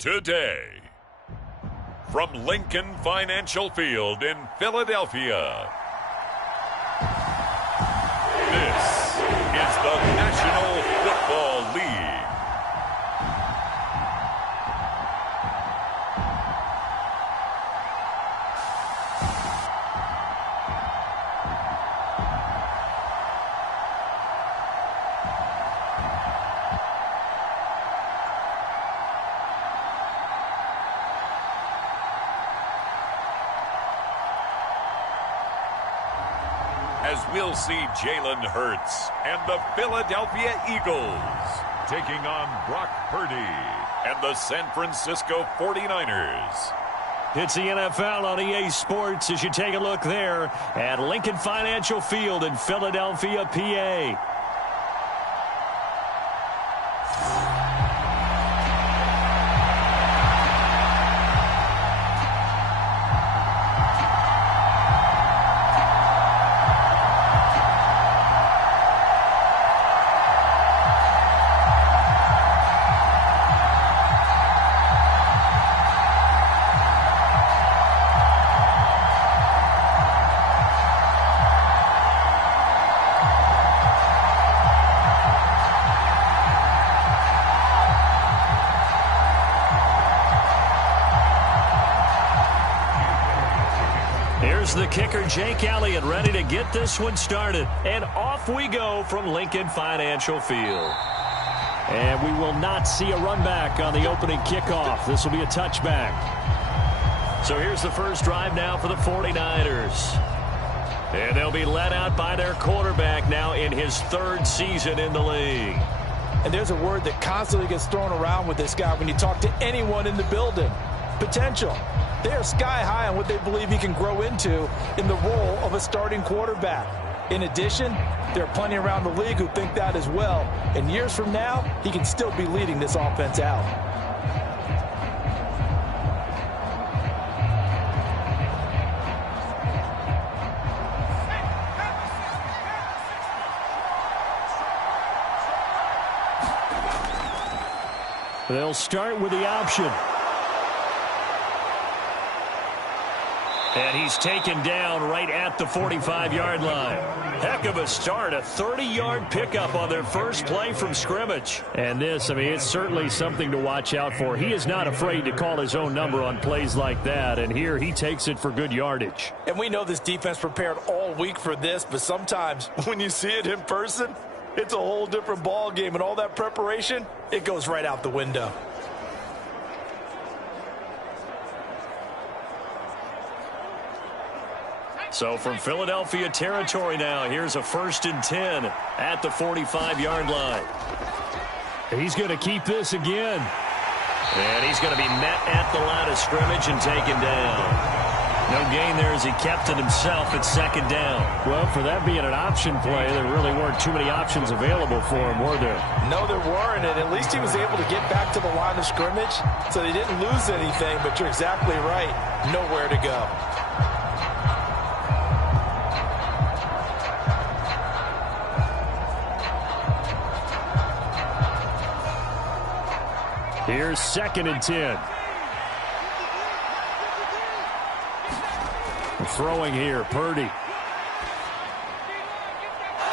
today. From Lincoln Financial Field in Philadelphia, this is the National Football League. As we'll see Jalen Hurts and the Philadelphia Eagles taking on Brock Purdy and the San Francisco 49ers. It's the NFL on EA Sports as you take a look there at Lincoln Financial Field in Philadelphia, PA. Here's the kicker, Jake Elliott, ready to get this one started. And off we go from Lincoln Financial Field. And we will not see a run back on the opening kickoff. This will be a touchback. So here's the first drive now for the 49ers. And they'll be led out by their quarterback now in his third season in the league. And there's a word that constantly gets thrown around with this guy when you talk to anyone in the building. Potential. They are sky high on what they believe he can grow into in the role of a starting quarterback. In addition, there are plenty around the league who think that as well. And years from now, he can still be leading this offense out. They'll start with the option. And he's taken down right at the 45-yard line. Heck of a start, a 30-yard pickup on their first play from scrimmage. And this, I mean, it's certainly something to watch out for. He is not afraid to call his own number on plays like that, and here he takes it for good yardage. And we know this defense prepared all week for this, but sometimes when you see it in person, it's a whole different ball game, and all that preparation, it goes right out the window. So from Philadelphia territory now, here's a 1st and 10 at the 45-yard line. He's going to keep this again. And he's going to be met at the line of scrimmage and taken down. No gain there as he kept it himself at 2nd down. Well, for that being an option play, there really weren't too many options available for him, were there? No, there weren't, and at least he was able to get back to the line of scrimmage, so they didn't lose anything, but you're exactly right. Nowhere to go. Here's 2nd and 10. Throwing here, Purdy.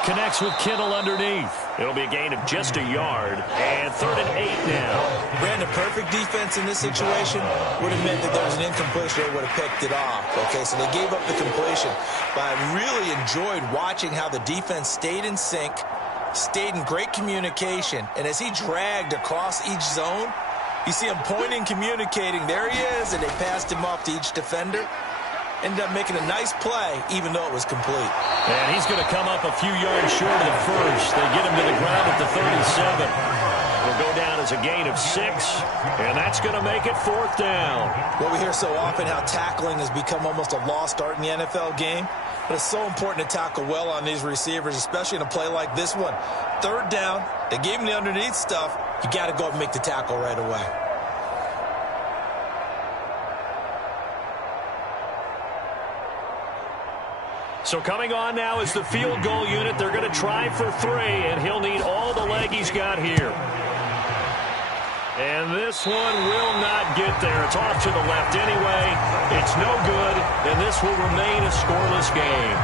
Connects with Kittle underneath. It'll be a gain of just a yard. And 3rd and 8 now. Brandon, perfect defense in this situation would have meant that there was an incompletion. They would have picked it off. Okay, so they gave up the completion. But I really enjoyed watching how the defense stayed in sync, stayed in great communication. And as he dragged across each zone, you see him pointing, communicating. There he is, and they passed him off to each defender. Ended up making a nice play, even though it was complete. And he's going to come up a few yards short of the first. They get him to the ground at the 37. Will go down as a gain of 6, and that's going to make it 4th down. Well, we hear so often how tackling has become almost a lost art in the NFL game. But it's so important to tackle well on these receivers, especially in a play like this one. 3rd down, they gave him the underneath stuff. You got to go up and make the tackle right away. So coming on now is the field goal unit. They're going to try for 3, and he'll need all the leg he's got here. And this one will not get there. It's off to the left anyway. It's no good, and this will remain a scoreless game.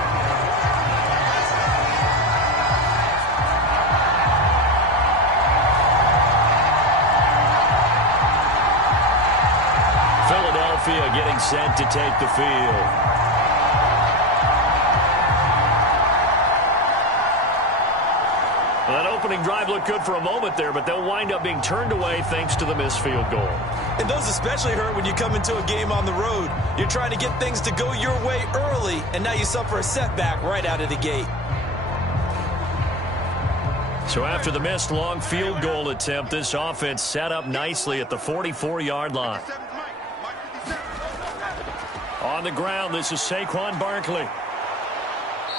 Philadelphia getting set to take the field. That opening drive looked good for a moment there, but they'll wind up being turned away thanks to the missed field goal. And those especially hurt when you come into a game on the road. You're trying to get things to go your way early, and now you suffer a setback right out of the gate. So after the missed long field goal attempt, this offense set up nicely at the 44-yard line. On the ground, this is Saquon Barkley.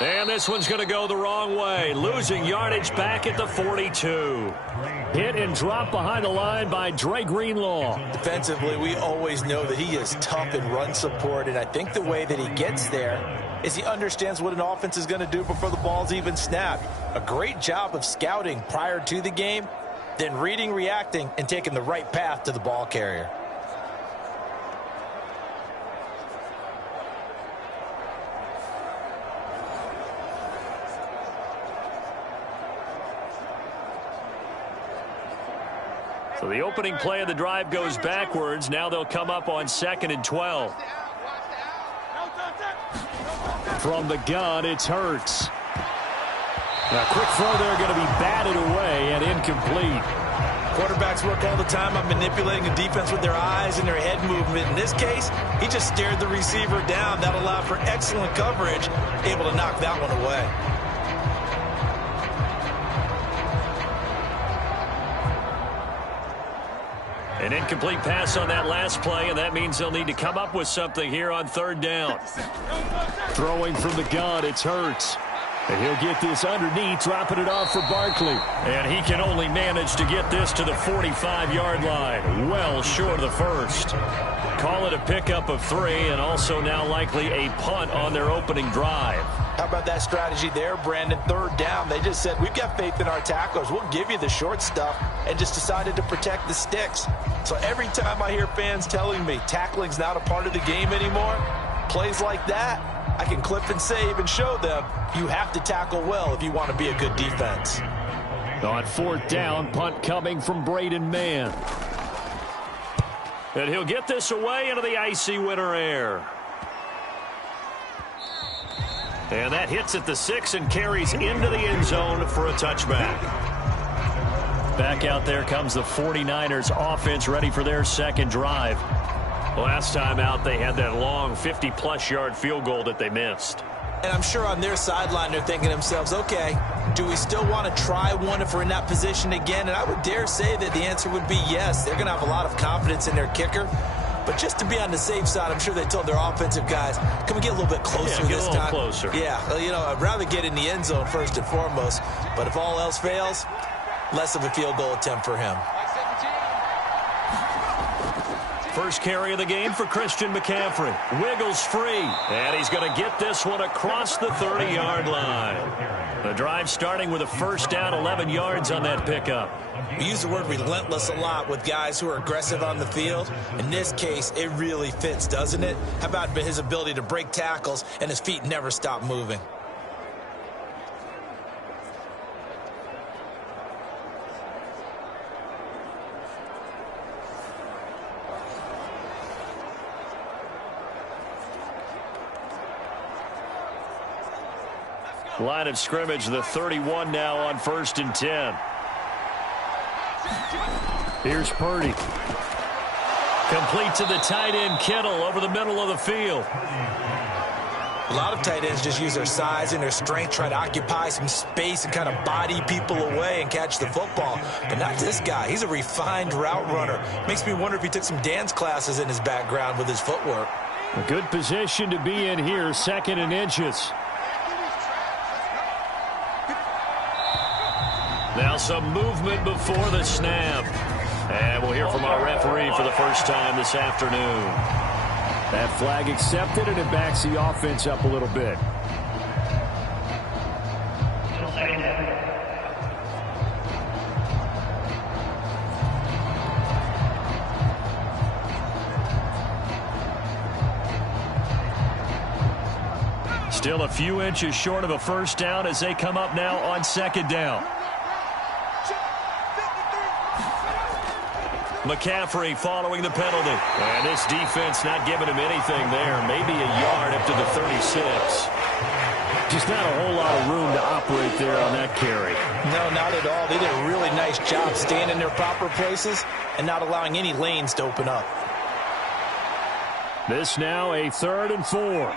And this one's going to go the wrong way. Losing yardage back at the 42. Hit and drop behind the line by Dre Greenlaw. Defensively, we always know that he is tough in run support, and I think the way that he gets there is he understands what an offense is going to do before the ball's even snapped. A great job of scouting prior to the game, then reading, reacting, and taking the right path to the ball carrier. So the opening play of the drive goes backwards. Now they'll come up on 2nd and 12. From the gun, it's Hurts. A quick throw there going to be batted away and incomplete. Quarterbacks work all the time on manipulating a defense with their eyes and their head movement. In this case, he just stared the receiver down. That allowed for excellent coverage, able to knock that one away. An incomplete pass on that last play, and that means they'll need to come up with something here on 3rd down. Throwing from the gun, it's Hurts. And he'll get this underneath, dropping it off for Barkley. And he can only manage to get this to the 45-yard line, well short of the first. Call it a pickup of 3, and also now likely a punt on their opening drive. How about that strategy there, Brandon? 3rd down, they just said, we've got faith in our tacklers. We'll give you the short stuff, and just decided to protect the sticks. So every time I hear fans telling me tackling's not a part of the game anymore, plays like that, I can clip and save and show them you have to tackle well if you want to be a good defense. On 4th down, punt coming from Braden Mann. And he'll get this away into the icy winter air. And that hits at the 6 and carries into the end zone for a touchback. Back out there comes the 49ers offense ready for their 2nd drive. Last time out, they had that long 50-plus yard field goal that they missed. And I'm sure on their sideline they're thinking to themselves, okay, do we still want to try one if we're in that position again? And I would dare say that the answer would be yes. They're going to have a lot of confidence in their kicker. But just to be on the safe side, I'm sure they told their offensive guys, can we get a little bit closer this time? Closer. Yeah, you know, I'd rather get in the end zone first and foremost. But if all else fails, less of a field goal attempt for him. First carry of the game for Christian McCaffrey. Wiggles free. And he's going to get this one across the 30-yard line. The drive starting with a 1st down, 11 yards on that pickup. We use the word relentless a lot with guys who are aggressive on the field. In this case, it really fits, doesn't it? How about his ability to break tackles and his feet never stop moving? Line of scrimmage, the 31 now on 1st and 10. Here's Purdy. Complete to the tight end, Kittle, over the middle of the field. A lot of tight ends just use their size and their strength, try to occupy some space and kind of body people away and catch the football. But not this guy. He's a refined route runner. Makes me wonder if he took some dance classes in his background with his footwork. A good position to be in here, 2nd and inches. Now some movement before the snap. And we'll hear from our referee for the first time this afternoon. That flag accepted, and it backs the offense up a little bit. Still a few inches short of a first down as they come up now on second down. McCaffrey following the penalty. And this defense not giving him anything there. Maybe a yard up to the 36. Just not a whole lot of room to operate there on that carry. No, not at all. They did a really nice job staying in their proper places and not allowing any lanes to open up. This now a 3rd and 4.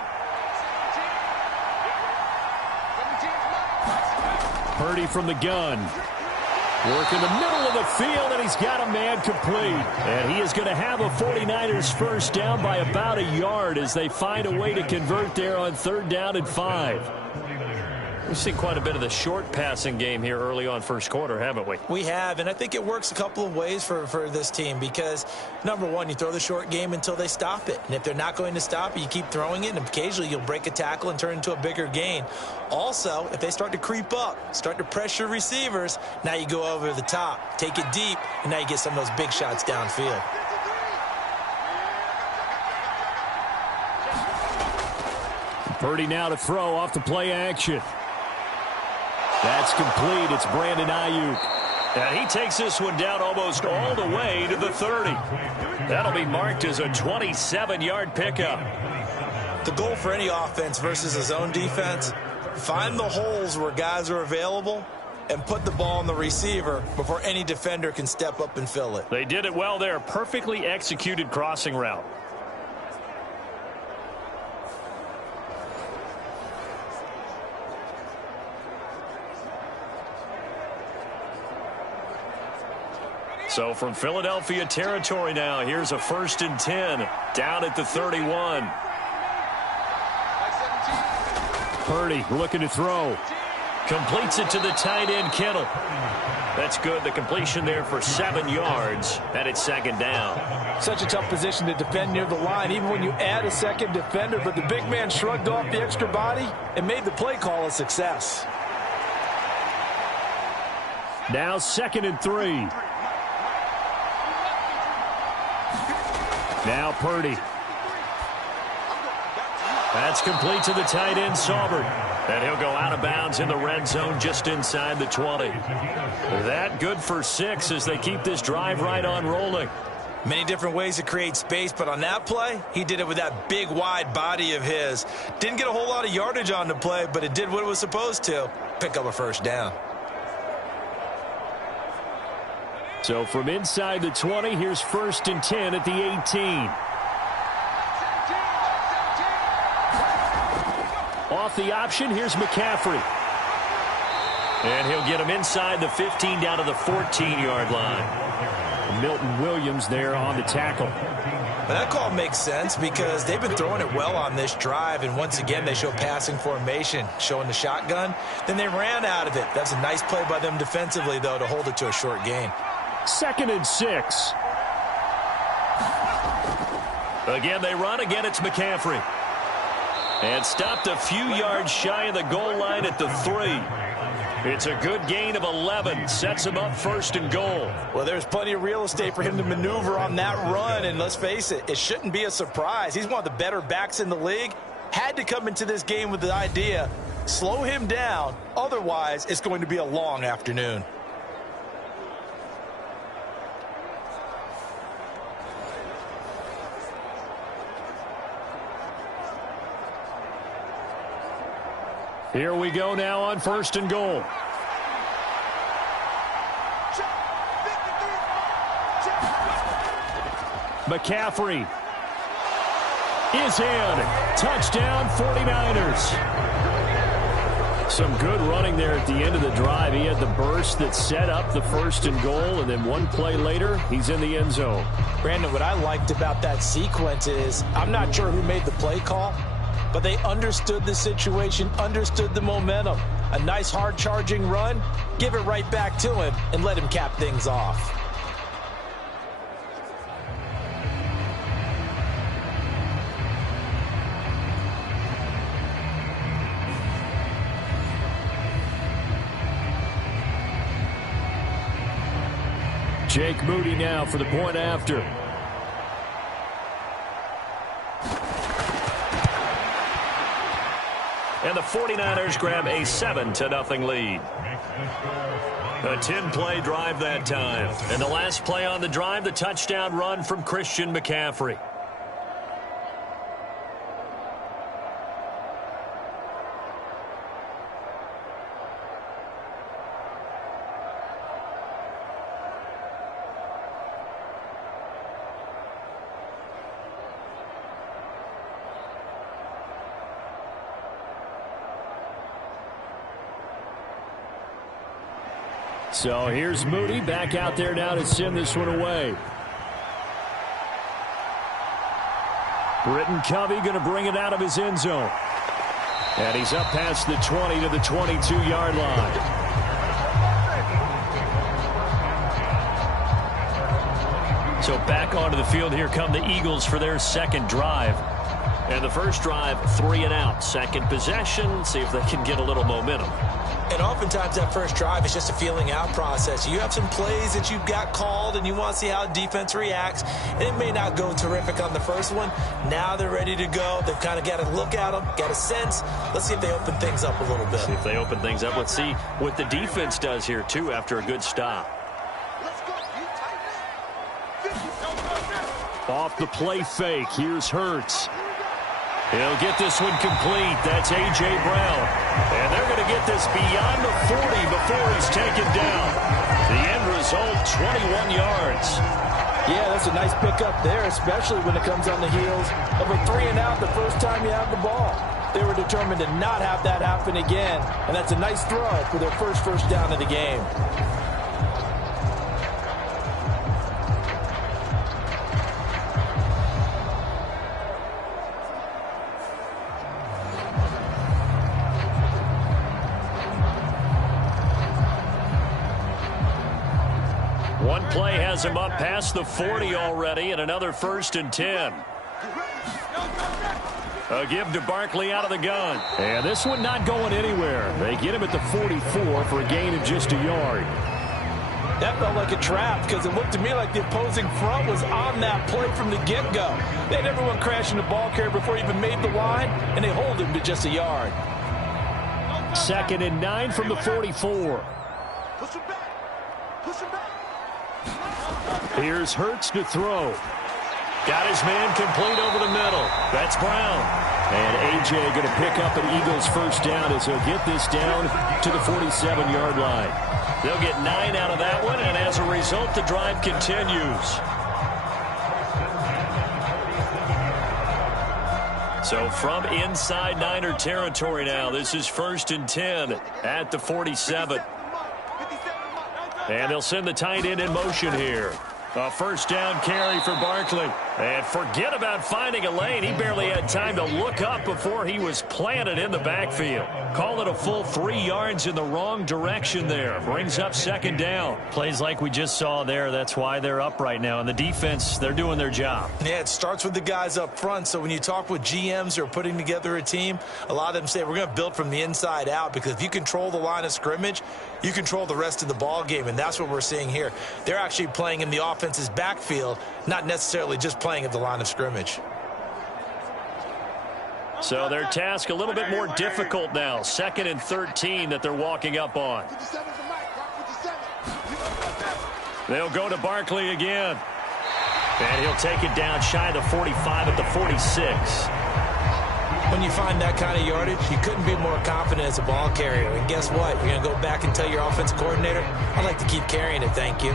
Purdy from the gun. Work in the middle of the field, and he's got a man complete. And he is going to have a 49ers first down by about a yard as they find a way to convert there on 3rd down and 5. We've seen quite a bit of the short passing game here early on first quarter, haven't we? We have, and I think it works a couple of ways for this team because, number one, you throw the short game until they stop it. And if they're not going to stop it, you keep throwing it, and occasionally you'll break a tackle and turn it into a bigger gain. Also, if they start to creep up, start to pressure receivers, now you go over the top, take it deep, and now you get some of those big shots downfield. Purdy now to throw off the play action. That's complete. It's Brandon Ayuk. And he takes this one down almost all the way to the 30. That'll be marked as a 27-yard pickup. The goal for any offense versus a zone defense, find the holes where guys are available and put the ball on the receiver before any defender can step up and fill it. They did it well there. Perfectly executed crossing route. So from Philadelphia territory now, here's a 1st and 10 down at the 31. Purdy looking to throw. Completes it to the tight end, Kittle. That's good. The completion there for 7 yards, and it's 2nd down. Such a tough position to defend near the line, even when you add a second defender. But the big man shrugged off the extra body and made the play call a success. Now 2nd and 3. Now Purdy. That's complete to the tight end, Saubert. And he'll go out of bounds in the red zone just inside the 20. That good for 6 as they keep this drive right on rolling. Many different ways to create space, but on that play, he did it with that big, wide body of his. Didn't get a whole lot of yardage on the play, but it did what it was supposed to. Pick up a first down. So from inside the 20, here's 1st and 10 at the 18. Off the option, here's McCaffrey. And he'll get him inside the 15 down to the 14-yard line. Milton Williams there on the tackle. Well, that call makes sense because they've been throwing it well on this drive, and once again they show passing formation, showing the shotgun. Then they ran out of it. That's a nice play by them defensively, though, to hold it to a short gain. 2nd and 6. Again, they run. Again, it's McCaffrey. And stopped a few yards shy of the goal line at the 3. It's a good gain of 11. Sets him up 1st and goal. Well, there's plenty of real estate for him to maneuver on that run. And let's face it, it shouldn't be a surprise. He's one of the better backs in the league. Had to come into this game with the idea, slow him down. Otherwise, it's going to be a long afternoon. Here we go now on 1st and goal. McCaffrey is in. Touchdown 49ers. Some good running there at the end of the drive. He had the burst that set up the 1st and goal, and then one play later, he's in the end zone. Brandon, what I liked about that sequence is I'm not sure who made the play call, but they understood the situation, understood the momentum. A nice hard-charging run, give it right back to him, and let him cap things off. Jake Moody now for the point after. And the 49ers grab a 7-0 lead. A 10-play drive that time. And the last play on the drive, the touchdown run from Christian McCaffrey. So here's Moody back out there now to send this one away. Britton Covey going to bring it out of his end zone. And he's up past the 20 to the 22-yard line. So back onto the field, here come the Eagles for their second drive. And the first drive, 3 and out. Second possession, see if they can get a little momentum. And oftentimes that first drive is just a feeling out process. You have some plays that you've got called and you want to see how the defense reacts. It may not go terrific on the first one. Now they're ready to go. They've kind of got to look at them, got a sense. Let's see if they open things up a little bit. See if they open things up. Let's see what the defense does here, too, after a good stop. Off the play fake, here's Hurts. He'll get this one complete. That's A.J. Brown. And they're going to get this beyond the 40 before he's taken down. The end result, 21 yards. Yeah, that's a nice pickup there, especially when it comes on the heels of a 3 and out the first time you have the ball. They were determined to not have that happen again, and that's a nice throw for their first down of the game. One play has him up past the 40 already, and another 1st and 10. A give to Barkley out of the gun. And this one not going anywhere. They get him at the 44 for a gain of just a yard. That felt like a trap because it looked to me like the opposing front was on that play from the get-go. They had everyone crashing the ball carrier before he even made the line, and they hold him to just a yard. 2nd and 9 from the 44. Push him back. Push him back. Here's Hurts to throw. Got his man complete over the middle. That's Brown. And A.J. going to pick up an Eagles first down as he'll get this down to the 47-yard line. They'll get 9 out of that one, and as a result, the drive continues. So from inside Niner territory now, this is 1st and 10 at the 47. And they'll send the tight end in motion here. A first down carry for Barkley. And forget about finding a lane. He barely had time to look up before he was planted in the backfield. Call it a full 3 yards in the wrong direction there. Brings up 2nd down. Plays like we just saw there. That's why they're up right now. And the defense, they're doing their job. Yeah, it starts with the guys up front. So when you talk with GMs who are putting together a team, a lot of them say we're going to build from the inside out, because if you control the line of scrimmage, you control the rest of the ball game, and that's what we're seeing here. They're actually playing in the offense's backfield, not necessarily just playing at the line of scrimmage. So their task a little bit more difficult now. 2nd and 13 that they're walking up on. They'll go to Barkley again. And he'll take it down shy of the 45 at the 46. When you find that kind of yardage, you couldn't be more confident as a ball carrier. And guess what? You're going to go back and tell your offensive coordinator, I'd like to keep carrying it, thank you.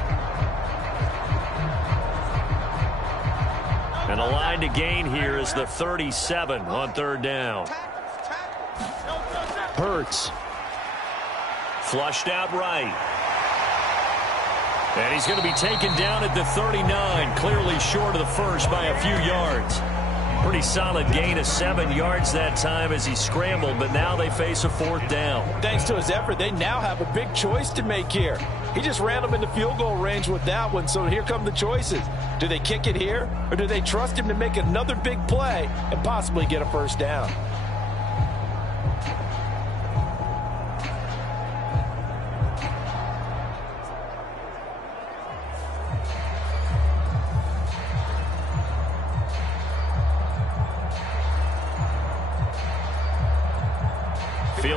And the line to gain here is the 37 on 3rd down. Hurts. Flushed out right. And he's going to be taken down at the 39, clearly short of the first by a few yards. Pretty solid gain of 7 yards that time as he scrambled, but now they face a 4th down. Thanks to his effort, they now have a big choice to make here. He just ran them into field goal range with that one, so here come the choices. Do they kick it here, or do they trust him to make another big play and possibly get a first down?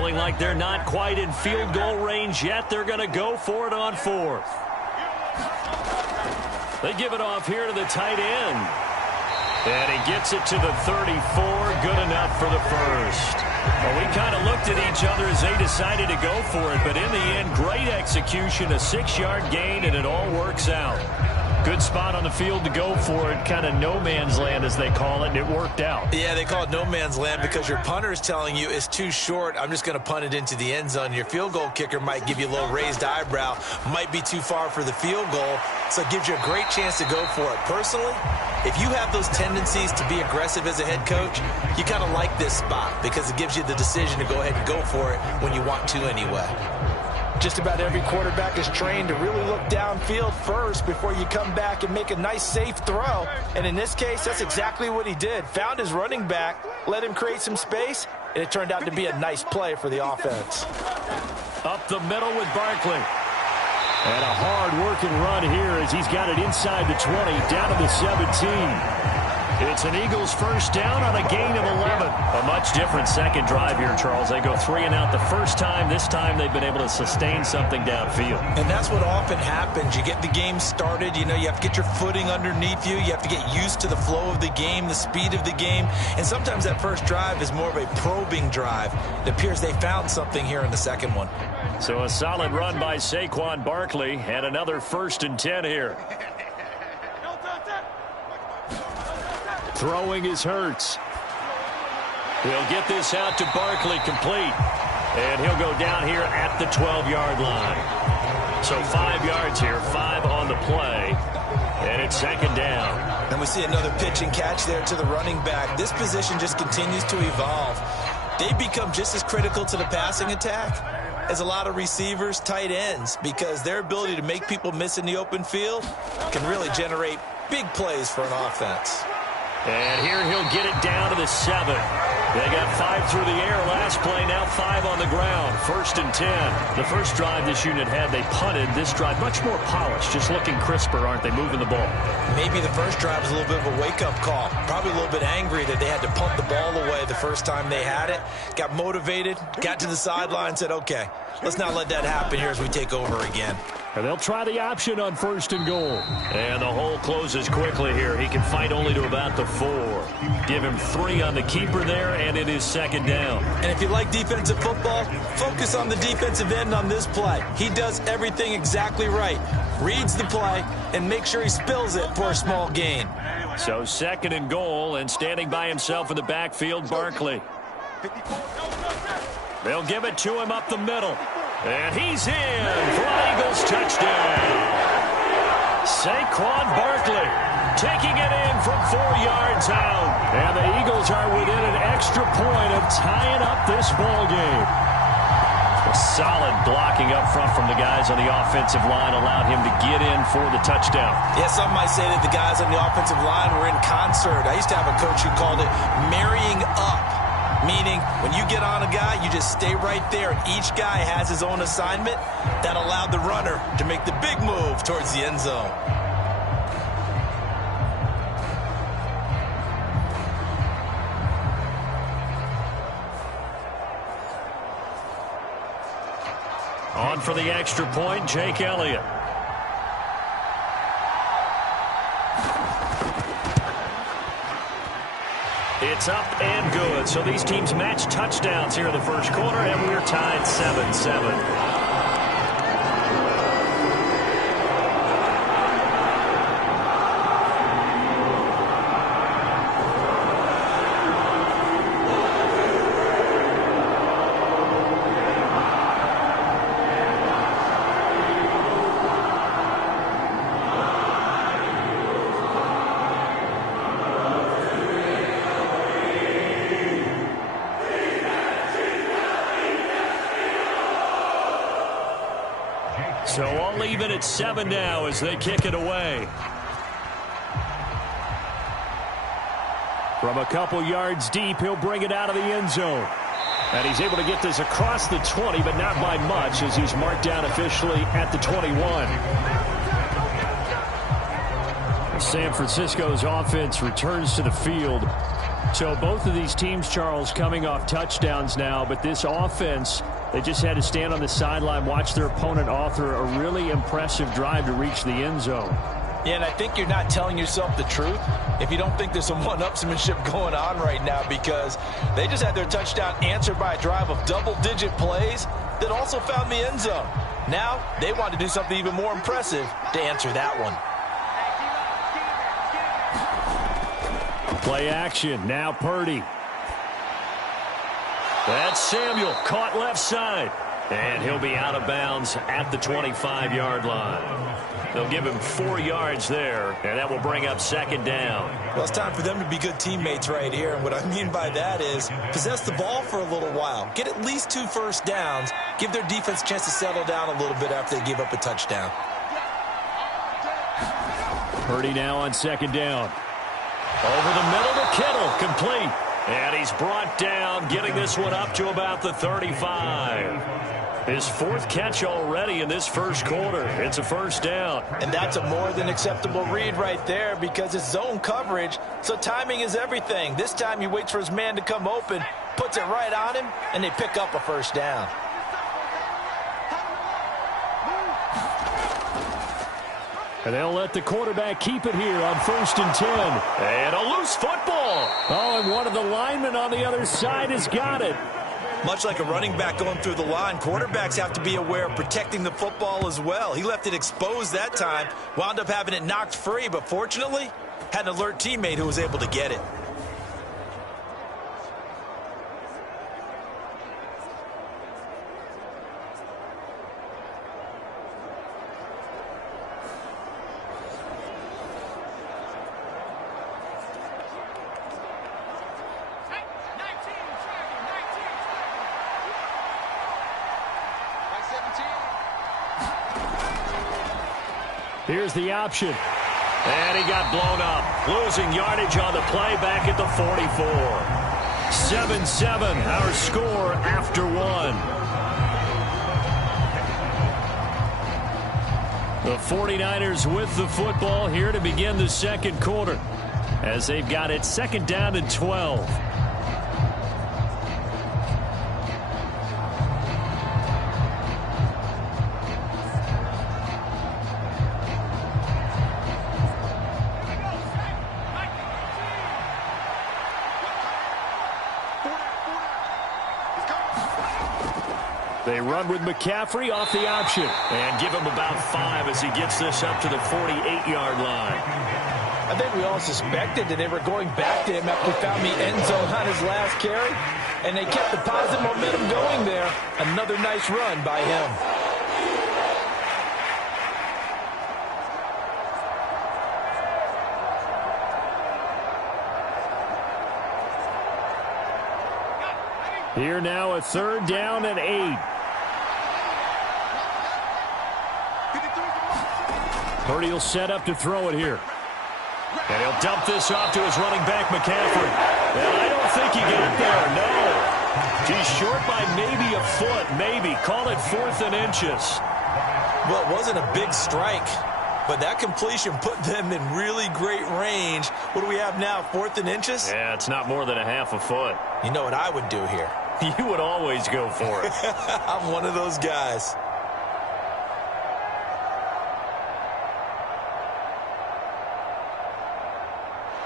feeling like they're not quite in field goal range yet. They're going to go for it on 4th. They give it off here to the tight end. And he gets it to the 34. Good enough for the first. Well, we kind of looked at each other as they decided to go for it. But in the end, great execution, a 6-yard gain, and it all works out. Good spot on the field to go for it, kind of no man's land as they call it, and it worked out. Yeah, they call it no man's land because your punter is telling you it's too short. I'm just going to punt it into the end zone. Your field goal kicker might give you a little raised eyebrow, might be too far for the field goal, so it gives you a great chance to go for it. Personally, if you have those tendencies to be aggressive as a head coach, you kind of like this spot because it gives you the decision to go ahead and go for it when you want to anyway. Just about every quarterback is trained to really look downfield first before you come back and make a nice, safe throw. And in this case, that's exactly what he did. Found his running back, let him create some space, and it turned out to be a nice play for the offense. Up the middle with Barkley. And a hard-working run here as he's got it inside the 20, down to the 17. It's an Eagles first down on a gain of 11. A much different second drive here, Charles. They go 3 and out the first time. This time they've been able to sustain something downfield. And that's what often happens. You get the game started. You know, you have to get your footing underneath you. You have to get used to the flow of the game, the speed of the game. And sometimes that first drive is more of a probing drive. It appears they found something here in the second one. So a solid run by Saquon Barkley and another 1st and 10 here. Throwing is Hurts. He'll get this out to Barkley complete. And he'll go down here at the 12-yard line. So 5 yards here, 5 on the play. And it's 2nd down. And we see another pitch and catch there to the running back. This position just continues to evolve. They become just as critical to the passing attack as a lot of receivers, tight ends, because their ability to make people miss in the open field can really generate big plays for an offense. And here he'll get it down to the 7. They got 5 through the air last play, now 5 on the ground. 1st and 10. The first drive this unit had, they punted. This drive much more polished, just looking crisper, aren't they, moving the ball? Maybe the first drive was a little bit of a wake-up call. Probably a little bit angry that they had to punt the ball away the first time they had it. Got motivated, got to the sideline, said, okay, let's not let that happen here as we take over again. And they'll try the option on 1st and goal. And the hole closes quickly here. He can fight only to about the 4. Give him 3 on the keeper there, and it is 2nd down. And if you like defensive football, focus on the defensive end on this play. He does everything exactly right. Reads the play and makes sure he spills it for a small gain. So 2nd and goal, and standing by himself in the backfield, Barkley. They'll give it to him up the middle. And he's in for an Eagles touchdown. Saquon Barkley taking it in from 4 yards out. And the Eagles are within an extra point of tying up this ball game. A solid blocking up front from the guys on the offensive line allowed him to get in for the touchdown. Yeah, some might say that the guys on the offensive line were in concert. I used to have a coach who called it marrying up. Meaning, when you get on a guy, you just stay right there, and each guy has his own assignment. That allowed the runner to make the big move towards the end zone. On for the extra point, Jake Elliott. It's up and good. So these teams match touchdowns here in the first quarter, and we're tied 7-7. So all even at 7 now as they kick it away. From a couple yards deep, he'll bring it out of the end zone. And he's able to get this across the 20, but not by much as he's marked down officially at the 21. San Francisco's offense returns to the field. So both of these teams, Charles, coming off touchdowns now, but this offense, they just had to stand on the sideline, watch their opponent author a really impressive drive to reach the end zone. Yeah, and I think you're not telling yourself the truth if you don't think there's some one-upsmanship going on right now, because they just had their touchdown answered by a drive of double-digit plays that also found the end zone. Now they want to do something even more impressive to answer that one. Play action. Now Purdy. That's Samuel. Caught left side. And he'll be out of bounds at the 25-yard line. They'll give him 4 yards there, and that will bring up second down. Well, it's time for them to be good teammates right here. And what I mean by that is possess the ball for a little while. Get at least 2 first downs. Give their defense a chance to settle down a little bit after they give up a touchdown. Purdy now on second down. Over the middle to Kittle, complete. And he's brought down, getting this one up to about the 35. His 4th catch already in this first quarter. It's a first down. And that's a more than acceptable read right there, because it's zone coverage, so timing is everything. This time he waits for his man to come open, puts it right on him, and they pick up a first down. And they'll let the quarterback keep it here on 1st and 10. And a loose football. Oh, and one of the linemen on the other side has got it. Much like a running back going through the line, quarterbacks have to be aware of protecting the football as well. He left it exposed that time, wound up having it knocked free, but fortunately, had an alert teammate who was able to get it. Here's the option. And he got blown up. Losing yardage on the play back at the 44. 7-7, our score after 1. The 49ers with the football here to begin the second quarter, as they've got it second down and 12. They run with McCaffrey off the option and give him about 5 as he gets this up to the 48-yard line. I think we all suspected that they were going back to him after he found the end zone on his last carry, and they kept the positive momentum going there. Another nice run by him. Here now a 3rd down and 8. Purdy will set up to throw it here. And he'll dump this off to his running back, McCaffrey. And I don't think he got there, no. He's short by maybe a foot, maybe. Call it 4th and inches. Well, it wasn't a big strike, but that completion put them in really great range. What do we have now, 4th and inches? Yeah, it's not more than a half a foot. You know what I would do here? You would always go for it. I'm one of those guys.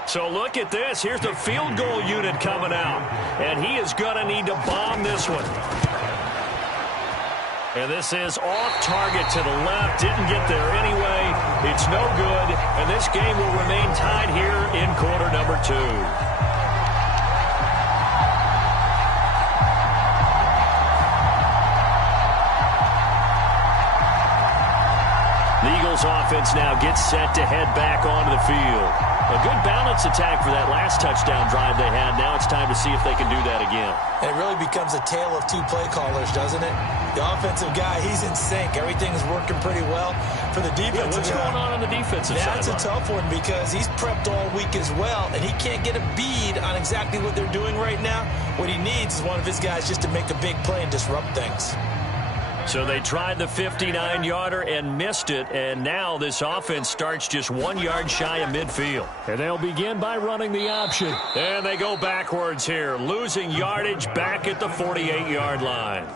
So look at this. Here's the field goal unit coming out. And he is going to need to bomb this one. And this is off target to the left. Didn't get there anyway. It's no good. And this game will remain tied here in quarter number 2. The Eagles offense now gets set to head back onto the field. A good balance attack for that last touchdown drive they had. Now it's time to see if they can do that again. And it really becomes a tale of 2 play callers, doesn't it? The offensive guy, he's in sync. Everything's working pretty well. For the defensive guy, what's going on the defensive side? That's a tough one because he's prepped all week as well, and he can't get a bead on exactly what they're doing right now. What he needs is one of his guys just to make a big play and disrupt things. So they tried the 59-yarder and missed it, and now this offense starts just 1 yard shy of midfield. And they'll begin by running the option. And they go backwards here, losing yardage back at the 48-yard line.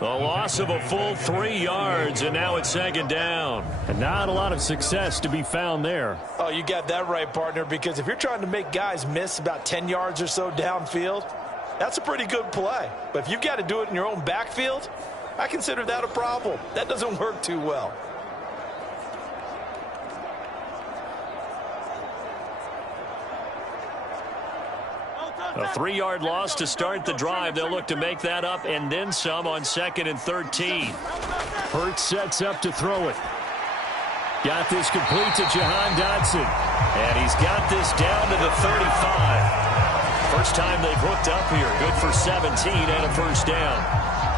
A loss of a full 3 yards, and now it's second down. And not a lot of success to be found there. Oh, you got that right, partner, because if you're trying to make guys miss about 10 yards or so downfield, that's a pretty good play. But if you've got to do it in your own backfield, I consider that a problem. That doesn't work too well. A 3-yard loss to start the drive. They'll look to make that up and then some on 2nd and 13. Hurts sets up to throw it. Got this complete to Jahan Dotson. And he's got this down to the 35. First time they've hooked up here. Good for 17 and a first down.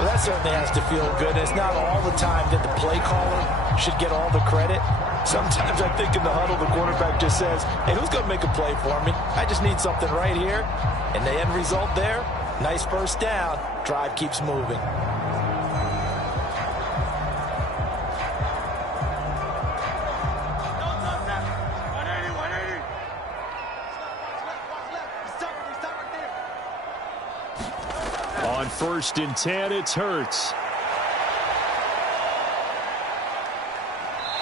Well, that certainly has to feel good. It's not all the time that the play caller should get all the credit. Sometimes I think in the huddle, the quarterback just says, hey, who's going to make a play for me? I just need something right here. And the end result there, nice first down. Drive keeps moving. On 1st and 10, it's Hurts.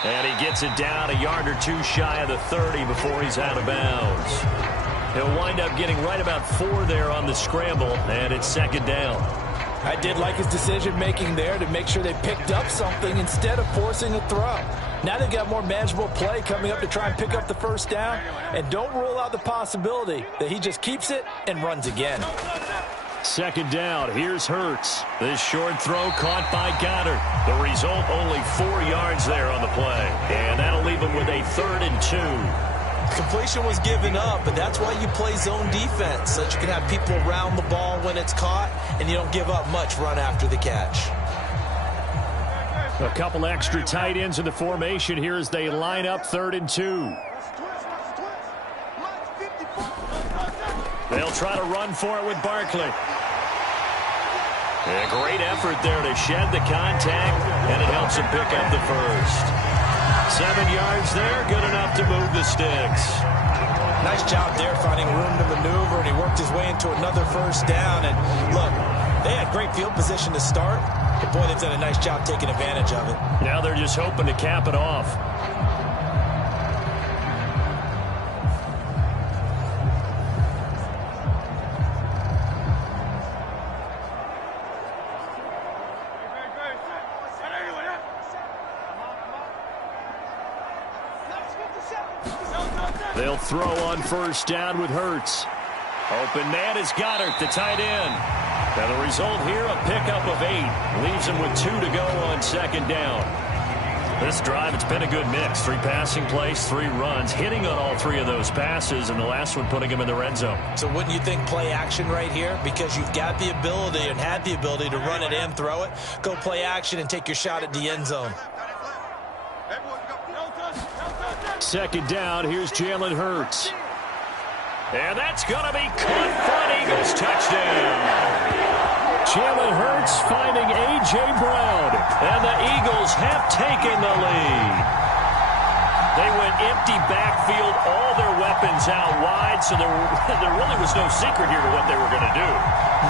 And he gets it down a yard or two shy of the 30 before he's out of bounds. He'll wind up getting right about 4 there on the scramble, and it's second down. I did like his decision-making there to make sure they picked up something instead of forcing a throw. Now they've got more manageable play coming up to try and pick up the first down, and don't rule out the possibility that he just keeps it and runs again. Second down, here's Hurts. This short throw caught by Goddard. The result, only 4 yards there on the play. And that'll leave him with a 3rd and 2. Completion was given up, but that's why you play zone defense, so that you can have people around the ball when it's caught, and you don't give up much run after the catch. A couple extra tight ends in the formation here as they line up 3rd and 2. They'll try to run for it with Barkley. A great effort there to shed the contact, and it helps him pick up the first. 7 yards there, good enough to move the sticks. Nice job there finding room to maneuver, and he worked his way into another first down. And look, they had great field position to start, but boy, they've done a nice job taking advantage of it. Now they're just hoping to cap it off. They'll throw on first down with Hurts. Open man is Goddard, the tight end. Now the result here, a pickup of 8. Leaves him with 2 to go on second down. This drive, it's been a good mix. 3 passing plays, 3 runs. Hitting on all 3 of those passes, and the last one putting him in the red zone. So wouldn't you think play action right here? Because you've got the ability and had the ability to run it and throw it. Go play action and take your shot at the end zone. Second down, here's Jalen Hurts. And that's going to be caught for an Eagles touchdown. Jalen Hurts finding A.J. Brown, and the Eagles have taken the lead. They went empty backfield, all their weapons out wide, so there really was no secret here to what they were going to do.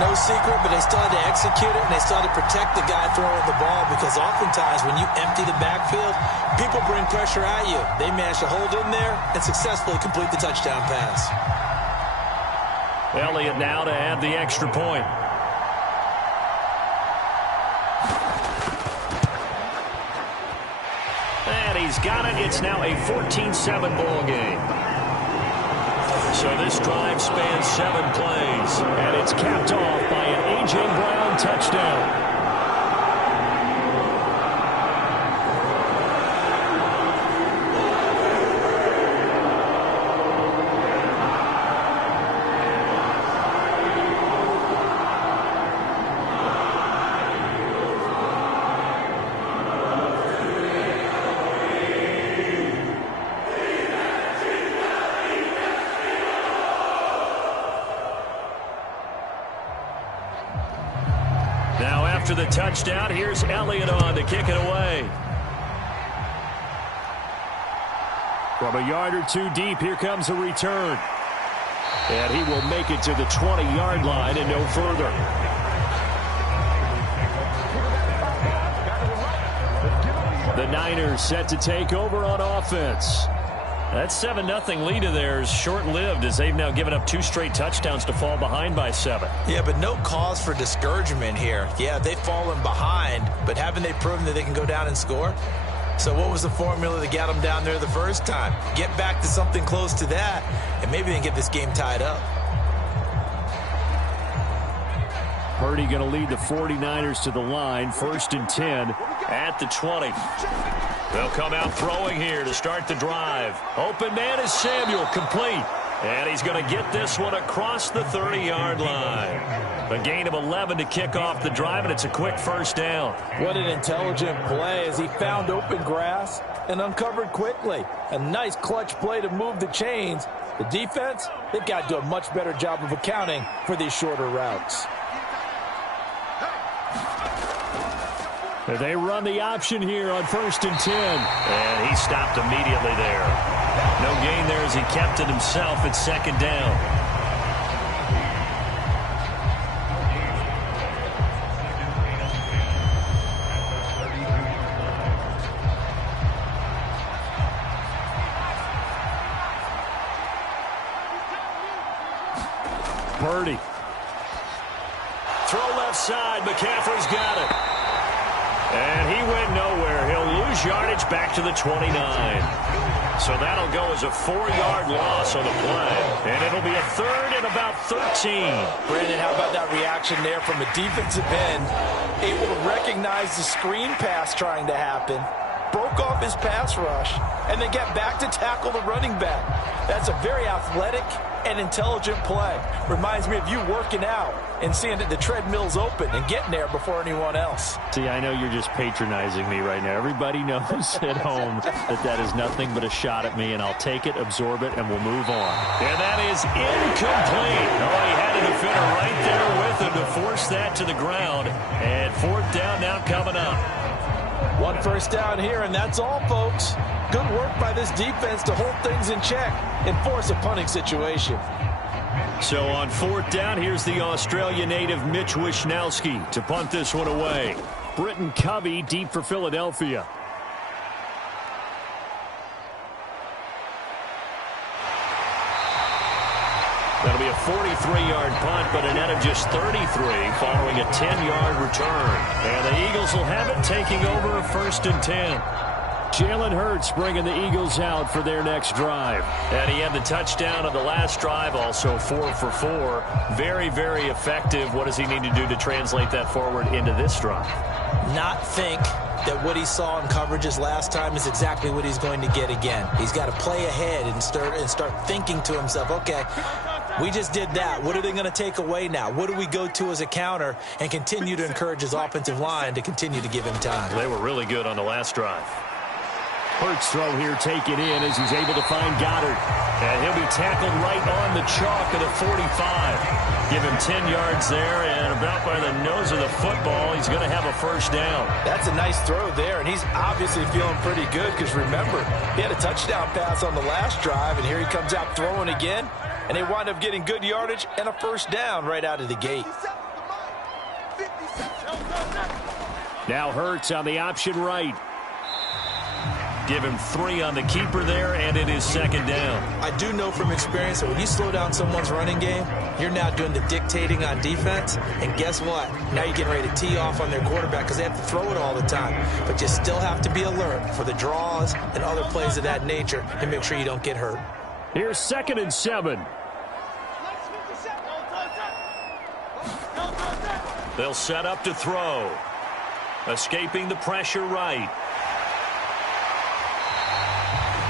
No secret, but they still had to execute it, and they still had to protect the guy throwing the ball, because oftentimes when you empty the backfield, people bring pressure at you. They managed to hold in there and successfully complete the touchdown pass. Elliott now to add the extra point. And he's got it. It's now a 14-7 ball game. So this drive spans 7 plays, and it's capped off by an A.J. Brown touchdown. after the touchdown. Here's Elliott on to kick it away. From a yard or two deep, here comes a return. And he will make it to the 20-yard line and no further. The Niners set to take over on offense. That 7-0 lead of theirs short-lived as they've now given up 2 straight touchdowns to fall behind by 7. Yeah, but no cause for discouragement here. Yeah, they've fallen behind, but haven't they proven that they can go down and score? So what was the formula that got them down there the first time? Get back to something close to that, and maybe they can get this game tied up. Purdy going to lead the 49ers to the line. 1st and 10 at the 20. They'll come out throwing here to start the drive. Open man is Samuel, complete. And he's going to get this one across the 30-yard line. A gain of 11 to kick off the drive, and it's a quick first down. What an intelligent play as he found open grass and uncovered quickly. A nice clutch play to move the chains. The defense, they've got to do a much better job of accounting for these shorter routes. They run the option here on 1st and 10. And he stopped immediately there. No gain there as he kept it himself at 2nd down. Purdy. Throw left side. McCaffrey's got it. And he went nowhere. He'll lose yardage back to the 29. So that'll go as a 4-yard loss on the play. And it'll be a 3rd and about 13. Brandon, how about that reaction there from a defensive end? Able to recognize the screen pass trying to happen. Broke off his pass rush. And then get back to tackle the running back. That's a very athletic and intelligent play. Reminds me of you working out and seeing that the treadmill's open and getting there before anyone else. See, I know you're just patronizing me right now. Everybody knows at home that is nothing but a shot at me, and I'll take it, absorb it, and we'll move on. And that is incomplete. Oh, he had a defender right there with him to force that to the ground. And 4th down now coming up. 1 first down here, and that's all, folks. Good work by this defense to hold things in check and force a punting situation. So on 4th down, here's the Australia native Mitch Wishnowsky to punt this one away. Britton Covey deep for Philadelphia. That'll be a 43-yard punt, but a net of just 33 following a 10-yard return. And the Eagles will have it, taking over a 1st and 10. Jalen Hurts bringing the Eagles out for their next drive. And he had the touchdown on the last drive, also 4 for 4. Very, very effective. What does he need to do to translate that forward into this drive? Not think that what he saw in coverages last time is exactly what he's going to get again. He's got to play ahead and start thinking to himself, okay, we just did that. What are they going to take away now? What do we go to as a counter? And continue to encourage his offensive line to continue to give him time. They were really good on the last drive. Hurts throw here taken in as he's able to find Goddard. And he'll be tackled right on the chalk of the 45. Give him 10 yards there, and about by the nose of the football, he's going to have a 1st down. That's a nice throw there, and he's obviously feeling pretty good because, remember, he had a touchdown pass on the last drive, and here he comes out throwing again, and they wind up getting good yardage and a 1st down right out of the gate. Now Hurts on the option right. Give him 3 on the keeper there, and it is 2nd down. I do know from experience that when you slow down someone's running game, you're now doing the dictating on defense. And guess what? Now you're getting ready to tee off on their quarterback because they have to throw it all the time. But you still have to be alert for the draws and other plays of that nature to make sure you don't get hurt. Here's 2nd and 7. They'll set up to throw. Escaping the pressure right.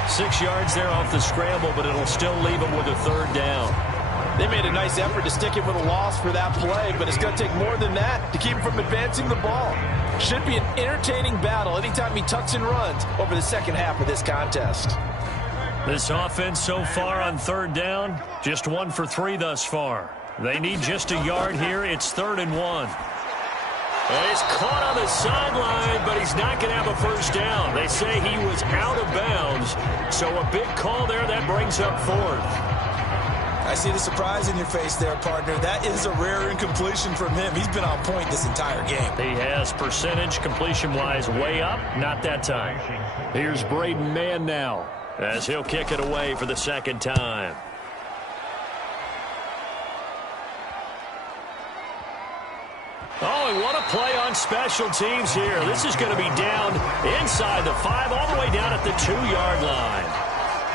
6 yards there off the scramble, but it'll still leave him with a 3rd down. They made a nice effort to stick him with a loss for that play, but it's going to take more than that to keep him from advancing the ball. Should be an entertaining battle anytime he tucks and runs over the second half of this contest. This offense so far on 3rd down, just 1 for 3 thus far. They need just a yard here. It's 3rd and 1. And he's caught on the sideline, but he's not going to have a first down. They say he was out of bounds, so a big call there. That brings up fourth. I see the surprise in your face there, partner. That is a rare incompletion from him. He's been on point this entire game. He has percentage completion-wise way up. Not that time. Here's Braden Mann now as he'll kick it away for the second time. Oh, and what a play on special teams here. This is going to be down inside the 5, all the way down at the 2-yard line.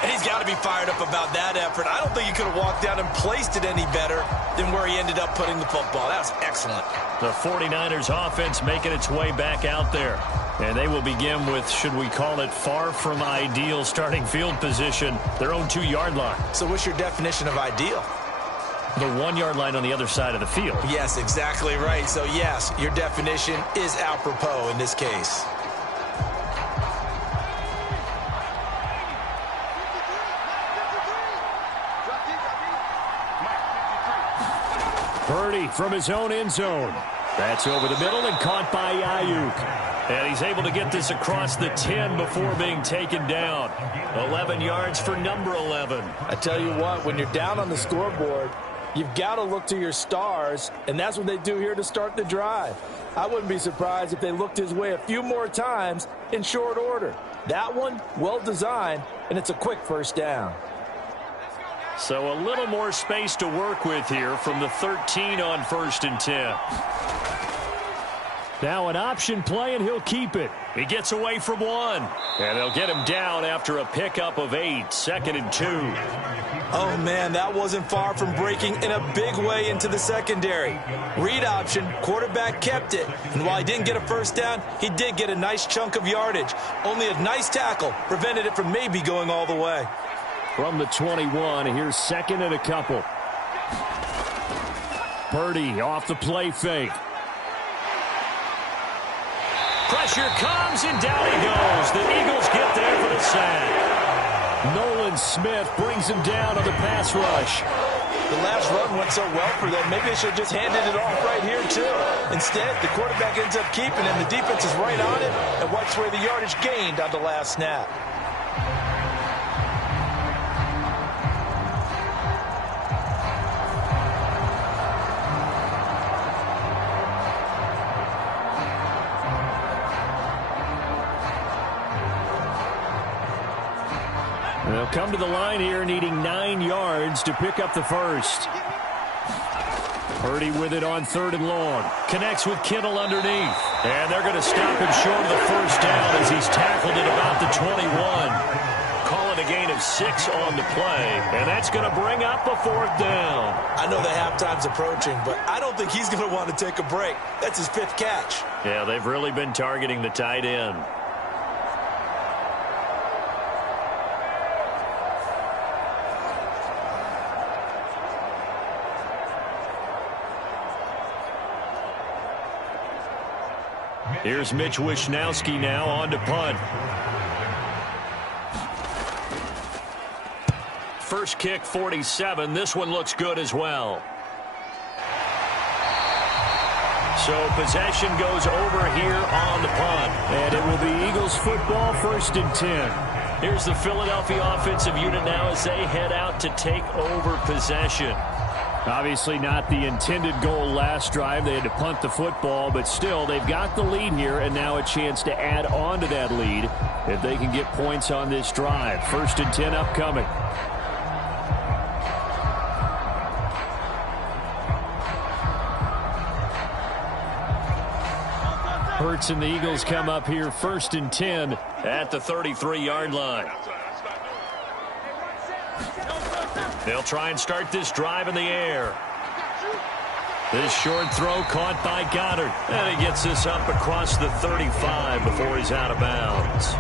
And he's got to be fired up about that effort. I don't think he could have walked down and placed it any better than where he ended up putting the football. That was excellent. The 49ers offense making its way back out there. And they will begin with, should we call it, far from ideal starting field position, their own 2-yard line. So what's your definition of ideal? The 1-yard line on the other side of the field. Yes, exactly right. So, yes, your definition is apropos in this case. Purdy from his own end zone. That's over the middle and caught by Ayuk. And he's able to get this across the 10 before being taken down. 11 yards for number 11. I tell you what, when you're down on the scoreboard, you've got to look to your stars, and that's what they do here to start the drive. I wouldn't be surprised if they looked his way a few more times in short order. That one, well designed, and it's a quick first down. So a little more space to work with here from the 13 on 1st and 10. Now an option play, and he'll keep it. He gets away from one. And they'll get him down after a pickup of 8, 2nd and 2. Oh, man, that wasn't far from breaking in a big way into the secondary. Read option, quarterback kept it. And while he didn't get a first down, he did get a nice chunk of yardage. Only a nice tackle prevented it from maybe going all the way. From the 21, here's 2nd and a couple. Purdy off the play fake. Pressure comes, and down he goes. The Eagles get there for the sack. Nolan Smith brings him down on the pass rush. The last run went so well for them, maybe they should have just handed it off right here, too. Instead, the quarterback ends up keeping it, and the defense is right on it and wipes away the yardage gained on the last snap. They'll come to the line here needing 9 yards to pick up the first. Purdy with it on 3rd and long. Connects with Kittle underneath. And they're going to stop him short of the first down as he's tackled at about the 21. Call it a gain of 6 on the play. And that's going to bring up a 4th down. I know the halftime's approaching, but I don't think he's going to want to take a break. That's his 5th catch. Yeah, they've really been targeting the tight end. Here's Mitch Wishnowsky now on to punt. First kick, 47. This one looks good as well. So possession goes over here on the punt. And it will be Eagles football, 1st and 10. Here's the Philadelphia offensive unit now as they head out to take over possession. Obviously not the intended goal last drive. They had to punt the football, but still they've got the lead here, and now a chance to add on to that lead if they can get points on this drive. 1st and 10 upcoming. Hurts and the Eagles come up here 1st and 10 at the 33-yard line. They'll try and start this drive in the air. This short throw caught by Goddard. And he gets this up across the 35 before he's out of bounds.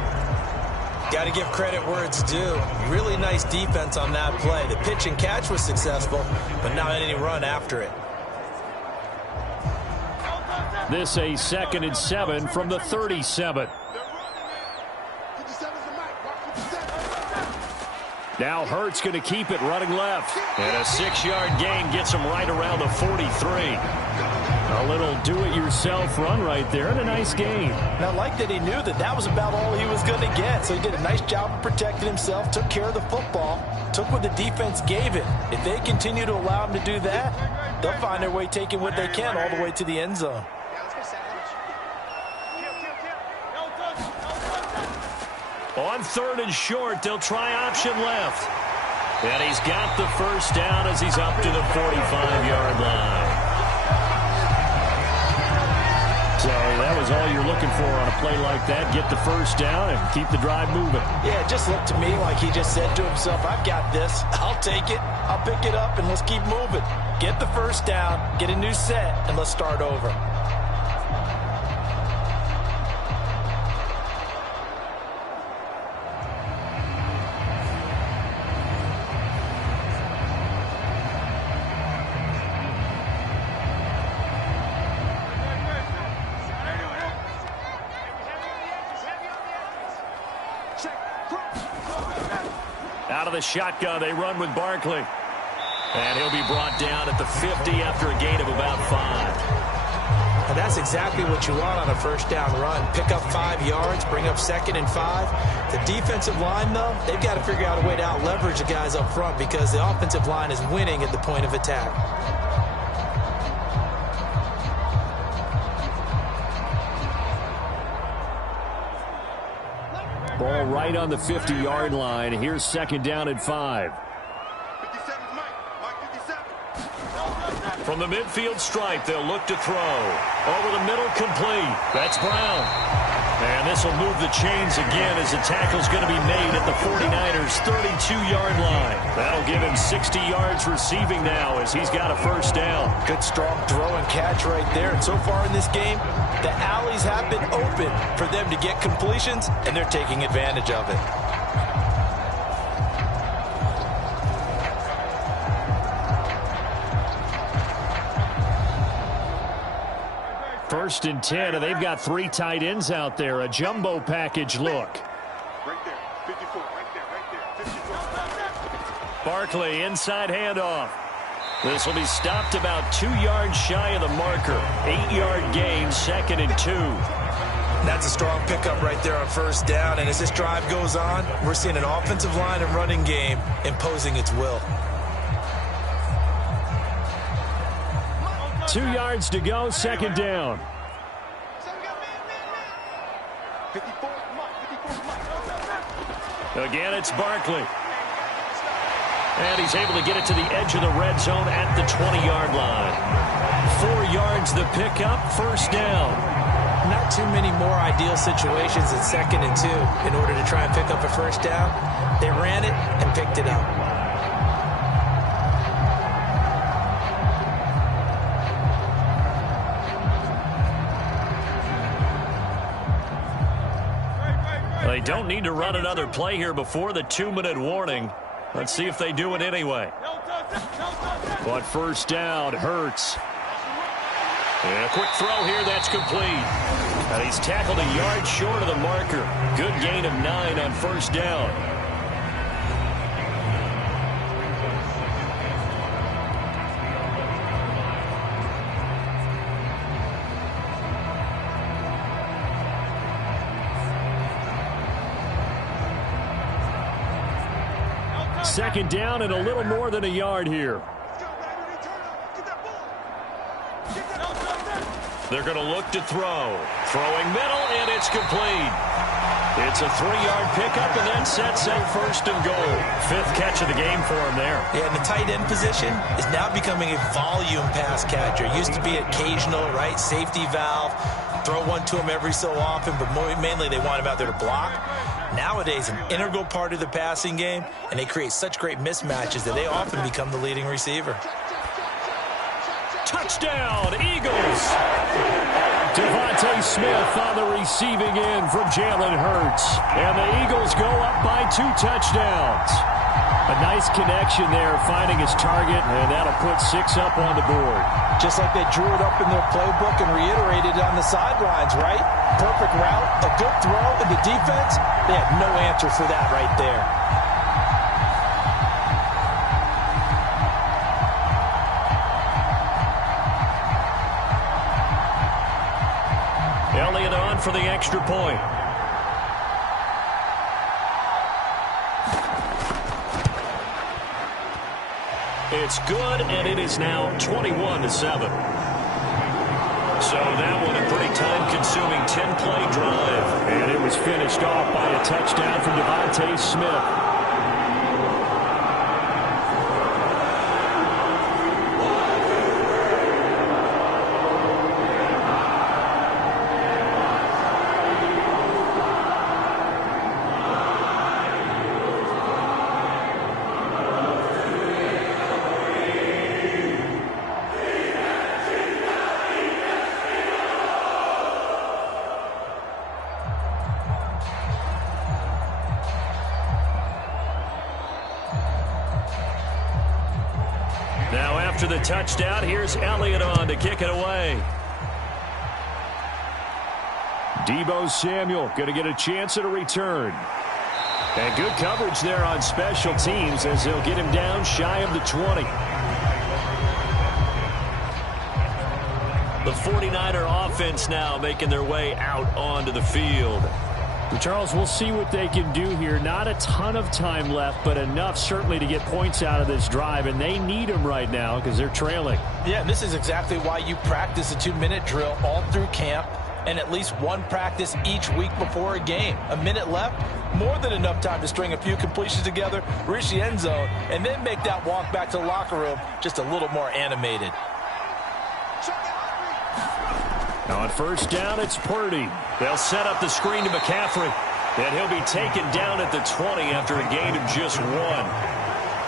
Got to give credit where it's due. Really nice defense on that play. The pitch and catch was successful, but not any run after it. This a 2nd and 7 from the 37. Now Hurts going to keep it running left. And a 6-yard gain gets him right around the 43. A little do-it-yourself run right there and a nice gain. And I like that he knew that that was about all he was going to get. So he did a nice job of protecting himself, took care of the football, took what the defense gave him. If they continue to allow him to do that, they'll find their way taking what they can all the way to the end zone. On 3rd and short, they'll try option left. And he's got the first down as he's up to the 45-yard line. So that was all you're looking for on a play like that. Get the first down and keep the drive moving. Yeah, it just looked to me like he just said to himself, I've got this. I'll take it. I'll pick it up, and let's keep moving. Get the first down, get a new set, and let's start over. Out of the shotgun, they run with Barkley. And he'll be brought down at the 50 after a gain of about 5. And that's exactly what you want on a first down run. Pick up 5 yards, bring up 2nd and 5. The defensive line, though, they've got to figure out a way to out-leverage the guys up front because the offensive line is winning at the point of attack. Ball right on the 50-yard line. Here's 2nd down and 5. From the midfield stripe, they'll look to throw. Over the middle, complete. That's Brown. And this will move the chains again as the tackle's going to be made at the 49ers' 32-yard line. That'll give him 60 yards receiving now as he's got a first down. Good, strong throw and catch right there. And so far in this game, the alleys have been open for them to get completions, and they're taking advantage of it. First and 10, and they've got 3 tight ends out there. A jumbo package look. Right there, 54, right there, 54. Barkley, inside handoff. This will be stopped about 2 yards shy of the marker. 8-yard gain, 2nd and 2. That's a strong pickup right there on first down. And as this drive goes on, we're seeing an offensive line and running game imposing its will. 2 yards to go, 2nd down. 54, Again, it's Barkley. And he's able to get it to the edge of the red zone at the 20-yard line. 4 yards the pickup, first down. Not too many more ideal situations in 2nd and 2 in order to try and pick up a first down. They ran it and picked it up. They don't need to run another play here before the 2-minute warning. Let's see if they do it anyway. But first down, Hurts. And a quick throw here, that's complete. And he's tackled a yard short of the marker. Good gain of 9 on first down. Second down and a little more than a yard here. They're going to look to throw. Throwing middle, and it's complete. It's a 3-yard pickup, and that sets up first and goal. 5th catch of the game for him there. Yeah, and the tight end position is now becoming a volume pass catcher. It used to be occasional, right? Safety valve. Throw one to him every so often, but mainly they want him out there to block. Nowadays, an integral part of the passing game, and they create such great mismatches that they often become the leading receiver. Touchdown, Eagles! Devontae Smith on the receiving end from Jalen Hurts. And the Eagles go up by 2 touchdowns. A nice connection there, finding his target, and that'll put 6 up on the board. Just like they drew it up in their playbook and reiterated on the sidelines, right? Perfect route, a good throw, and the defense, they had no answer for that right there. for the extra point. It's good, and it is now 21-7. So that one a pretty time-consuming 10-play drive. And it was finished off by a touchdown from Devontae Smith. Now after the touchdown, here's Elliott on to kick it away. Deebo Samuel going to get a chance at a return. And good coverage there on special teams as they'll get him down shy of the 20. The 49er offense now making their way out onto the field. Charles, we'll see what they can do here. Not a ton of time left, but enough certainly to get points out of this drive, and they need them right now because they're trailing. Yeah, and this is exactly why you practice a 2-minute drill all through camp and at least one practice each week before a game. A minute left, more than enough time to string a few completions together, reach the end zone, and then make that walk back to the locker room just a little more animated. Now on first down, it's Purdy. They'll set up the screen to McCaffrey. And he'll be taken down at the 20 after a gain of just 1.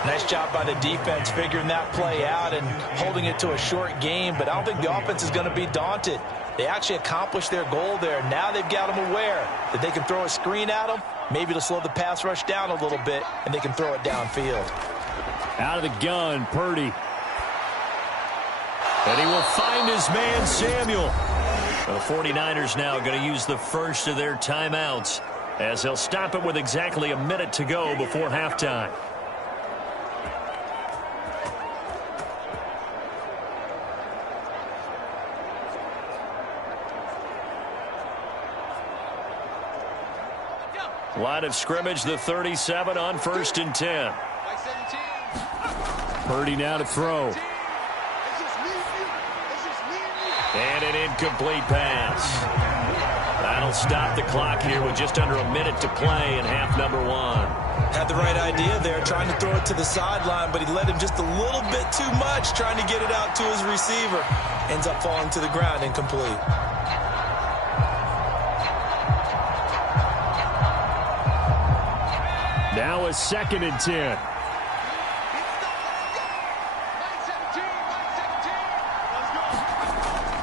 Nice job by the defense figuring that play out and holding it to a short game, but I don't think the offense is going to be daunted. They actually accomplished their goal there. Now they've got them aware that they can throw a screen at them, maybe to slow the pass rush down a little bit, and they can throw it downfield. Out of the gun, Purdy. And he will find his man, Samuel. The 49ers now going to use the first of their timeouts as they'll stop it with exactly a minute to go before halftime. Line of scrimmage, the 37 on 1st and 10. Purdy now to throw. And an incomplete pass. That'll stop the clock here with just under a minute to play in half number 1. Had the right idea there, trying to throw it to the sideline, but he let him just a little bit too much, trying to get it out to his receiver. Ends up falling to the ground, incomplete. Now a 2nd and 10.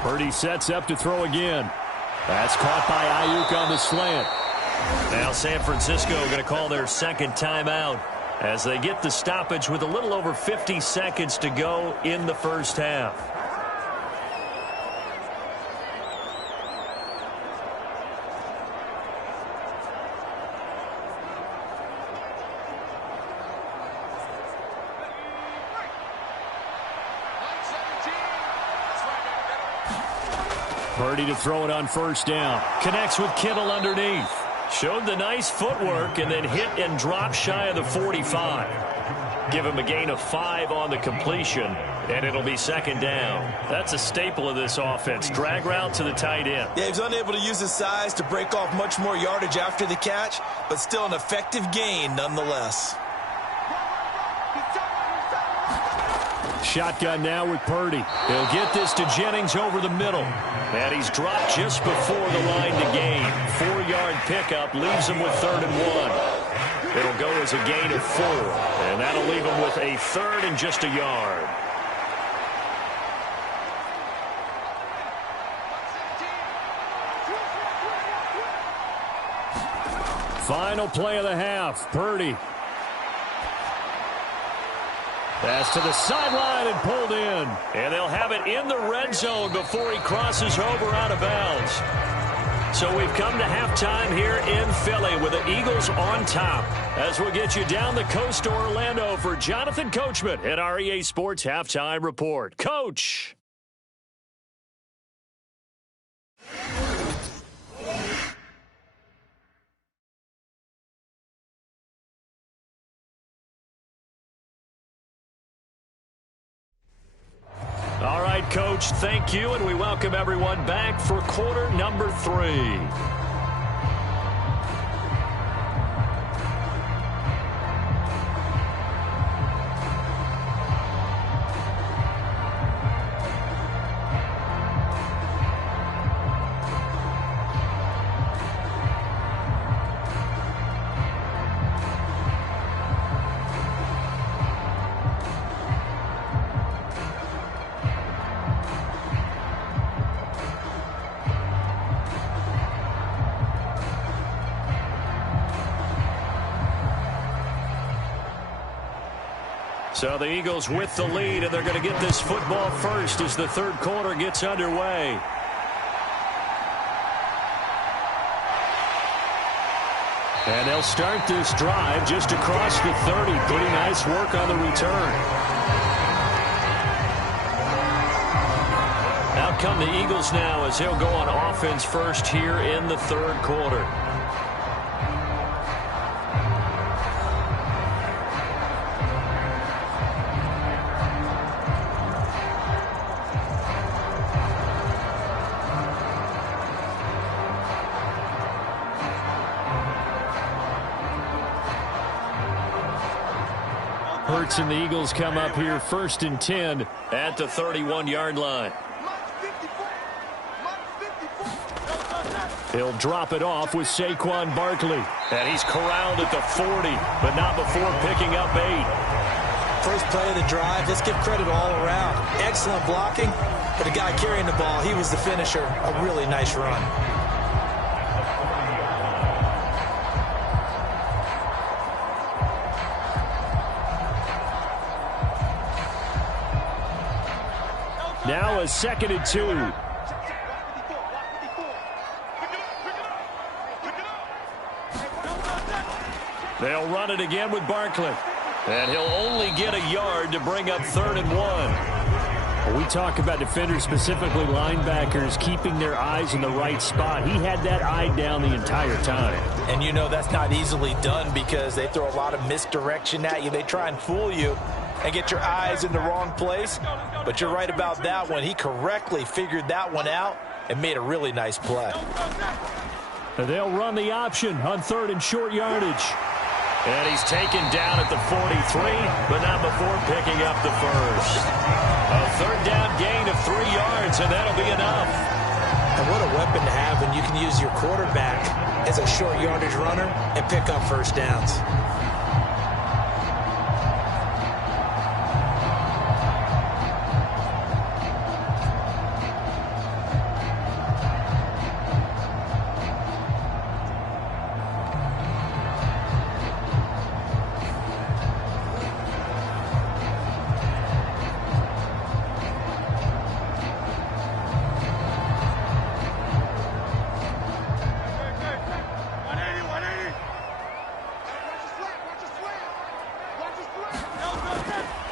Purdy sets up to throw again. That's caught by Ayuk on the slant. Now San Francisco going to call their second timeout as they get the stoppage with a little over 50 seconds to go in the first half. Purdy to throw it on first down. Connects with Kittle underneath. Showed the nice footwork and then hit and drop shy of the 45. Give him a gain of 5 on the completion, and it'll be 2nd down. That's a staple of this offense. Drag route to the tight end. Yeah, he's unable to use his size to break off much more yardage after the catch, but still an effective gain nonetheless. Shotgun now with Purdy. He'll get this to Jennings over the middle. And he's dropped just before the line to gain. 4-yard pickup leaves him with 3rd and 1. It'll go as a gain of 4. And that'll leave him with a 3rd and just a yard. Final play of the half. Purdy. Pass to the sideline and pulled in. And they'll have it in the red zone before he crosses over out of bounds. So we've come to halftime here in Philly with the Eagles on top. As we'll get you down the coast to Orlando for Jonathan Coachman at our EA Sports Halftime Report. Coach! right, Coach. Thank you, and we welcome everyone back for quarter number 3. So the Eagles with the lead, and they're going to get this football first as the third quarter gets underway. And they'll start this drive just across the 30. Pretty nice work on the return. Out come the Eagles now as he'll go on offense first here in the third quarter. Hurts and the Eagles come up here 1st and 10 at the 31-yard line. He'll drop it off with Saquon Barkley. And he's corralled at the 40, but not before picking up 8. First play of the drive, let's give credit all around. Excellent blocking, but the guy carrying the ball, he was the finisher. A really nice run. Now a 2nd and 2. They'll run it again with Barkley. And he'll only get a yard to bring up 3rd and 1. When we talk about defenders, specifically linebackers, keeping their eyes in the right spot. He had that eye down the entire time. And you know that's not easily done because they throw a lot of misdirection at you. They try and fool you and get your eyes in the wrong place. But you're right about that one. He correctly figured that one out and made a really nice play. They'll run the option on 3rd and short yardage. And he's taken down at the 43, but not before picking up the first. A 3rd down gain of 3 yards, and that'll be enough. And what a weapon to have when you can use your quarterback as a short yardage runner and pick up first downs.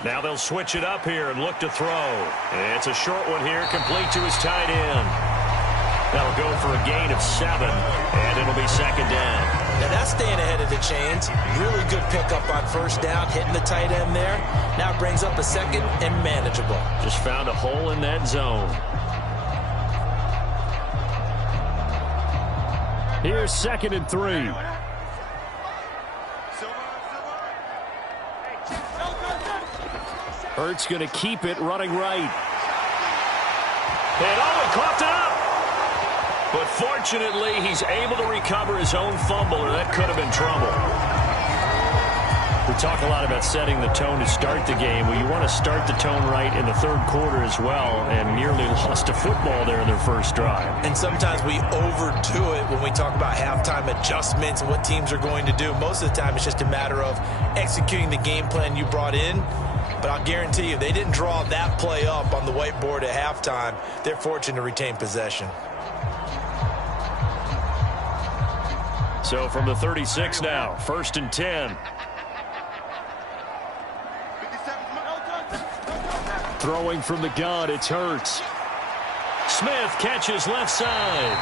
Now they'll switch it up here and look to throw. It's a short one here, complete to his tight end. That'll go for a gain of 7, and it'll be 2nd down. Now that's staying ahead of the chains. Really good pickup on 1st down, hitting the tight end there. Now it brings up a 2nd and manageable. Just found a hole in that zone. Here's 2nd and 3. Hurts going to keep it running right. And he coughed it up. But fortunately, he's able to recover his own fumble, or that could have been trouble. We talk a lot about setting the tone to start the game. Well, you want to start the tone right in the 3rd quarter as well, and nearly lost a football there in their first drive. And sometimes we overdo it when we talk about halftime adjustments and what teams are going to do. Most of the time, it's just a matter of executing the game plan you brought in. But I'll guarantee you, they didn't draw that play up on the whiteboard at halftime. They're fortunate to retain possession. So from the 36 now, 1st and 10. Throwing from the gun, it's Hurts. Smith catches left side.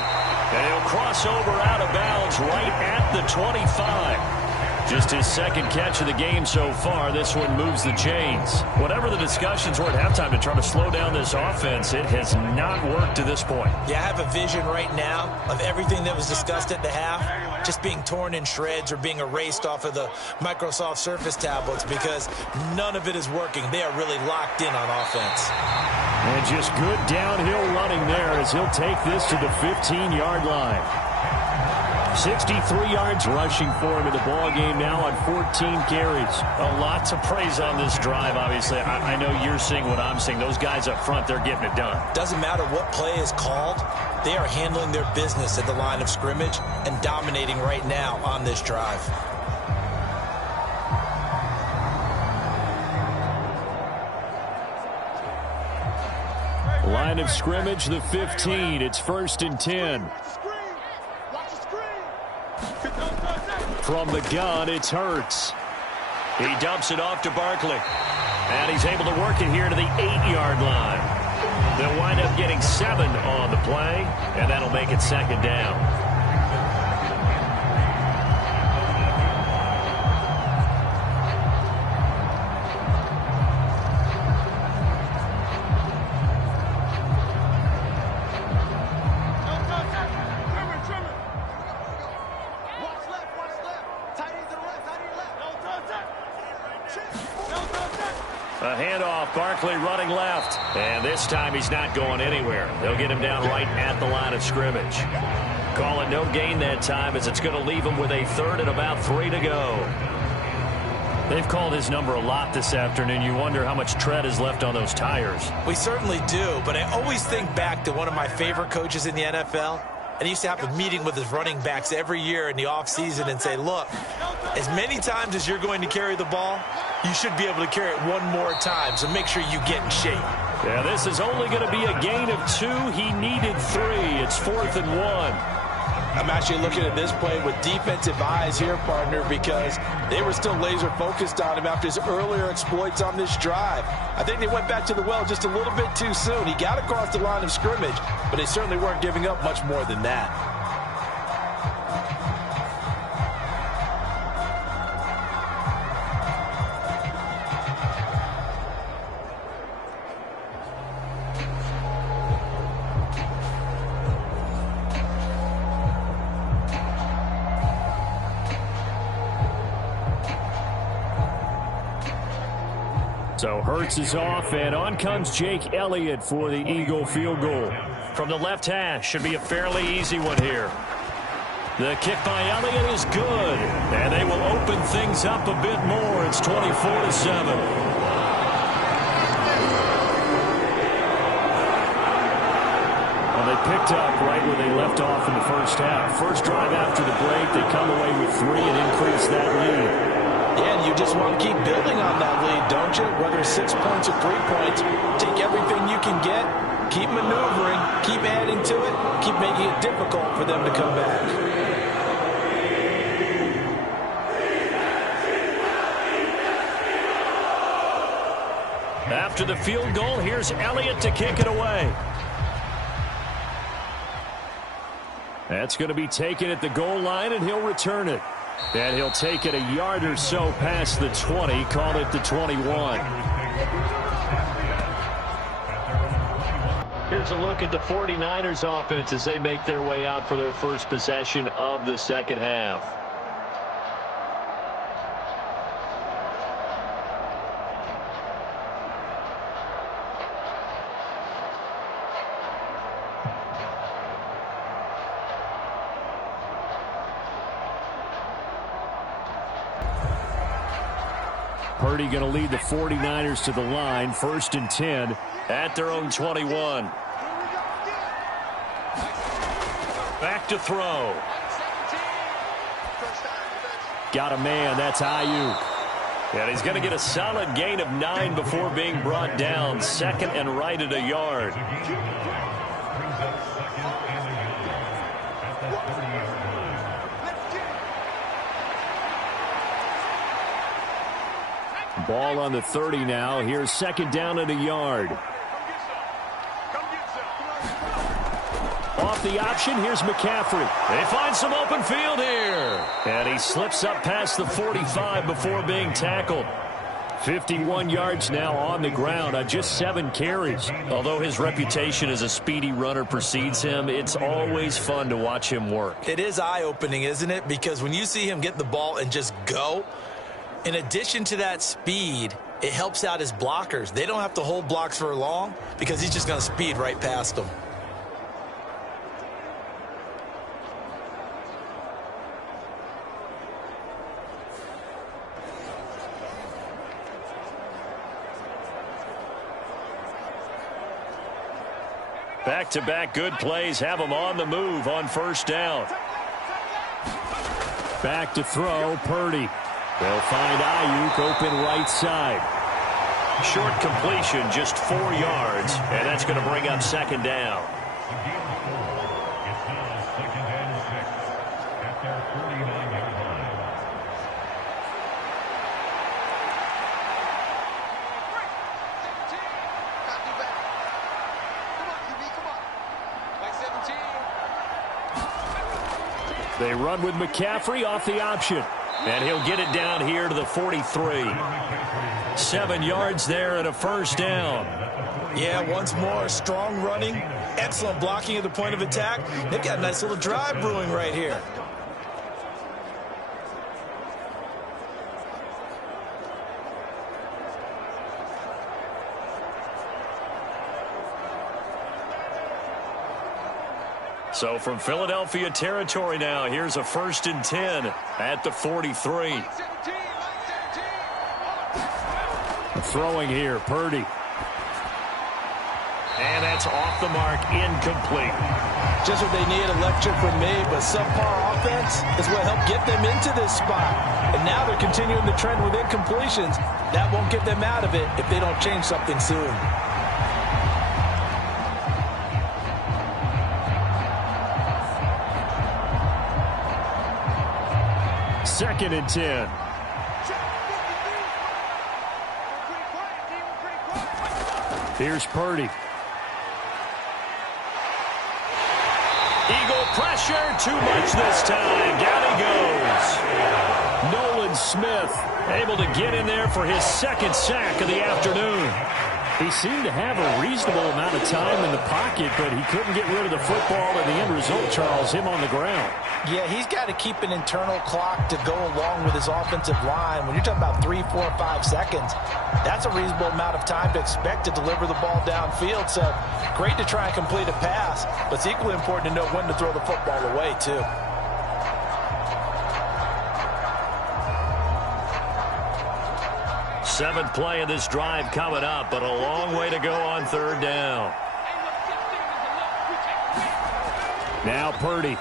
And he'll cross over out of bounds right at the 25. Just his second catch of the game so far. This one moves the chains. Whatever the discussions were at halftime to try to slow down this offense, it has not worked to this point. Yeah, I have a vision right now of everything that was discussed at the half just being torn in shreds or being erased off of the Microsoft Surface tablets because none of it is working. They are really locked in on offense. And just good downhill running there as he'll take this to the 15-yard line. 63 yards rushing for him in the ball game now on 14 carries. A lot to praise on this drive, obviously. I know you're seeing what I'm seeing. Those guys up front, they're getting it done. Doesn't matter what play is called. They are handling their business at the line of scrimmage and dominating right now on this drive. Line of scrimmage, the 15. It's 1st and 10. From the gun, it's Hurts. He dumps it off to Barkley. And he's able to work it here to the 8-yard line. They'll wind up getting 7 on the play, and that'll make it 2nd down. A handoff, Barkley running left. And this time he's not going anywhere. They'll get him down right at the line of scrimmage. Call it no gain that time as it's going to leave him with a 3rd and about 3 to go. They've called his number a lot this afternoon. You wonder how much tread is left on those tires. We certainly do, but I always think back to one of my favorite coaches in the NFL. And he used to have a meeting with his running backs every year in the offseason and say, look, as many times as you're going to carry the ball, you should be able to carry it one more time, so make sure you get in shape. Yeah, this is only going to be a gain of 2. He needed 3. It's 4th and 1. I'm actually looking at this play with defensive eyes here, partner, because they were still laser focused on him after his earlier exploits on this drive. I think they went back to the well just a little bit too soon. He got across the line of scrimmage, but they certainly weren't giving up much more than that. So Hurts is off, and on comes Jake Elliott for the Eagle field goal. From the left hash, should be a fairly easy one here. The kick by Elliott is good, and they will open things up a bit more. It's 24-7. Well, they picked up right where they left off in the first half. First drive after the break, they come away with 3 and increase that lead. Yeah, and you just want to keep building on that lead, don't you? Whether it's 6 points or 3 points, take everything you can get, keep maneuvering, keep adding to it, keep making it difficult for them to come back. After the field goal, here's Elliott to kick it away. That's going to be taken at the goal line, and he'll return it. And he'll take it a yard or so past the 20, call it the 21. Here's a look at the 49ers offense as they make their way out for their first possession of the second half. Purdy going to lead the 49ers to the line. 1st and 10 at their own 21. Back to throw. Got a man. That's Ayuk. And he's going to get a solid gain of 9 before being brought down. 2nd and right at a yard. Ball on the 30 now. Here's 2nd down and a yard. off the option. Here's McCaffrey. They find some open field here. And he slips up past the 45 before being tackled. 51 yards now on the ground on just 7 carries. Although his reputation as a speedy runner precedes him, it's always fun to watch him work. It is eye-opening, isn't it? Because when you see him get the ball and just go, in addition to that speed, it helps out his blockers. They don't have to hold blocks for long because he's just going to speed right past them. Back-to-back good plays have him on the move on first down. Back to throw, Purdy. They'll find Ayuk open right side. Short completion, just 4 yards, and that's going to bring up second down. It's now 2nd and 6 at their 49-yard line. They run with McCaffrey off the option. And he'll get it down here to the 43. 7 yards there and a first down. Yeah, once more, strong running, excellent blocking at the point of attack. They've got a nice little drive brewing right here. So from Philadelphia territory now, here's a 1st and 10 at the 43. Throwing here, Purdy. And that's off the mark, incomplete. Just what they need, a lecture from me, but subpar offense is what helped get them into this spot. And now they're continuing the trend with incompletions. That won't get them out of it if they don't change something soon. Second and 10. Here's Purdy. Eagle pressure, too much this time. Down he goes. Nolan Smith able to get in there for his 2nd sack of the afternoon. He seemed to have a reasonable amount of time in the pocket, but he couldn't get rid of the football, and the end result, Charles, him on the ground. Yeah, he's got to keep an internal clock to go along with his offensive line. When you're talking about 3, 4, 5 seconds, that's a reasonable amount of time to expect to deliver the ball downfield. So great to try and complete a pass, but it's equally important to know when to throw the football away, too. Seventh play of this drive coming up, but a long way to go on 3rd down. Now Purdy.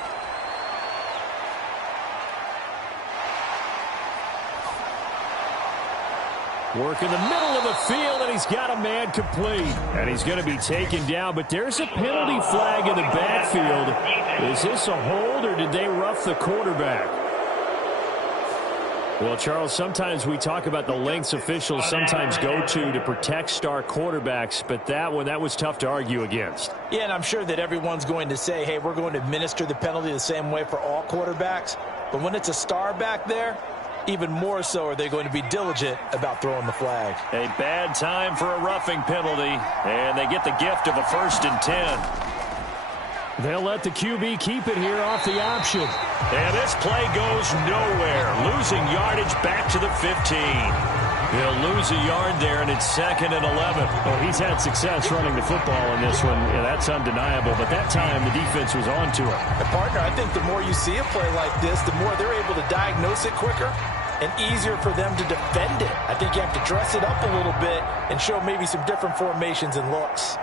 Work in the middle of the field, and he's got a man complete. And he's going to be taken down, but there's a penalty flag in the backfield. Is this a hold, or did they rough the quarterback? Well, Charles, sometimes we talk about the lengths officials sometimes go to protect star quarterbacks, but that was tough to argue against. Yeah, and I'm sure that everyone's going to say, hey, we're going to administer the penalty the same way for all quarterbacks. But when it's a star back there, even more so are they going to be diligent about throwing the flag. A bad time for a roughing penalty, and they get the gift of a 1st and 10. They'll let the QB keep it here off the option. And this play goes nowhere. Losing yardage back to the 15. He'll lose a yard there, and it's 2nd and 11. Well, he's had success running the football in this one. Yeah, that's undeniable. But that time, the defense was on to it. And partner, I think the more you see a play like this, the more they're able to diagnose it quicker and easier for them to defend it. I think you have to dress it up a little bit and show maybe some different formations and looks.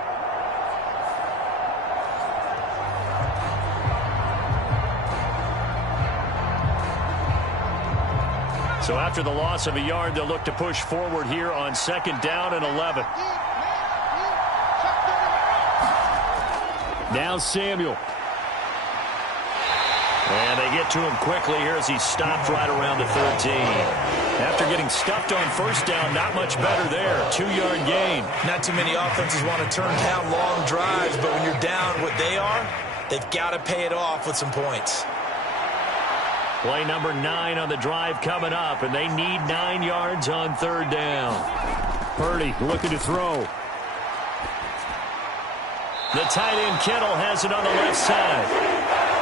So after the loss of a yard, they'll look to push forward here on 2nd down and 11. Now Samuel. And they get to him quickly here as he's stopped right around the 13. After getting stuffed on 1st down, not much better there. 2-yard gain. Not too many offenses want to turn down long drives, but when you're down what they are, They've got to pay it off with some points. Play number 9 on the drive coming up, and they need 9 yards on 3rd down. Purdy looking to throw. The tight end Kittle has it on the left side.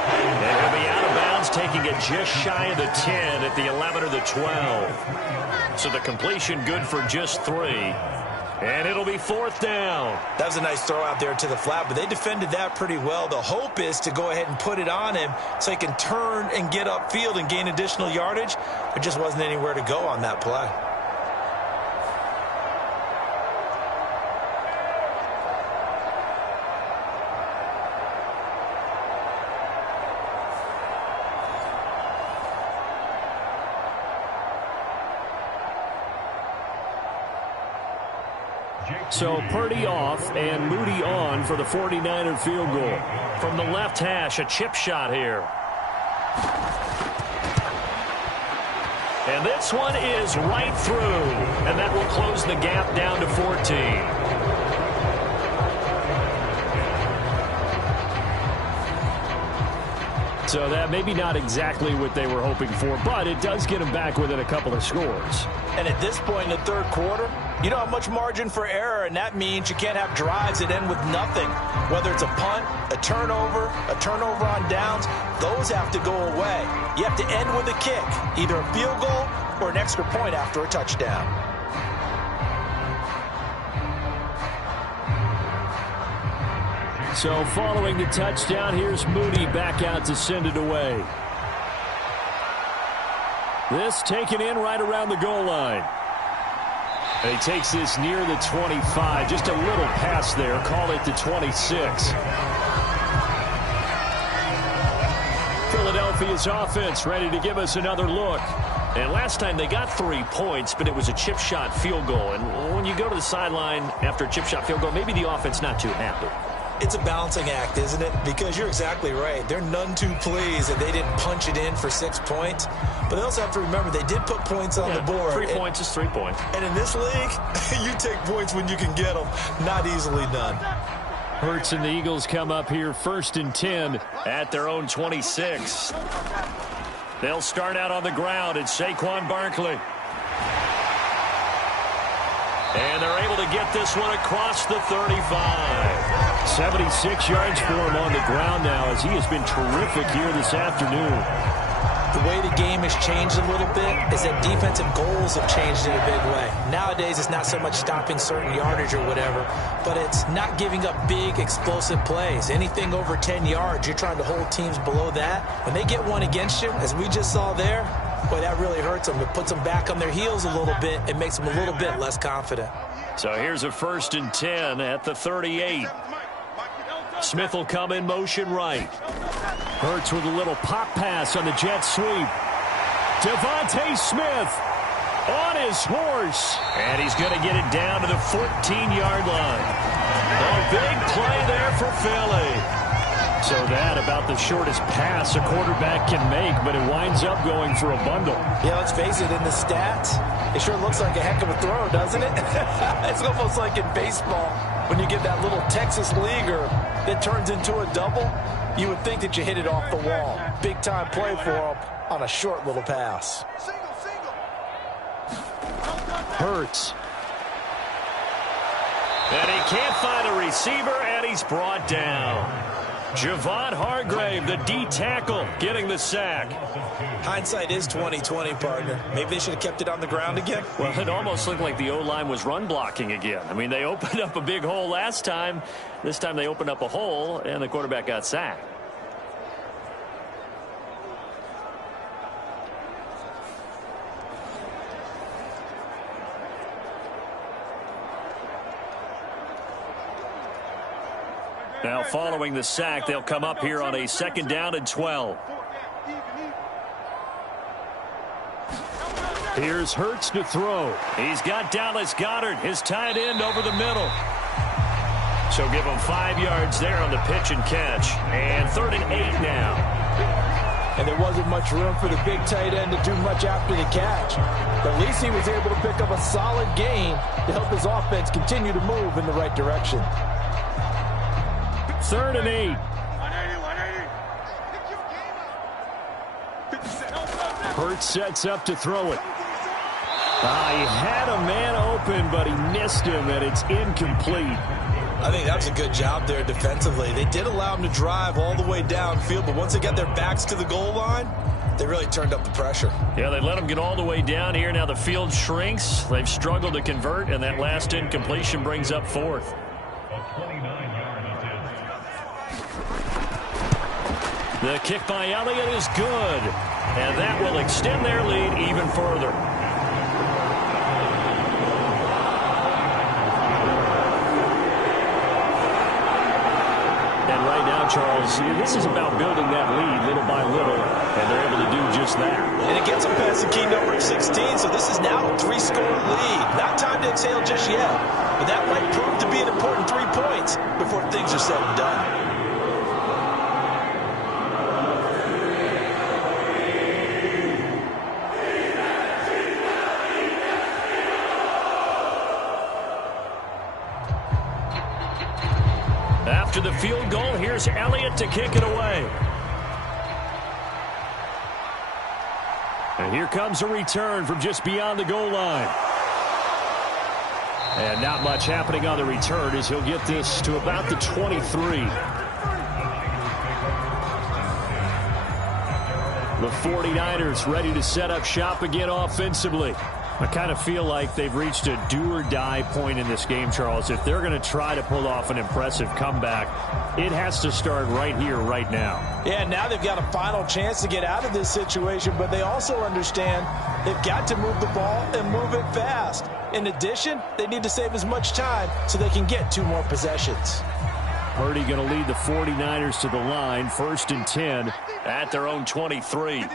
And he'll be out of bounds, taking it just shy of the 10 at the 11 or the 12. So the completion good for just 3. And it'll be 4th down. That was a nice throw out there to the flat, but they defended that pretty well. The hope is to go ahead and put it on him so he can turn and get upfield and gain additional yardage. There just wasn't anywhere to go on that play. So Purdy off and Moody on for the 49er field goal. From the left hash, a chip shot here. And this one is right through. And that will close the gap down to 14. So that maybe not exactly what they were hoping for, but it does get them back within a couple of scores. And at this point in the 3rd quarter, you don't have much margin for error, and that means you can't have drives that end with nothing. Whether it's a punt, a turnover on downs, those have to go away. You have to end with a kick, either a field goal or an extra point after a touchdown. So following the touchdown, here's Moody back out to send it away. This taken in right around the goal line. And he takes this near the 25. Just a little pass there. Call it the 26. Philadelphia's offense ready to give us another look. And last time they got 3 points, but it was a chip shot field goal. And when you go to the sideline after a chip shot field goal, maybe the offense not too happy. It's a balancing act, isn't it? Because you're exactly right. They're none too pleased that they didn't punch it in for 6 points. But they also have to remember they did put points on the board. 3 points is 3 points. And in this league, you take points when you can get them. Not easily done. Hurts and the Eagles come up here 1st and 10 at their own 26. They'll start out on the ground. It's Saquon Barkley. And they're able to get this one across the 35. 76 yards for him on the ground now as he has been terrific here this afternoon. The way the game has changed a little bit is that defensive goals have changed in a big way. Nowadays, it's not so much stopping certain yardage or whatever, but it's not giving up big, explosive plays. Anything over 10 yards, you're trying to hold teams below that. When they get one against you, as we just saw there, boy, that really hurts them. It puts them back on their heels a little bit. It makes them a little bit less confident. So here's a 1st and 10 at the 38. Smith will come in motion right. Hurts with a little pop pass on the jet sweep. Devontae Smith on his horse. And he's going to get it down to the 14-yard line. A big play there for Philly. So that about the shortest pass a quarterback can make, but it winds up going for a bundle. Yeah, let's face it, in the stats, it sure looks like a heck of a throw, doesn't it? It's almost like in baseball, when you get that little Texas leaguer that turns into a double, you would think that you hit it off the wall. Big time play for him on a short little pass. Hurts. And he can't find a receiver, and he's brought down. Javon Hargrave, the D tackle, getting the sack. Hindsight is 20/20, partner. Maybe they should have kept it on the ground again. Well, it almost looked like the O-line was run blocking again. I mean, they opened up a big hole last time. This time they opened up a hole, and the quarterback got sacked. Now, following the sack, they'll come up here on a 2nd down and 12. Here's Hurts to throw. He's got Dallas Goedert, his tight end, over the middle. So give him 5 yards there on the pitch and catch. And 3rd and 8 now. And there wasn't much room for the big tight end to do much after the catch. But at least he was able to pick up a solid gain to help his offense continue to move in the right direction. 3rd and 8. Hurts sets up to throw it. He had a man open, but he missed him, and it's incomplete. I think that was a good job there defensively. They did allow him to drive all the way downfield, but once they got their backs to the goal line, they really turned up the pressure. Yeah, they let him get all the way down here. Now the field shrinks. They've struggled to convert, and that last incompletion brings up fourth. The kick by Elliott is good, and that will extend their lead even further. And right now, Charles, this is about building that lead little by little, and they're able to do just that. And it gets them past the key number of 16, so this is now a 3-score lead. Not time to exhale just yet, but that might prove to be an important 3 points before things are said and done. After the field goal, here's Elliott to kick it away. And here comes a return from just beyond the goal line. And not much happening on the return as he'll get this to about the 23. The 49ers ready to set up shop again offensively. I kind of feel like they've reached a do-or-die point in this game, Charles. If they're going to try to pull off an impressive comeback, it has to start right here, right now. Yeah, now they've got a final chance to get out of this situation, but they also understand they've got to move the ball and move it fast. In addition, they need to save as much time so they can get 2 more possessions. Purdy going to lead the 49ers to the line, 1st and 10 at their own 23.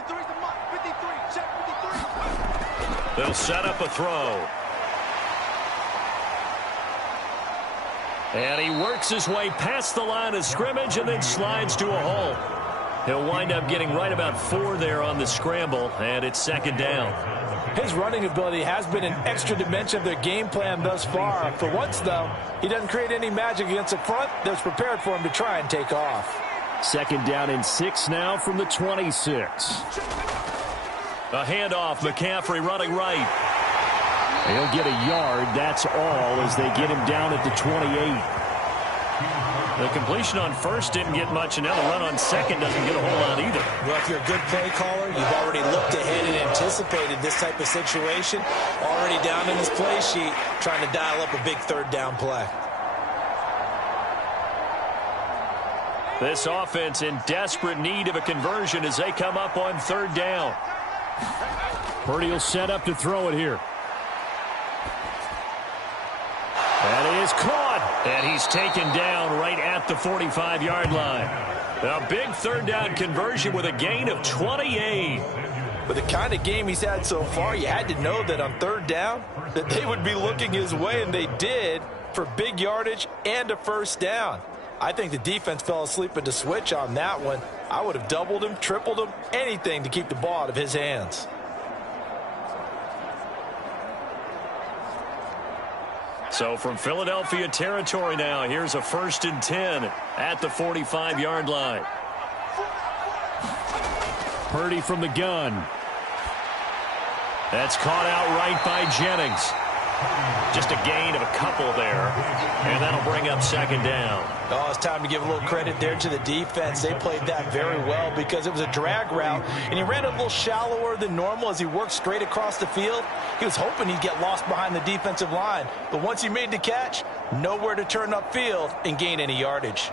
They'll set up a throw. And he works his way past the line of scrimmage and then slides to a hole. He'll wind up getting right about 4 there on the scramble, and it's 2nd down. His running ability has been an extra dimension of their game plan thus far. For once, though, he doesn't create any magic against the front that's prepared for him to try and take off. 2nd down and 6 now from the 26. A handoff, McCaffrey running right. He'll get a yard, that's all, as they get him down at the 28. The completion on 1st didn't get much, and now the run on 2nd doesn't get a whole lot either. Well, if you're a good play caller, you've already looked ahead and anticipated this type of situation. Already down in his play sheet, trying to dial up a big 3rd down play. This offense in desperate need of a conversion as they come up on 3rd down. Purdy will set up to throw it here. And it is caught. And he's taken down right at the 45-yard line. A big 3rd down conversion with a gain of 28. With the kind of game he's had so far, you had to know that on 3rd down, that they would be looking his way, and they did, for big yardage and a 1st down. I think the defense fell asleep at the switch on that one. I would have doubled him, tripled him, anything to keep the ball out of his hands. So from Philadelphia territory now, here's a 1st and 10 at the 45-yard line. Purdy from the gun. That's caught out right by Jennings. Just a gain of a couple there, and that'll bring up 2nd down. Oh, it's time to give a little credit there to the defense. They played that very well because it was a drag route, and he ran a little shallower than normal as he worked straight across the field. He was hoping he'd get lost behind the defensive line, but once he made the catch, nowhere to turn upfield and gain any yardage.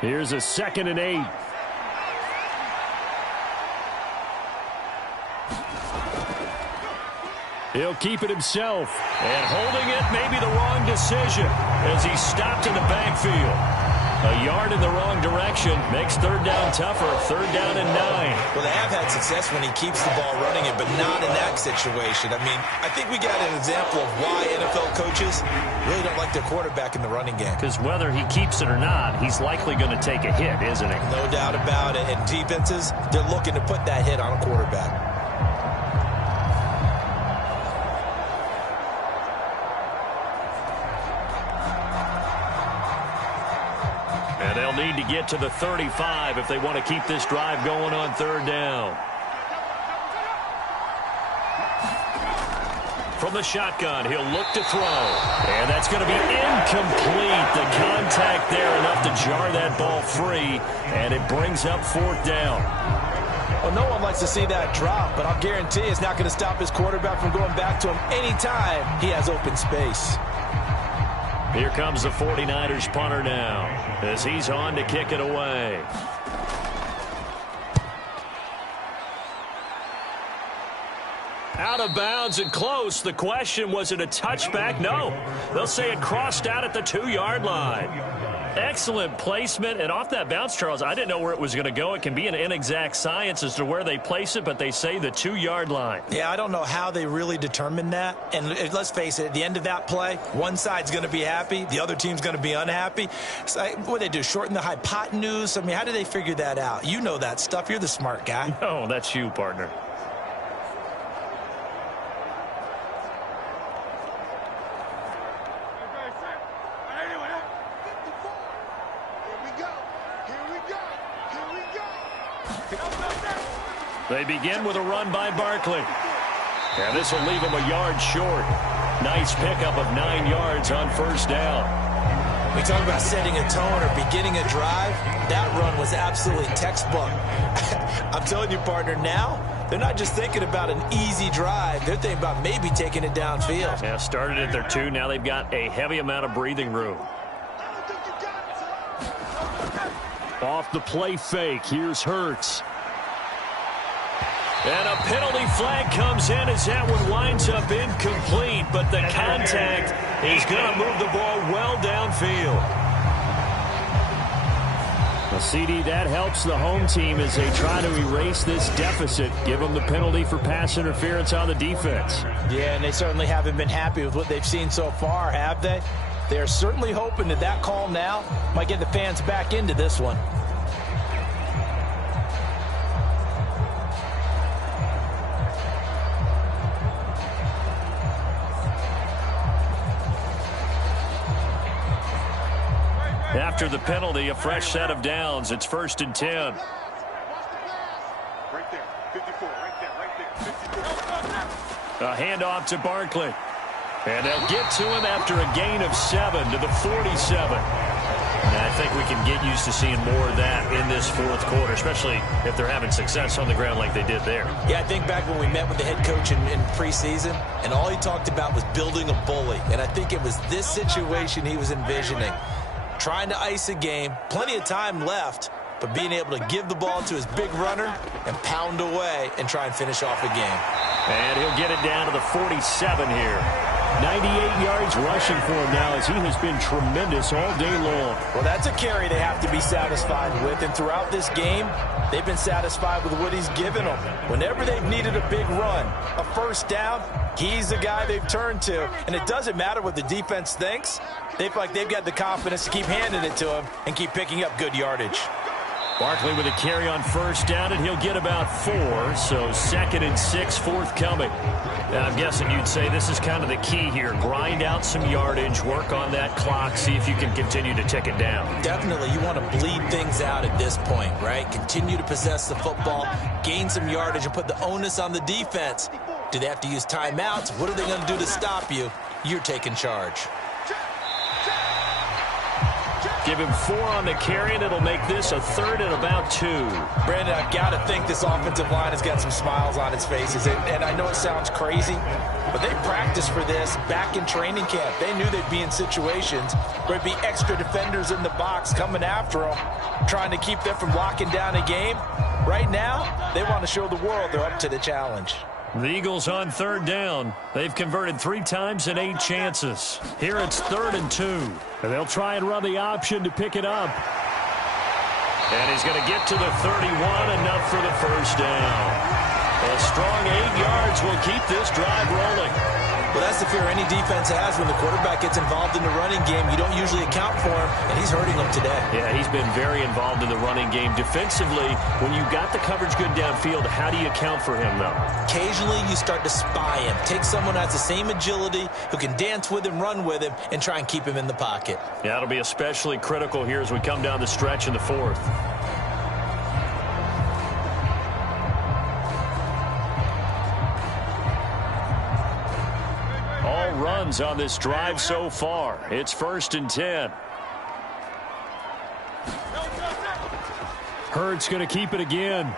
Here's a 2nd and 8. He'll keep it himself. And holding it may be the wrong decision as he's stopped in the backfield. A yard in the wrong direction makes 3rd down tougher. 3rd down and 9. Well, they have had success when he keeps the ball running it, but not in that situation. I mean, I think we got an example of why NFL coaches really don't like their quarterback in the running game. Because whether he keeps it or not, he's likely going to take a hit, isn't he? No doubt about it. And defenses, they're looking to put that hit on a quarterback. And they'll need to get to the 35 if they want to keep this drive going on third down. From the shotgun, he'll look to throw. And that's going to be incomplete. The contact there enough to jar that ball free, and it brings up fourth down. Well, no one likes to see that drop, but I'll guarantee it's not going to stop his quarterback from going back to him anytime he has open space. Here comes the 49ers punter now as he's on to kick it away. Out of bounds and close. The question, was it a touchback? No. They'll say it crossed out at the 2-yard line. Excellent placement. And off that bounce, Charles, I didn't know where it was going to go. It can be an inexact science as to where they place it, but they say the 2-yard line. Yeah, I don't know how they really determined that. And let's face it, at the end of that play, one side's going to be happy, the other team's going to be unhappy. So, what do they do, shorten the hypotenuse? I mean, how do they figure that out? You know that stuff. You're the smart guy. No, that's you, partner. They begin with a run by Barkley. And this will leave him a yard short. Nice pickup of 9 yards on first down. We talk about setting a tone or beginning a drive. That run was absolutely textbook. I'm telling you, partner, now they're not just thinking about an easy drive. They're thinking about maybe taking it downfield. Yeah, started at their 2. Now they've got a heavy amount of breathing room. Off the play fake. Here's Hurts. And a penalty flag comes in as that one winds up incomplete, but the contact is going to move the ball well downfield. Well, CD, that helps the home team as they try to erase this deficit. Give them the penalty for pass interference on the defense. Yeah, and they certainly haven't been happy with what they've seen so far, have they? They're certainly hoping that that call now might get the fans back into this one. After the penalty, a fresh set of downs. It's 1st and 10. Right there, 54, right there, 54. A handoff to Barkley. And they'll get to him after a gain of 7 to the 47. And I think we can get used to seeing more of that in this fourth quarter, especially if they're having success on the ground like they did there. Yeah, I think back when we met with the head coach in preseason, and all he talked about was building a bully. And I think it was this situation he was envisioning. Trying to ice a game, plenty of time left, but being able to give the ball to his big runner and pound away and try and finish off a game. And he'll get it down to the 47 here. 98 yards rushing for him now as he has been tremendous all day long. Well, that's a carry they have to be satisfied with, and throughout this game, they've been satisfied with what he's given them. Whenever they've needed a big run, a first down, he's the guy they've turned to. And it doesn't matter what the defense thinks. They feel like they've got the confidence to keep handing it to him and keep picking up good yardage. Barkley with a carry on first down, and he'll get about 4. So 2nd and 6 forthcoming. Now, I'm guessing you'd say this is kind of the key here. Grind out some yardage, work on that clock, see if you can continue to tick it down. Definitely, you want to bleed things out at this point, right? Continue to possess the football, gain some yardage, and put the onus on the defense. Do they have to use timeouts? What are they going to do to stop you? You're taking charge. Give him 4 on the carry, and it'll make this a 3rd and about 2. Brandon, I've got to think this offensive line has got some smiles on its faces. And I know it sounds crazy, but they practiced for this back in training camp. They knew they'd be in situations where there'd be extra defenders in the box coming after them, trying to keep them from locking down a game. Right now, they want to show the world they're up to the challenge. The Eagles on 3rd down. They've converted 3 times in 8 chances. Here it's 3rd and 2. And they'll try and run the option to pick it up. And he's going to get to the 31, enough for the first down. A strong 8 yards will keep this drive rolling. Well, that's the fear any defense has when the quarterback gets involved in the running game. You don't usually account for him, and he's hurting them today. Yeah, he's been very involved in the running game. Defensively, when you got the coverage good downfield, how do you account for him, though? Occasionally, you start to spy him. Take someone who has the same agility, who can dance with him, run with him, and try and keep him in the pocket. Yeah, it'll be especially critical here as we come down the stretch in the fourth. All runs on this drive so far. It's 1st and 10. Hurts going to keep it again.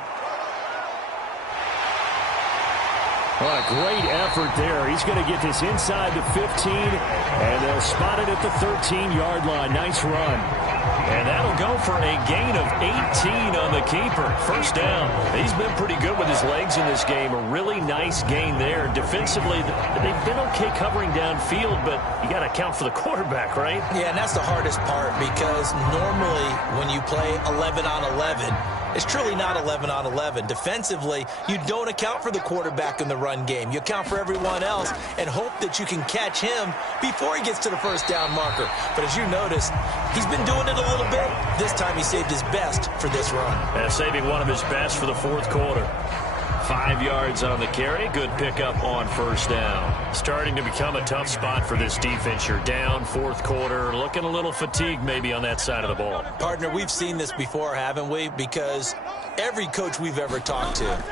What a great effort there. He's going to get this inside the 15, and they'll spot it at the 13-yard line. Nice run. And that'll go for a gain of 18 on the keeper. First down. He's been pretty good with his legs in this game. A really nice gain there. Defensively, they've been okay covering downfield, but you got to account for the quarterback, right? Yeah, and that's the hardest part because normally when you play 11 on 11, it's truly not 11 on 11. Defensively, you don't account for the quarterback in the run game. You account for everyone else and hope that you can catch him before he gets to the first down marker. But as you noticed, he's been doing it a little bit. This time he saved his best for this run. Saving one of his best for the fourth quarter. 5 yards on the carry. Good pickup on first down. Starting to become a tough spot for this defense. You're down fourth quarter. Looking a little fatigued maybe on that side of the ball. Partner, we've seen this before, haven't we? Because every coach we've ever talked to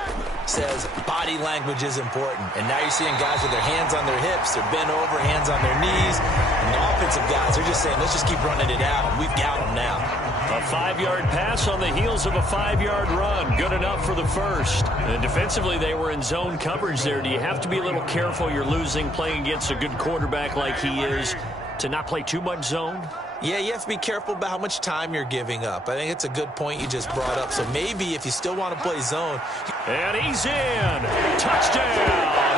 says body language is important. And now you're seeing guys with their hands on their hips. They're bent over, hands on their knees. And the offensive guys, they're just saying, let's just keep running it out. We've got them now. A 5-yard pass on the heels of a 5-yard run. Good enough for the first. And defensively, they were in zone coverage there. Do you have to be a little careful? You're losing, playing against a good quarterback like he is, to not play too much zone? Yeah, you have to be careful about how much time you're giving up. I think it's a good point you just brought up. So maybe if you still want to play zone. And he's in. Touchdown,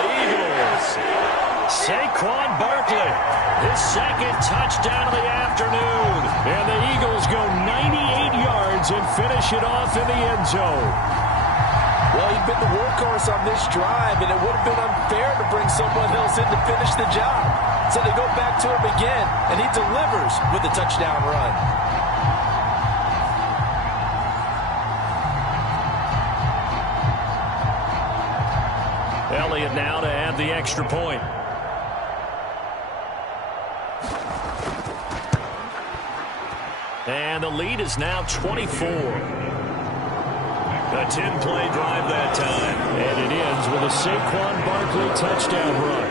the Eagles. Saquon Barkley, his second touchdown of the afternoon. And the Eagles go 98 yards and finish it off in the end zone. Well, he's been the workhorse on this drive, and it would have been unfair to bring someone else in to finish the job. So they go back to him again, and he delivers with a touchdown run. Elliott now to add the extra point. And the lead is now 24. A 10-play drive that time. And it ends with a Saquon Barkley touchdown run.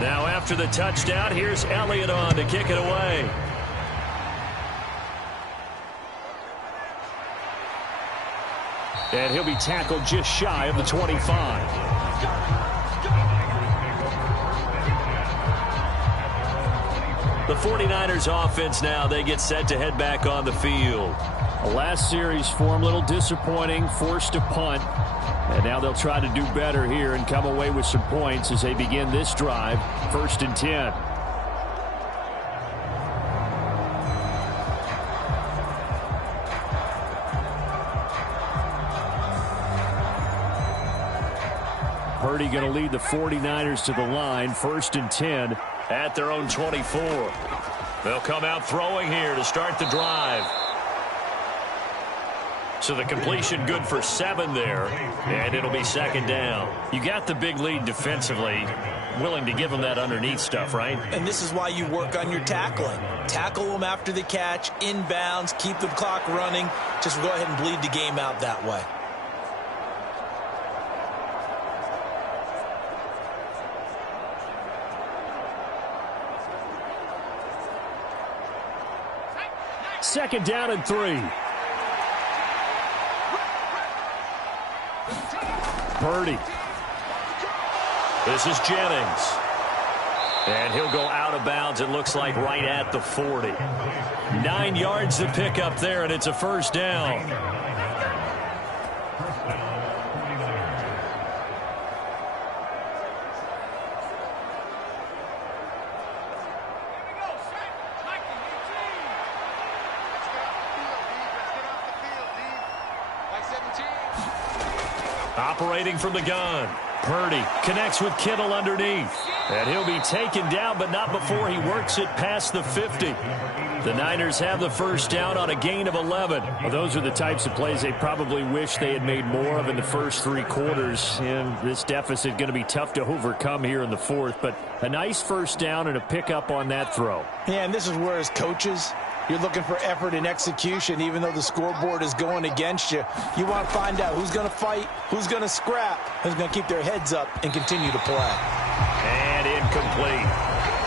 Now after the touchdown, here's Elliott on to kick it away. And he'll be tackled just shy of the 25. The 49ers offense now, they get set to head back on the field. The last series for him, a little disappointing, forced a punt. And now they'll try to do better here and come away with some points as they begin this drive. 1st and 10. Purdy going to lead the 49ers to the line. 1st and 10 at their own 24. They'll come out throwing here to start the drive. So the completion good for 7 there, and it'll be 2nd down. You got the big lead defensively, willing to give them that underneath stuff, right? And this is why you work on your tackling. Tackle them after the catch, inbounds, keep the clock running. Just go ahead and bleed the game out that way. Second down and 3. Purdy This is Jennings. And he'll go out of bounds, it looks like, right at the 40. 9 yards to pick up there, and it's a first down. Operating from the gun. Purdy connects with Kittle underneath. And he'll be taken down, but not before he works it past the 50. The Niners have the first down on a gain of 11. Well, those are the types of plays they probably wish they had made more of in the first 3 quarters. And this deficit going to be tough to overcome here in the fourth. But a nice first down and a pickup on that throw. Yeah, and this is where as coaches, you're looking for effort and execution, even though the scoreboard is going against you. You want to find out who's going to fight, who's going to scrap, who's going to keep their heads up and continue to play. And incomplete.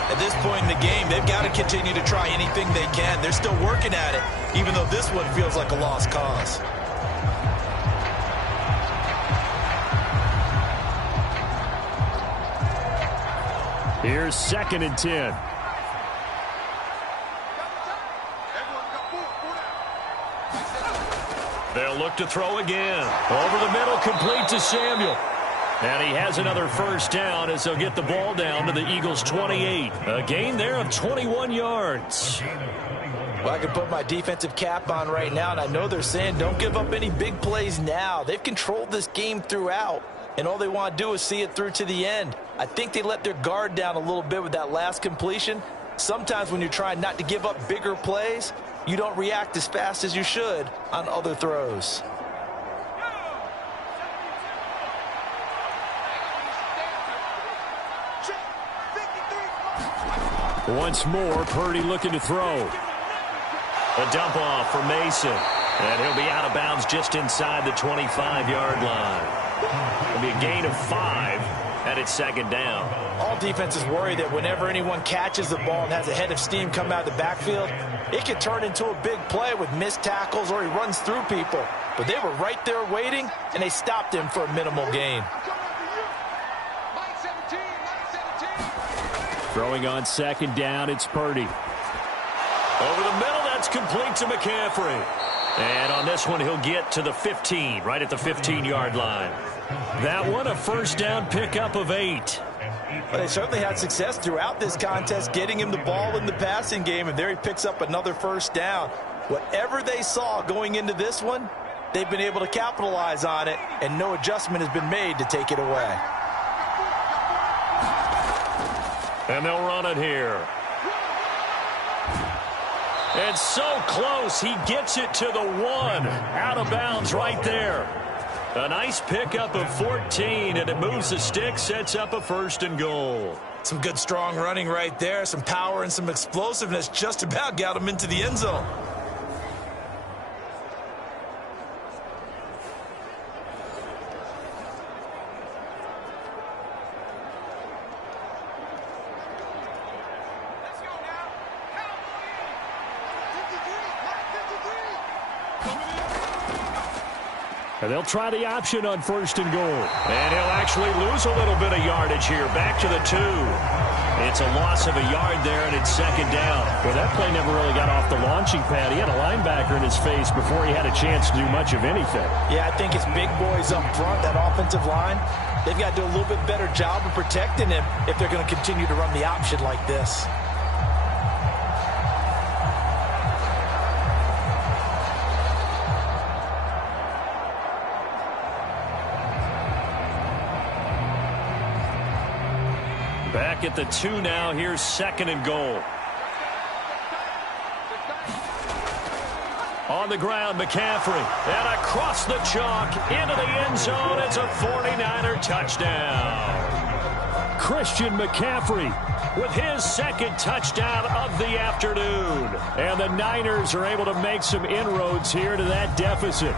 At this point in the game, they've got to continue to try anything they can. They're still working at it, even though this one feels like a lost cause. Here's 2nd and 10. They'll look to throw again. Over the middle, complete to Samuel. And he has another first down as they'll get the ball down to the Eagles' 28. A gain there of 21 yards. Well, I can put my defensive cap on right now, and I know they're saying don't give up any big plays now. They've controlled this game throughout, and all they want to do is see it through to the end. I think they let their guard down a little bit with that last completion. Sometimes when you're trying not to give up bigger plays, you don't react as fast as you should on other throws. Once more, Purdy looking to throw. A dump off for Mason. And he'll be out of bounds just inside the 25-yard line. It'll be a gain of 5, and it's 2nd down. All defenses worry that whenever anyone catches the ball and has a head of steam come out of the backfield, it could turn into a big play with missed tackles or he runs through people. But they were right there waiting, and they stopped him for a minimal gain. Throwing on 2nd down, it's Purdy. Over the middle, that's complete to McCaffrey. And on this one, he'll get to the 15, right at the 15-yard line. That one, a first down pickup of 8. But they certainly had success throughout this contest, getting him the ball in the passing game, and there he picks up another first down. Whatever they saw going into this one, they've been able to capitalize on it, and no adjustment has been made to take it away. And they'll run it here. And so close, he gets it to the 1. Out of bounds right there. A nice pickup of 14, and it moves the stick, sets up a 1st and goal. Some good strong running right there, some power and some explosiveness, just about got him into the end zone. And they'll try the option on 1st and goal. And he'll actually lose a little bit of yardage here. Back to the 2. It's a loss of a yard there, and it's 2nd down. Well, that play never really got off the launching pad. He had a linebacker in his face before he had a chance to do much of anything. Yeah, I think it's big boys up front, that offensive line. They've got to do a little bit better job of protecting him if they're going to continue to run the option like this. Back at the 2 now. Here's 2nd and goal. On the ground, McCaffrey. And across the chalk into the end zone. It's a 49er touchdown. Christian McCaffrey with his 2nd touchdown of the afternoon. And the Niners are able to make some inroads here to that deficit.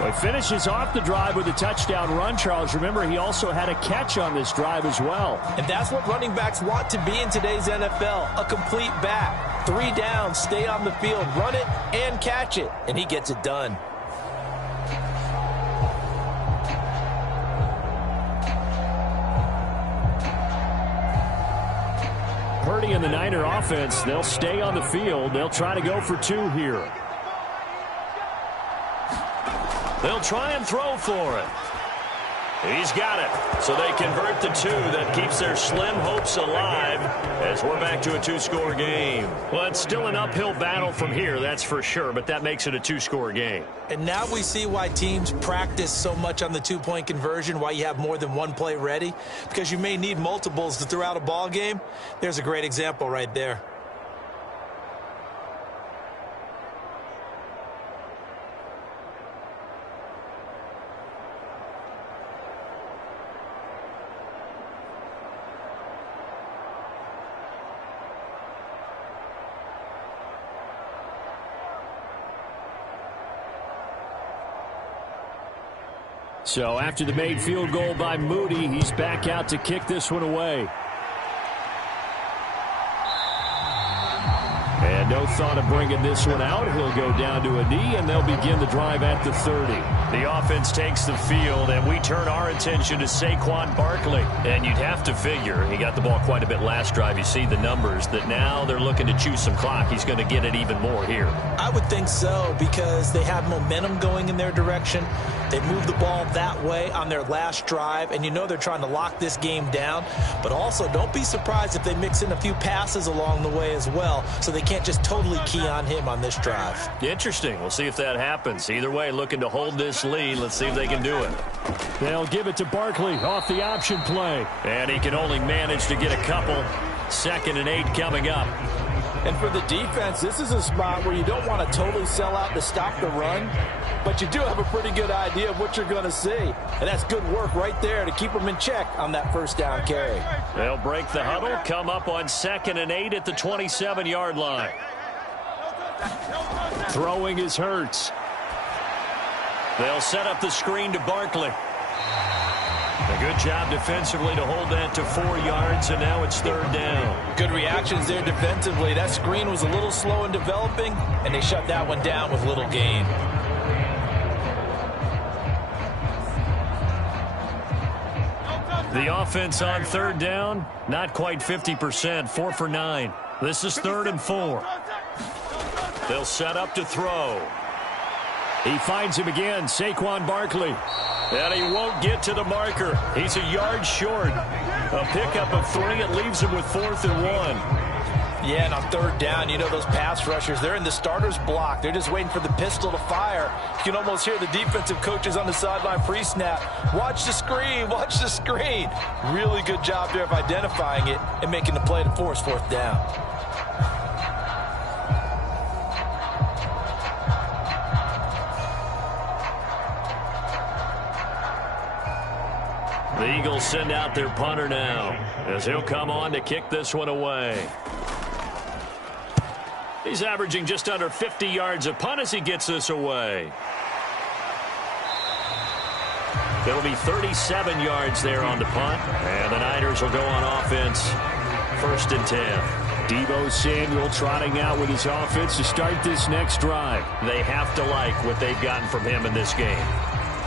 Well, he finishes off the drive with a touchdown run, Charles. Remember, he also had a catch on this drive as well. And that's what running backs want to be in today's NFL, a complete back. 3 downs, stay on the field, run it, and catch it. And he gets it done. Purdy and the Niner offense, they'll stay on the field. They'll try to go for 2 here. They'll try and throw for it. He's got it. So they convert the 2. That keeps their slim hopes alive as we're back to a 2-score game. Well, it's still an uphill battle from here, that's for sure, but that makes it a 2-score game. And now we see why teams practice so much on the 2-point conversion, why you have more than one play ready, because you may need multiples to throw out a ball game. There's a great example right there. So after the made field goal by Moody, he's back out to kick this one away. And no thought of bringing this one out. He'll go down to a knee, and they'll begin the drive at the 30. The offense takes the field, and we turn our attention to Saquon Barkley. And you'd have to figure he got the ball quite a bit last drive. You see the numbers that now they're looking to chew some clock. He's going to get it even more here. I would think so, because they have momentum going in their direction. They moved the ball that way on their last drive, and you know they're trying to lock this game down. But also, don't be surprised if they mix in a few passes along the way as well, so they can't just totally key on him on this drive. Interesting. We'll see if that happens. Either way, looking to hold this lead. Let's see if they can do it. They'll give it to Barkley off the option play. And he can only manage to get a couple. 2nd and 8 coming up. And for the defense, this is a spot where you don't want to totally sell out to stop the run, but you do have a pretty good idea of what you're going to see. And that's good work right there to keep them in check on that first down carry. They'll break the huddle, come up on 2nd and 8 at the 27-yard line. Throwing is Hurts. They'll set up the screen to Barkley. A good job defensively to hold that to 4 yards, and now it's 3rd down. Good reactions there defensively. That screen was a little slow in developing, and they shut that one down with little gain. The offense on 3rd down, not quite 50%, 4 for 9. This is 3rd and 4. They'll set up to throw. He finds him again, Saquon Barkley. And he won't get to the marker. He's a yard short. A pickup of 3. It leaves him with 4th and 1. Yeah, and on 3rd down, you know those pass rushers, they're in the starter's block. They're just waiting for the pistol to fire. You can almost hear the defensive coaches on the sideline pre-snap. Watch the screen, watch the screen. Really good job there of identifying it and making the play to force 4th down. The Eagles send out their punter now as he'll come on to kick this one away. He's averaging just under 50 yards a punt as he gets this away. It'll be 37 yards there on the punt, and the Niners will go on offense. 1st and 10. Deebo Samuel trotting out with his offense to start this next drive. They have to like what they've gotten from him in this game.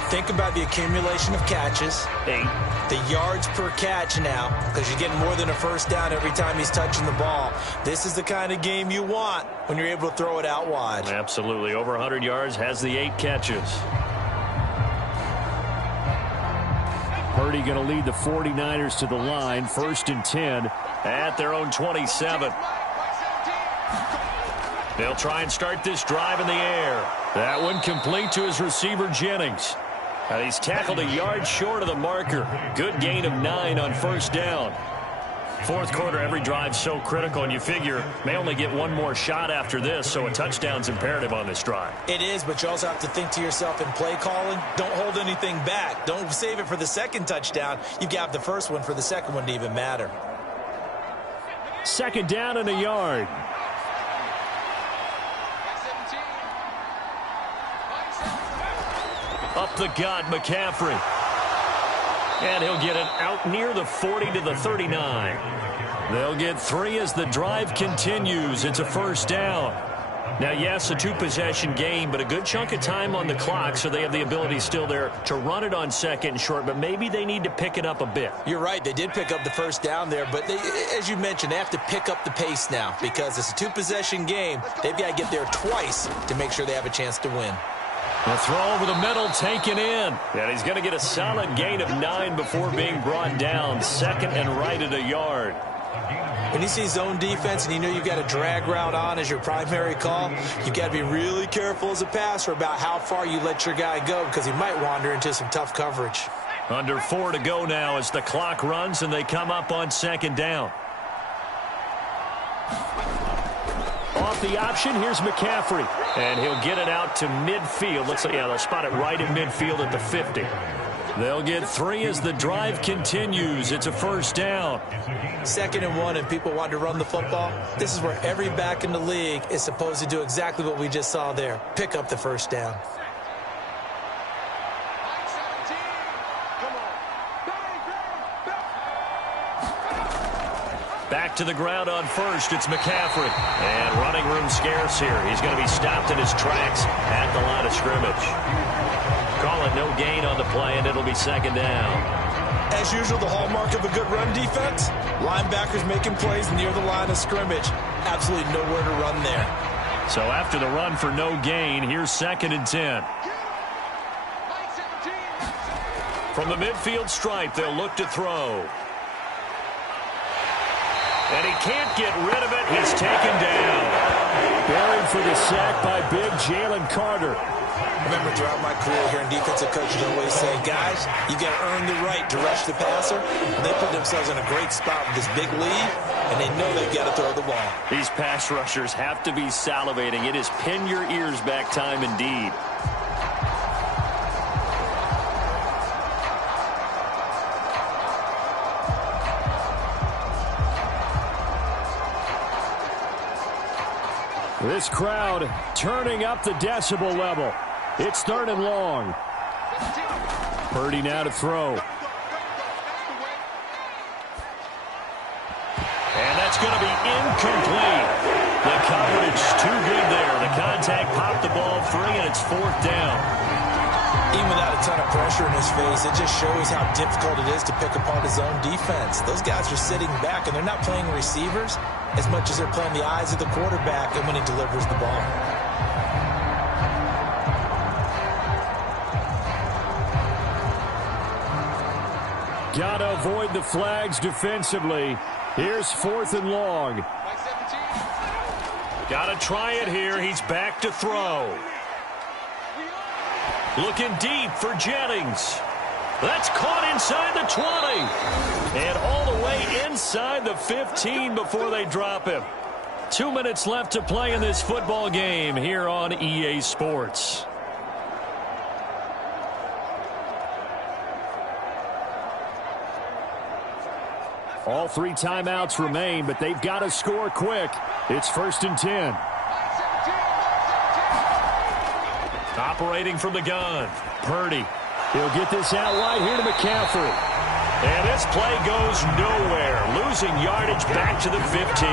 Think about the accumulation of catches. 8. The yards per catch now, because you're getting more than a 1st down every time he's touching the ball. This is the kind of game you want when you're able to throw it out wide. Absolutely. Over 100 yards, has the 8 catches. Purdy going to lead the 49ers to the line. 1st and 10 at their own 27. They'll try and start this drive in the air. That one complete to his receiver, Jennings. And he's tackled a yard short of the marker. Good gain of 9 on 1st down. 4th quarter, every drive's so critical, and you figure may only get one more shot after this, so a touchdown's imperative on this drive. It is, but you also have to think to yourself in play calling, don't hold anything back. Don't save it for the 2nd touchdown. You've got the 1st one for the 2nd one to even matter. 2nd down and a yard. Up the gut, McCaffrey. And he'll get it out near the 40 to the 39. They'll get 3 as the drive continues. It's a 1st down. Now, yes, a two-possession game, but a good chunk of time on the clock, so they have the ability still there to run it on second and short, but maybe they need to pick it up a bit. You're right. They did pick up the first down there, but as you mentioned, they have to pick up the pace now because it's a two-possession game. They've got to get there twice to make sure they have a chance to win. The throw over the middle taken in. And he's going to get a solid gain of 9 before being brought down. Second and right at a yard. When you see zone defense and you know you've got a drag route on as your primary call, you've got to be really careful as a passer about how far you let your guy go because he might wander into some tough coverage. Under 4 to go now as the clock runs and they come up on second down. Off the option, here's McCaffrey. And he'll get it out to midfield. Looks like, yeah, they'll spot it right at midfield at the 50. They'll get 3 as the drive continues. It's a first down. 2nd and 1, and people want to run the football. This is where every back in the league is supposed to do exactly what we just saw there. Pick up the first down. Back to the ground on first. It's McCaffrey. And running room scarce here. He's going to be stopped in his tracks at the line of scrimmage. Call it no gain on the play, and it'll be second down. As usual, the hallmark of a good run defense, linebackers making plays near the line of scrimmage. Absolutely nowhere to run there. So after the run for no gain, here's 2nd and 10. From the midfield stripe, they'll look to throw. And he can't get rid of it. He's taken down. Buried for the sack by big Jalen Carter. Remember, throughout my career here in defensive coaches always say, guys, you got to earn the right to rush the passer. And they put themselves in a great spot with this big lead, and they know they've got to throw the ball. These pass rushers have to be salivating. It is pin your ears back time indeed. This crowd turning up the decibel level. It's 3rd and long. Purdy now to throw. And that's going to be incomplete. The coverage too good there. The contact popped the ball free, and it's 4th down. Even without a ton of pressure in his face, it just shows how difficult it is to pick apart his own defense. Those guys are sitting back, and they're not playing receivers as much as they're playing the eyes of the quarterback and when he delivers the ball. Got to avoid the flags defensively. Here's 4th and long. Got to try it here. He's back to throw. Looking deep for Jennings. That's caught inside the 20. And all the way inside the 15 before they drop him. 2 minutes left to play in this football game here on EA Sports. All 3 timeouts remain, but they've got to score quick. It's 1st and 10. Operating from the gun, Purdy. He'll get this out wide here to McCaffrey. And this play goes nowhere. Losing yardage back to the 15.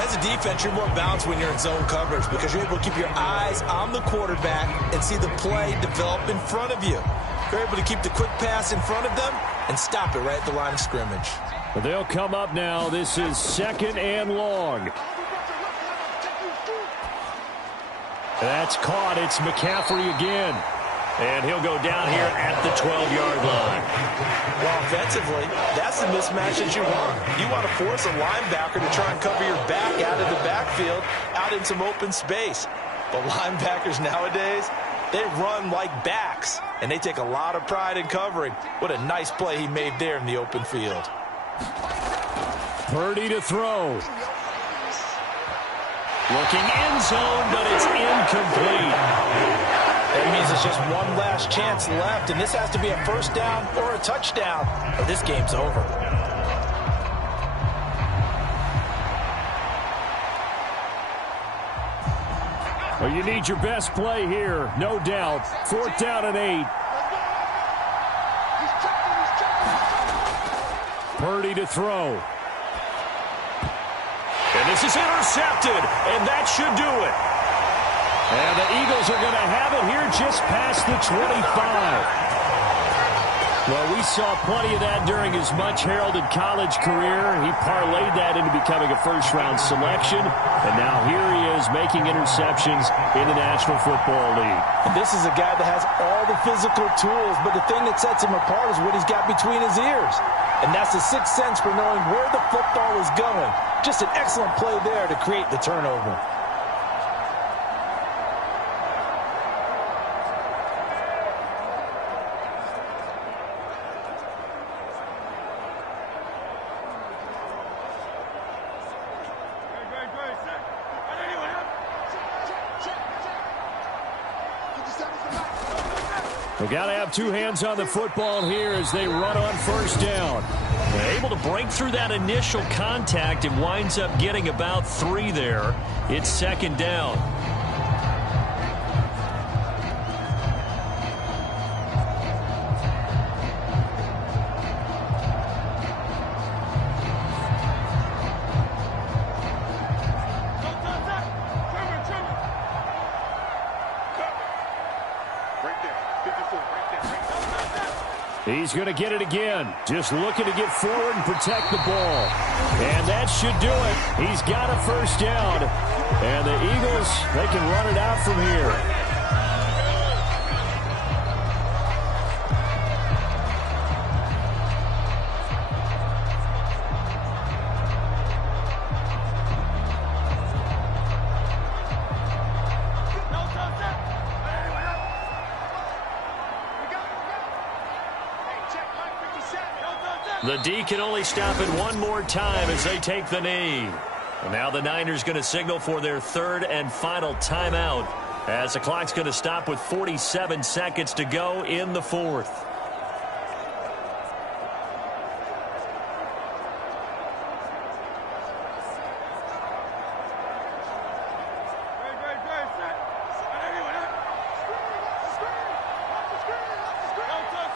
As a defense, you're more balanced when you're in zone coverage because you're able to keep your eyes on the quarterback and see the play develop in front of you. You're able to keep the quick pass in front of them and stop it right at the line of scrimmage. They'll come up now. This is 2nd and long. That's caught. It's McCaffrey again. And he'll go down here at the 12-yard line. Well, offensively, that's the mismatch that you want. You want to force a linebacker to try and cover your back out of the backfield, out in some open space. But linebackers nowadays, they run like backs, and they take a lot of pride in covering. What a nice play he made there in the open field. Purdy to throw. Looking end zone, but it's incomplete. That means it's just one last chance left, and this has to be a first down or a touchdown, or this game's over. Well, you need your best play here, no doubt. 4th down and 8. Purdy to throw. And this is intercepted, and that should do it. And the Eagles are going to have it here just past the 25. Well, we saw plenty of that during his much-heralded college career. He parlayed that into becoming a first-round selection. And now here he is making interceptions in the National Football League. And this is a guy that has all the physical tools, but the thing that sets him apart is what he's got between his ears. And that's the sixth sense for knowing where the football is going. Just an excellent play there to create the turnover. We've got to have two hands on the football here as they run on first down. They're able to break through that initial contact and winds up getting about 3 there. It's second down. He's going to get it again. Just looking to get forward and protect the ball. And that should do it. He's got a first down. And the Eagles, they can run it out from here. The D can only stop it one more time as they take the knee. And now the Niners going to signal for their third and final timeout as the clock's going to stop with 47 seconds to go in the fourth.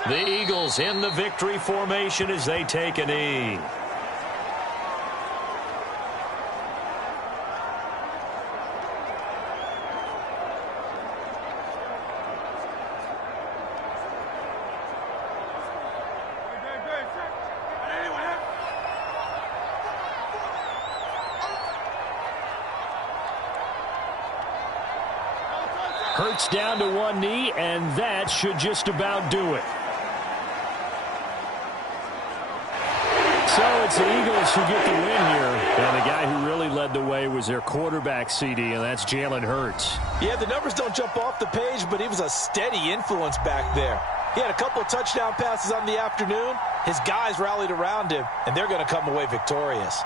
The Eagles in the victory formation as they take a knee. Hurts down to one knee, and that should just about do it. So it's the Eagles who get the win here. And the guy who really led the way was their quarterback, CD, and that's Jalen Hurts. Yeah, the numbers don't jump off the page, but he was a steady influence back there. He had a couple of touchdown passes on the afternoon. His guys rallied around him, and they're going to come away victorious.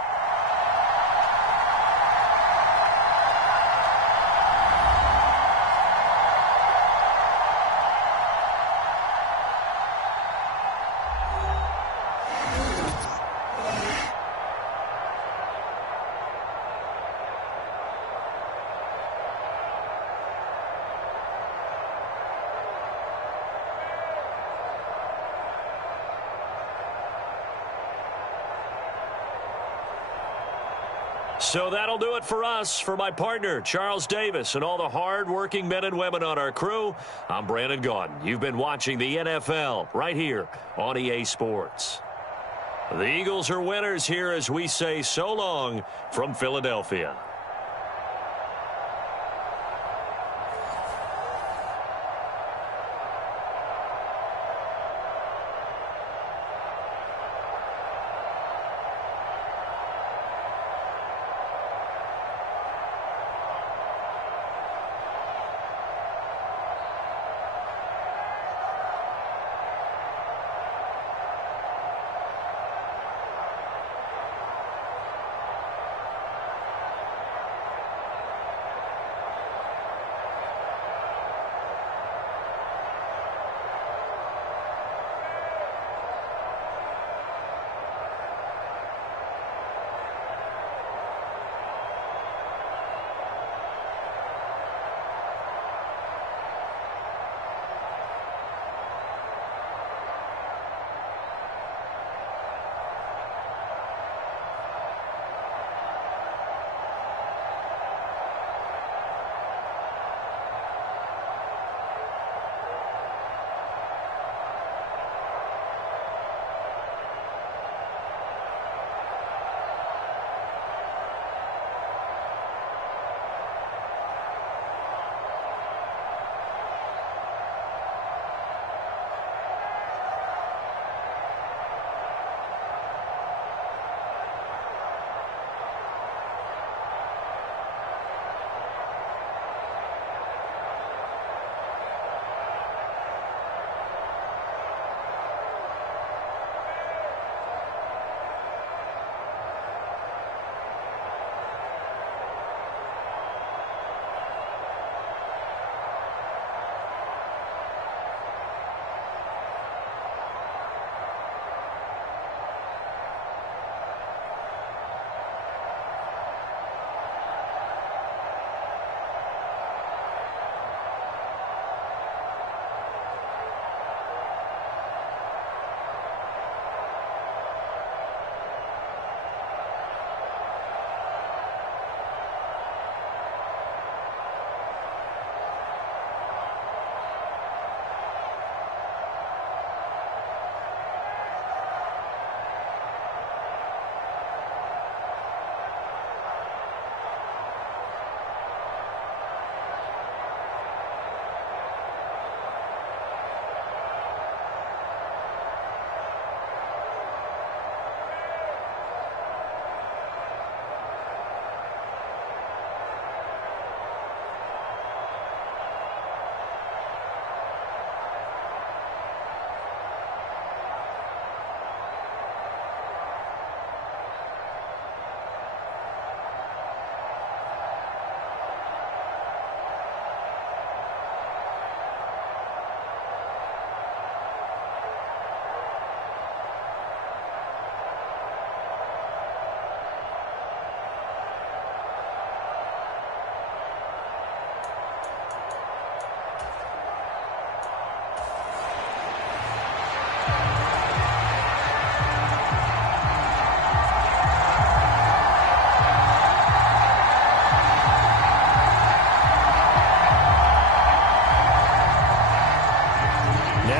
So that'll do it for us. For my partner, Charles Davis, and all the hard-working men and women on our crew, I'm Brandon Gaudin. You've been watching the NFL right here on EA Sports. The Eagles are winners here as we say so long from Philadelphia.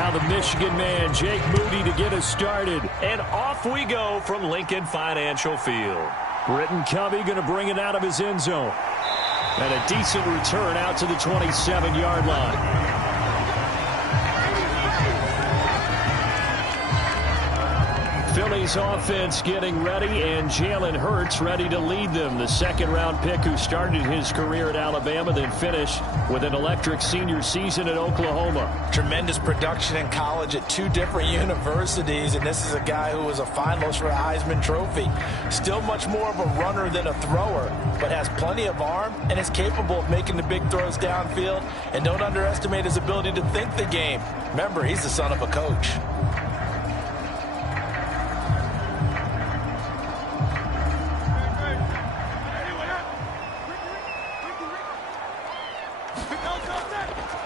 now the Michigan man, Jake Moody, to get us started. And off we go from Lincoln Financial Field. Britton Covey going to bring it out of his end zone. And a decent return out to the 27-yard line. Philly's offense getting ready, and Jalen Hurts ready to lead them. The second-round pick who started his career at Alabama, then finished with an electric senior season at Oklahoma. Tremendous production in college at 2 different universities, and this is a guy who was a finalist for a Heisman Trophy. Still much more of a runner than a thrower, but has plenty of arm and is capable of making the big throws downfield. And don't underestimate his ability to think the game. Remember, he's the son of a coach.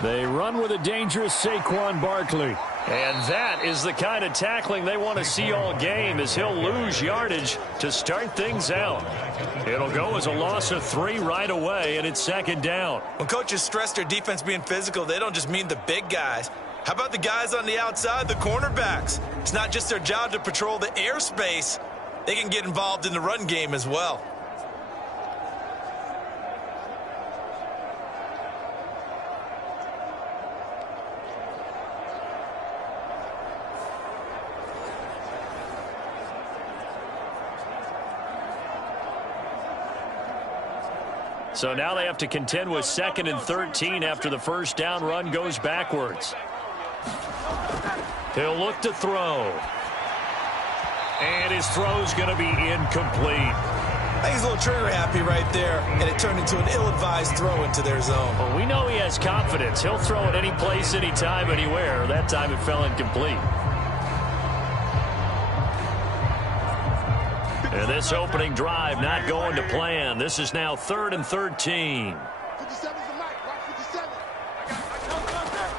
They run with a dangerous Saquon Barkley. And that is the kind of tackling they want to see all game, as he'll lose yardage to start things out. It'll go as a loss of 3 right away, and it's second down. When coaches stress their defense being physical, they don't just mean the big guys. How about the guys on the outside, the cornerbacks? It's not just their job to patrol the airspace. They can get involved in the run game as well. So now they have to contend with 2nd and 13 after the first down run goes backwards. He'll look to throw. And his throw's going to be incomplete. I think he's a little trigger happy right there, and it turned into an ill-advised throw into their zone. Well, we know he has confidence. He'll throw it any place, anytime, anywhere. That time it fell incomplete. And this opening drive not going to plan. This is now 3rd and 13.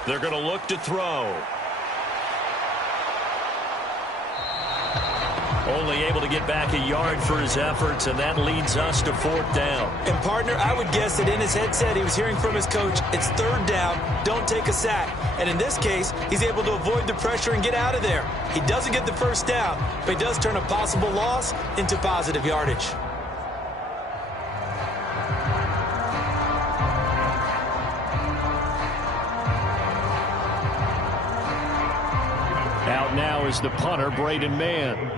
They're going to look to throw. Only able to get back a yard for his efforts, and that leads us to 4th down. And, partner, I would guess that in his headset he was hearing from his coach, it's 3rd down, don't take a sack. And in this case, he's able to avoid the pressure and get out of there. He doesn't get the first down, but he does turn a possible loss into positive yardage. Out now is the punter, Braden Mann.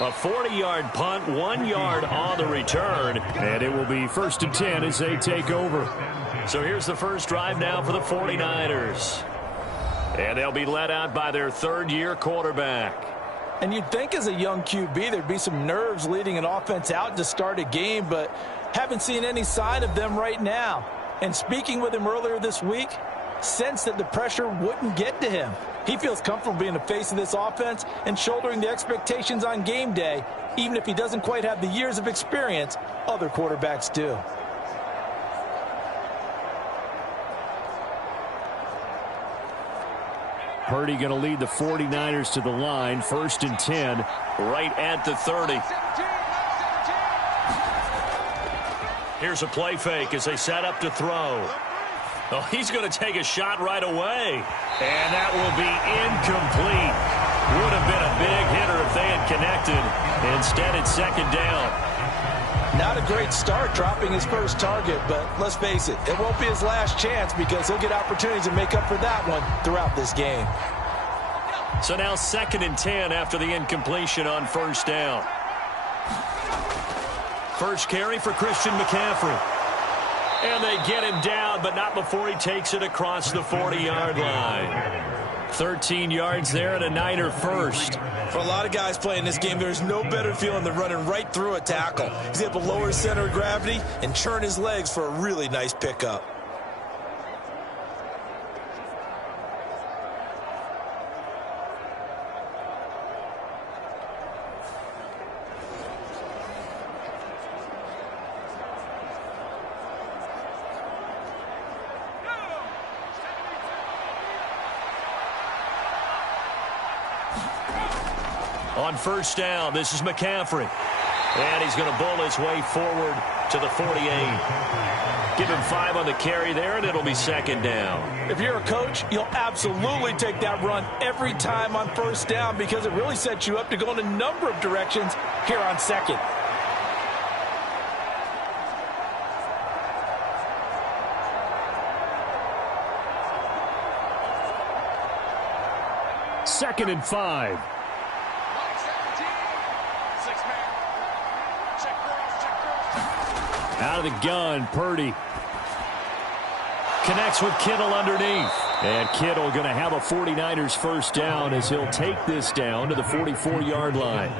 A 40-yard punt, 1 yard on the return, and it will be 1st and 10 as they take over. So here's the first drive now for the 49ers. And they'll be led out by their 3rd-year quarterback. And you'd think as a young QB there'd be some nerves leading an offense out to start a game, but haven't seen any sign of them right now. And speaking with him earlier this week, sensed that the pressure wouldn't get to him. He feels comfortable being the face of this offense and shouldering the expectations on game day, even if he doesn't quite have the years of experience other quarterbacks do. Purdy going to lead the 49ers to the line, 1st and 10, right at the 30. Here's a play fake as they set up to throw. Oh, he's going to take a shot right away. And that will be incomplete. Would have been a big hitter if they had connected. Instead, it's 2nd down. Not a great start dropping his first target, but let's face it, it won't be his last chance because he'll get opportunities to make up for that one throughout this game. So now 2nd and 10 after the incompletion on 1st down. First carry for Christian McCaffrey. And they get him down, but not before he takes it across the 40-yard line. 13 yards there and a Niner first. For a lot of guys playing this game, there's no better feeling than running right through a tackle. He's able to lower his center of gravity and churn his legs for a really nice pickup. On 1st down, this is McCaffrey. And he's going to bull his way forward to the 48. Give him 5 on the carry there, and it'll be second down. If you're a coach, you'll absolutely take that run every time on first down because it really sets you up to go in a number of directions here on second. Second and 5. Out of the gun, Purdy. Connects with Kittle underneath. And Kittle going to have a 49ers first down as he'll take this down to the 44-yard line.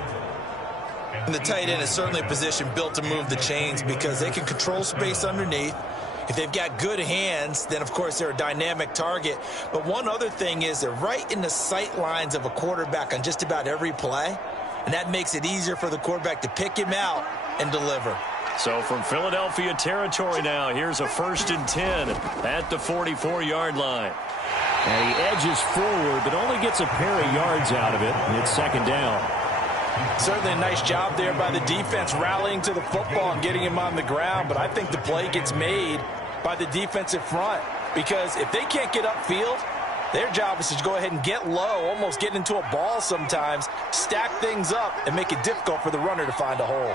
And the tight end is certainly a position built to move the chains because they can control space underneath. If they've got good hands, then, of course, they're a dynamic target. But one other thing is they're right in the sight lines of a quarterback on just about every play. And that makes it easier for the quarterback to pick him out and deliver. So from Philadelphia territory now, here's a 1st and 10 at the 44-yard line. And he edges forward, but only gets a pair of yards out of it. And it's second down. Certainly a nice job there by the defense rallying to the football and getting him on the ground. But I think the play gets made by the defensive front because if they can't get upfield, their job is to go ahead and get low, almost get into a ball sometimes, stack things up, and make it difficult for the runner to find a hole.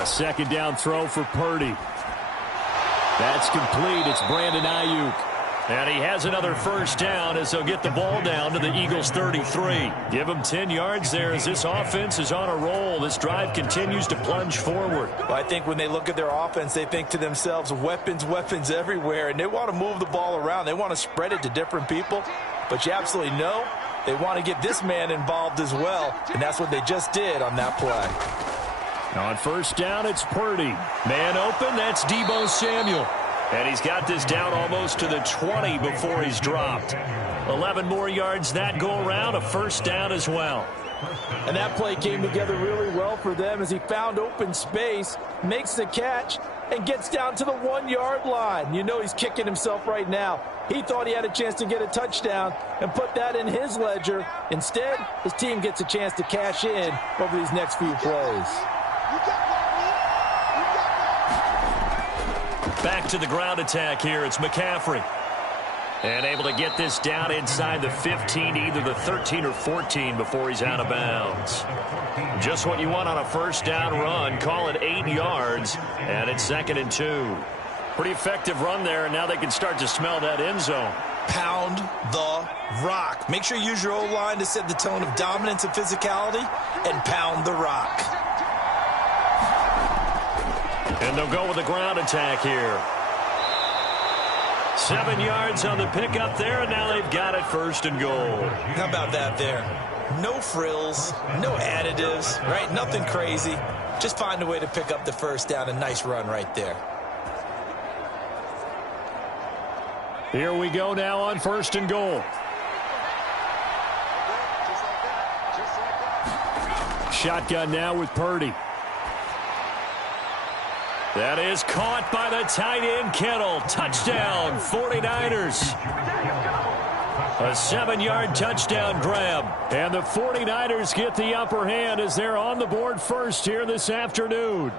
A second down throw for Purdy. That's complete. It's Brandon Ayuk. And he has another first down as they'll get the ball down to the Eagles' 33. Give him 10 yards there as this offense is on a roll. This drive continues to plunge forward. Well, I think when they look at their offense, they think to themselves, weapons, weapons everywhere. And they want to move the ball around. They want to spread it to different people. But you absolutely know they want to get this man involved as well. And that's what they just did on that play. On first down, it's Purdy. Man open, that's Deebo Samuel. And he's got this down almost to the 20 before he's dropped. 11 more yards that go around, a first down as well. And that play came together really well for them as he found open space, makes the catch, and gets down to the 1-yard line. You know he's kicking himself right now. He thought he had a chance to get a touchdown and put that in his ledger. Instead, his team gets a chance to cash in over these next few plays. Back to the ground attack here. It's McCaffrey. And able to get this down inside the 15, either the 13 or 14 before he's out of bounds. Just what you want on a first down run. Call it 8 yards. And it's 2nd and 2. Pretty effective run there, and now they can start to smell that end zone. Pound the rock. Make sure you use your O-line to set the tone of dominance and physicality, and pound the rock. And they'll go with the ground attack here. 7 yards on the pickup there, and now they've got it 1st and goal. How about that there? No frills, no additives, right? Nothing crazy. Just find a way to pick up the first down. A nice run right there. Here we go now on 1st and goal. Shotgun now with Purdy. That is caught by the tight end, Kittle. Touchdown, 49ers. A 7-yard touchdown grab. And the 49ers get the upper hand as they're on the board first here this afternoon.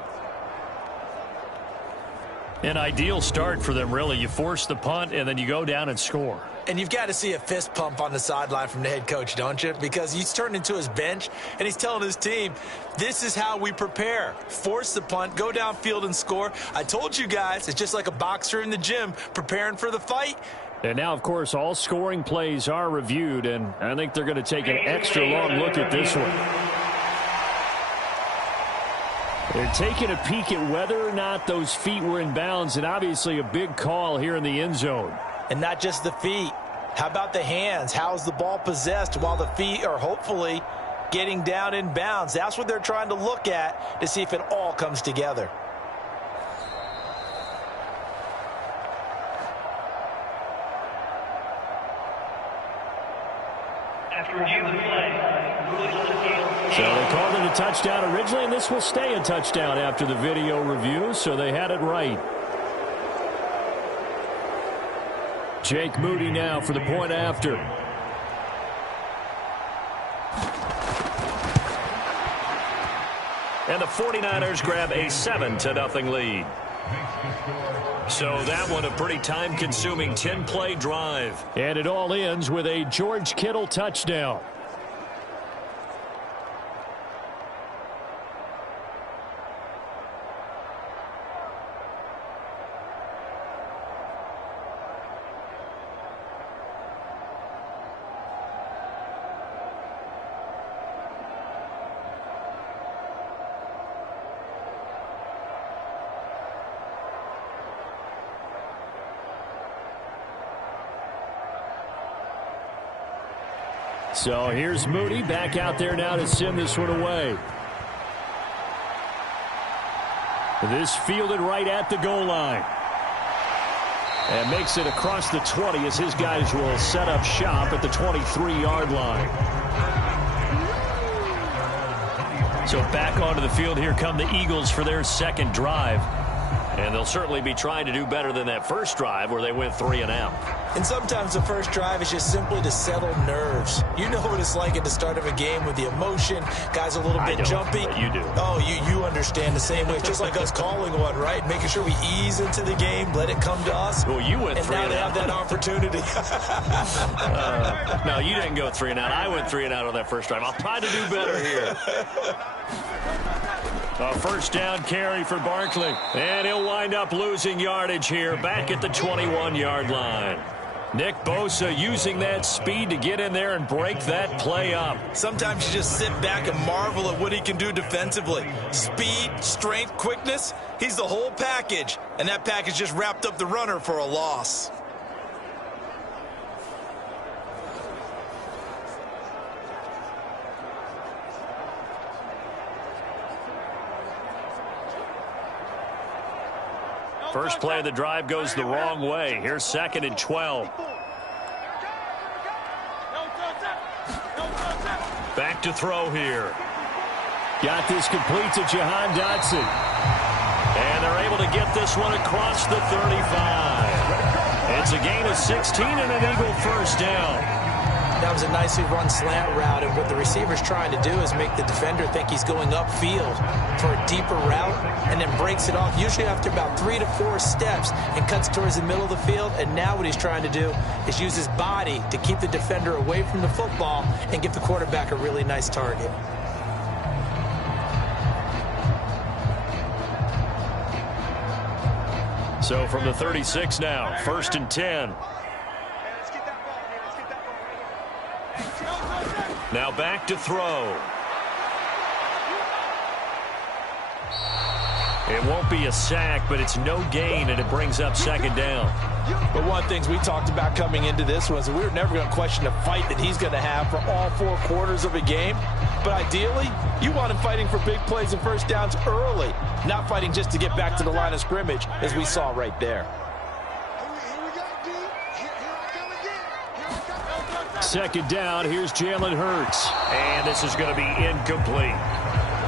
An ideal start for them, really. You force the punt, and then you go down and score. And you've got to see a fist pump on the sideline from the head coach, don't you? Because he's turned into his bench, and he's telling his team, this is how we prepare. Force the punt, go downfield and score. I told you guys, it's just like a boxer in the gym preparing for the fight. And now, of course, all scoring plays are reviewed, and I think they're going to take an extra long look at this one. They're taking a peek at whether or not those feet were in bounds, and obviously a big call here in the end zone. And not just the feet. How about the hands? How's the ball possessed while the feet are hopefully getting down in bounds? That's what they're trying to look at to see if it all comes together. So they called it a touchdown originally, and this will stay a touchdown after the video review, so they had it right. Jake Moody now for the point after. And the 49ers grab a 7-0 lead. So that one a pretty time-consuming 10-play drive. And it all ends with a George Kittle touchdown. So here's Moody back out there now to send this one away. This fielded right at the goal line. And makes it across the 20 as his guys will set up shop at the 23-yard line. So back onto the field here come the Eagles for their second drive. And they'll certainly be trying to do better than that first drive where they went 3 and out. And sometimes the first drive is just simply to settle nerves. You know what it's like at the start of a game with the emotion. Guys a little bit jumpy. But you do. Oh, you understand the same way. It's just like us calling one, right? Making sure we ease into the game, let it come to us. Well, you went 3 and out. And now they have that opportunity. No, you didn't go 3 and out. I went 3 and out on that first drive. I'll try to do better here. A first down carry for Barkley. And he'll wind up losing yardage here back at the 21-yard line. Nick Bosa using that speed to get in there and break that play up. Sometimes you just sit back and marvel at what he can do defensively. Speed, strength, quickness, he's the whole package. And that package just wrapped up the runner for a loss. First play of the drive goes the wrong way. Here's 2nd and 12. Back to throw here. Got this complete to Jahan Dotson. And they're able to get this one across the 35. It's a gain of 16 and an Eagle first down. That was a nicely run slant route, and what the receiver's trying to do is make the defender think he's going upfield for a deeper route and then breaks it off, usually after about 3 to 4 steps, and cuts towards the middle of the field. And now what he's trying to do is use his body to keep the defender away from the football and give the quarterback a really nice target. So from the 36 now, 1st and 10. Now back to throw. It won't be a sack, but it's no gain, and it brings up 2nd down. But one of the things we talked about coming into this was that we were never going to question the fight that he's going to have for all 4 quarters of a game. But ideally, you want him fighting for big plays and first downs early, not fighting just to get back to the line of scrimmage, as we saw right there. 2nd down, here's Jalen Hurts. And this is going to be incomplete.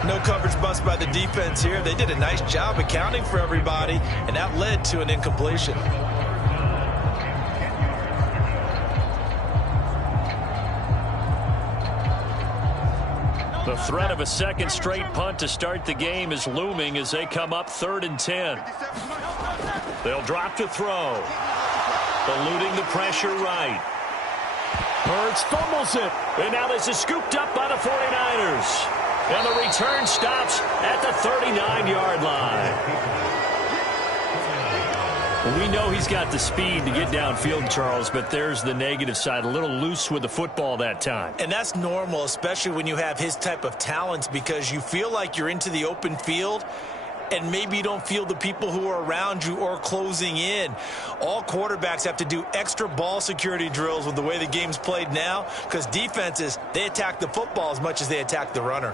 No coverage bust by the defense here. They did a nice job accounting for everybody, and that led to an incompletion. The threat of a 2nd straight punt to start the game is looming as they come up 3rd and 10. They'll drop to throw. Eluding the pressure right. Hurts fumbles it. And now this is scooped up by the 49ers. And the return stops at the 39-yard line. Well, we know he's got the speed to get downfield, Charles, but there's the negative side. A little loose with the football that time. And that's normal, especially when you have his type of talents, because you feel like you're into the open field and maybe you don't feel the people who are around you or closing in. All quarterbacks have to do extra ball security drills with the way the game's played now, because defenses, they attack the football as much as they attack the runner.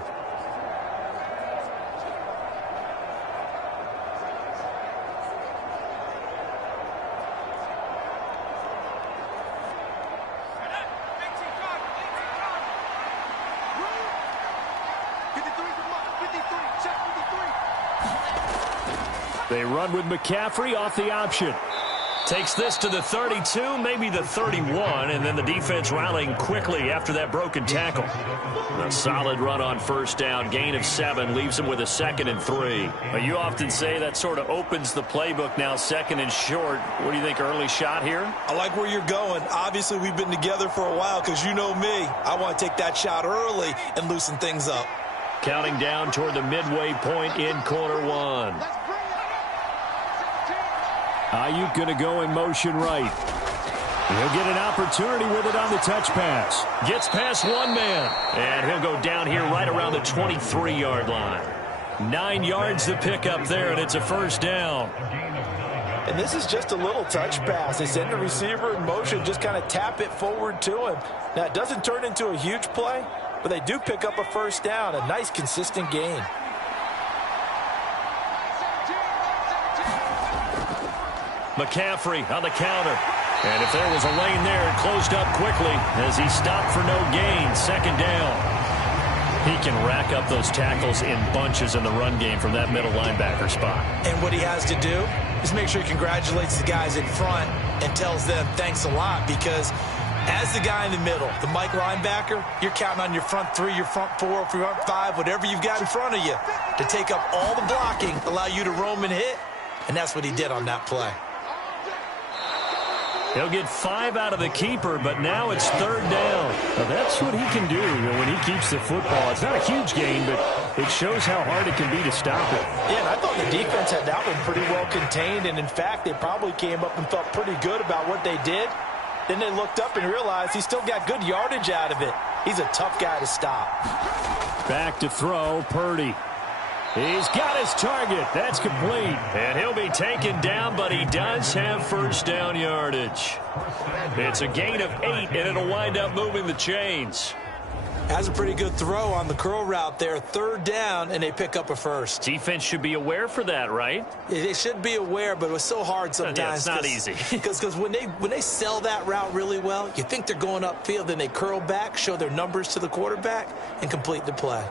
They run with McCaffrey off the option. Takes this to the 32, maybe the 31, and then the defense rallying quickly after that broken tackle. A solid run on first down, gain of 7, leaves him with a 2nd and 3. Well, you often say that sort of opens the playbook now, 2nd and short. What do you think, early shot here? I like where you're going. Obviously, we've been together for a while because you know me. I want to take that shot early and loosen things up. Counting down toward the midway point in quarter 1. Ayuk going to go in motion right. He'll get an opportunity with it on the touch pass. Gets past one man. And he'll go down here right around the 23-yard line. 9 yards to pick up there, and it's a first down. And this is just a little touch pass. They send the receiver in motion, just kind of tap it forward to him. Now, it doesn't turn into a huge play, but they do pick up a first down, a nice, consistent gain. McCaffrey on the counter. And if there was a lane there, it closed up quickly as he stopped for no gain. 2nd down. He can rack up those tackles in bunches in the run game from that middle linebacker spot. And what he has to do is make sure he congratulates the guys in front and tells them thanks a lot, because as the guy in the middle, the Mike linebacker, you're counting on your front 3, your front 4, front 5, whatever you've got in front of you to take up all the blocking, allow you to roam and hit. And that's what he did on that play. He'll get 5 out of the keeper, but now it's 3rd down. Now that's what he can do when he keeps the football. It's not a huge gain, but it shows how hard it can be to stop it. Yeah, and I thought the defense had that one pretty well contained, and in fact, they probably came up and felt pretty good about what they did. Then they looked up and realized he still got good yardage out of it. He's a tough guy to stop. Back to throw, Purdy. He's got his target. That's complete. And he'll be taken down, but he does have first down yardage. It's a gain of 8, and it'll wind up moving the chains. Has a pretty good throw on the curl route there. 3rd down, and they pick up a first. Defense should be aware for that, right? They should be aware, but it was so hard sometimes. Yeah, it's not easy. Because when they sell that route really well, you think they're going upfield, then they curl back, show their numbers to the quarterback, and complete the play.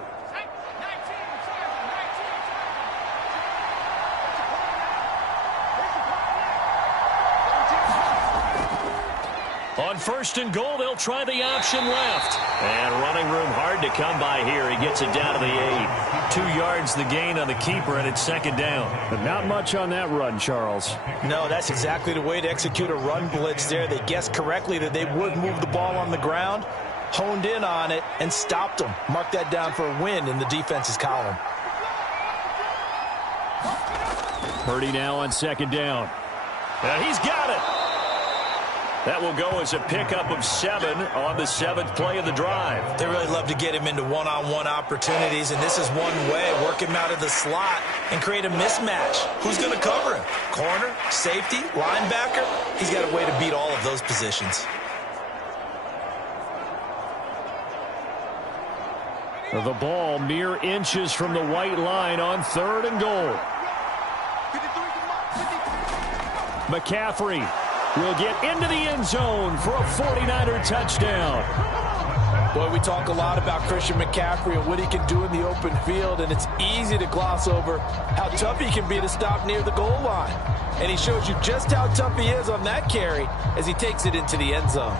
On 1st and goal, they'll try the option left. And running room hard to come by here. He gets it down to the 8. 2 yards the gain on the keeper, and it's 2nd down. But not much on that run, Charles. No, that's exactly the way to execute a run blitz there. They guessed correctly that they would move the ball on the ground, honed in on it, and stopped them. Mark that down for a win in the defense's column. Purdy now on 2nd down. He's got it. That will go as a pickup of 7 on the 7th play of the drive. They really love to get him into one-on-one opportunities, and this is one way. Work him out of the slot and create a mismatch. Who's going to cover him? Corner, safety, linebacker? He's got a way to beat all of those positions. The ball mere inches from the white line on 3rd and goal. McCaffrey will get into the end zone for a 49er touchdown. Boy, we talk a lot about Christian McCaffrey and what he can do in the open field, and it's easy to gloss over how tough he can be to stop near the goal line. And he shows you just how tough he is on that carry as he takes it into the end zone.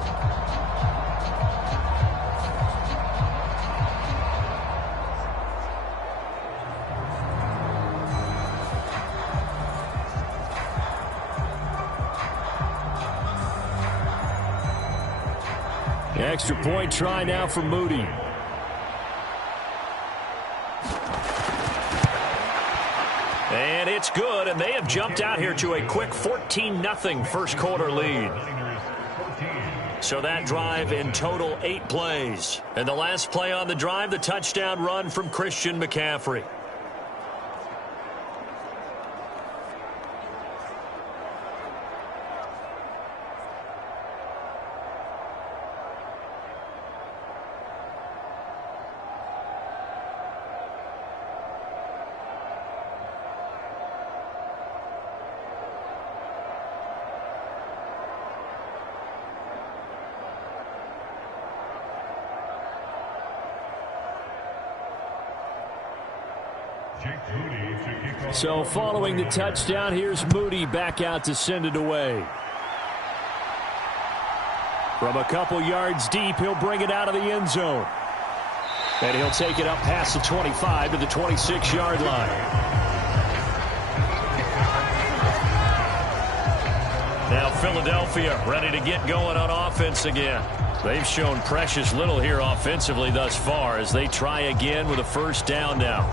Extra point try now for Moody. And it's good, and they have jumped out here to a quick 14-0 first quarter lead. So that drive in total 8 plays. And the last play on the drive, the touchdown run from Christian McCaffrey. So following the touchdown, here's Moody back out to send it away. From a couple yards deep, he'll bring it out of the end zone. And he'll take it up past the 25 to the 26-yard line. Now Philadelphia ready to get going on offense again. They've shown precious little here offensively thus far as they try again with a first down now.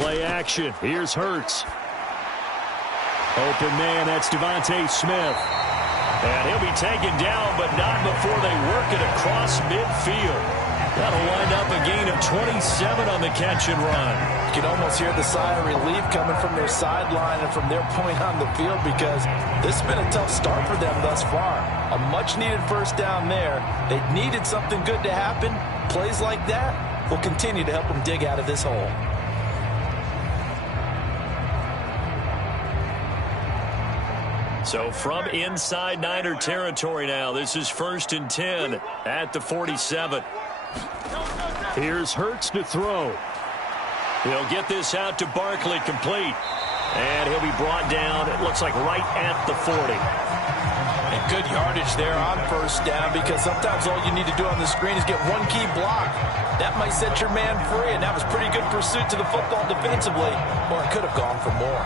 Play action. Here's Hurts. Open man, that's Devontae Smith. And he'll be taken down, but not before they work it across midfield. That'll wind up a gain of 27 on the catch and run. You can almost hear the sigh of relief coming from their sideline and from their point on the field because this has been a tough start for them thus far. A much-needed first down there. They needed something good to happen. Plays like that will continue to help them dig out of this hole. So from inside Niner territory now, this is 1st and 10 at the 47. Here's Hurts to throw. He'll get this out to Barkley complete. And he'll be brought down, it looks like right at the 40. And good yardage there on first down because sometimes all you need to do on the screen is get one key block. That might set your man free, and that was pretty good pursuit to the football defensively, or it could have gone for more.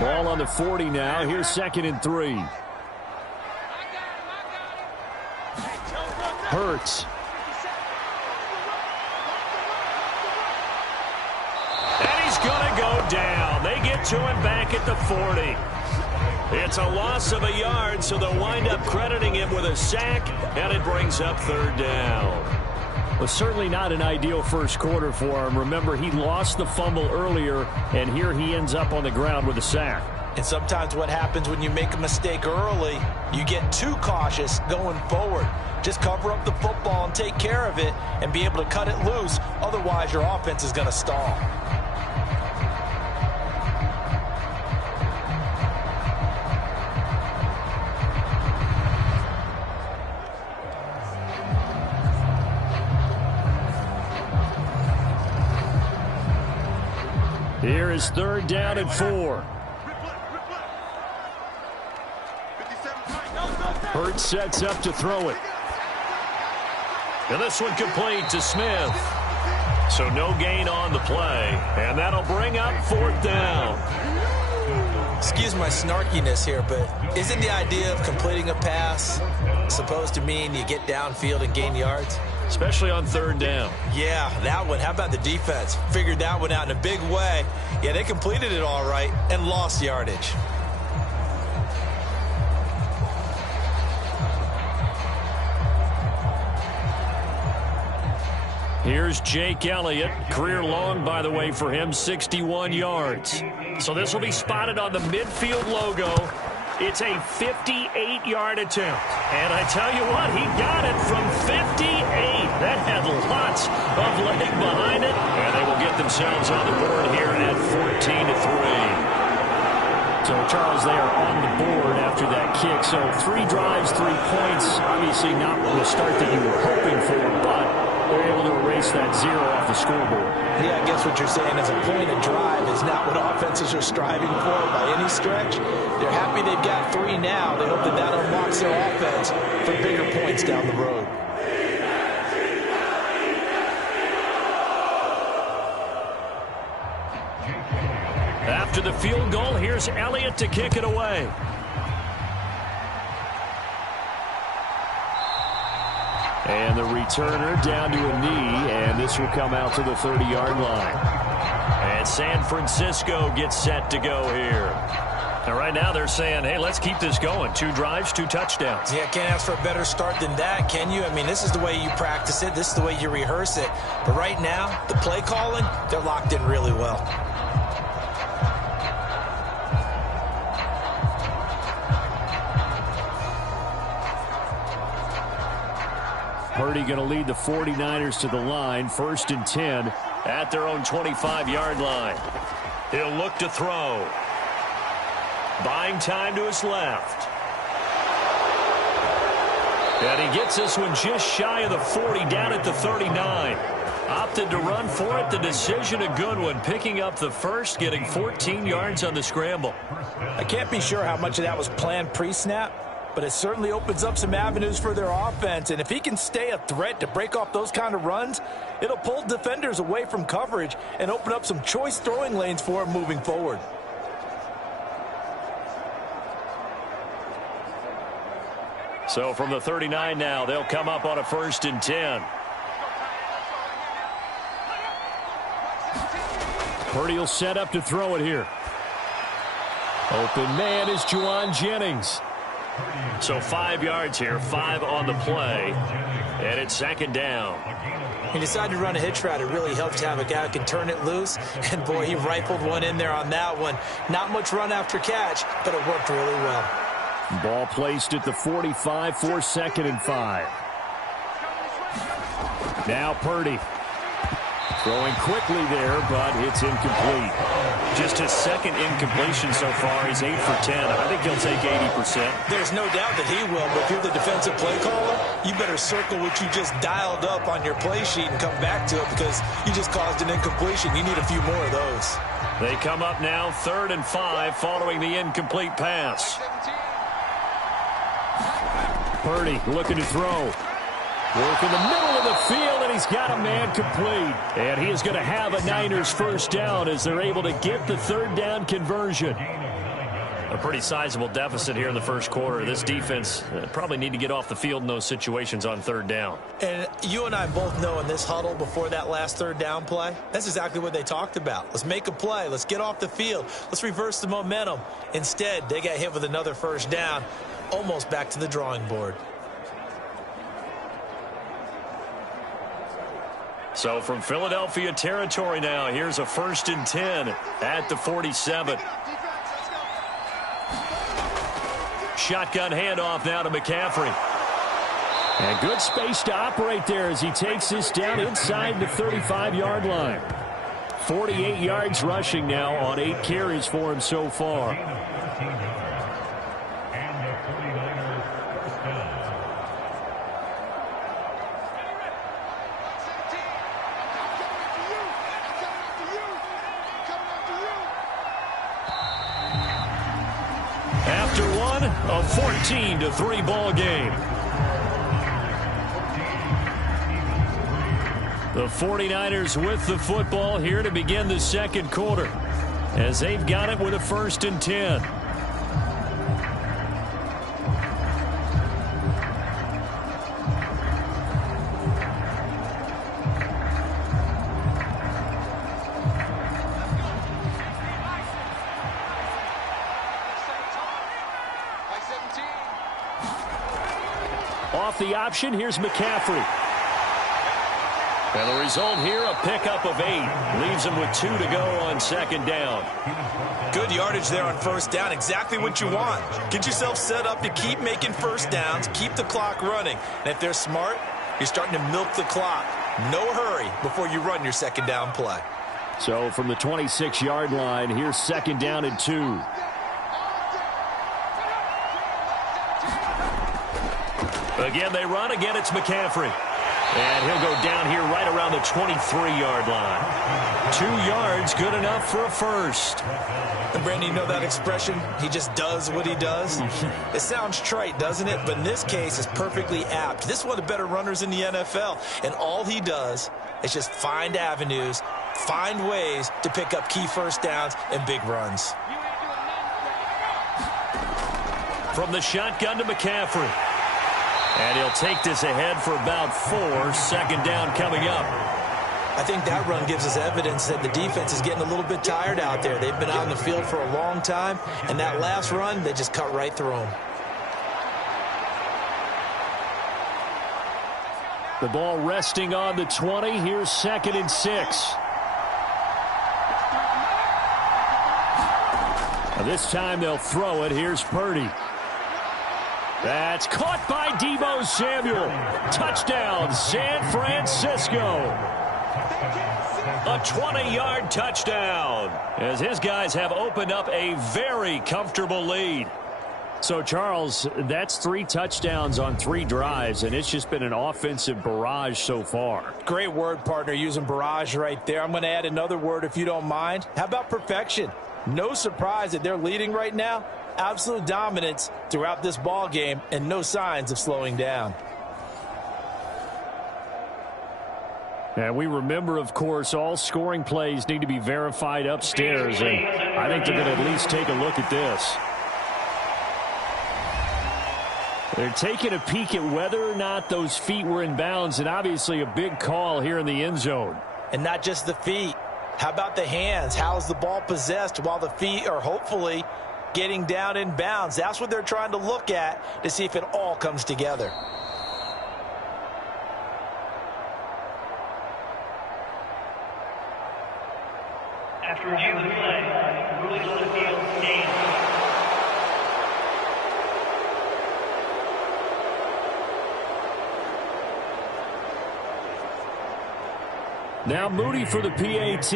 Ball on the 40 now. Here's 2nd and 3. Hurts. And he's going to go down. They get to him back at the 40. It's a loss of a yard, so they'll wind up crediting him with a sack, and it brings up 3rd down. Well, certainly not an ideal first quarter for him. Remember, he lost the fumble earlier, and here he ends up on the ground with a sack. And sometimes what happens when you make a mistake early, you get too cautious going forward. Just cover up the football and take care of it and be able to cut it loose. Otherwise, your offense is going to stall. Here is 3rd down and 4. Hurts sets up to throw it. And this one complete to Smith. So no gain on the play. And that'll bring up 4th down. Excuse my snarkiness here, but isn't the idea of completing a pass supposed to mean you get downfield and gain yards? Especially on 3rd down. Yeah, that one. How about the defense? Figured that one out in a big way. Yeah, they completed it all right and lost yardage. Here's Jake Elliott. Career long, by the way, for him, 61 yards. So this will be spotted on the midfield logo. It's a 58-yard attempt. And I tell you what, he got it from 58. That had lots of leg behind it. And they will get themselves on the board here at 14-3. So, Charles, they are on the board after that kick. So 3 drives, 3 points. Obviously not the start that you were hoping for, but they're able to erase that 0 off the scoreboard. Yeah, I guess what you're saying is a point of drive is not what offenses are striving for by any stretch. They're happy they've got 3 now. They hope that that unlocks their offense for bigger points down the road. After the field goal, here's Elliott to kick it away. And the returner down to a knee, and this will come out to the 30-yard line. And San Francisco gets set to go here. Now, right now they're saying, hey, let's keep this going. 2 drives, 2 touchdowns. Yeah, can't ask for a better start than that, can you? I mean, this is the way you practice it. This is the way you rehearse it. But right now, the play calling, they're locked in really well. Purdy going to lead the 49ers to the line, 1st and 10. At their own 25-yard line. He'll look to throw. Buying time to his left. And he gets this one just shy of the 40, down at the 39. Opted to run for it. The decision a good one. Picking up the first, getting 14 yards on the scramble. I can't be sure how much of that was planned pre-snap, but it certainly opens up some avenues for their offense. And if he can stay a threat to break off those kind of runs, it'll pull defenders away from coverage and open up some choice throwing lanes for him moving forward. So from the 39 now, they'll come up on a 1st and 10. Purdy will set up to throw it here. Open man is Juwan Jennings. So 5 yards here, 5 on the play, and it's 2nd down. He decided to run a hitch route. It really helps to have a guy who can turn it loose, and boy, he rifled one in there on that one. Not much run after catch, but it worked really well. Ball placed at the 45 for 2nd and 5. Now Purdy. Throwing quickly there, but it's incomplete. Just his 2nd incompletion so far. He's 8 for 10. I think he'll take 80%. There's no doubt that he will, but if you're the defensive play caller, you better circle what you just dialed up on your play sheet and come back to it because you just caused an incompletion. You need a few more of those. They come up now 3rd and 5 following the incomplete pass. Purdy looking to throw. Work in the middle of the field, and he's got a man complete. And he is going to have a Niners 1st down as they're able to get the 3rd down conversion. A pretty sizable deficit here in the 1st quarter. This defense probably need to get off the field in those situations on 3rd down. And you and I both know in this huddle before that last 3rd down play, that's exactly what they talked about. Let's make a play. Let's get off the field. Let's reverse the momentum. Instead, they got hit with another 1st down, almost back to the drawing board. So from Philadelphia territory now, here's a 1st and 10 at the 47. Shotgun handoff now to McCaffrey. And good space to operate there as he takes this down inside the 35-yard line. 48 yards rushing now on 8 carries for him so far. After one, a 14-3 ball game. The 49ers with the football here to begin the 2nd quarter as they've got it with a 1st and 10. Off the option, here's McCaffrey. And the result here, a pickup of 8. Leaves him with 2 to go on 2nd down. Good yardage there on 1st down. Exactly what you want. Get yourself set up to keep making 1st downs, keep the clock running. And if they're smart, you're starting to milk the clock. No hurry before you run your 2nd down play. So from the 26-yard line, here's 2nd down and 2. Again, they run. Again, it's McCaffrey. And he'll go down here right around the 23-yard line. 2 yards, good enough for a first. And Brandon, you know that expression, he just does what he does? It sounds trite, doesn't it? But in this case, it's perfectly apt. This is one of the better runners in the NFL. And all he does is just find avenues, find ways to pick up key first downs and big runs. From the shotgun to McCaffrey. And he'll take this ahead for about 4. 2nd down coming up. I think that run gives us evidence that the defense is getting a little bit tired out there. They've been out on the field for a long time, and that last run, they just cut right through them. The ball resting on the 20. Here's 2nd and 6. Now this time they'll throw it. Here's Purdy. That's caught by Deebo Samuel. Touchdown, San Francisco. A 20-yard touchdown as his guys have opened up a very comfortable lead. So, Charles, that's 3 touchdowns on 3 drives, and it's just been an offensive barrage so far. Great word, partner, using barrage right there. I'm going to add another word if you don't mind. How about perfection? No surprise that they're leading right now. Absolute dominance throughout this ball game and no signs of slowing down. And we remember, of course, all scoring plays need to be verified upstairs, and I think they're going to at least take a look at this. They're taking a peek at whether or not those feet were in bounds, and obviously a big call here in the end zone. And not just the feet. How about the hands? How's the ball possessed while the feet are hopefully getting down in bounds? That's what they're trying to look at to see if it all comes together. After review of the play, rulings on the field stand. Now Moody for the PAT.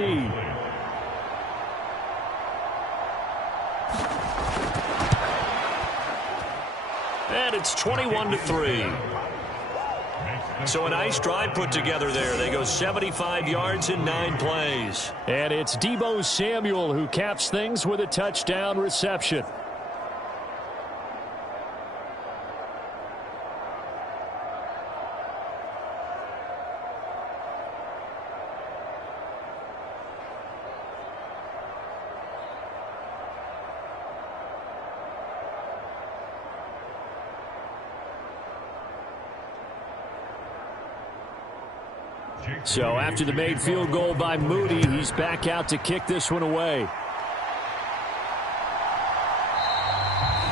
And it's 21-3. So a nice drive put together there. They go 75 yards in 9 plays. And it's Deebo Samuel who caps things with a touchdown reception. So after the made field goal by Moody, he's back out to kick this one away.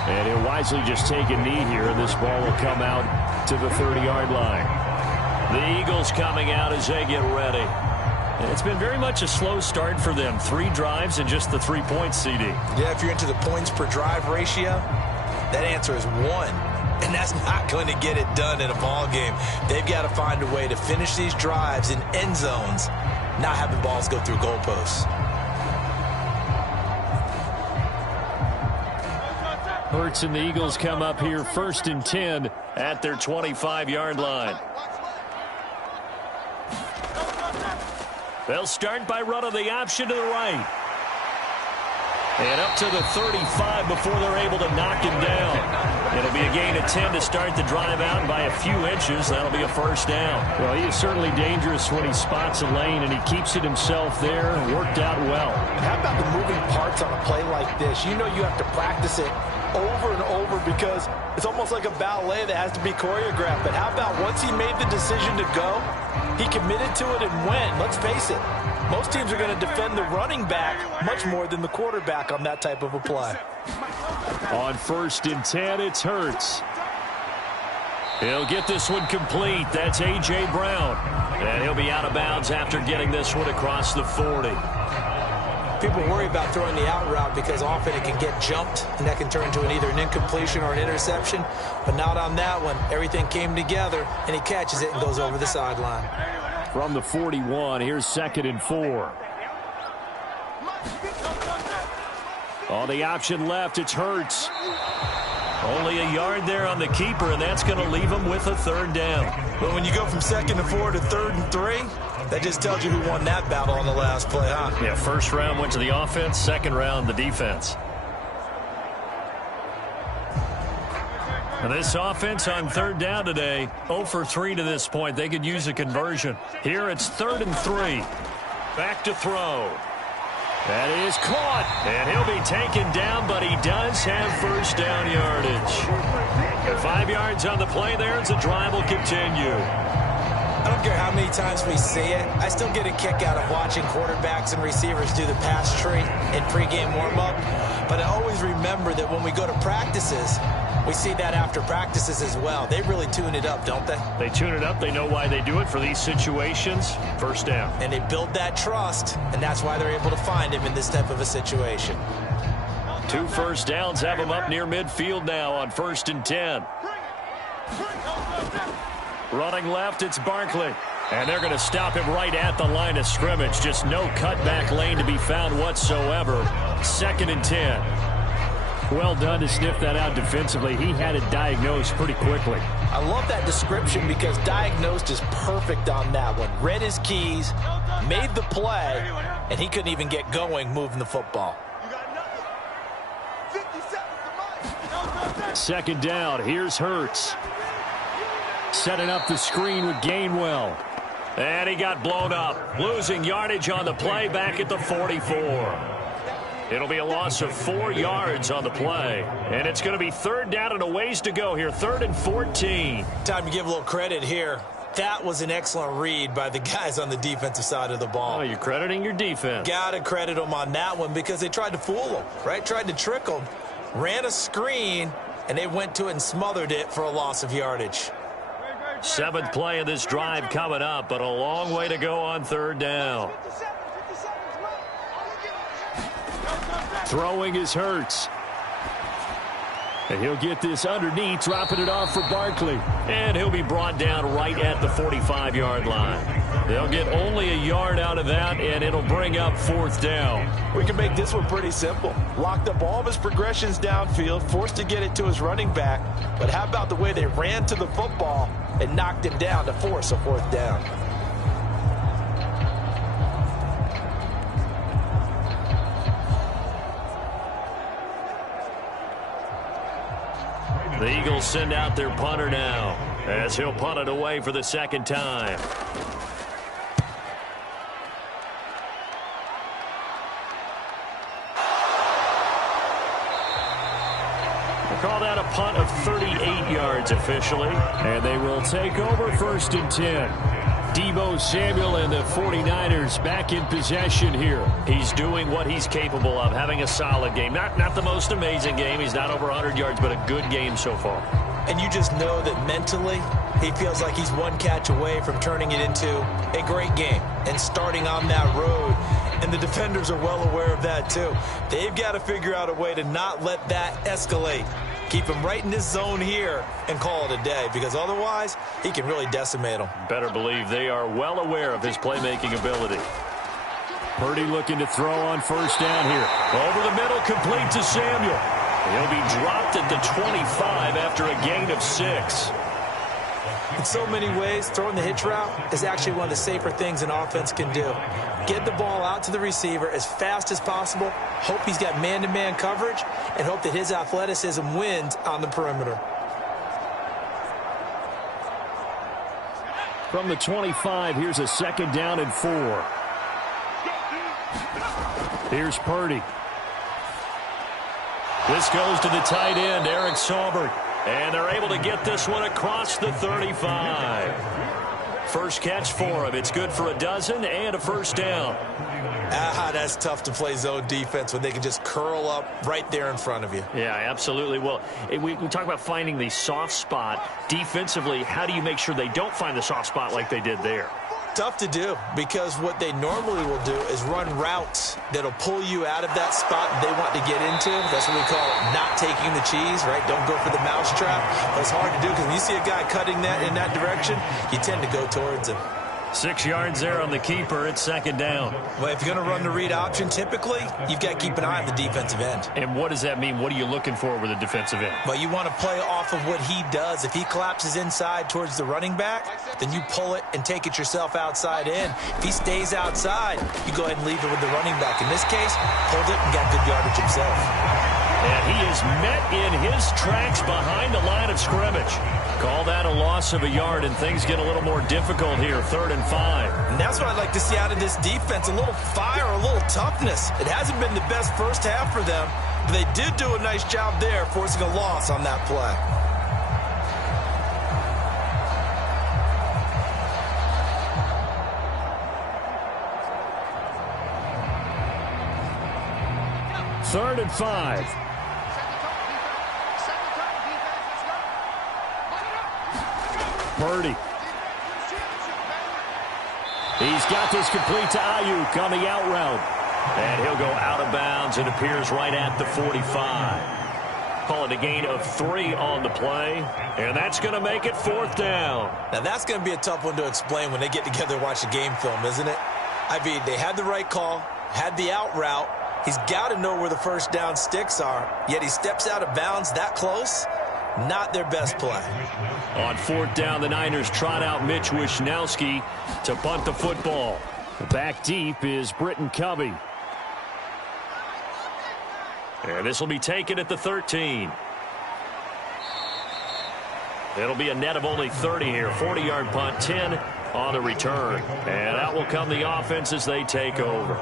And he'll wisely just take a knee here, and this ball will come out to the 30-yard line. The Eagles coming out as they get ready. And it's been very much a slow start for them. 3 drives and just the 3 points, CD. Yeah, if you're into the points per drive ratio, that answer is 1. And that's not going to get it done in a ball game. They've got to find a way to finish these drives in end zones, not having balls go through goalposts. Hurts and the Eagles come up here 1st and 10 at their 25-yard line. They'll start by running the option to the right. And up to the 35 before they're able to knock him down. It'll be a gain of 10 to start the drive out, and by a few inches, that'll be a first down. Well, he is certainly dangerous when he spots a lane, and he keeps it himself there. Worked out well. How about the moving parts on a play like this? You know you have to practice it over and over because it's almost like a ballet that has to be choreographed. But how about once he made the decision to go, he committed to it and went. Let's face it, most teams are going to defend the running back much more than the quarterback on that type of a play. On 1st and 10, it's Hurts. He'll get this one complete. That's A.J. Brown. And he'll be out of bounds after getting this one across the 40. People worry about throwing the out route because often it can get jumped, and that can turn into either an incompletion or an interception. But not on that one. Everything came together, and he catches it and goes over the sideline. From the 41, here's 2nd and 4. On the option left, it's Hurts. Only a yard there on the keeper, and that's going to leave him with a 3rd down. But when you go from 2nd and 4 to 3rd and 3, that just tells you who won that battle on the last play, huh? Yeah, 1st round went to the offense, 2nd round the defense. And this offense on 3rd down today, 0 for 3 to this point. They could use a conversion. Here it's 3rd and 3. Back to throw. That is caught. And he'll be taken down, but he does have 1st down yardage. And 5 yards on the play there as the drive will continue. I don't care how many times we see it. I still get a kick out of watching quarterbacks and receivers do the pass tree in pregame warm-up. But I always remember that when we go to practices, we see that after practices as well. They really tune it up, don't they? They tune it up. They know why they do it for these situations. 1st down. And they build that trust, and that's why they're able to find him in this type of a situation. 2 first downs have him up near midfield now on 1st and 10. Running left, it's Barkley. And they're going to stop him right at the line of scrimmage. Just no cutback lane to be found whatsoever. 2nd and 10. Well done to sniff that out defensively. He had it diagnosed pretty quickly. I love that description because diagnosed is perfect on that one. Read his keys, made the play, and he couldn't even get going moving the football. 2nd down. Here's Hurts. Setting up the screen with Gainwell. And he got blown up. Losing yardage on the play back at the 44. It'll be a loss of 4 yards on the play. And it's going to be 3rd down and a ways to go here. 3rd and 14. Time to give a little credit here. That was an excellent read by the guys on the defensive side of the ball. Oh, you're crediting your defense. Got to credit them on that one because they tried to fool them, right? Tried to trick them. Ran a screen, and they went to it and smothered it for a loss of yardage. 7th play of this drive coming up, but a long way to go on 3rd down. Throwing is Hurts. And he'll get this underneath, dropping it off for Barkley. And he'll be brought down right at the 45-yard line. They'll get only a yard out of that, and it'll bring up 4th down. We can make this one pretty simple. Locked up all of his progressions downfield, forced to get it to his running back. But how about the way they ran to the football and knocked him down to force a 4th down? The Eagles send out their punter now as he'll punt it away for the 2nd time. We'll call that a punt of 38 yards officially. And they will take over 1st and 10. Deebo Samuel and the 49ers back in possession here. He's doing what he's capable of, having a solid game. Not the most amazing game. He's not over 100 yards, but a good game so far. And you just know that mentally he feels like he's one catch away from turning it into a great game and starting on that road. And the defenders are well aware of that too. They've got to figure out a way to not let that escalate. Keep him right in this zone here and call it a day, because otherwise he can really decimate them. Better believe they are well aware of his playmaking ability. Purdy looking to throw on 1st down here. Over the middle, complete to Samuel. He'll be dropped at the 25 after a gain of 6. In so many ways, throwing the hitch route is actually one of the safer things an offense can do. Get the ball out to the receiver as fast as possible, hope he's got man-to-man coverage, and hope that his athleticism wins on the perimeter. From the 25, here's a 2nd down and 4. Here's Purdy. This goes to the tight end, Eric Saubert. And they're able to get this one across the 35. First catch for him. It's good for a dozen and a 1st down. That's tough to play zone defense when they can just curl up right there in front of you. Yeah, absolutely. Well, we talk about finding the soft spot. Defensively, how do you make sure they don't find the soft spot like they did there? Tough to do, because what they normally will do is run routes that'll pull you out of that spot they want to get into. That's what we call not taking the cheese, right? Don't go for the mousetrap. But it's hard to do because when you see a guy cutting that in that direction, you tend to go towards him. 6 yards there on the keeper. It's 2nd down. Well, if you're going to run the read option, typically, you've got to keep an eye on the defensive end. And what does that mean? What are you looking for with the defensive end? Well, you want to play off of what he does. If he collapses inside towards the running back, then you pull it and take it yourself outside in. If he stays outside, you go ahead and leave it with the running back. In this case, pulled it and got good yardage himself. And he is met in his tracks behind the line of scrimmage. Call that a loss of a yard, and things get a little more difficult here, 3rd and 5. And that's what I'd like to see out of this defense, a little fire, a little toughness. It hasn't been the best first half for them, but they did do a nice job there, forcing a loss on that play. Third and 5. Purdy. He's got this complete to Ayuk on the out route. And he'll go out of bounds and appears right at the 45. Call it a gain of 3 on the play. And that's going to make it 4th down. Now, that's going to be a tough one to explain when they get together and watch the game film, isn't it? I mean, they had the right call, had the out route. He's got to know where the first down sticks are, yet he steps out of bounds that close. Not their best play. On 4th down, the Niners trot out Mitch Wishnowski to punt the football. Back deep is Britton Covey. And this will be taken at the 13. It'll be a net of only 30 here. 40-yard punt, 10 on the return. And out will come the offense as they take over.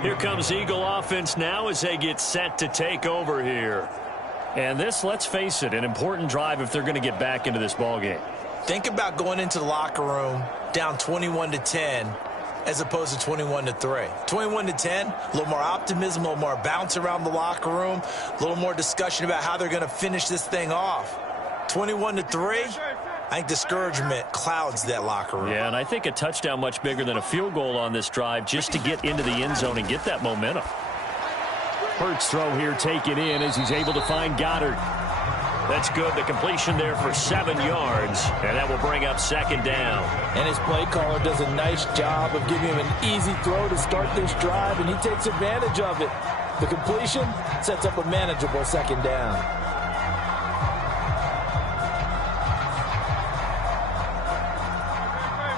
Here comes Eagle offense now as they get set to take over here. And this, let's face it, an important drive if they're going to get back into this ballgame. Think about going into the locker room down 21-10 as opposed to 21-3. 21-10, a little more optimism, a little more bounce around the locker room, a little more discussion about how they're going to finish this thing off. 21-3, I think discouragement clouds that locker room. Yeah, and I think a touchdown much bigger than a field goal on this drive just to get into the end zone and get that momentum. Hurts throw here taken in as he's able to find Goddard. That's good. The completion there for 7 yards, and that will bring up 2nd down. And his play caller does a nice job of giving him an easy throw to start this drive, and he takes advantage of it. The completion sets up a manageable 2nd down.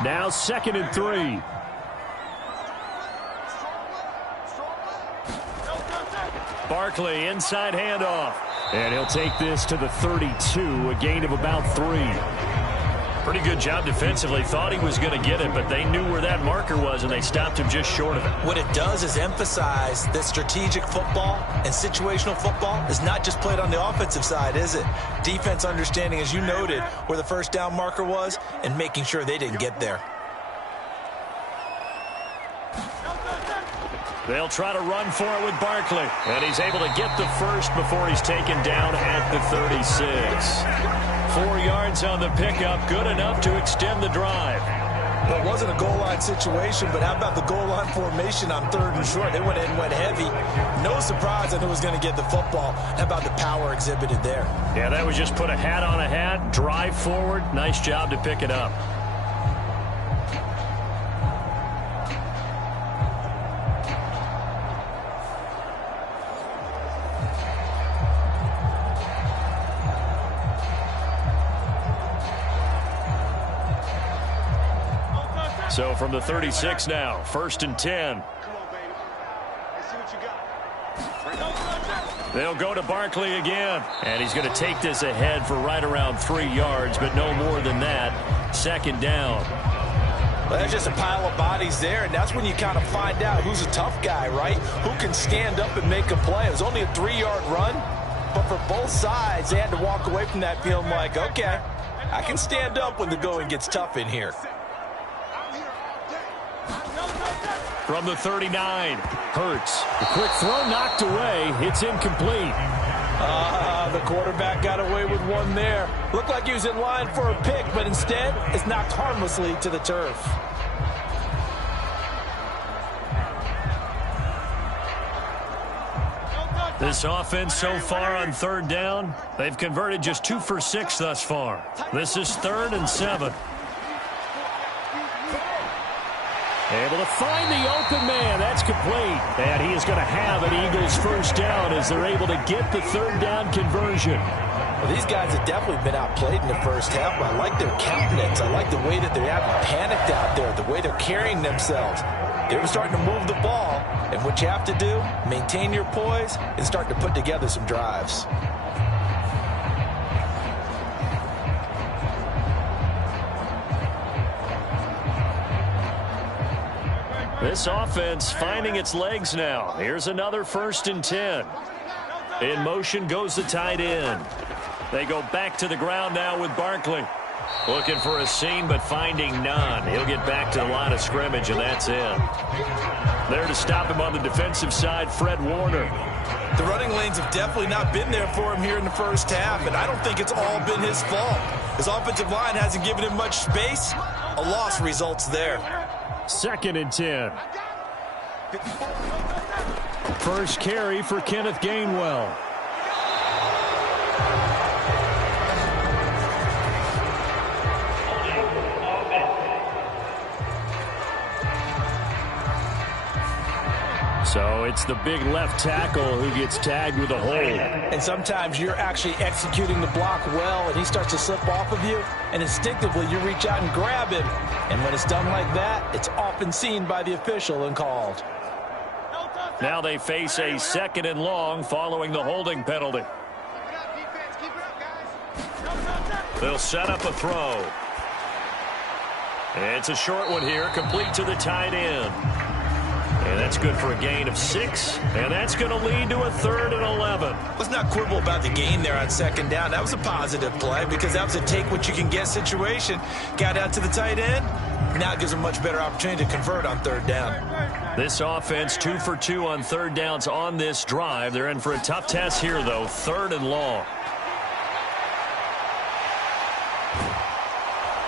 Now 2nd and 3. Barkley, inside handoff. And he'll take this to the 32, a gain of about 3. Pretty good job defensively. Thought he was going to get it, but they knew where that marker was, and they stopped him just short of it. What it does is emphasize that strategic football and situational football is not just played on the offensive side, is it? Defense understanding, as you noted, where the first down marker was and making sure they didn't get there. They'll try to run for it with Barkley. And he's able to get the first before he's taken down at the 36. 4 yards on the pickup, good enough to extend the drive. Well, it wasn't a goal line situation, but how about the goal line formation on 3rd and short? They went in and went heavy. No surprise on who was going to get the football. How about the power exhibited there? Yeah, that was just put a hat on a hat, drive forward. Nice job to pick it up. So from the 36 now, 1st and 10. They'll go to Barkley again. And he's going to take this ahead for right around 3 yards, but no more than that. 2nd down. Well, there's just a pile of bodies there, and that's when you kind of find out who's a tough guy, right? Who can stand up and make a play. It was only a 3-yard run, but for both sides, they had to walk away from that feeling like, okay, I can stand up when the going gets tough in here. From the 39, Hurts. The quick throw knocked away. It's incomplete. The quarterback got away with one there. Looked like he was in line for a pick, but instead it's knocked harmlessly to the turf. This offense so far on 3rd down, they've converted just 2 for 6 thus far. This is 3rd and 7. Able to find the open man. That's complete. And he is going to have an Eagles first down as they're able to get the 3rd down conversion. Well, these guys have definitely been outplayed in the first half. I like their countenance. I like the way that they haven't panicked out there, the way they're carrying themselves. They were starting to move the ball. And what you have to do, maintain your poise and start to put together some drives. This offense finding its legs now. Here's another 1st and 10. In motion goes the tight end. They go back to the ground now with Barkley. Looking for a seam, but finding none. He'll get back to the line of scrimmage, and that's it. There to stop him on the defensive side, Fred Warner. The running lanes have definitely not been there for him here in the first half, and I don't think it's all been his fault. His offensive line hasn't given him much space. A loss results there. 2nd and 10. First carry for Kenneth Gainwell. So it's the big left tackle who gets tagged with a hold. And sometimes you're actually executing the block well, and he starts to slip off of you, and instinctively you reach out and grab him. And when it's done like that, it's often seen by the official and called. Now they face a 2nd and long following the holding penalty. They'll set up a throw. It's a short one here, complete to the tight end. And that's good for a gain of 6, and that's going to lead to a 3rd and 11. Let's not quibble about the gain there on 2nd down. That was a positive play because that was a take-what-you-can-get situation. Got out to the tight end. Now it gives them a much better opportunity to convert on 3rd down. This offense 2 for 2 on 3rd downs on this drive. They're in for a tough test here, though, 3rd and long.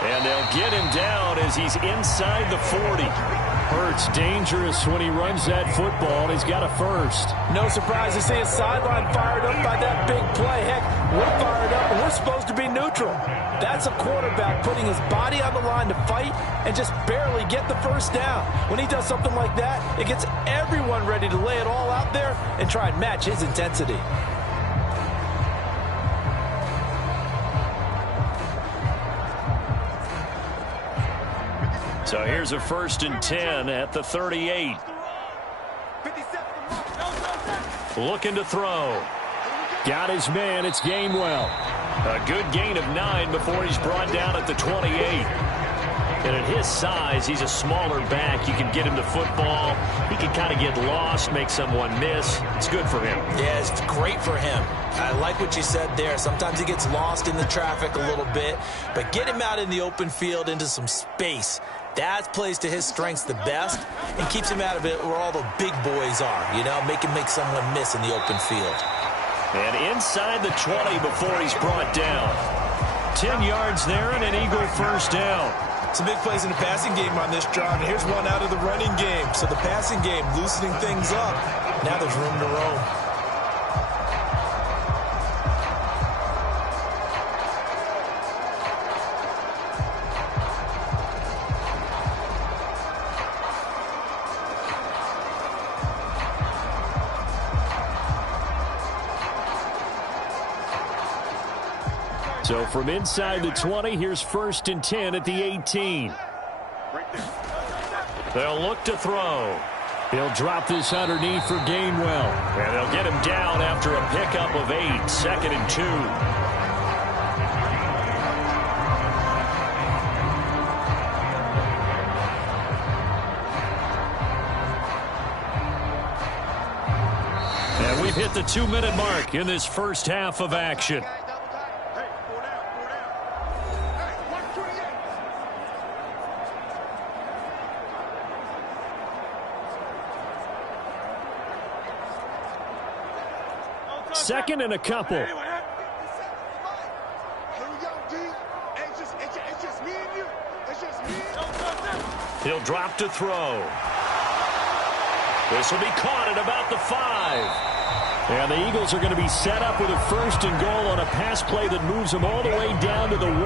And they'll get him down as he's inside the 40. Hurts dangerous when he runs that football, and he's got a first. No surprise to see his sideline fired up by that big play. Heck, we're fired up, and we're supposed to be neutral. That's a quarterback putting his body on the line to fight and just barely get the first down. When he does something like that, it gets everyone ready to lay it all out there and try and match his intensity. So here's a 1st and 10 at the 38. Looking to throw. Got his man. It's Gainwell. A good gain of 9 before he's brought down at the 28. And at his size, he's a smaller back. You can get him the football. He can kind of get lost, make someone miss. It's good for him. Yeah, it's great for him. I like what you said there. Sometimes he gets lost in the traffic a little bit, but get him out in the open field into some space. That plays to his strengths the best and keeps him out of it where all the big boys are, you know, make someone miss in the open field. And inside the 20 before he's brought down. 10 yards there and an Eagle first down. Some big plays in the passing game on this drive, and here's one out of the running game. So the passing game loosening things up. Now there's room to roam. So from inside the 20, here's 1st and 10 at the 18. They'll look to throw. He'll drop this underneath for Gainwell. And they'll get him down after a pickup of 8, 2nd and 2. And we've hit the 2-minute mark in this first half of action. Second and a couple. He'll drop to throw. This will be caught at about the 5. And the Eagles are going to be set up with a 1st and goal on a pass play that moves them all the way down to the 1.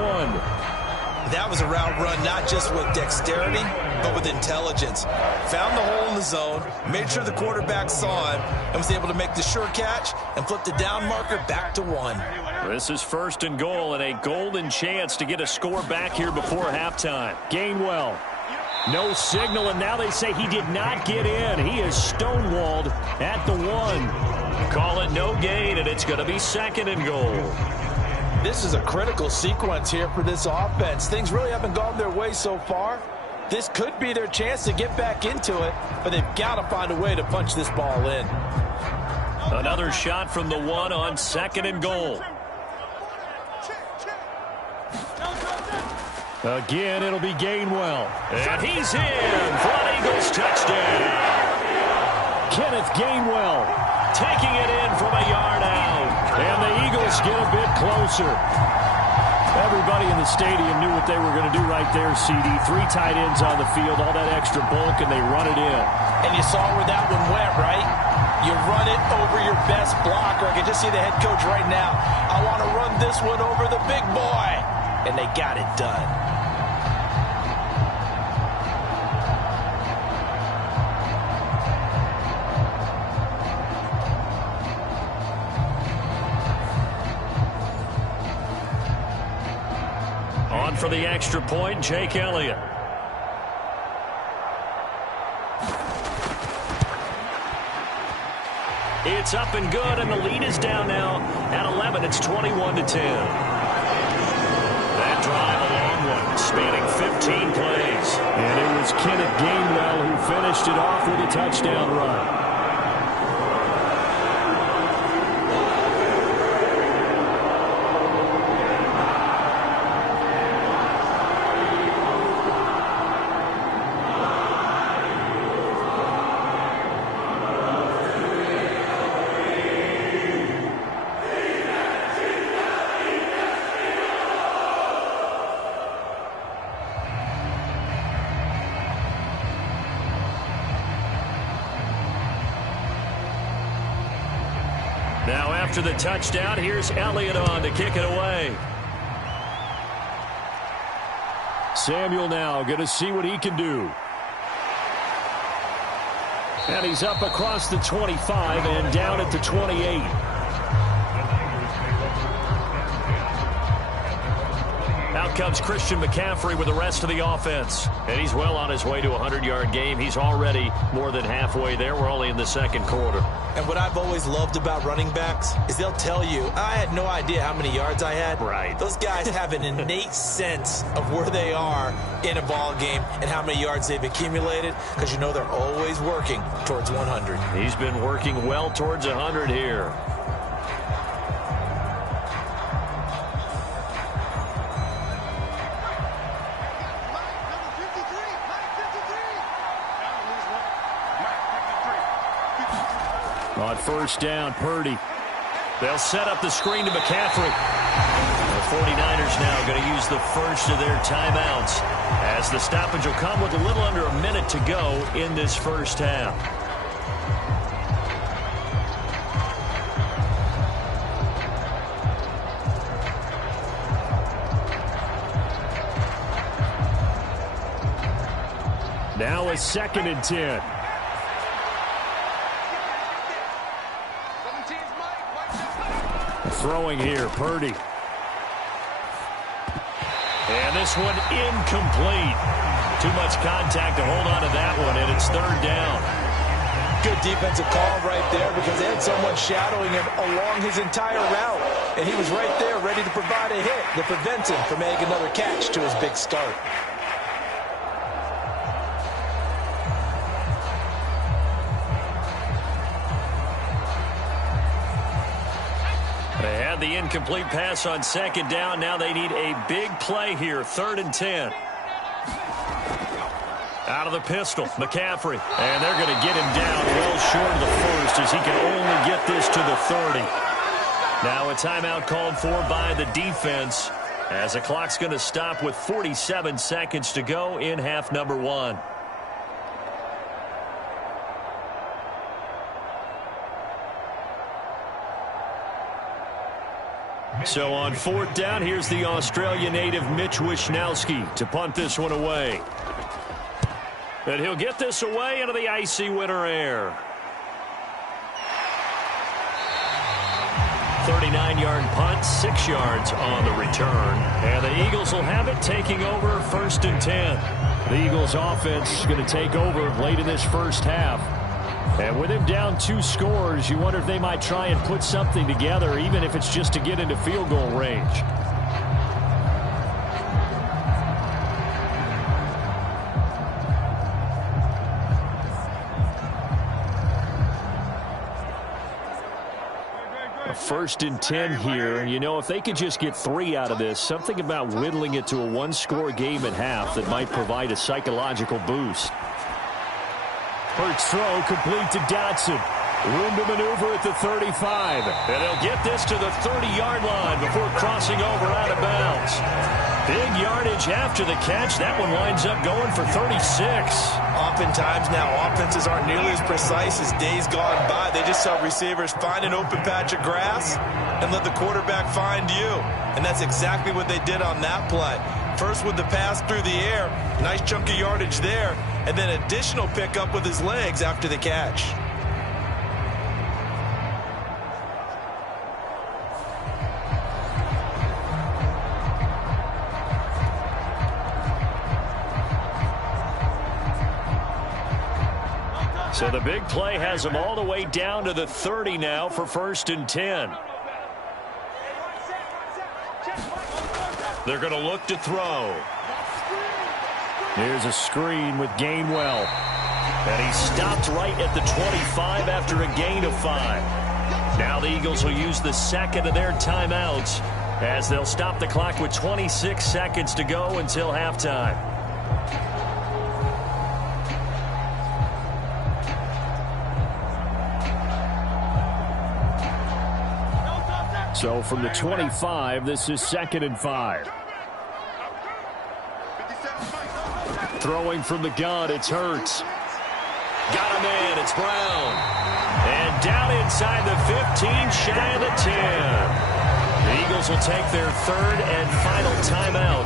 That was a route run not just with dexterity, but with intelligence. Found the hole in the zone, made sure the quarterback saw him, and was able to make the sure catch and flip the down marker back to 1. This is 1st and goal and a golden chance to get a score back here before halftime. Gainwell. No signal, and now they say he did not get in. He is stonewalled at the 1. Call it no gain, and it's going to be 2nd and goal. This is a critical sequence here for this offense. Things really haven't gone their way so far. This could be their chance to get back into it, but they've got to find a way to punch this ball in. Another shot from the 1 on 2nd and goal. Again, it'll be Gainwell. And he's in for an Eagles touchdown. Kenneth Gainwell taking it in from a yard out. And the Eagles get a bit closer. Everybody in the stadium knew what they were going to do right there, CD. 3 tight ends on the field, all that extra bulk, and they run it in. And you saw where that one went, right? You run it over your best blocker. I can just see the head coach right now. I want to run this one over the big boy. And they got it done. for the extra point, Jake Elliott. It's up and good, and the lead is down now at 11. It's 21-10. That drive, a long one, spanning 15 plays. And it was Kenneth Gainwell who finished it off with a touchdown run. Now after the touchdown, here's Elliott on to kick it away. Samuel now going to see what he can do. And he's up across the 25 and down at the 28. Out comes Christian McCaffrey with the rest of the offense. And he's well on his way to a 100-yard game. He's already more than halfway there. We're only in the second quarter. And what I've always loved about running backs is they'll tell you, I had no idea how many yards I had. Right. Those guys have an innate sense of where they are in a ball game and how many yards they've accumulated, because you know they're always working towards 100. He's been working well towards 100 here. On first down, Purdy. They'll set up the screen to McCaffrey. The 49ers now going to use the first of their timeouts, as the stoppage will come with a little under a minute to go in this first half. Now a 2nd and 10. Throwing here, Purdy. And this one incomplete. Too much contact to hold on to that one, and it's third down. Good defensive call right there, because they had someone shadowing him along his entire route. And he was right there ready to provide a hit that prevents him from making another catch to his big start. They had the incomplete pass on second down. Now they need a big play here. 3rd and 10. Out of the pistol, McCaffrey. And they're going to get him down well short of the first, as he can only get this to the 30. Now a timeout called for by the defense, as the clock's going to stop with 47 seconds to go in half number 1. So on 4th down, here's the Australia native Mitch Wishnowsky to punt this one away. And he'll get this away into the icy winter air. 39-yard punt, 6 yards on the return. And the Eagles will have it, taking over 1st and 10. The Eagles offense is going to take over late in this first half. And with him down 2 scores, you wonder if they might try and put something together, even if it's just to get into field goal range. A 1st and 10 here, and you know, if they could just get 3 out of this, something about whittling it to a 1-score game at half that might provide a psychological boost. Hurts throw complete to Dotson. Room to maneuver at the 35. And they'll get this to the 30-yard line before crossing over out of bounds. Big yardage after the catch. That one winds up going for 36. Oftentimes now, offenses aren't nearly as precise as days gone by. They just saw receivers find an open patch of grass and let the quarterback find you. And that's exactly what they did on that play. First with the pass through the air, nice chunk of yardage there, and then additional pickup with his legs after the catch. So the big play has them all the way down to the 30 now for 1st and 10. They're going to look to throw. Here's a screen with Gainwell. And he stopped right at the 25 after a gain of 5. Now the Eagles will use the second of their timeouts as they'll stop the clock with 26 seconds to go until halftime. So from the 25, this is 2nd and 5. Throwing from the gun, it's Hurts. Got him in, it's Brown. And down inside the 15, shy of the 10. The Eagles will take their 3rd and final timeout.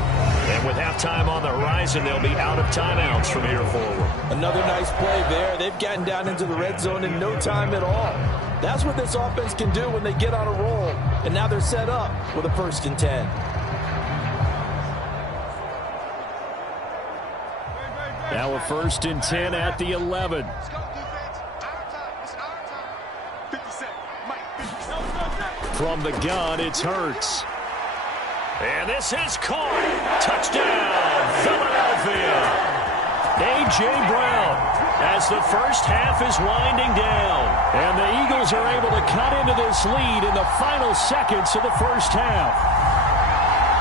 And with halftime on the horizon, they'll be out of timeouts from here forward. Another nice play there. They've gotten down into the red zone in no time at all. That's what this offense can do when they get on a roll. And now they're set up with a 1st and 10. Now a 1st and 10 at the 11. From the gun, it's Hurts. And this is caught. Touchdown, Philadelphia. A.J. Brown as the first half is winding down. And the Eagles are able to cut into this lead in the final seconds of the first half.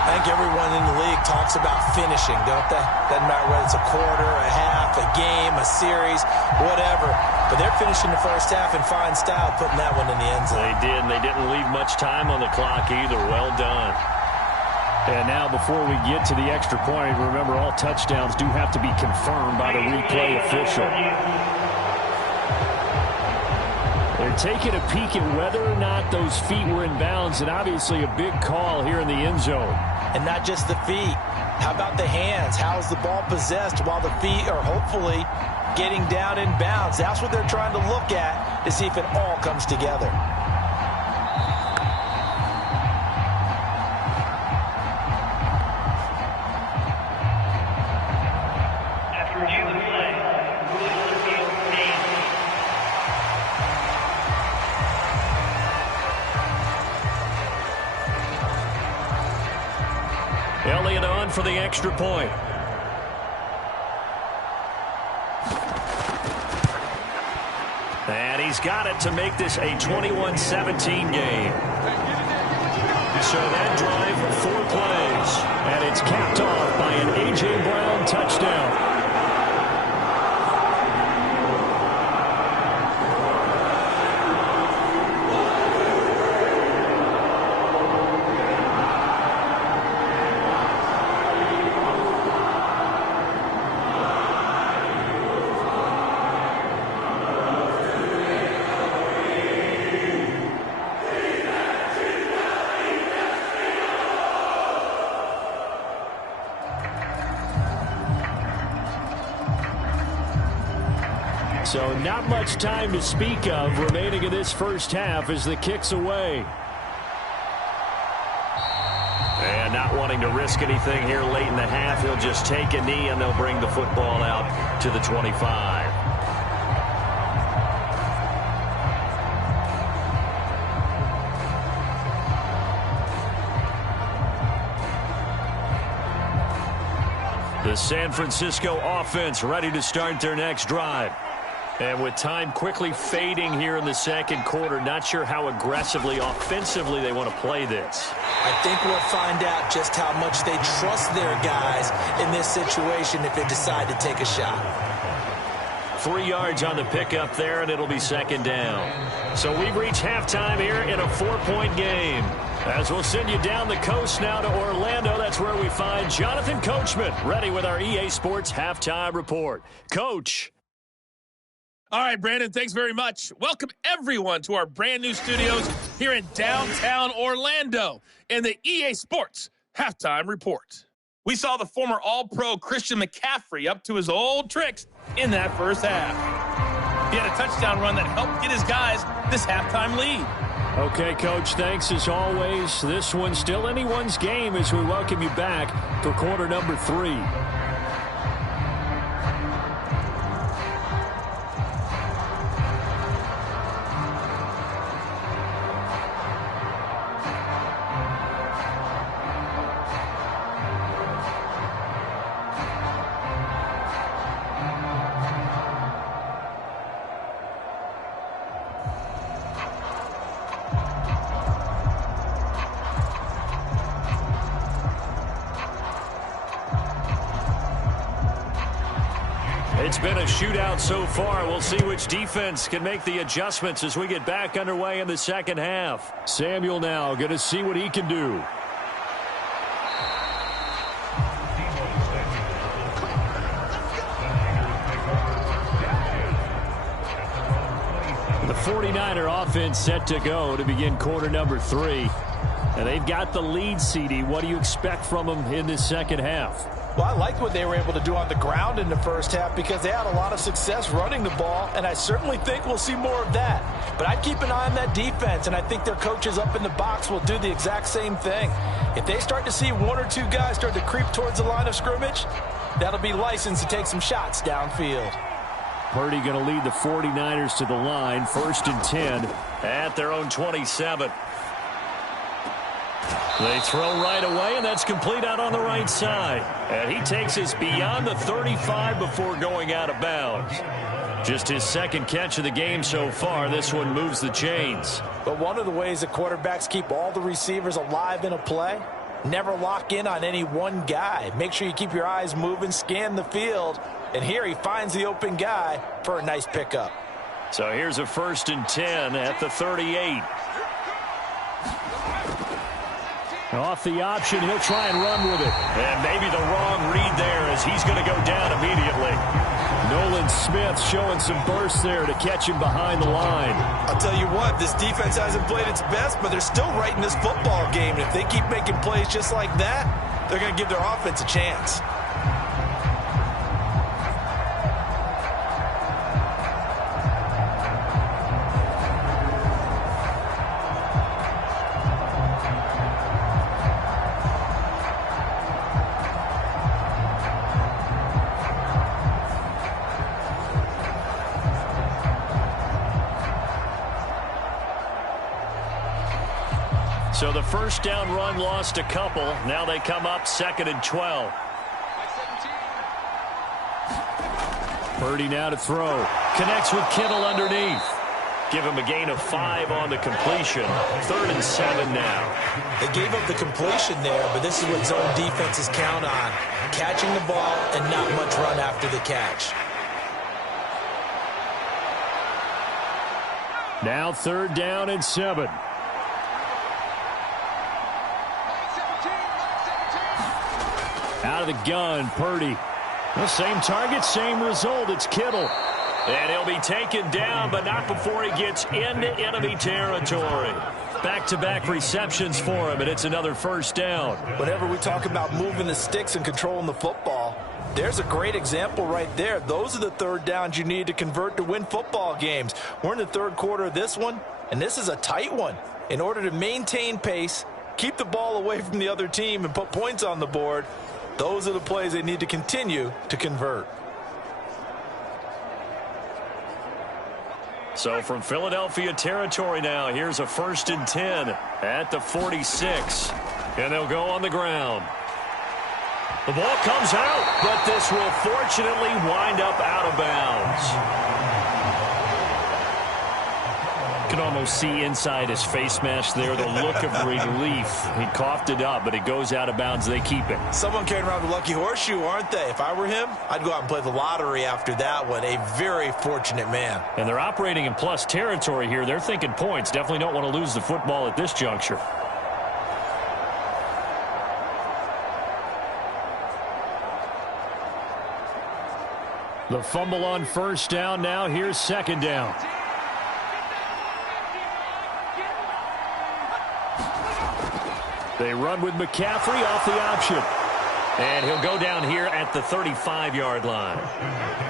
I think everyone in the league talks about finishing, don't they? Doesn't matter whether it's a quarter, a half, a game, a series, whatever. But they're finishing the first half in fine style, putting that one in the end zone. They did, and they didn't leave much time on the clock either. Well done. And now before we get to the extra point, remember all touchdowns do have to be confirmed by the replay official. They're taking a peek at whether or not those feet were in bounds, and obviously a big call here in the end zone. And not just the feet. How about the hands? How is the ball possessed while the feet are hopefully getting down in bounds? That's what they're trying to look at to see if it all comes together. After review of the play, ruling on the field, name. Elliott on for the extra point. And he's got it to make this a 21-17 game. So that drive, 4 plays. And it's capped off by an A.J. Brown touchdown. So not much time to speak of remaining in this first half as the kick's away. And not wanting to risk anything here late in the half, he'll just take a knee and they'll bring the football out to the 25. The San Francisco offense ready to start their next drive. And with time quickly fading here in the second quarter, not sure how aggressively, offensively they want to play this. I think we'll find out just how much they trust their guys in this situation if they decide to take a shot. 3 yards on the pickup there, and it'll be second down. So we've reached halftime here in a 4-point game. As we'll send you down the coast now to Orlando, that's where we find Jonathan Coachman ready with our EA Sports Halftime Report. Coach. All right, Brandon, thanks very much. Welcome, everyone, to our brand new studios here in downtown Orlando in the EA Sports Halftime Report. We saw the former All-Pro Christian McCaffrey up to his old tricks in that first half. He had a touchdown run that helped get his guys this halftime lead. Okay, Coach, thanks as always. This one's still anyone's game as we welcome you back for quarter number 3. It's been a shootout so far. We'll see which defense can make the adjustments as we get back underway in the second half. Samuel now going to see what he can do. The 49er offense set to go to begin quarter number 3. And they've got the lead, CD. What do you expect from them in this second half? Well, I liked what they were able to do on the ground in the first half because they had a lot of success running the ball, and I certainly think we'll see more of that. But I'd keep an eye on that defense, and I think their coaches up in the box will do the exact same thing. If they start to see one or two guys start to creep towards the line of scrimmage, that'll be license to take some shots downfield. Purdy going to lead the 49ers to the line, 1st and 10. At their own 27. They throw right away, and that's complete out on the right side. And he takes us beyond the 35 before going out of bounds. Just his second catch of the game so far. This one moves the chains. But one of the ways that quarterbacks keep all the receivers alive in a play, never lock in on any one guy. Make sure you keep your eyes moving, scan the field. And here he finds the open guy for a nice pickup. So here's a 1st and 10 at the 38. Off the option, he'll try and run with it. And maybe the wrong read there as he's going to go down immediately. Nolan Smith showing some burst there to catch him behind the line. I'll tell you what, this defense hasn't played its best, but they're still right in this football game. And if they keep making plays just like that, they're going to give their offense a chance. So the first down run lost a couple. Now they come up 2nd and 12. Purdy now to throw. Connects with Kittle underneath. Give him a gain of 5 on the completion. 3rd and 7 now. They gave up the completion there, but this is what zone defenses count on. Catching the ball and not much run after the catch. Now 3rd down and 7. Out of the gun, Purdy. The same target, same result. It's Kittle. And he'll be taken down, but not before he gets into enemy territory. Back-to-back receptions for him, and it's another 1st down. Whenever we talk about moving the sticks and controlling the football, there's a great example right there. Those are the 3rd downs you need to convert to win football games. We're in the 3rd quarter of this one, and this is a tight one. In order to maintain pace, keep the ball away from the other team, and put points on the board, those are the plays they need to continue to convert. So from Philadelphia territory now, here's a 1st and 10 at the 46. And they'll go on the ground. The ball comes out, but this will fortunately wind up out of bounds. You can almost see inside his face mask there the look of relief. He coughed it up, but it goes out of bounds. They keep it. Someone carrying around the lucky horseshoe, aren't they? If I were him, I'd go out and play the lottery after that one. A very fortunate man. And they're operating in plus territory here. They're thinking points. Definitely don't want to lose the football at this juncture. The fumble on 1st down. Now here's 2nd down. They run with McCaffrey off the option. And he'll go down here at the 35-yard line.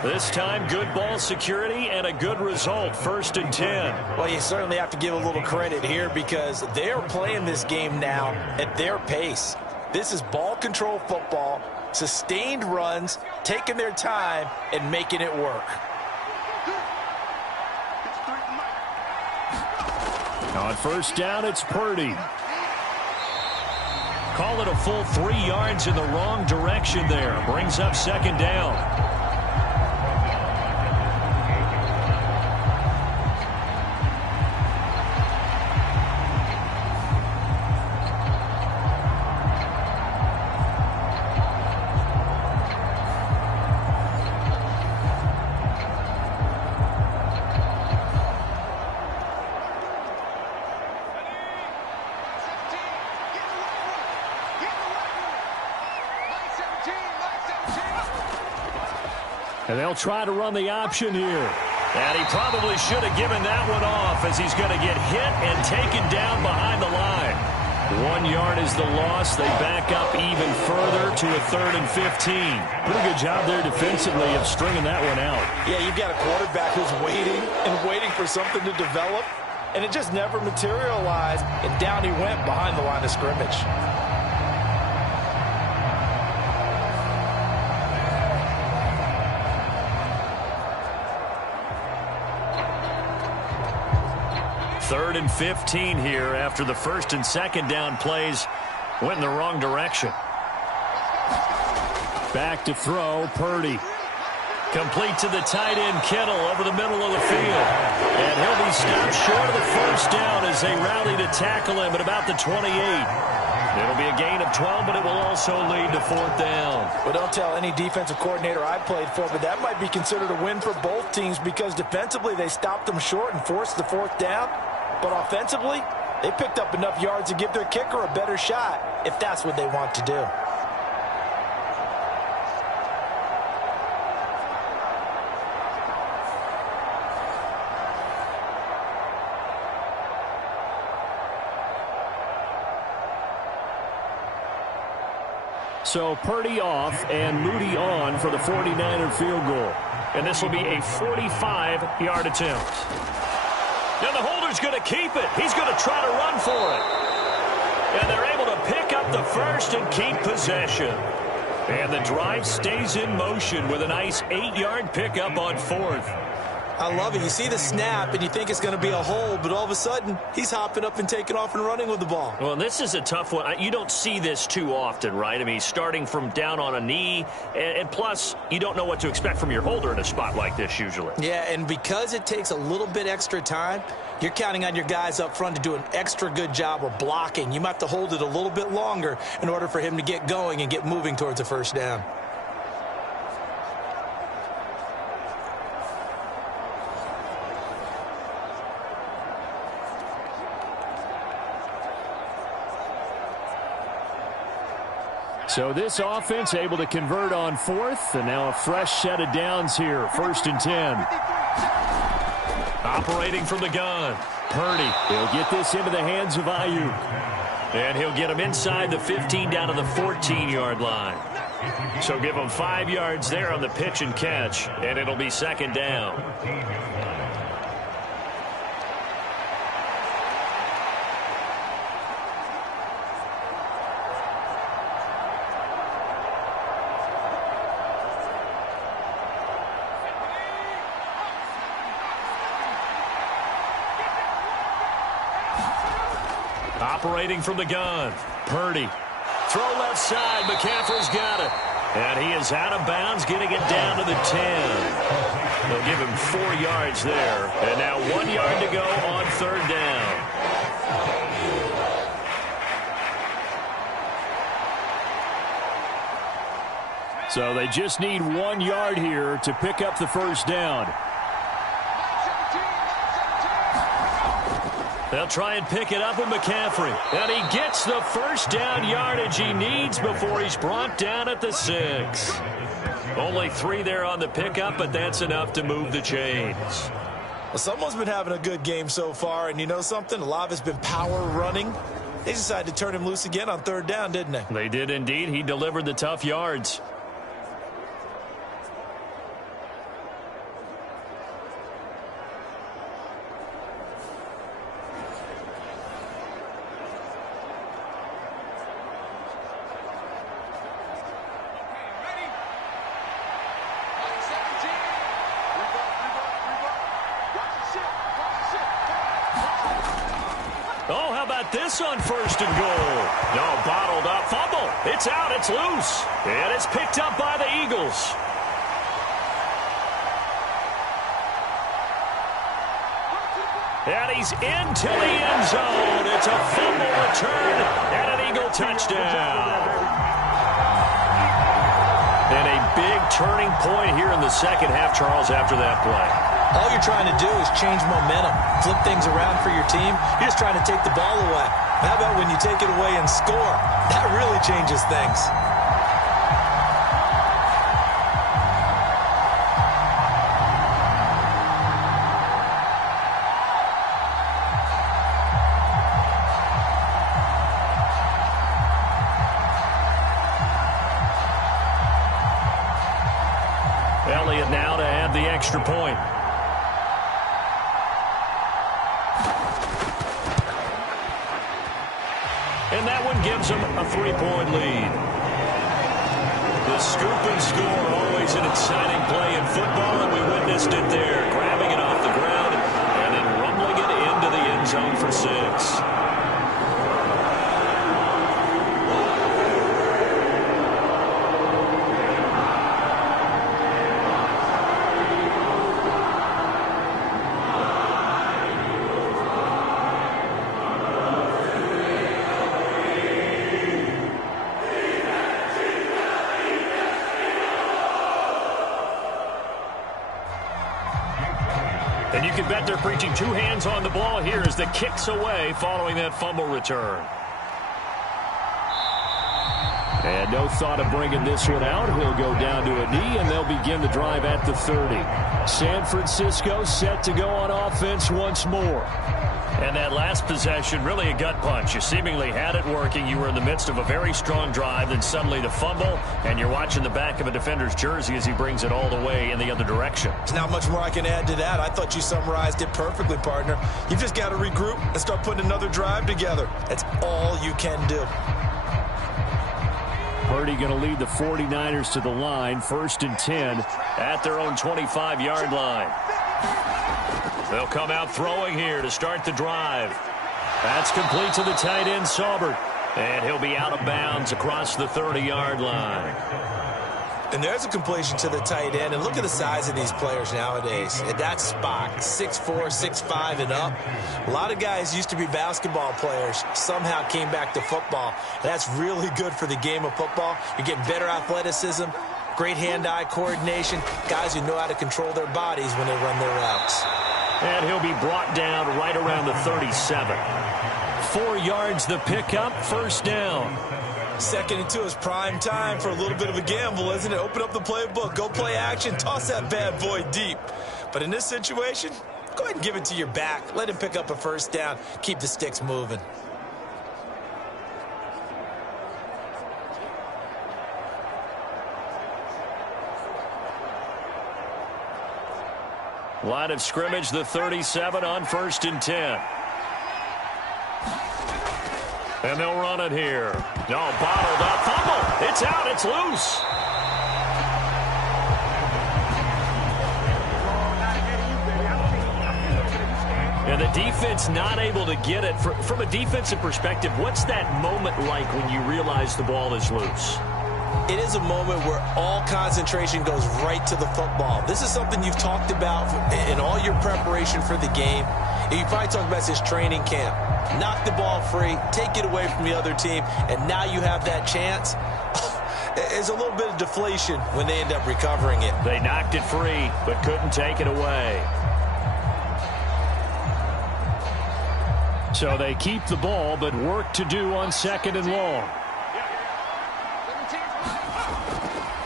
This time, good ball security and a good result. 1st and 10. Well, you certainly have to give a little credit here because they're playing this game now at their pace. This is ball control football, sustained runs, taking their time, and making it work. On 1st down, it's Purdy. Call it a full 3 yards in the wrong direction there. Brings up 2nd down. And they'll try to run the option here. And he probably should have given that one off as he's going to get hit and taken down behind the line. 1 yard is the loss. They back up even further to a 3rd and 15. Pretty good job there defensively of stringing that one out. Yeah, you've got a quarterback who's waiting and waiting for something to develop, and it just never materialized, and down he went behind the line of scrimmage. Third and 15 here after the 1st and 2nd down plays went in the wrong direction. Back to throw, Purdy. Complete to the tight end, Kittle, over the middle of the field. And he'll be stopped short of the 1st down as they rally to tackle him at about the 28. It'll be a gain of 12, but it will also lead to 4th down. Well, don't tell any defensive coordinator I played for, but that might be considered a win for both teams because defensively they stopped them short and forced the 4th down. But offensively, they picked up enough yards to give their kicker a better shot if that's what they want to do. So Purdy off and Moody on for the 49er field goal. And this will be a 45-yard attempt. Now the holder's going to keep it. He's going to try to run for it. And they're able to pick up the 1st and keep possession. And the drive stays in motion with a nice 8-yard pickup on 4th. I love it. You see the snap, and you think it's going to be a hold, but all of a sudden, he's hopping up and taking off and running with the ball. Well, this is a tough one. You don't see this too often, right? I mean, starting from down on a knee, and plus, you don't know what to expect from your holder in a spot like this usually. Yeah, and because it takes a little bit extra time, you're counting on your guys up front to do an extra good job of blocking. You might have to hold it a little bit longer in order for him to get going and get moving towards a 1st down. So this offense able to convert on 4th, and now a fresh set of downs here. 1st and 10. Operating from the gun. Purdy. He'll get this into the hands of Ayuk. And he'll get him inside the 15 down to the 14-yard line. So give him 5 yards there on the pitch and catch, and it'll be 2nd down. Operating from the gun. Purdy. Throw left side. McCaffrey's got it. And he is out of bounds, getting it down to the 10. They'll give him 4 yards there. And now 1 yard to go on 3rd down. So they just need 1 yard here to pick up the 1st down. They'll try and pick it up with McCaffrey. And he gets the 1st down yardage he needs before he's brought down at the 6. Only 3 there on the pickup, but that's enough to move the chains. Well, someone's been having a good game so far, and you know something? A lot of it's been power running. They decided to turn him loose again on 3rd down, didn't they? They did indeed. He delivered the tough yards. Oh, how about this on 1st and goal? No, bottled up. Fumble. It's out. It's loose. And it's picked up by the Eagles. And he's into the end zone. It's a fumble return and an Eagle touchdown. And a big turning point here in the 2nd half, Charles, after that play. All you're trying to do is change momentum, flip things around for your team. You're just trying to take the ball away. How about when you take it away and score? That really changes things. And that one gives them a 3-point lead. The scoop and score, always an exciting play in football, and we witnessed it there, grabbing it off the ground and then rumbling it into the end zone for 6. And you can bet they're preaching 2 hands on the ball here as the kick's away following that fumble return. And no thought of bringing this one out. He'll go down to a knee, and they'll begin the drive at the 30. San Francisco set to go on offense once more. And that last possession, really a gut punch. You seemingly had it working. You were in the midst of a very strong drive, then suddenly the fumble, and you're watching the back of a defender's jersey as he brings it all the way in the other direction. There's not much more I can add to that. I thought you summarized it perfectly, partner. You've just got to regroup and start putting another drive together. That's all you can do. Purdy going to lead the 49ers to the line, 1st and 10 at their own 25-yard line. They'll come out throwing here to start the drive. That's complete to the tight end, Saubert. And he'll be out of bounds across the 30-yard line. And there's a completion to the tight end. And look at the size of these players nowadays. At that spot, 6'4", 6'5", and up. A lot of guys used to be basketball players, somehow came back to football. And that's really good for the game of football. You're getting better athleticism, great hand-eye coordination, guys who know how to control their bodies when they run their routes. And he'll be brought down right around the 37. 4 yards the pickup, 1st down. 2nd and 2 is prime time for a little bit of a gamble, isn't it? Open up the playbook, go play action, toss that bad boy deep. But in this situation, go ahead and give it to your back. Let him pick up a 1st down, keep the sticks moving. Line of scrimmage, the 37 on 1st and 10. And they'll run it here. No, bottled up. Fumble. It's out. It's loose. And the defense not able to get it. From a defensive perspective, what's that moment like when you realize the ball is loose? It is a moment where all concentration goes right to the football. This is something you've talked about in all your preparation for the game. And you probably talked about this training camp. Knock the ball free, take it away from the other team, and now you have that chance. There's a little bit of deflation when they end up recovering it. They knocked it free, but couldn't take it away. So they keep the ball, but work to do on 2nd and long.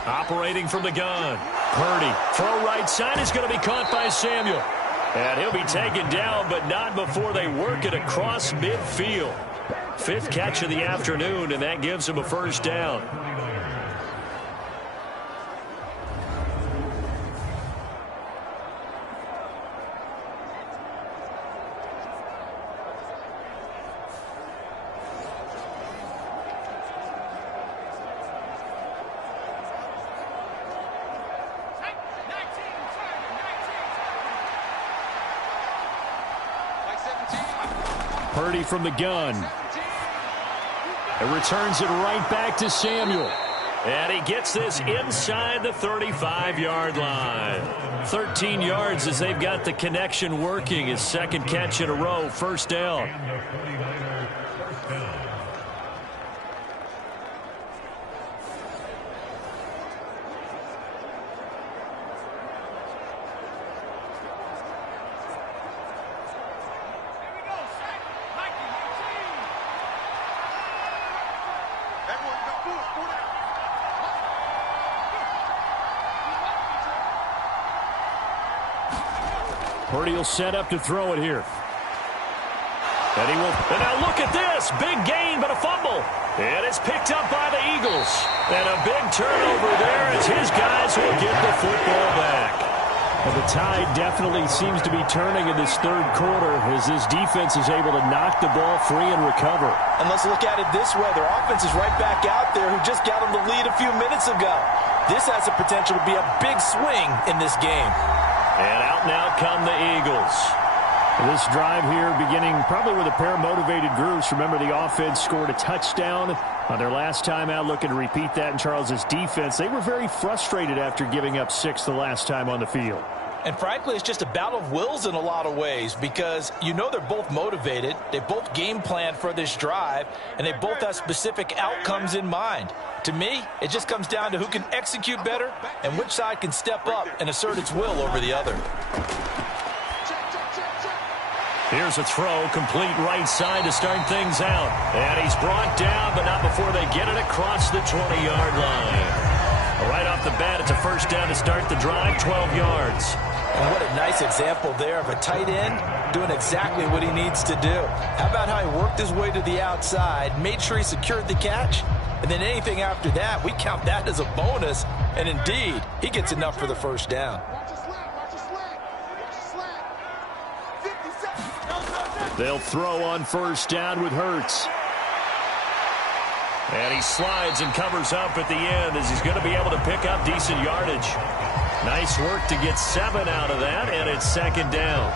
Operating from the gun. Purdy, throw right side is going to be caught by Samuel. And he'll be taken down, but not before they work it across midfield. 5th catch of the afternoon, and that gives him a 1st down. Purdy from the gun. And returns it right back to Samuel. And he gets this inside the 35-yard line. 13 yards as they've got the connection working. His 2nd catch in a row, 1st down. Purdy will set up to throw it here. And he will. And now look at this. Big gain, but a fumble. And it's picked up by the Eagles. And a big turnover there as his guys will get the football back. Well, the tide definitely seems to be turning in this third quarter as this defense is able to knock the ball free and recover. And let's look at it this way. Their offense is right back out there who just got them the lead a few minutes ago. This has the potential to be a big swing in this game. And out now come the Eagles. This drive here beginning probably with a pair of motivated groups. Remember, the offense scored a touchdown on their last time out, looking to repeat that in Charles's defense. They were very frustrated after giving up 6 the last time on the field. And frankly, it's just a battle of wills in a lot of ways because you know they're both motivated. They both game plan for this drive, and they both have specific outcomes in mind. To me, it just comes down to who can execute better and which side can step up and assert its will over the other. Here's a throw, complete right side to start things out. And he's brought down, but not before they get it across the 20-yard line. Right off the bat, it's a first down to start the drive, 12 yards. And what a nice example there of a tight end doing exactly what he needs to do. How about how he worked his way to the outside, made sure he secured the catch, and then anything after that, we count that as a bonus. And indeed, he gets enough for the first down. They'll throw on first down with Hurts. And he slides and covers up at the end as he's going to be able to pick up decent yardage. Nice work to get 7 out of that, and it's second down.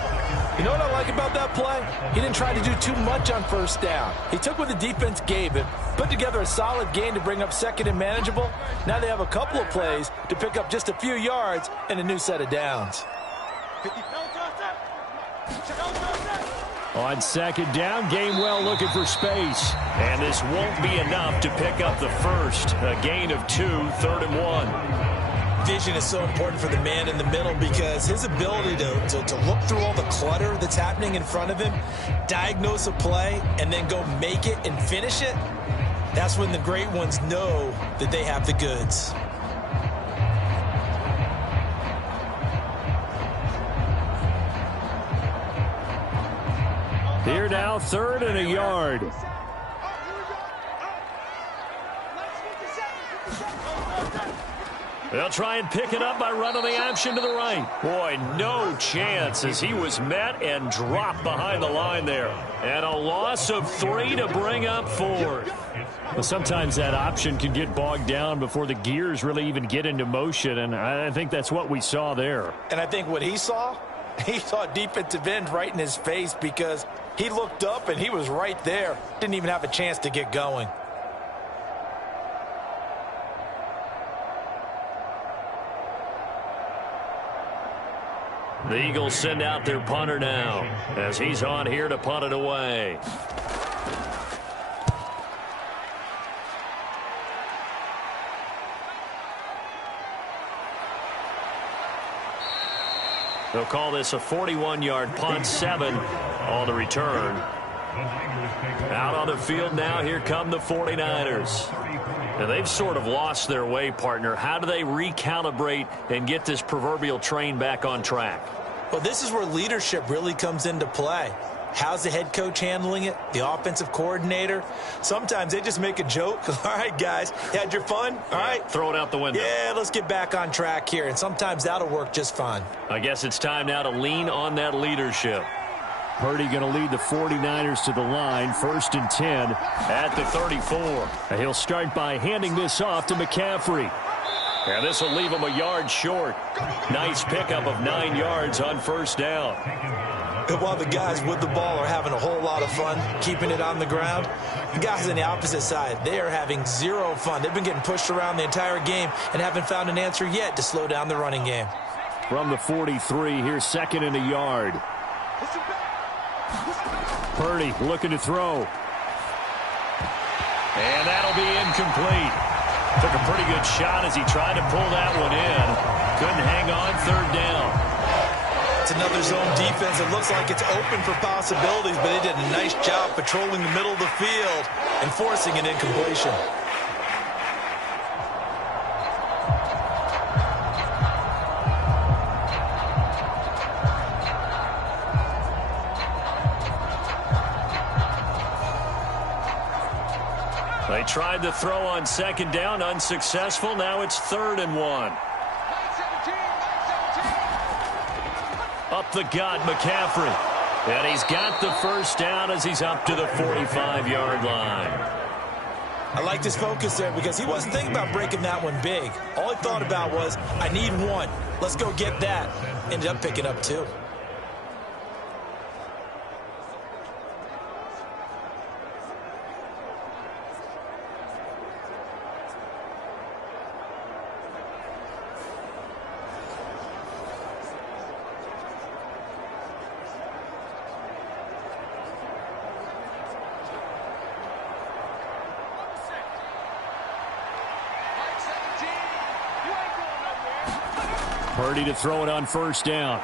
You know what I like about that play? He didn't try to do too much on first down. He took what the defense gave him, put together a solid gain to bring up second and manageable. Now they have a couple of plays to pick up just a few yards and a new set of downs. On second down, Gainwell looking for space. And this won't be enough to pick up the first. A gain of 2, 3rd and 1. Vision is so important for the man in the middle because his ability to look through all the clutter that's happening in front of him, diagnose a play, and then go make it and finish it, that's when the great ones know that they have the goods. Here now, 3rd and a yard. They'll try and pick it up by running the option to the right. Boy, no chance as he was met and dropped behind the line there. And a loss of 3 to bring up 4th. Well, sometimes that option can get bogged down before the gears really even get into motion, and I think that's what we saw there. And I think what he saw defensive end right in his face because he looked up and he was right there. Didn't even have a chance to get going. The Eagles send out their punter now as he's on here to punt it away. They'll call this a 41-yard punt, 7 on the return. Out on the field now, here come the 49ers. And they've sort of lost their way, partner. How do they recalibrate and get this proverbial train back on track? Well, this is where leadership really comes into play. How's the head coach handling it? The offensive coordinator? Sometimes they just make a joke. All right, guys, you had your fun? All right. Throw it out the window. Yeah, let's get back on track here. And sometimes that'll work just fine. I guess it's time now to lean on that leadership. Purdy going to lead the 49ers to the line, 1st and 10 at the 34. And he'll start by handing this off to McCaffrey. And this will leave him a yard short. Nice pickup of 9 yards on first down. And while the guys with the ball are having a whole lot of fun keeping it on the ground, the guys on the opposite side, they are having zero fun. They've been getting pushed around the entire game and haven't found an answer yet to slow down the running game. From the 43, here's 2nd and a yard. Purdy looking to throw. And that'll be incomplete. Took a pretty good shot as he tried to pull that one in. Couldn't hang on, 3rd down. It's another zone defense. It looks like it's open for possibilities, but they did a nice job patrolling the middle of the field and forcing an incompletion. They tried to throw on 2nd down, unsuccessful. Now it's 3rd and 1. the gut, McCaffrey. And he's got the first down as he's up to the 45-yard line. I liked his focus there because he wasn't thinking about breaking that one big. All he thought about was, I need one. Let's go get that. Ended up picking up two. Purdy to throw it on first down.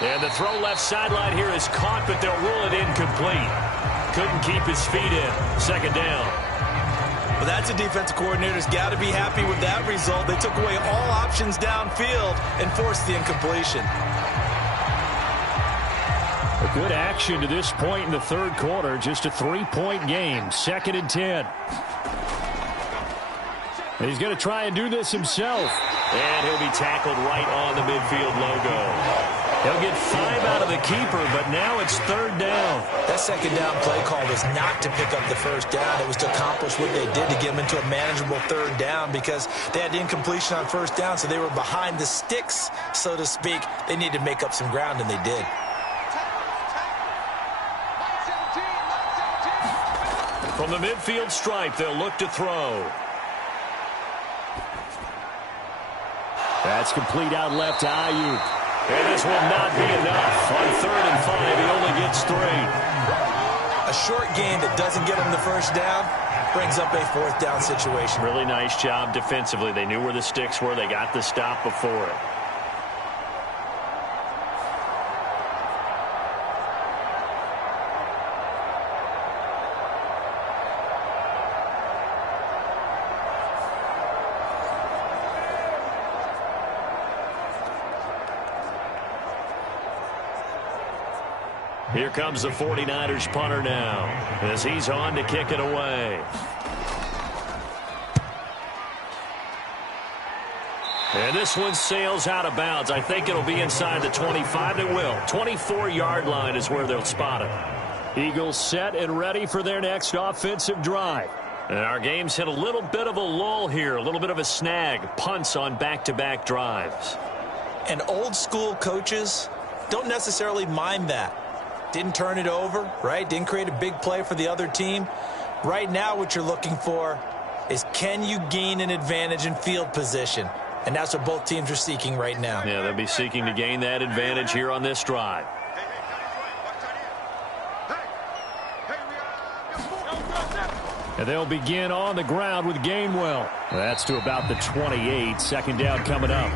And the throw left sideline here is caught, but they'll rule it incomplete. Couldn't keep his feet in. Second down. Well, that's a defensive coordinator's got to be happy with that result. They took away all options downfield and forced the incompletion. A good action to this point in the third quarter. Just a 3-point game. 2nd and 10. He's going to try and do this himself. And he'll be tackled right on the midfield logo. He'll get 5 out of the keeper, but now it's 3rd down. That second down play call was not to pick up the first down. It was to accomplish what they did to get them into a manageable 3rd down because they had incompletion on first down, so they were behind the sticks, so to speak. They needed to make up some ground, and they did. From the midfield stripe, they'll look to throw. That's complete out left to Ayuk. And this will not be enough. On 3rd and 5, he only gets 3. A short gain that doesn't get him the first down brings up a 4th down situation. Really nice job defensively. They knew where the sticks were. They got the stop before it. Here comes the 49ers punter now as he's on to kick it away. And this one sails out of bounds. I think it'll be inside the 25. It will. 24-yard line is where they'll spot it. Eagles set and ready for their next offensive drive. And our game's hit a little bit of a lull here, a little bit of a snag. Punts on back-to-back drives. And old-school coaches don't necessarily mind that. Didn't turn it over, right? Didn't create a big play for the other team. Right now what you're looking for is can you gain an advantage in field position? And that's what both teams are seeking right now. Yeah, they'll be seeking to gain that advantage here on this drive. And they'll begin on the ground with Gainwell. That's to about the 28. 2nd down coming up.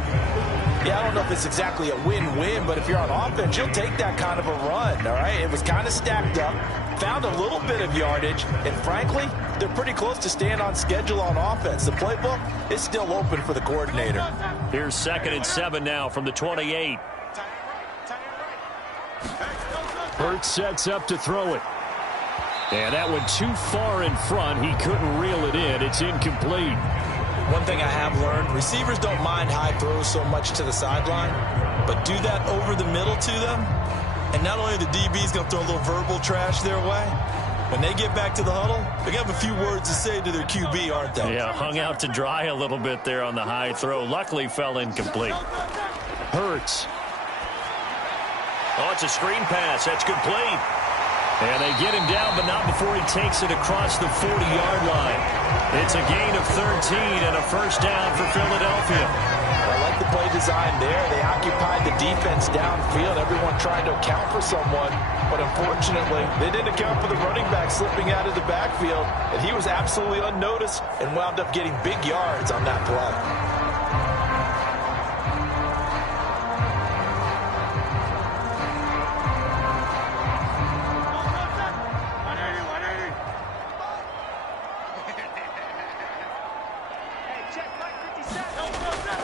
Yeah, I don't know if it's exactly a win-win, but if you're on offense, you'll take that kind of a run, all right? It was kind of stacked up, found a little bit of yardage, and frankly, they're pretty close to staying on schedule on offense. The playbook is still open for the coordinator. Here's 2nd and 7 now from the 28. Hurts sets up to throw it. And that one too far in front. He couldn't reel it in. It's incomplete. One thing I have learned, receivers don't mind high throws so much to the sideline, but do that over the middle to them, and not only are the DBs going to throw a little verbal trash their way, when they get back to the huddle, they're going to have a few words to say to their QB, aren't they? Yeah, hung out to dry a little bit there on the high throw. Luckily fell incomplete. Hurts. Oh, it's a screen pass. That's complete. And they get him down, but not before he takes it across the 40-yard line. It's a gain of 13 and a first down for Philadelphia. I like the play design there. They occupied the defense downfield. Everyone trying to account for someone, but unfortunately, they didn't account for the running back slipping out of the backfield, and he was absolutely unnoticed and wound up getting big yards on that play.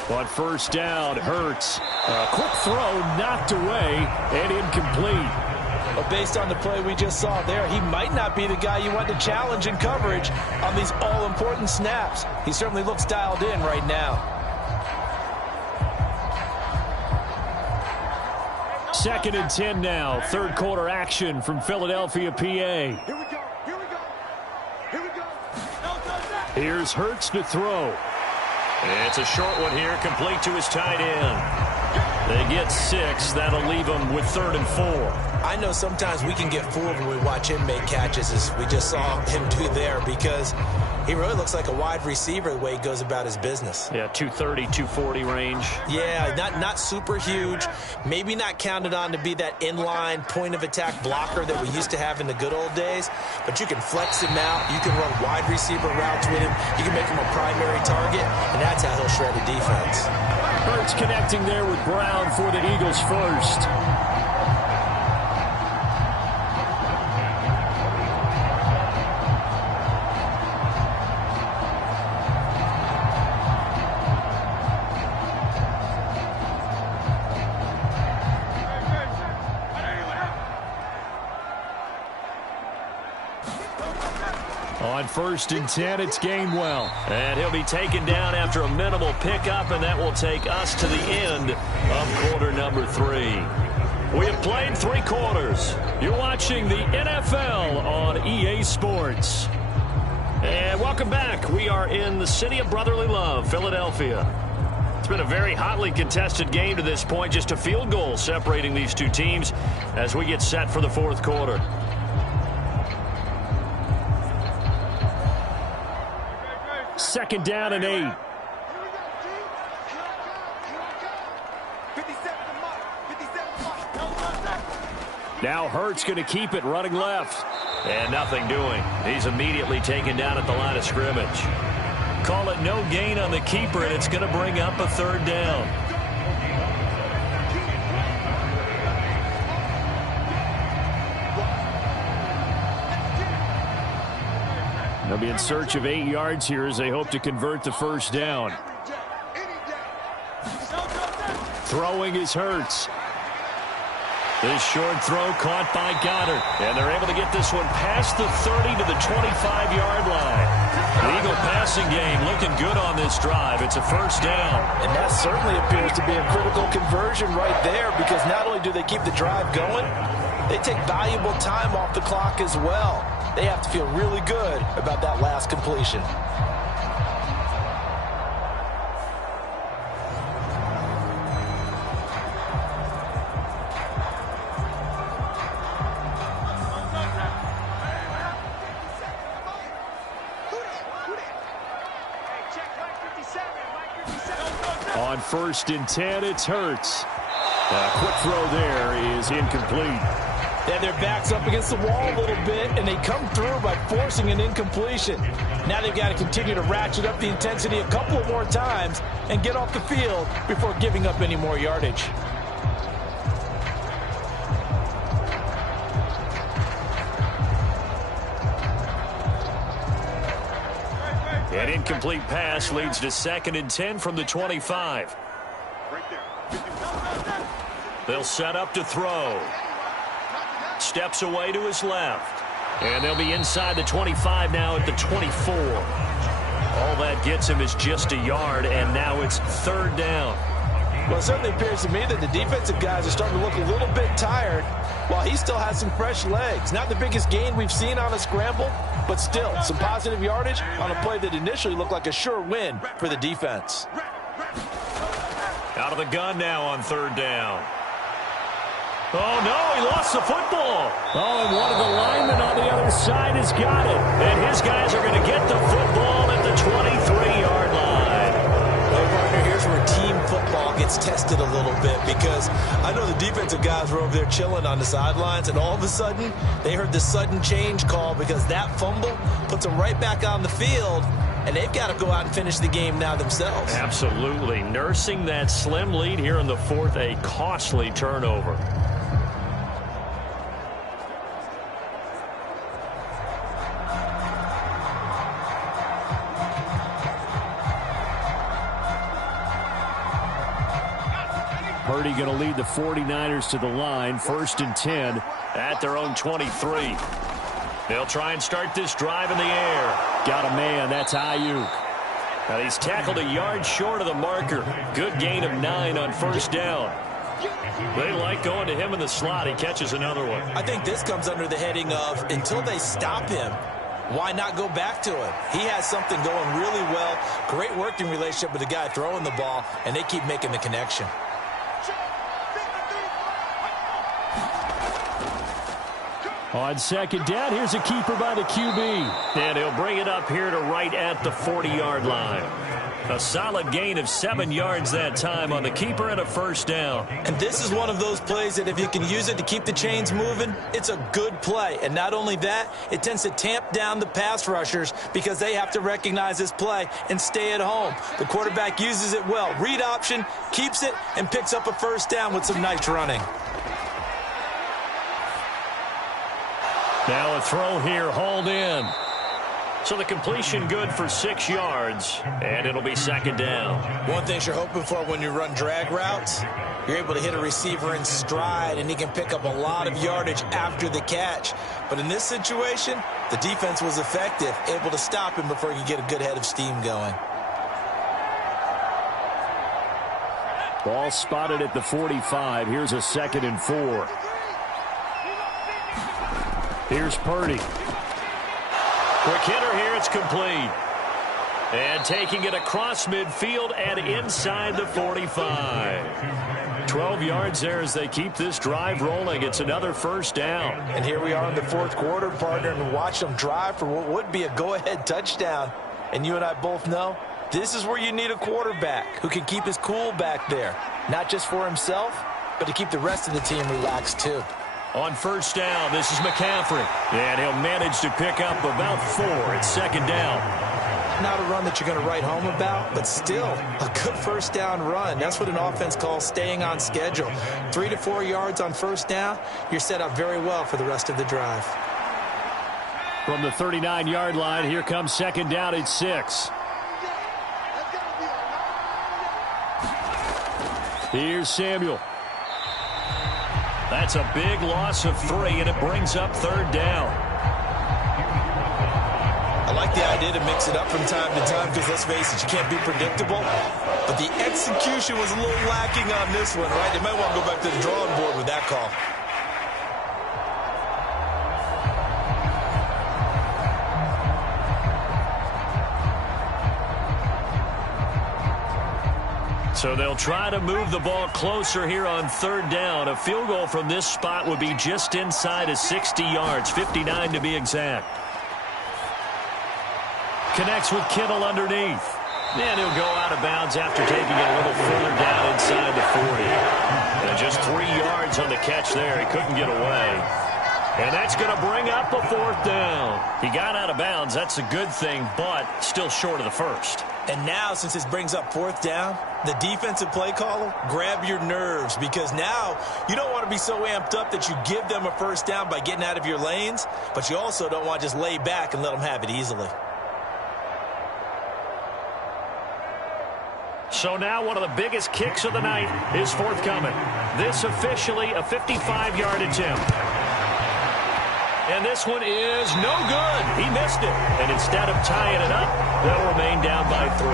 On first down, Hurts. A quick throw knocked away and incomplete. But based on the play we just saw there, he might not be the guy you want to challenge in coverage on these all-important snaps. He certainly looks dialed in right now. 2nd and 10 now. Third quarter action from Philadelphia, PA. Here we go. Here we go. Here we go. Here's Hurts to throw. It's a short one here, complete to his tight end. They get 6. That'll leave them with 3rd and 4. I know sometimes we can get fooled when we watch him make catches, as we just saw him do there, because he really looks like a wide receiver the way he goes about his business. Yeah, 230, 240 range. Yeah, not super huge. Maybe not counted on to be that inline point-of-attack blocker that we used to have in the good old days, but you can flex him out. You can run wide receiver routes with him. You can make him a primary target, and that's how he'll shred a defense. Hurts connecting there with Brown for the Eagles first. On 1st and 10, it's Gainwell. And he'll be taken down after a minimal pickup, and that will take us to the end of quarter number 3. We have played 3 quarters. You're watching the NFL on EA Sports. And welcome back. We are in the city of brotherly love, Philadelphia. It's been a very hotly contested game to this point. Just a field goal separating these two teams as we get set for the 4th quarter. Second down and 8. Now Hurts going to keep it running left. And nothing doing. He's immediately taken down at the line of scrimmage. Call it no gain on the keeper, and it's going to bring up a 3rd down. They'll be in search of 8 yards here as they hope to convert the 1st down. Throwing is Hurts. This short throw caught by Goddard. And they're able to get this one past the 30 to the 25-yard line. The Eagle passing game looking good on this drive. It's a 1st down. And that certainly appears to be a critical conversion right there, because not only do they keep the drive going, they take valuable time off the clock as well. They have to feel really good about that last completion. On 1st and 10, it's Hurts. A quick throw there is incomplete. And their back's up against the wall a little bit, and they come through by forcing an incompletion. Now they've got to continue to ratchet up the intensity a couple of more times and get off the field before giving up any more yardage. An incomplete pass leads to 2nd and 10 from the 25. They'll set up to throw. Steps away to his left. And they'll be inside the 25 now at the 24. All that gets him is just a yard, and now it's 3rd down. Well, it certainly appears to me that the defensive guys are starting to look a little bit tired, while he still has some fresh legs. Not the biggest gain we've seen on a scramble, but still some positive yardage on a play that initially looked like a sure win for the defense. Out of the gun now on 3rd down. Oh, no, he lost the football. Oh, and one of the linemen on the other side has got it. And his guys are going to get the football at the 23-yard line. Well, partner, here's where team football gets tested a little bit, because I know the defensive guys were over there chilling on the sidelines, and all of a sudden they heard the sudden change call, because that fumble puts them right back on the field, and they've got to go out and finish the game now themselves. Absolutely. Nursing that slim lead here in the 4th, a costly turnover. Purdy going to lead the 49ers to the line. 1st and 10 at their own 23. They'll try and start this drive in the air. Got a man. That's Ayuk. Now he's tackled a yard short of the marker. Good gain of 9 on 1st down. They like going to him in the slot. He catches another one. I think this comes under the heading of until they stop him, why not go back to him? He has something going really well. Great working relationship with the guy throwing the ball, and they keep making the connection. On second down, here's a keeper by the QB. And he'll bring it up here to right at the 40-yard line. A solid gain of 7 yards that time on the keeper and a first down. And this is one of those plays that if you can use it to keep the chains moving, it's a good play. And not only that, it tends to tamp down the pass rushers because they have to recognize this play and stay at home. The quarterback uses it well. Read option, keeps it, and picks up a first down with some nice running. Now a throw here, hauled in. So the completion good for 6 yards, and it'll be second down. One thing you're hoping for when you run drag routes, you're able to hit a receiver in stride, and he can pick up a lot of yardage after the catch. But in this situation, the defense was effective, able to stop him before he could get a good head of steam going. Ball spotted at the 45. Here's a 2nd and 4. Here's Purdy. Quick hitter here, it's complete. And taking it across midfield and inside the 45. 12 yards there as they keep this drive rolling. It's another first down. And here we are in the fourth quarter, partner, and watch them drive for what would be a go-ahead touchdown. And you and I both know this is where you need a quarterback who can keep his cool back there. Not just for himself, but to keep the rest of the team relaxed too. On first down, this is McCaffrey. And he'll manage to pick up about 4. It's second down. Not a run that you're going to write home about, but still a good first down run. That's what an offense calls staying on schedule. 3 to 4 yards on first down, you're set up very well for the rest of the drive. From the 39-yard line, here comes second down at 6. Here's Samuel. That's a big loss of 3, and it brings up third down. I like the idea to mix it up from time to time because, let's face it, you can't be predictable. But the execution was a little lacking on this one, right? They might want to go back to the drawing board with that call. So they'll try to move the ball closer here on third down. A field goal from this spot would be just inside of 60 yards, 59 to be exact. Connects with Kittle underneath. And he'll go out of bounds after taking it a little further down inside the 40. And just 3 yards on the catch there. He couldn't get away. And that's going to bring up a fourth down. He got out of bounds. That's a good thing, but still short of the first. And now, since this brings up fourth down, the defensive play caller, grab your nerves, because now you don't want to be so amped up that you give them a first down by getting out of your lanes, but you also don't want to just lay back and let them have it easily. So now one of the biggest kicks of the night is forthcoming. This officially a 55-yard attempt. And this one is no good. He missed it. And instead of tying it up, they'll remain down by 3.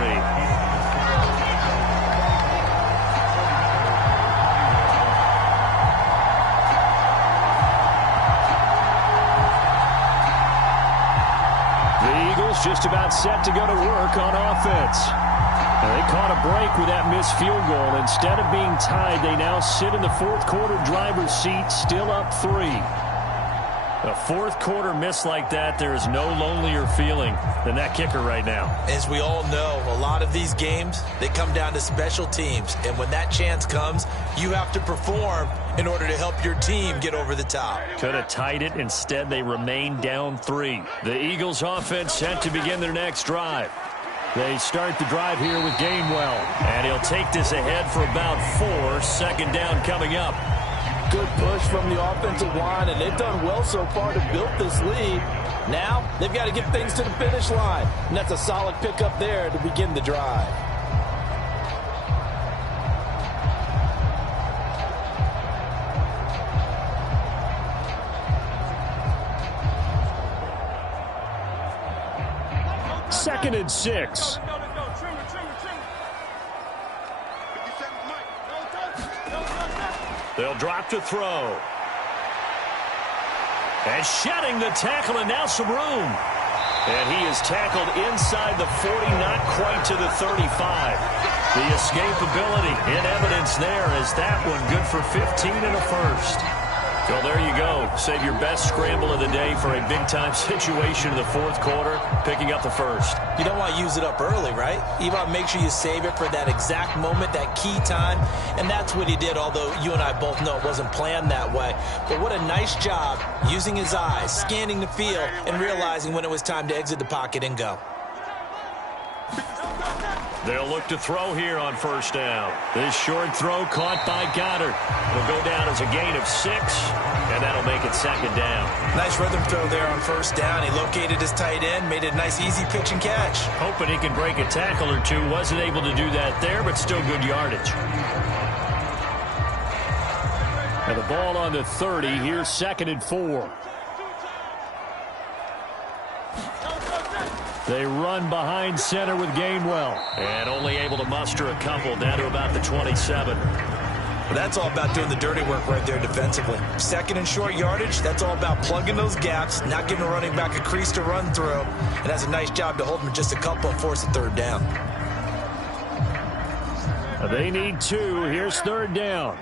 The Eagles just about set to go to work on offense. They caught a break with that missed field goal. Instead of being tied, they now sit in the fourth quarter driver's seat, still up 3. A fourth quarter miss like that, there is no lonelier feeling than that kicker right now. As we all know, a lot of these games, they come down to special teams. And when that chance comes, you have to perform in order to help your team get over the top. Could have tied it. Instead, they remain down 3. The Eagles offense set to begin their next drive. They start the drive here with Gainwell. And he'll take this ahead for about 4. Second down coming up. Good push from the offensive line, and they've done well so far to build this lead. Now, they've got to get things to the finish line, and that's a solid pickup there to begin the drive. Second and 6. They'll drop to throw. And shedding the tackle, and now some room. And he is tackled inside the 40, not quite to the 35. The escapability in evidence there as that one good for 15 and a first. Well, there you go. Save your best scramble of the day for a big-time situation in the fourth quarter, picking up the first. You don't want to use it up early, right? You want to make sure you save it for that exact moment, that key time, and that's what he did, although you and I both know it wasn't planned that way. But what a nice job using his eyes, scanning the field, and realizing when it was time to exit the pocket and go. They'll look to throw here on first down. This short throw caught by Goddard. It'll go down as a gain of 6, and that'll make it second down. Nice rhythm throw there on first down. He located his tight end, made it a nice easy pitch and catch. Hoping he can break a tackle or two. Wasn't able to do that there, but still good yardage. And the ball on the 30. Here's 2nd and 4. They run behind center with Gainwell. And only able to muster a couple down to about the 27. Well, that's all about doing the dirty work right there defensively. 2nd and short yardage, that's all about plugging those gaps, not giving a running back a crease to run through. And that's a nice job to hold him just a couple and force a 3rd down. They need 2. Here's 3rd down.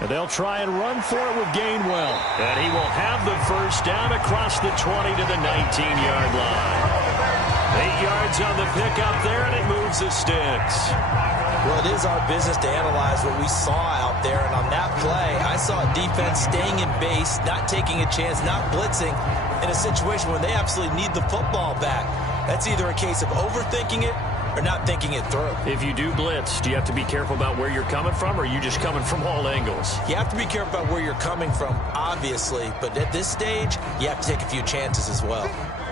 And they'll try and run for it with Gainwell. And he will have the first down across the 20 to the 19-yard line. 8 yards on the pickup there, and it moves the sticks. Well, it is our business to analyze what we saw out there. And on that play, I saw a defense staying in base, not taking a chance, not blitzing in a situation where they absolutely need the football back. That's either a case of overthinking it or not thinking it through. If you do blitz, do you have to be careful about where you're coming from, or are you just coming from all angles? You have to be careful about where you're coming from, obviously, but at this stage, you have to take a few chances as well.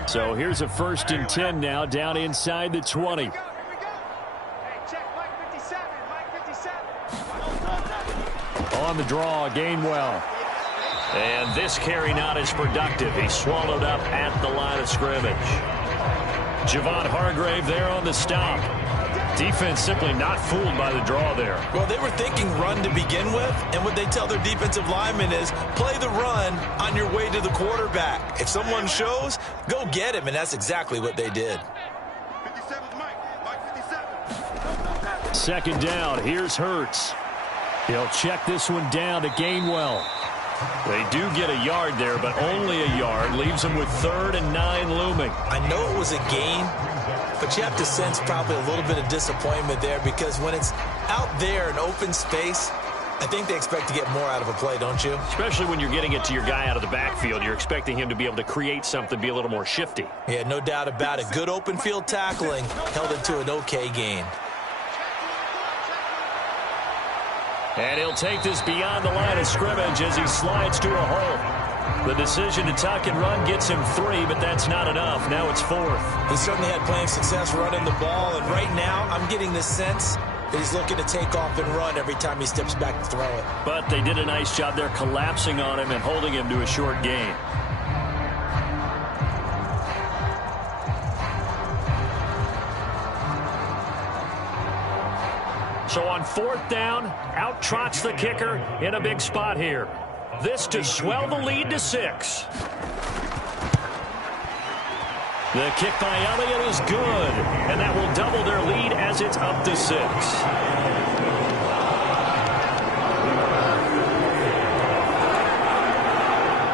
So here's a 1st and 10 now, down inside the 20. On the draw, Gainwell. And this carry not as productive. He's swallowed up at the line of scrimmage. Javon Hargrave there on the stop. Defense simply not fooled by the draw there. Well, they were thinking run to begin with, and what they tell their defensive linemen is play the run on your way to the quarterback. If someone shows, go get him, and that's exactly what they did. 2nd down, here's Hurts. He'll check this one down to Gainwell. They do get a yard there, but only a yard. Leaves them with 3rd and 9 looming. I know it was a gain, but you have to sense probably a little bit of disappointment there because when it's out there in open space, I think they expect to get more out of a play, don't you? Especially when you're getting it to your guy out of the backfield. You're expecting him to be able to create something, be a little more shifty. Yeah, no doubt about it. Good open field tackling held it to an okay gain. And he'll take this beyond the line of scrimmage as he slides to a hole. The decision to tuck and run gets him 3, but that's not enough. Now it's 4th. He certainly had plenty of success running the ball, and right now I'm getting the sense that he's looking to take off and run every time he steps back to throw it. But they did a nice job there collapsing on him and holding him to a short gain. So on 4th down, out trots the kicker in a big spot here. This to swell the lead to 6. The kick by Elliott is good, and that will double their lead as it's up to 6.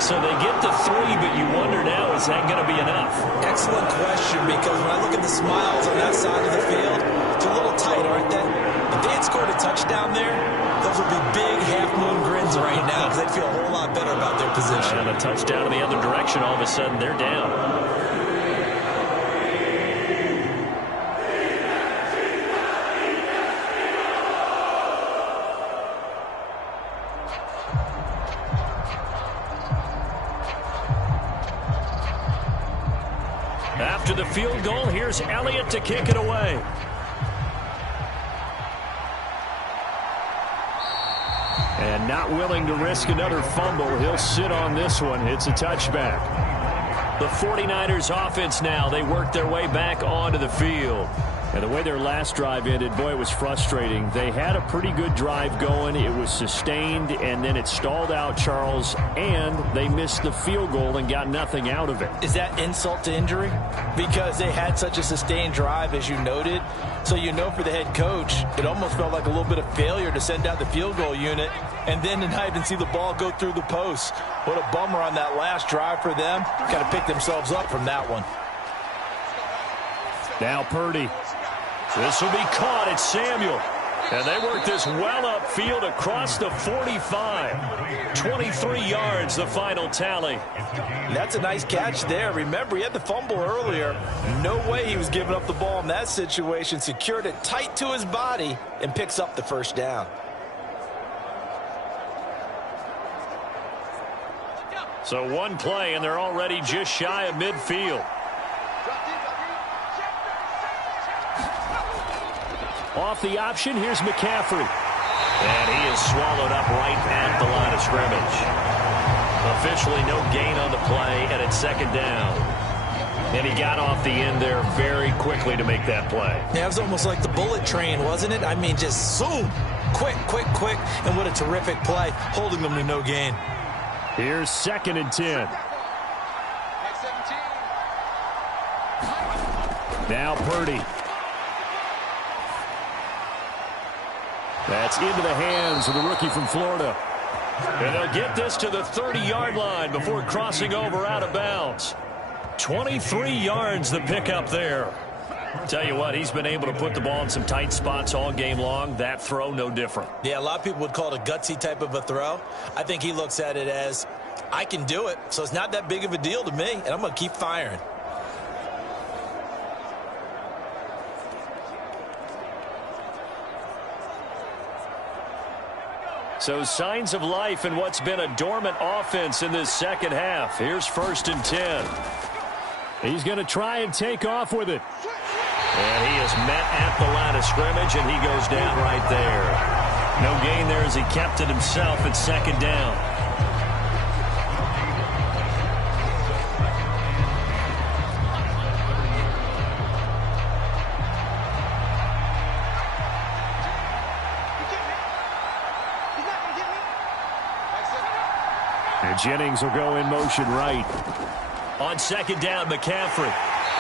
So they get to 3, but you wonder now, is that going to be enough? Excellent question, because when I look at the smiles on that side of the field, it's a little tight, aren't they? If they had scored a touchdown there, those would be big half-moon grins right now because they'd feel a whole lot better about their position. And a touchdown in the other direction, all of a sudden they're down. After the field goal, here's Elliott to kick it away. And not willing to risk another fumble, he'll sit on this one. It's a touchback. The 49ers offense now, they work their way back onto the field. And the way their last drive ended, boy, it was frustrating. They had a pretty good drive going. It was sustained, and then it stalled out, Charles, and they missed the field goal and got nothing out of it. Is that insult to injury? Because they had such a sustained drive, as you noted. So you know for the head coach, it almost felt like a little bit of failure to send out the field goal unit and then to not even see the ball go through the post. What a bummer on that last drive for them. Got to pick themselves up from that one. Now Purdy. This will be caught. It's Samuel. And they work this well upfield across the 45. 23 yards, the final tally. That's a nice catch there. Remember, he had the fumble earlier. No way he was giving up the ball in that situation. Secured it tight to his body and picks up the first down. So one play, and they're already just shy of midfield. Off the option, here's McCaffrey. And he is swallowed up right at the line of scrimmage. Officially no gain on the play, and it's second down. And he got off the end there very quickly to make that play. Yeah, it was almost like the bullet train, wasn't it? I mean, just zoom. Quick, quick, quick. And what a terrific play, holding them to no gain. Here's 2nd and 10. Now Purdy. That's into the hands of the rookie from Florida. And they'll get this to the 30-yard line before crossing over out of bounds. 23 yards the pickup there. Tell you what, he's been able to put the ball in some tight spots all game long. That throw, no different. Yeah, a lot of people would call it a gutsy type of a throw. I think he looks at it as, I can do it, so it's not that big of a deal to me, and I'm going to keep firing. So signs of life in what's been a dormant offense in this second half. Here's 1st and 10. He's going to try and take off with it. And he is met at the line of scrimmage, and he goes down right there. No gain there as he kept it himself at second down. And Jennings will go in motion right. On second down, McCaffrey.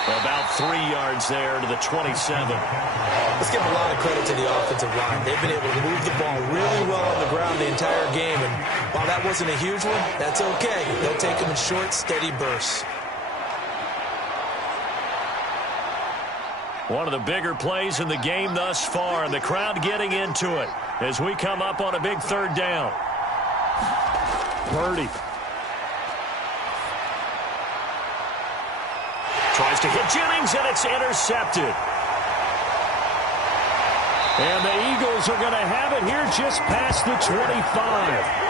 About 3 yards there to the 27. Let's give a lot of credit to the offensive line. They've been able to move the ball really well on the ground the entire game. And while that wasn't a huge one, that's okay. They'll take them in short, steady bursts. One of the bigger plays in the game thus far, and the crowd getting into it as we come up on a big 3rd down. Purdy. Tries to hit Jennings, and it's intercepted. And the Eagles are going to have it here just past the 25.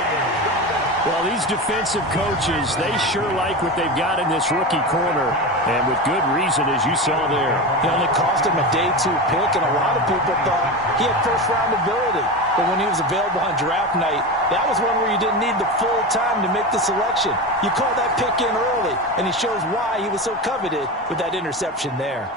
Well, these defensive coaches, they sure like what they've got in this rookie corner. And with good reason, as you saw there. It only cost him a day 2 pick, and a lot of people thought he had first-round ability. But when he was available on draft night, that was one where you didn't need the full time to make the selection. You call that pick in early, and he shows why he was so coveted with that interception there.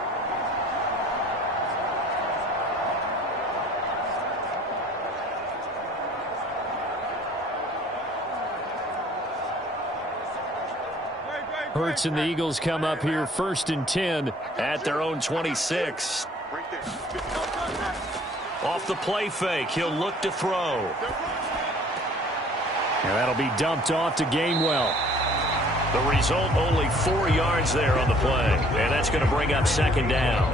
Hurts and the Eagles come up here 1st and 10 at their own 26. Off the play fake, he'll look to throw. And that'll be dumped off to Gainwell. The result, only 4 yards there on the play. And that's going to bring up second down.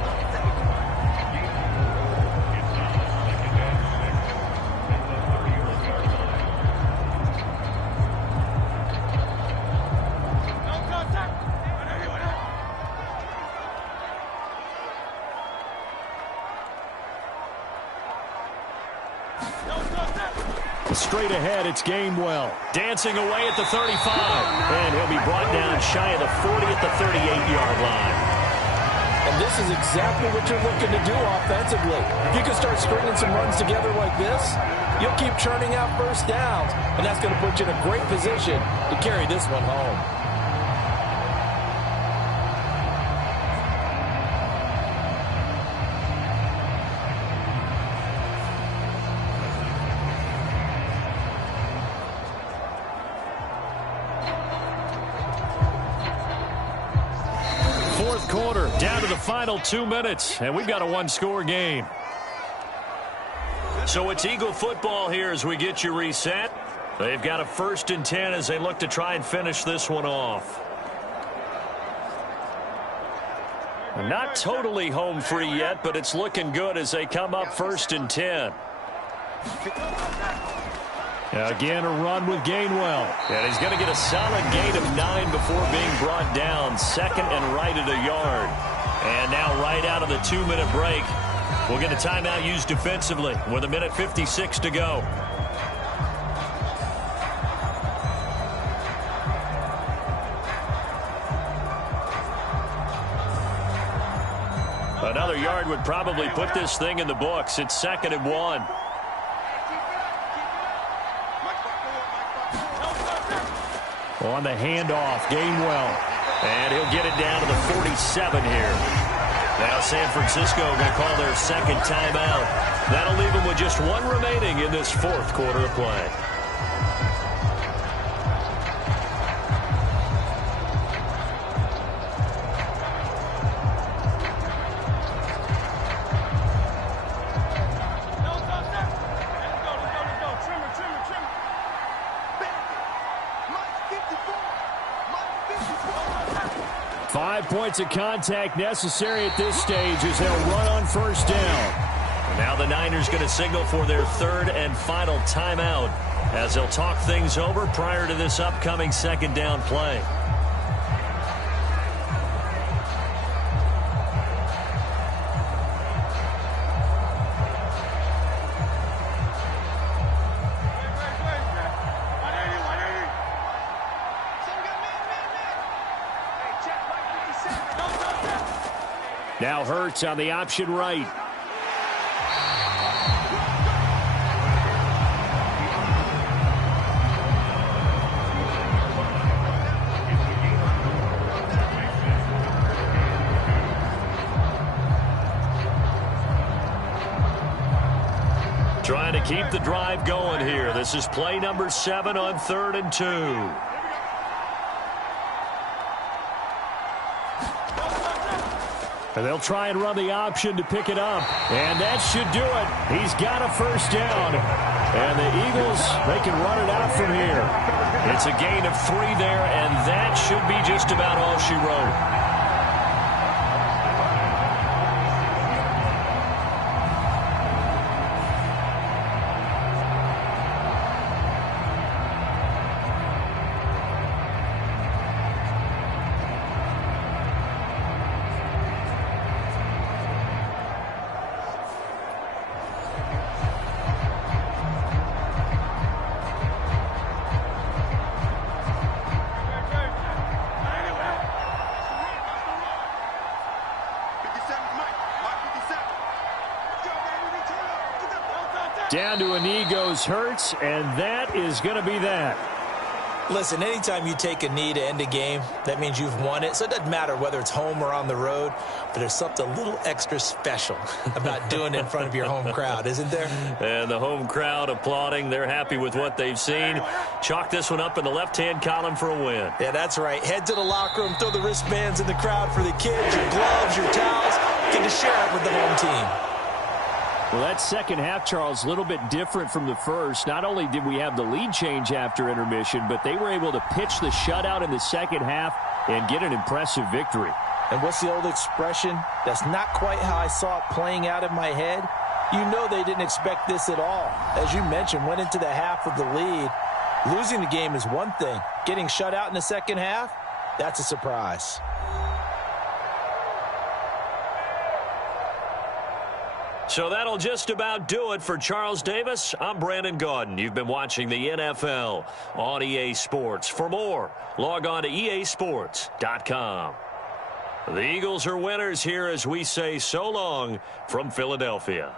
Straight ahead, it's Gainwell. Dancing away at the 35. And he'll be brought down shy of the 40 at the 38-yard line. And this is exactly what you're looking to do offensively. If you can start stringing some runs together like this, you'll keep churning out first downs. And that's going to put you in a great position to carry this one home. Down to the final 2 minutes, and we've got a one-score game. So it's Eagle football here as we get you reset. They've got a 1st and 10 as they look to try and finish this one off. Not totally home free yet, but it's looking good as they come up 1st and 10. Again, a run with Gainwell. And he's going to get a solid gain of 9 before being brought down. 2nd and right at a yard. And now right out of the 2-minute break, we'll get a timeout used defensively with 1:56 to go. Another yard would probably put this thing in the books. It's 2nd and 1. On the handoff, Gainwell. And he'll get it down to the 47 here. Now San Francisco going to call their 2nd timeout. That'll leave them with just 1 remaining in this 4th quarter of play. Points of contact necessary at this stage as they'll run on 1st down. And now the Niners going to signal for their 3rd and final timeout as they'll talk things over prior to this upcoming 2nd down play. Now Hurts on the option right. Trying to keep the drive going here. This is play number 7 on 3rd and 2. And they'll try and run the option to pick it up. And that should do it. He's got a 1st down. And the Eagles, they can run it out from here. It's a gain of 3 there, and that should be just about all she wrote. Down to a knee goes Hurts, and that is going to be that. Listen, anytime you take a knee to end a game, that means you've won it. So it doesn't matter whether it's home or on the road, but there's something a little extra special about doing it in front of your home crowd, isn't there? And the home crowd applauding. They're happy with what they've seen. Chalk this one up in the left-hand column for a win. Yeah, that's right. Head to the locker room, throw the wristbands in the crowd for the kids, your gloves, your towels. Get to share it with the home team. Well, that second half, Charles, a little bit different from the first. Not only did we have the lead change after intermission, but they were able to pitch the shutout in the second half and get an impressive victory. And what's the old expression? That's not quite how I saw it playing out in my head. You know they didn't expect this at all. As you mentioned, went into the half with the lead. Losing the game is one thing. Getting shut out in the second half, that's a surprise. So that'll just about do it for Charles Davis. I'm Brandon Gaudin. You've been watching the NFL on EA Sports. For more, log on to easports.com. The Eagles are winners here as we say so long from Philadelphia.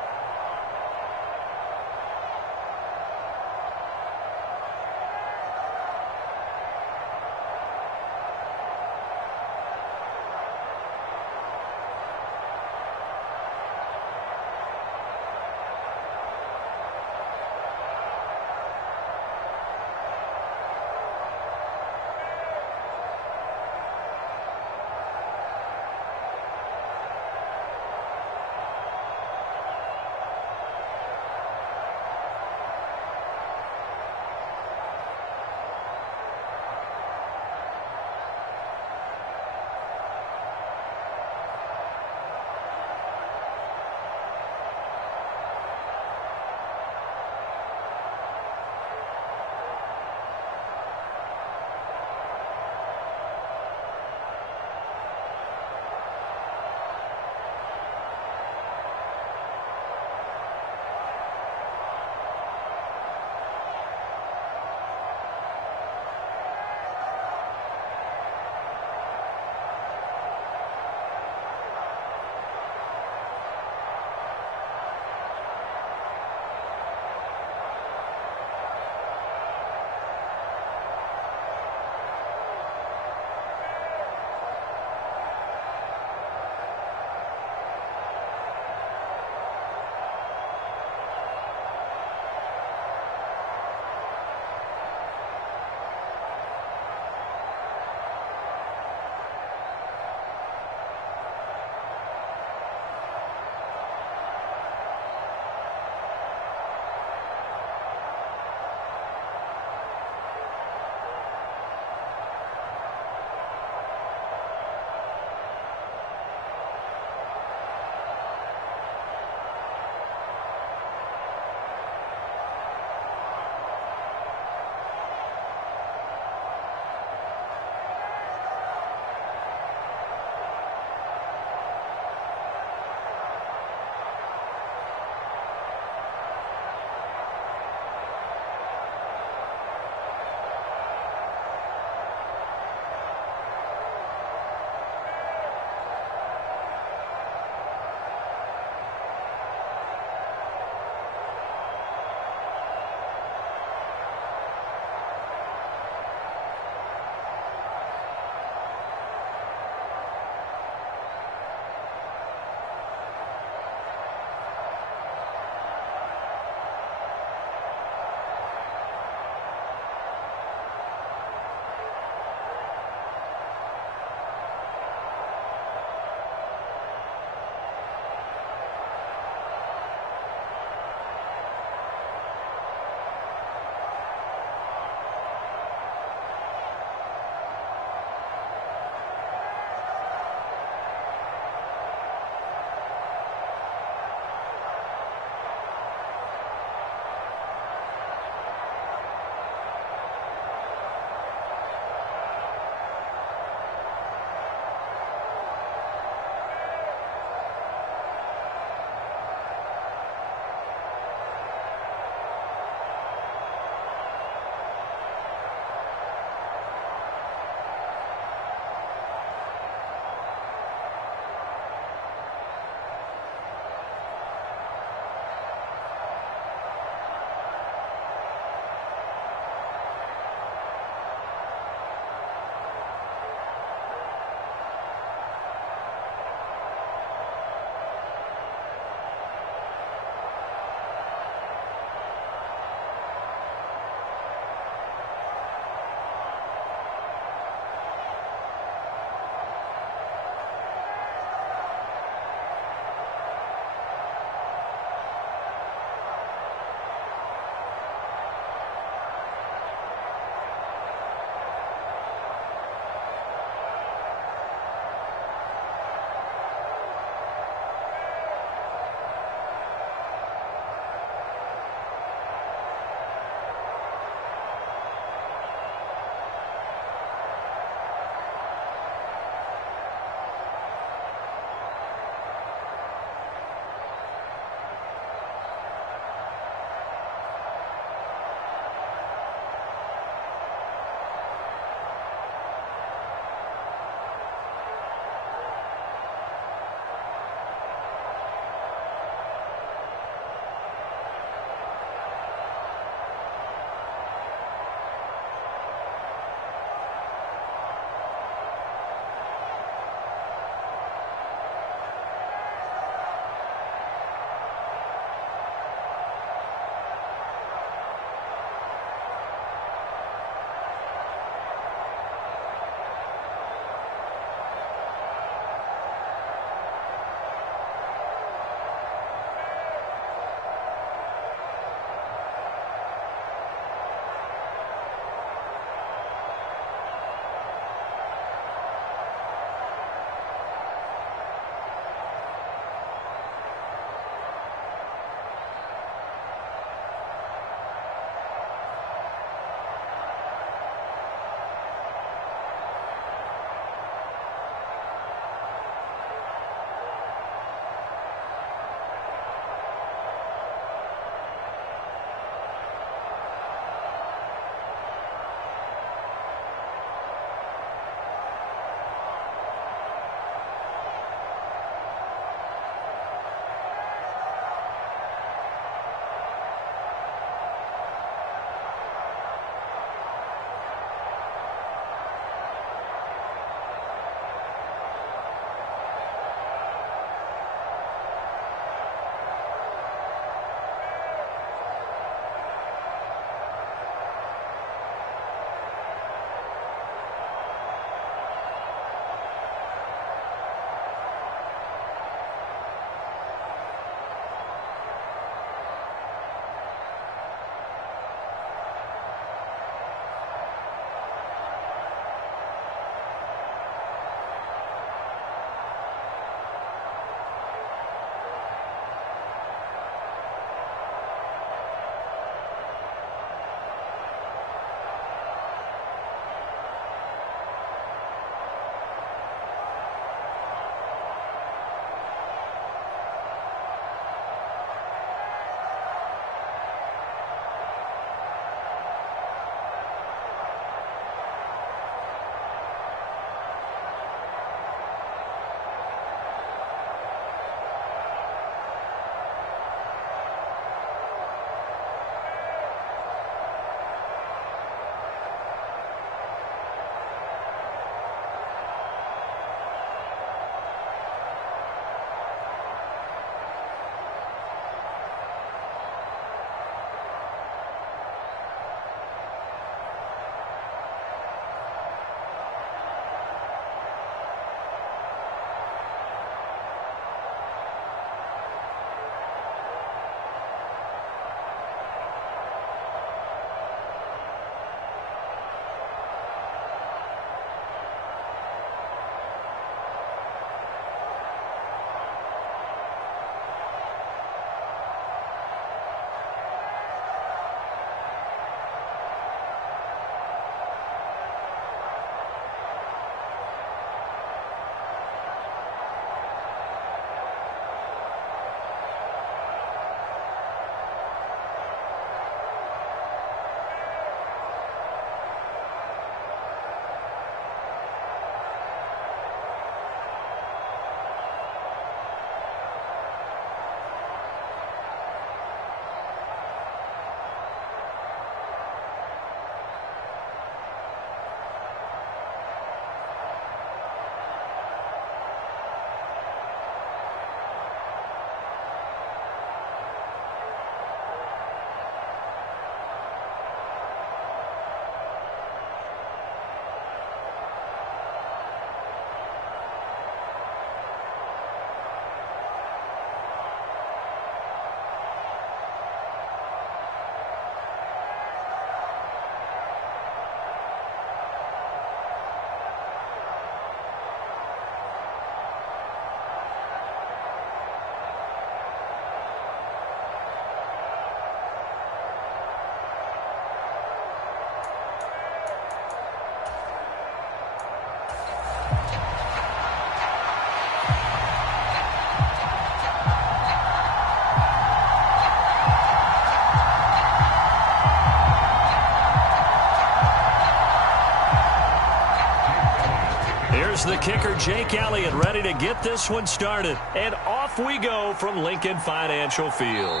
the kicker, Jake Elliott, ready to get this one started. And off we go from Lincoln Financial Field.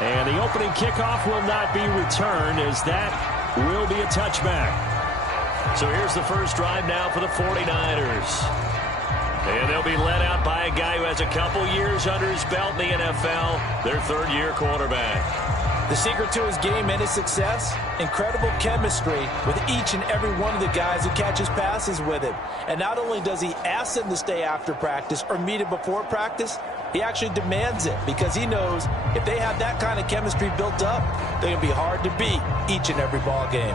And the opening kickoff will not be returned, as that will be a touchback. So here's the first drive now for the 49ers. And they'll be led out by a guy who has a couple years under his belt in the NFL, their third-year quarterback. The secret to his game and his success, incredible chemistry with each and every one of the guys who catches passes with him. And not only does he ask them to stay after practice or meet him before practice, he actually demands it because he knows if they have that kind of chemistry built up, they're going to be hard to beat each and every ball game.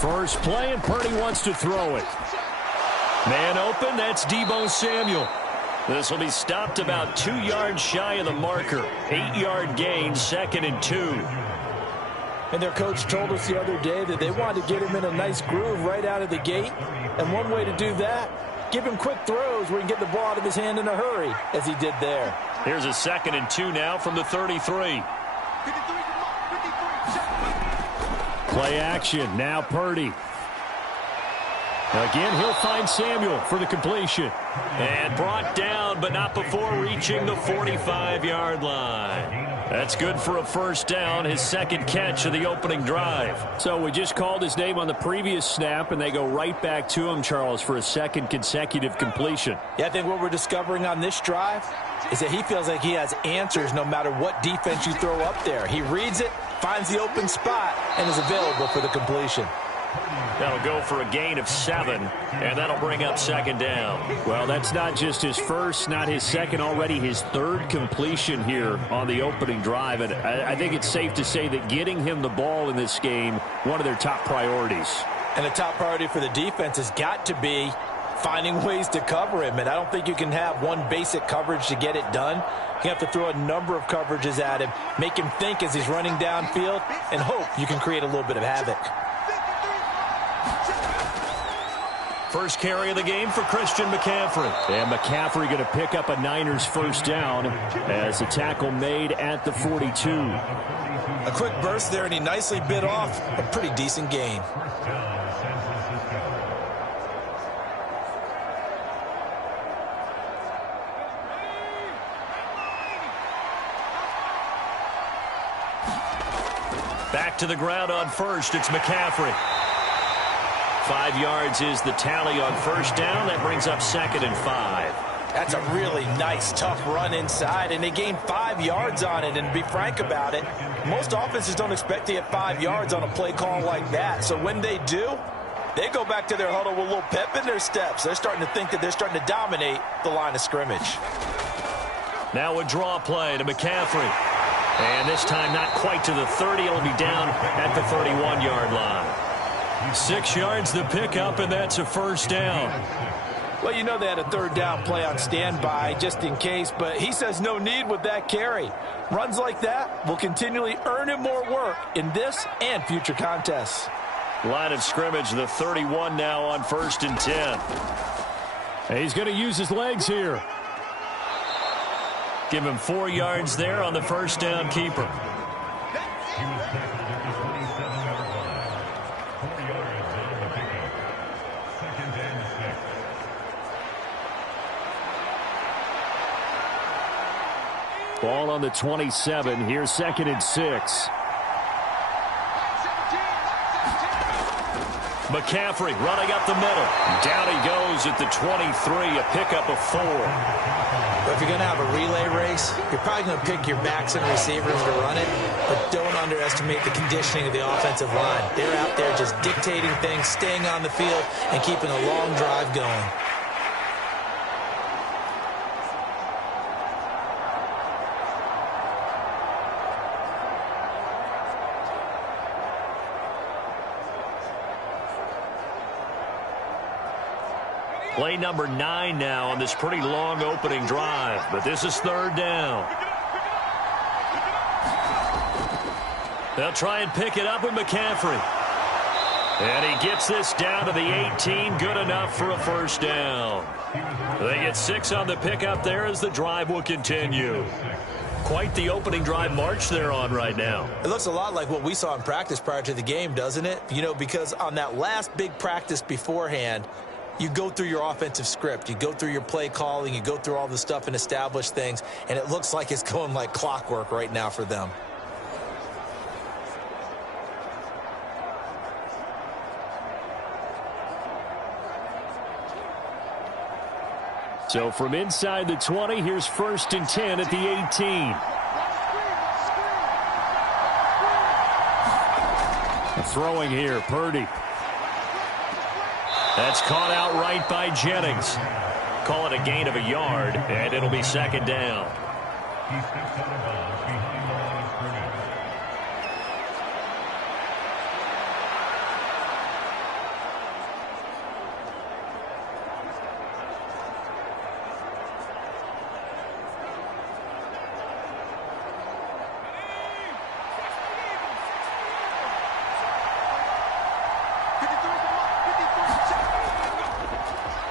First play, and Purdy wants to throw it. Man open, that's Deebo Samuel. This will be stopped about 2 yards shy of the marker. 8-yard gain, 2nd and 2. And their coach told us the other day that they wanted to get him in a nice groove right out of the gate. And one way to do that, give him quick throws where he can get the ball out of his hand in a hurry, as he did there. Here's a 2nd and 2 now from the 33. Play action. Now Purdy. Again, he'll find Samuel for the completion. And brought down, but not before reaching the 45-yard line. That's good for a first down, his second catch of the opening drive. So we just called his name on the previous snap, and they go right back to him, Charles, for a second consecutive completion. Yeah, I think what we're discovering on this drive is that he feels like he has answers no matter what defense you throw up there. He reads it, finds the open spot, and is available for the completion. That'll go for a gain of 7, and that'll bring up 2nd down. Well, that's not just his first, not his second, already his third completion here on the opening drive. And I think it's safe to say that getting him the ball in this game, one of their top priorities. And the top priority for the defense has got to be finding ways to cover him. And I don't think you can have one basic coverage to get it done. You have to throw a number of coverages at him, make him think as he's running downfield, and hope you can create a little bit of havoc. First carry of the game for Christian McCaffrey. And McCaffrey going to pick up a Niners first down as a tackle made at the 42. A quick burst there, and he nicely bit off a pretty decent gain. Back to the ground on first. It's McCaffrey. 5 yards is the tally on first down. That brings up 2nd and 5. That's a really nice, tough run inside, and they gained 5 yards on it. And to be frank about it, most offenses don't expect to get 5 yards on a play call like that. So when they do, they go back to their huddle with a little pep in their steps. They're starting to think that they're starting to dominate the line of scrimmage. Now a draw play to McCaffrey. And this time not quite to the 30. It'll be down at the 31-yard line. 6 yards the pickup, and that's a first down. Well, you know they had a third down play on standby just in case, but he says no need with that carry. Runs like that will continually earn him more work in this and future contests. Line of scrimmage, the 31 now on 1st and 10. And he's going to use his legs here. Give him 4 yards there on the first down keeper. Ball on the 27. Here's 2nd and 6. McCaffrey running up the middle. Down he goes at the 23, a pickup of 4. But if you're going to have a relay race, you're probably going to pick your backs and receivers to run it, but don't underestimate the conditioning of the offensive line. They're out there just dictating things, staying on the field, and keeping a long drive going. Play number 9 now on this pretty long opening drive, but this is 3rd down. They'll try and pick it up with McCaffrey. And he gets this down to the 18, good enough for a first down. They get 6 on the pickup there as the drive will continue. Quite the opening drive march they're on right now. It looks a lot like what we saw in practice prior to the game, doesn't it? You know, because on that last big practice beforehand, you go through your offensive script. You go through your play calling. You go through all the stuff and establish things. And it looks like it's going like clockwork right now for them. So from inside the 20, here's 1st and 10 at the 18. Throwing here, Purdy. That's caught out right by Jennings. Call it a gain of a yard, and it'll be 2nd down.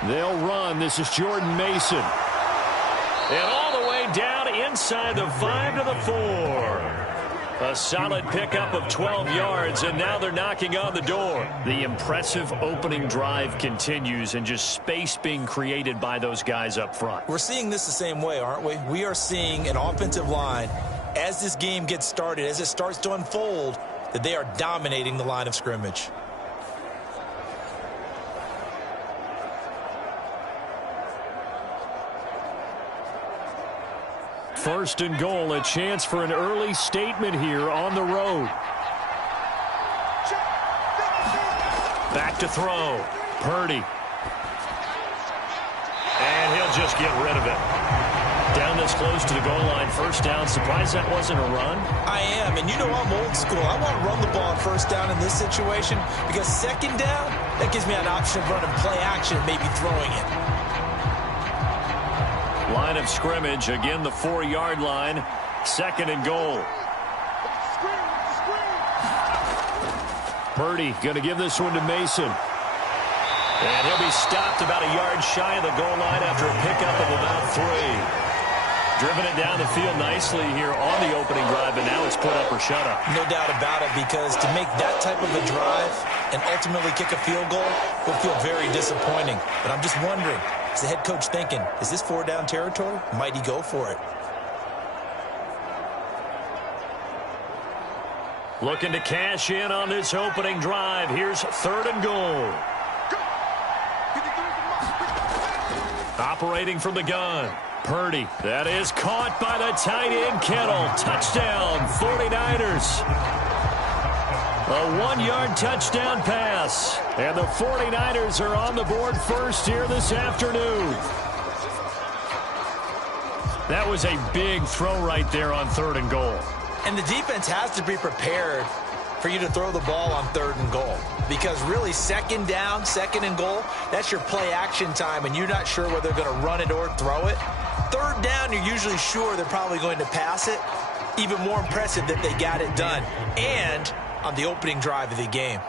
They'll run. This is Jordan Mason. And all the way down inside the 5 to the 4. A solid pickup of 12 yards, and now they're knocking on the door. The impressive opening drive continues, and just space being created by those guys up front. We're seeing this the same way, aren't we? We are seeing an offensive line, as this game gets started, as it starts to unfold, that they are dominating the line of scrimmage. First and goal, a chance for an early statement here on the road. Back to throw. Purdy. And he'll just get rid of it. Down this close to the goal line, first down. Surprised that wasn't a run? I am, and you know I'm old school. I want to run the ball on first down in this situation because 2nd down, that gives me an option of running play action and maybe throwing it. Line of scrimmage, again the 4-yard line, 2nd and goal. Purdy going to give this one to Mason. And he'll be stopped about a yard shy of the goal line after a pickup of about 3. Driven it down the field nicely here on the opening drive, and now it's put up or shut up. No doubt about it, because to make that type of a drive and ultimately kick a field goal will feel very disappointing. But I'm just wondering, is the head coach thinking, is this 4-down territory? Might he go for it? Looking to cash in on this opening drive. Here's 3rd and goal. Operating from the gun. Purdy. That is caught by the tight end, Kittle. Touchdown, 49ers. A 1-yard touchdown pass. And the 49ers are on the board first here this afternoon. That was a big throw right there on 3rd and goal. And the defense has to be prepared for you to throw the ball on 3rd and goal. Because really, 2nd down, 2nd and goal, that's your play action time, and you're not sure whether they're going to run it or throw it. 3rd down, you're usually sure they're probably going to pass it. Even more impressive that they got it done. And on the opening drive of the game.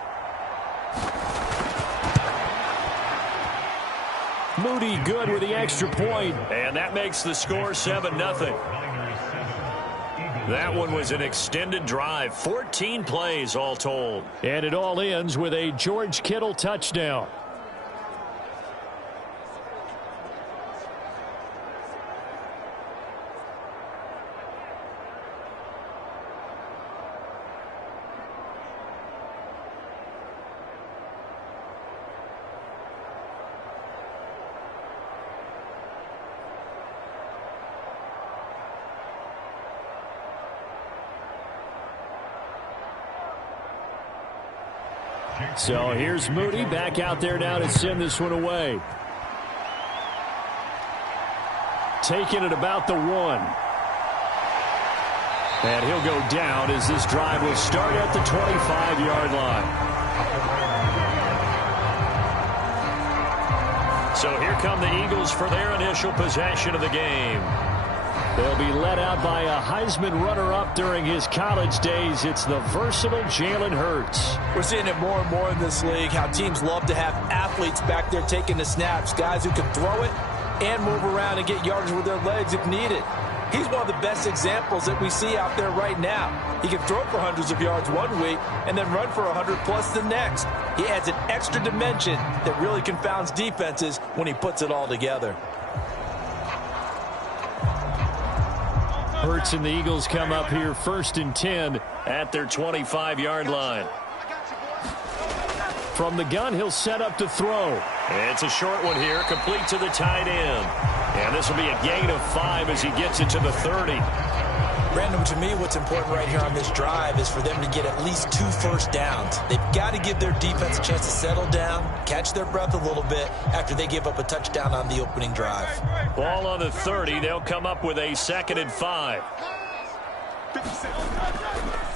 Moody good with the extra point, and that makes the score 7-0. That one was an extended drive, 14 plays all told. And it all ends with a George Kittle touchdown. So here's Moody back out there now to send this one away. Taking it about the 1. And he'll go down as this drive will start at the 25-yard line. So here come the Eagles for their initial possession of the game. They'll be led out by a Heisman runner-up during his college days. It's the versatile Jalen Hurts. We're seeing it more and more in this league, how teams love to have athletes back there taking the snaps, guys who can throw it and move around and get yardage with their legs if needed. He's one of the best examples that we see out there right now. He can throw for hundreds of yards one week and then run for 100+ the next. He adds an extra dimension that really confounds defenses when he puts it all together. Hurts and the Eagles come up here 1st and 10 at their 25-yard line. From the gun, he'll set up to throw. It's a short one here, complete to the tight end. And this will be a gain of 5 as he gets it to the 30. Brandon, to me, what's important right here on this drive is for them to get at least 2 first downs. They've got to give their defense a chance to settle down, catch their breath a little bit after they give up a touchdown on the opening drive. Ball on the 30. They'll come up with a 2nd and 5.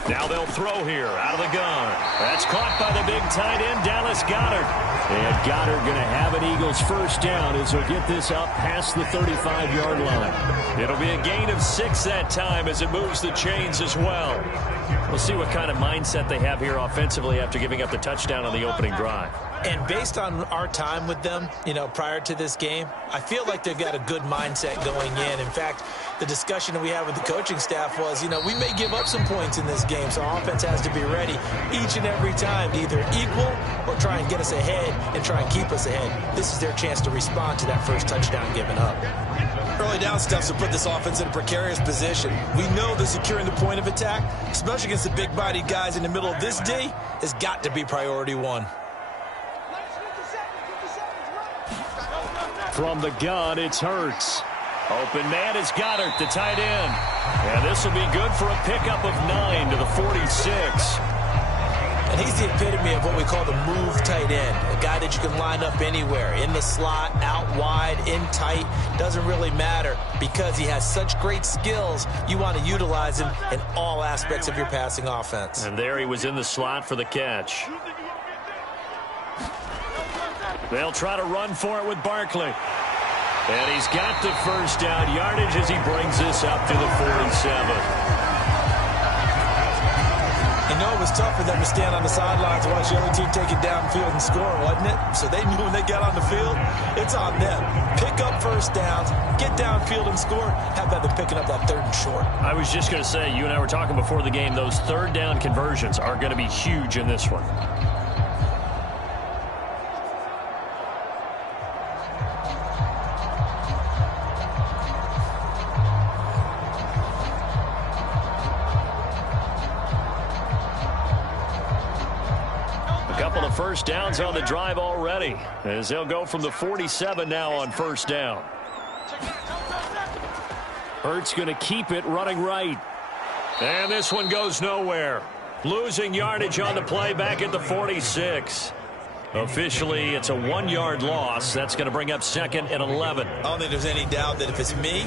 Now they'll throw here out of the gun. That's caught by the big tight end, Dallas Goedert. And Goedert going to have an Eagles first down as he'll get this up past the 35-yard line. It'll be a gain of 6 that time as it moves the chains as well. We'll see what kind of mindset they have here offensively after giving up the touchdown on the opening drive. And based on our time with them, prior to this game, I feel like they've got a good mindset going in. In fact, the discussion that we had with the coaching staff was, we may give up some points in this game, so our offense has to be ready each and every time to either equal or try and get us ahead and try and keep us ahead. This is their chance to respond to that first touchdown given up. Early down stuff to put this offense in a precarious position. We know that securing the point of attack, especially against the big-bodied guys in the middle of this D, has got to be priority one. From the gun, it's Hurts. Open man is Goedert, the tight end. And this will be good for a pickup of 9 to the 46. And he's the epitome of what we call the move tight end. A guy that you can line up anywhere, in the slot, out wide, in tight. Doesn't really matter because he has such great skills. You want to utilize him in all aspects of your passing offense. And there he was in the slot for the catch. They'll try to run for it with Barkley. And he's got the first down yardage as he brings this up to the 47. It was tough for them to stand on the sidelines and watch the other team take it downfield and score, wasn't it? So they knew when they got on the field, it's on them. Pick up first downs, get downfield and score. How about them picking up that 3rd and short? I was just going to say, you and I were talking before the game, those 3rd down conversions are going to be huge in this one. First downs on the drive already as they'll go from the 47 now on first down. Hurts going to keep it running right. And this one goes nowhere. Losing yardage on the play back at the 46. Officially, it's a 1-yard loss. That's going to bring up 2nd and 11. I don't think there's any doubt that if it's me,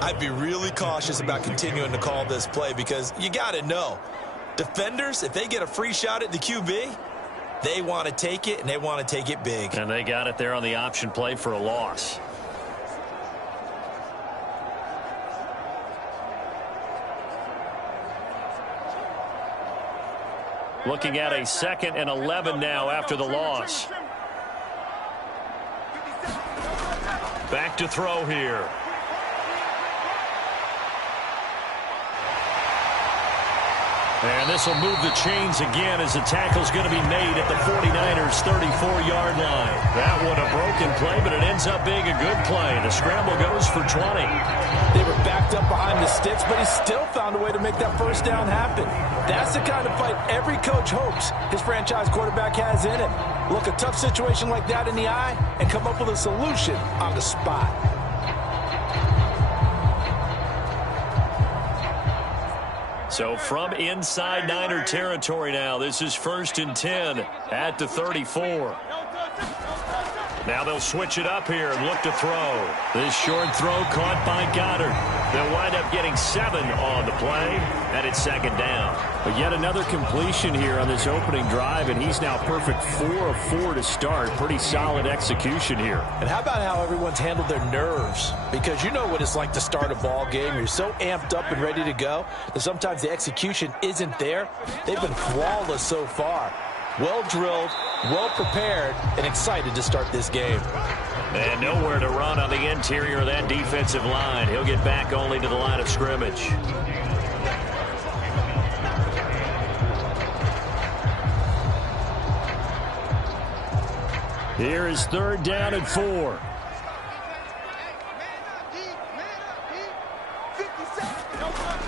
I'd be really cautious about continuing to call this play because you got to know, defenders, if they get a free shot at the QB, they want to take it, and they want to take it big. And they got it there on the option play for a loss. Looking at a 2nd and 11 now after the loss. Back to throw here. And this will move the chains again as the tackle's going to be made at the 49ers' 34-yard line. That one a broken play, but it ends up being a good play. The scramble goes for 20. They were backed up behind the sticks, but he still found a way to make that first down happen. That's the kind of fight every coach hopes his franchise quarterback has in him. Look a tough situation like that in the eye and come up with a solution on the spot. So from inside Niner territory now, this is 1st and 10 at the 34. Now they'll switch it up here and look to throw. This short throw caught by Goedert. They'll wind up getting 7 on the play, and it's 2nd down. But yet another completion here on this opening drive, and he's now perfect 4 of 4 to start. Pretty solid execution here. And how about how everyone's handled their nerves? Because you know what it's like to start a ball game. You're so amped up and ready to go that sometimes the execution isn't there. They've been flawless so far. Well drilled, well prepared, and excited to start this game. And nowhere to run on the interior of that defensive line. He'll get back only to the line of scrimmage. Here is 3rd down and 4.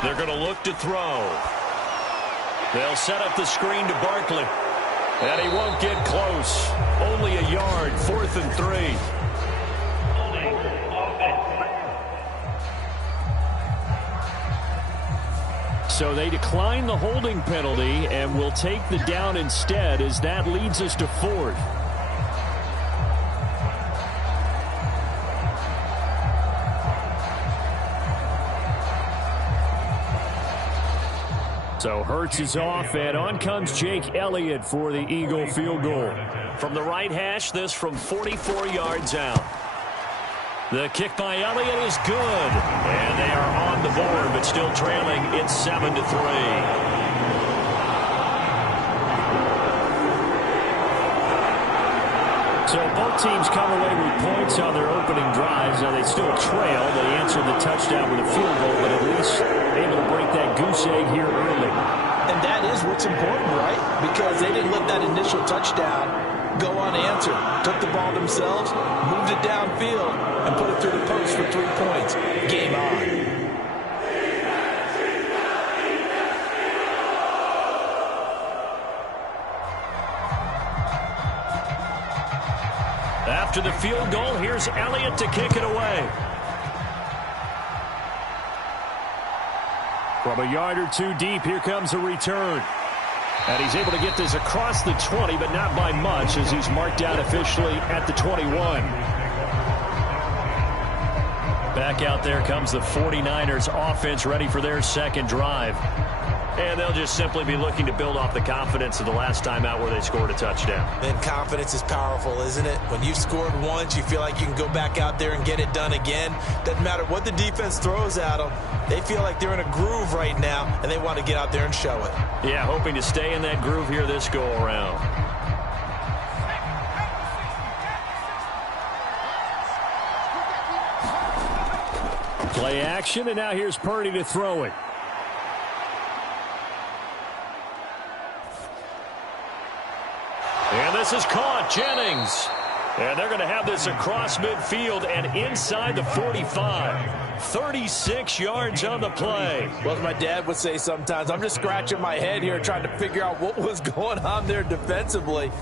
They're going to look to throw. They'll set up the screen to Barkley. And he won't get close. Only a yard, 4th and 3. So they decline the holding penalty and will take the down instead, as that leads us to 4th. So Hurts is off, and on comes Jake Elliott for the Eagle field goal. From the right hash, this from 44 yards out. The kick by Elliott is good, and they are on the board, but still trailing. It's 7-3. So both teams come away with points on their opening drives. Now they still trail. They answered the touchdown with a field goal, but at least able to break that goose egg here early. And that is what's important, right? Because they didn't let that initial touchdown go unanswered. Took the ball themselves, moved it downfield, and put it through the post for 3 points. Game on. After the field goal, here's Elliott to kick it away. From a yard or 2 deep, here comes a return. And he's able to get this across the 20, but not by much, as he's marked out officially at the 21. Back out there comes the 49ers offense, ready for their second drive. And they'll just simply be looking to build off the confidence of the last time out where they scored a touchdown. And confidence is powerful, isn't it? When you've scored once, you feel like you can go back out there and get it done again. Doesn't matter what the defense throws at them. They feel like they're in a groove right now, and they want to get out there and show it. Yeah, hoping to stay in that groove here this go-around. Play action, and now here's Purdy to throw it. And this is caught. Jennings. And they're going to have this across midfield and inside the 45. 36 yards on the play. Well, as my dad would say sometimes, I'm just scratching my head here trying to figure out what was going on there defensively.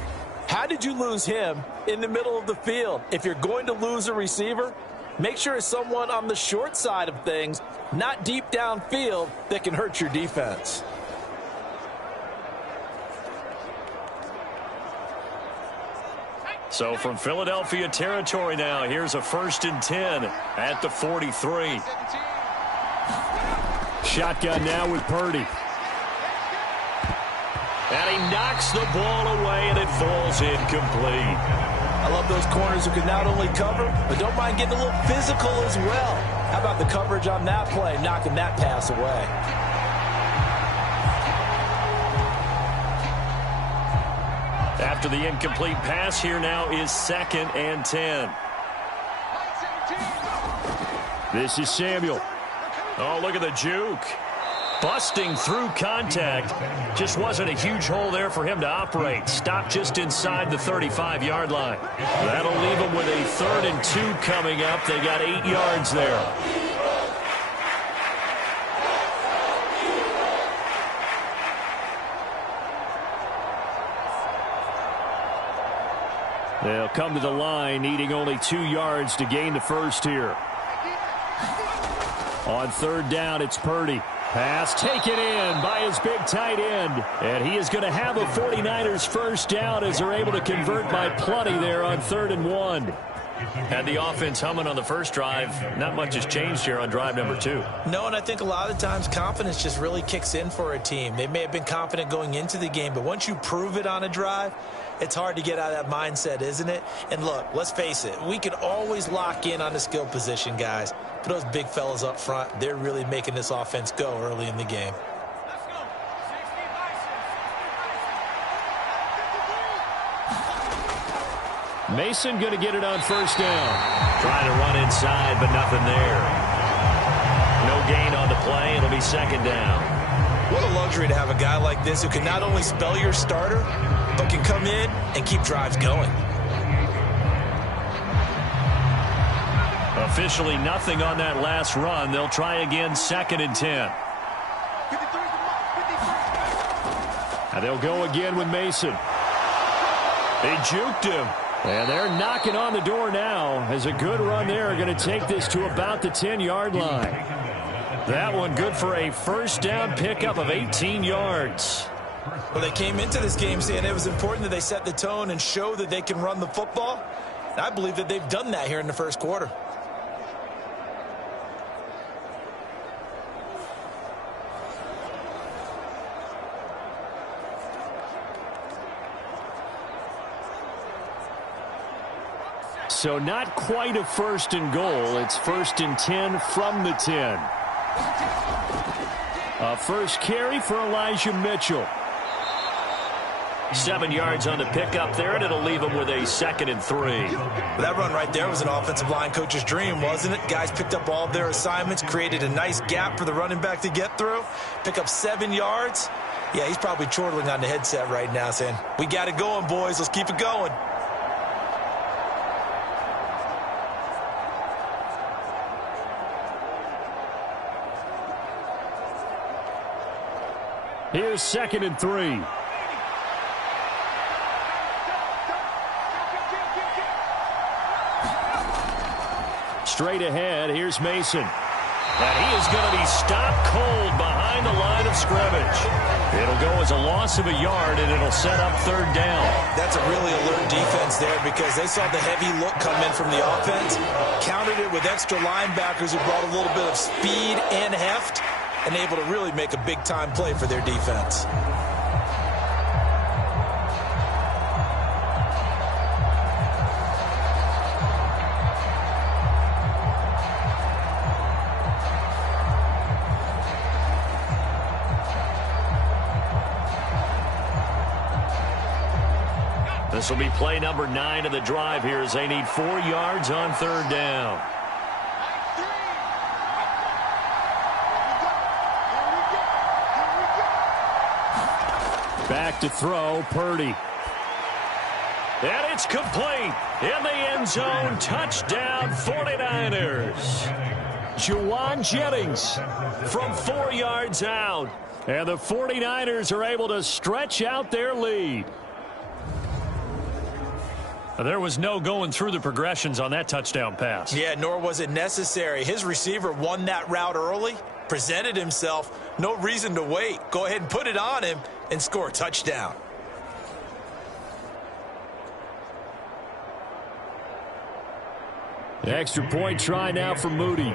How did you lose him in the middle of the field? If you're going to lose a receiver, make sure it's someone on the short side of things, not deep downfield, that can hurt your defense. So from Philadelphia territory now, here's a 1st and 10 at the 43. Shotgun now with Purdy. And he knocks the ball away, and it falls incomplete. I love those corners who can not only cover, but don't mind getting a little physical as well. How about the coverage on that play, knocking that pass away? After the incomplete pass, here now is 2nd and 10. This is Samuel. Oh, look at the juke. Busting through contact. Just wasn't a huge hole there for him to operate. Stopped just inside the 35-yard line. That'll leave them with a 3rd and 2 coming up. They got 8 yards there. They'll come to the line, needing only 2 yards to gain the first here. On 3rd down, it's Purdy. Pass taken in by his big tight end. And he is going to have a 49ers first down as they're able to convert by plenty there on 3rd and 1. Had the offense humming on the first drive. Not much has changed here on drive number 2. No, and I think a lot of times confidence just really kicks in for a team. They may have been confident going into the game, but once you prove it on a drive, it's hard to get out of that mindset, isn't it? And look, let's face it, we can always lock in on the skill position, guys. But those big fellas up front, they're really making this offense go early in the game. Mason going to get it on first down. Trying to run inside, but nothing there. No gain on the play. It'll be second down. What a luxury to have a guy like this who can not only spell your starter, but can come in and keep drives going. Officially nothing on that last run. They'll try again, 2nd and 10. And they'll go again with Mason. They juked him. And they're knocking on the door now as a good run there. Going to take this to about the 10-yard line. That one good for a first down pickup of 18 yards. Well, they came into this game saying it was important that they set the tone and show that they can run the football. And I believe that they've done that here in the first quarter. So not quite a 1st and goal. It's 1st and 10 from the 10. A first carry for Elijah Mitchell. 7 yards on the pickup there, and it'll leave him with a 2nd and 3. That run right there was an offensive line coach's dream, wasn't it? Guys picked up all of their assignments, created a nice gap for the running back to get through, pick up 7 yards. Yeah, he's probably chortling on the headset right now saying, we got it going, boys. Let's keep it going. Here's 2nd and 3. Straight ahead, here's Mason. And he is going to be stopped cold behind the line of scrimmage. It'll go as a loss of a yard, and it'll set up 3rd down. That's a really alert defense there because they saw the heavy look come in from the offense, countered it with extra linebackers who brought a little bit of speed and heft, and able to really make a big-time play for their defense. This will be play number 9 of the drive here as they need 4 yards on 3rd down. Back to throw, Purdy. And it's complete. In the end zone, touchdown 49ers. Juwan Jennings from 4 yards out. And the 49ers are able to stretch out their lead. There was no going through the progressions on that touchdown pass. Yeah, nor was it necessary. His receiver won that route early, presented himself. No reason to wait. Go ahead and put it on him and score a touchdown. The extra point try now for Moody.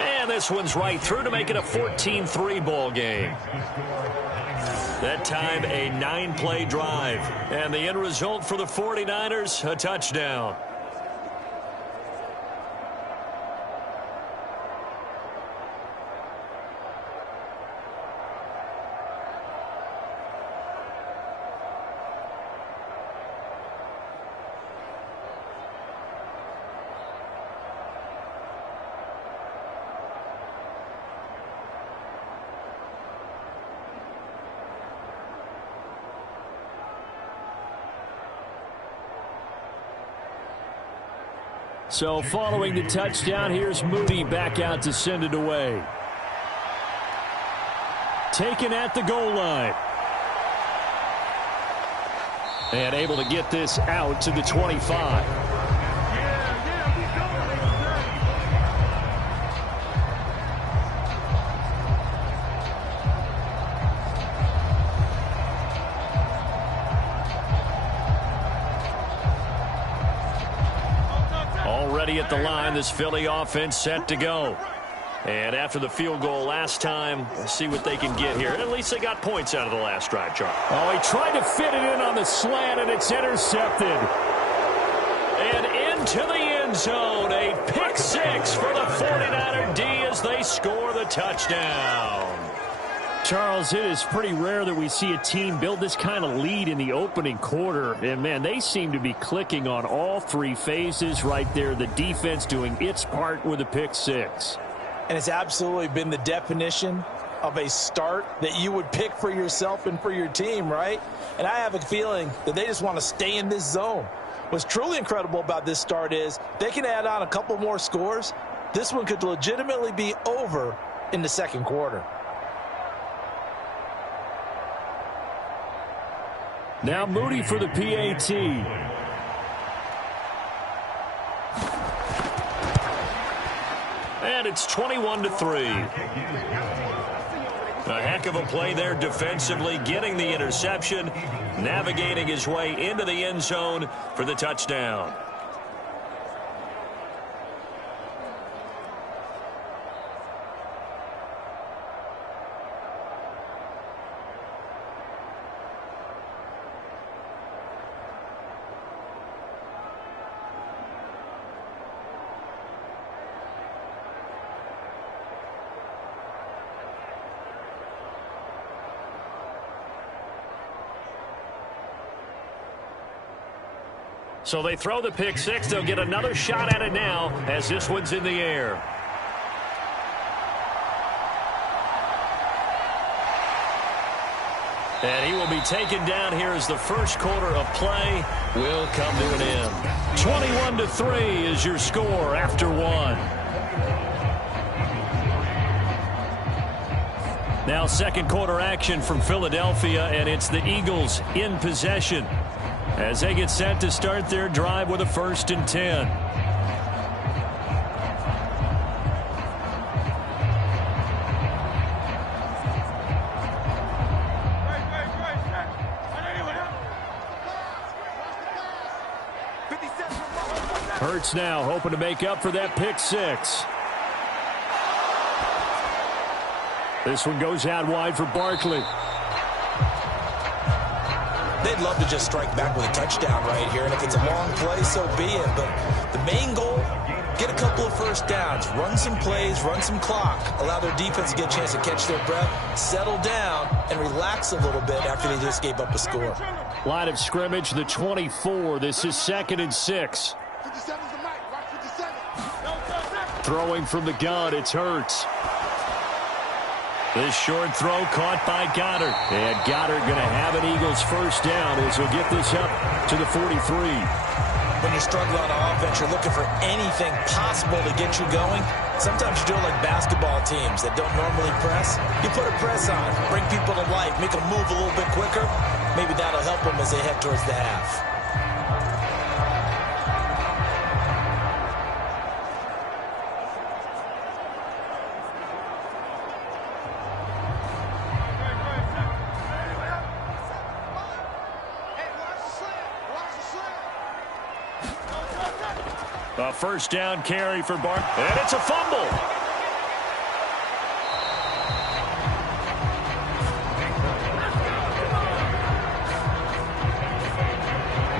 And this one's right through to make it a 14-3 ball game. That time a 9-play drive. And the end result for the 49ers, a touchdown. So following the touchdown, here's Moody back out to send it away. Taken at the goal line. And able to get this out to the 25. ready at the line. This Philly offense set to go. And after the field goal last time, we'll see what they can get here. At least they got points out of the last drive, Charlie. Oh, he tried to fit it in on the slant, and it's intercepted. And into the end zone. A pick six for the 49er D as they score the touchdown. Charles, it is pretty rare that we see a team build this kind of lead in the opening quarter. And, man, they seem to be clicking on all three phases right there. The defense doing its part with a pick six. And it's absolutely been the definition of a start that you would pick for yourself and for your team, right? And I have a feeling that they just want to stay in this zone. What's truly incredible about this start is they can add on a couple more scores. This one could legitimately be over in the second quarter. Now Moody for the PAT. And it's 21-3. A heck of a play there defensively, getting the interception, navigating his way into the end zone for the touchdown. So they throw the pick six. They'll get another shot at it now as this one's in the air. And he will be taken down here as the first quarter of play will come to an end. 21-3 is your score after one. Now second quarter action from Philadelphia, and it's the Eagles in possession as they get set to start their drive with a 1st and 10. Hurts now hoping to make up for that pick six. This one goes out wide for Barkley. They'd love to just strike back with a touchdown right here, and if it's a long play, so be it. But the main goal, get a couple of first downs, run some plays, run some clock, allow their defense to get a chance to catch their breath, settle down, and relax a little bit after they just gave up a score. Line of scrimmage, the 24. This is 2nd and 6. Throwing from the gun, it's Hurts. This short throw caught by Goddard. And Goddard going to have an Eagles first down as he'll get this up to the 43. When you're struggling on offense, you're looking for anything possible to get you going. Sometimes you do it like basketball teams that don't normally press. You put a press on, bring people to life, make them move a little bit quicker. Maybe that'll help them as they head towards the half. A first down carry for Bart. And it's a fumble.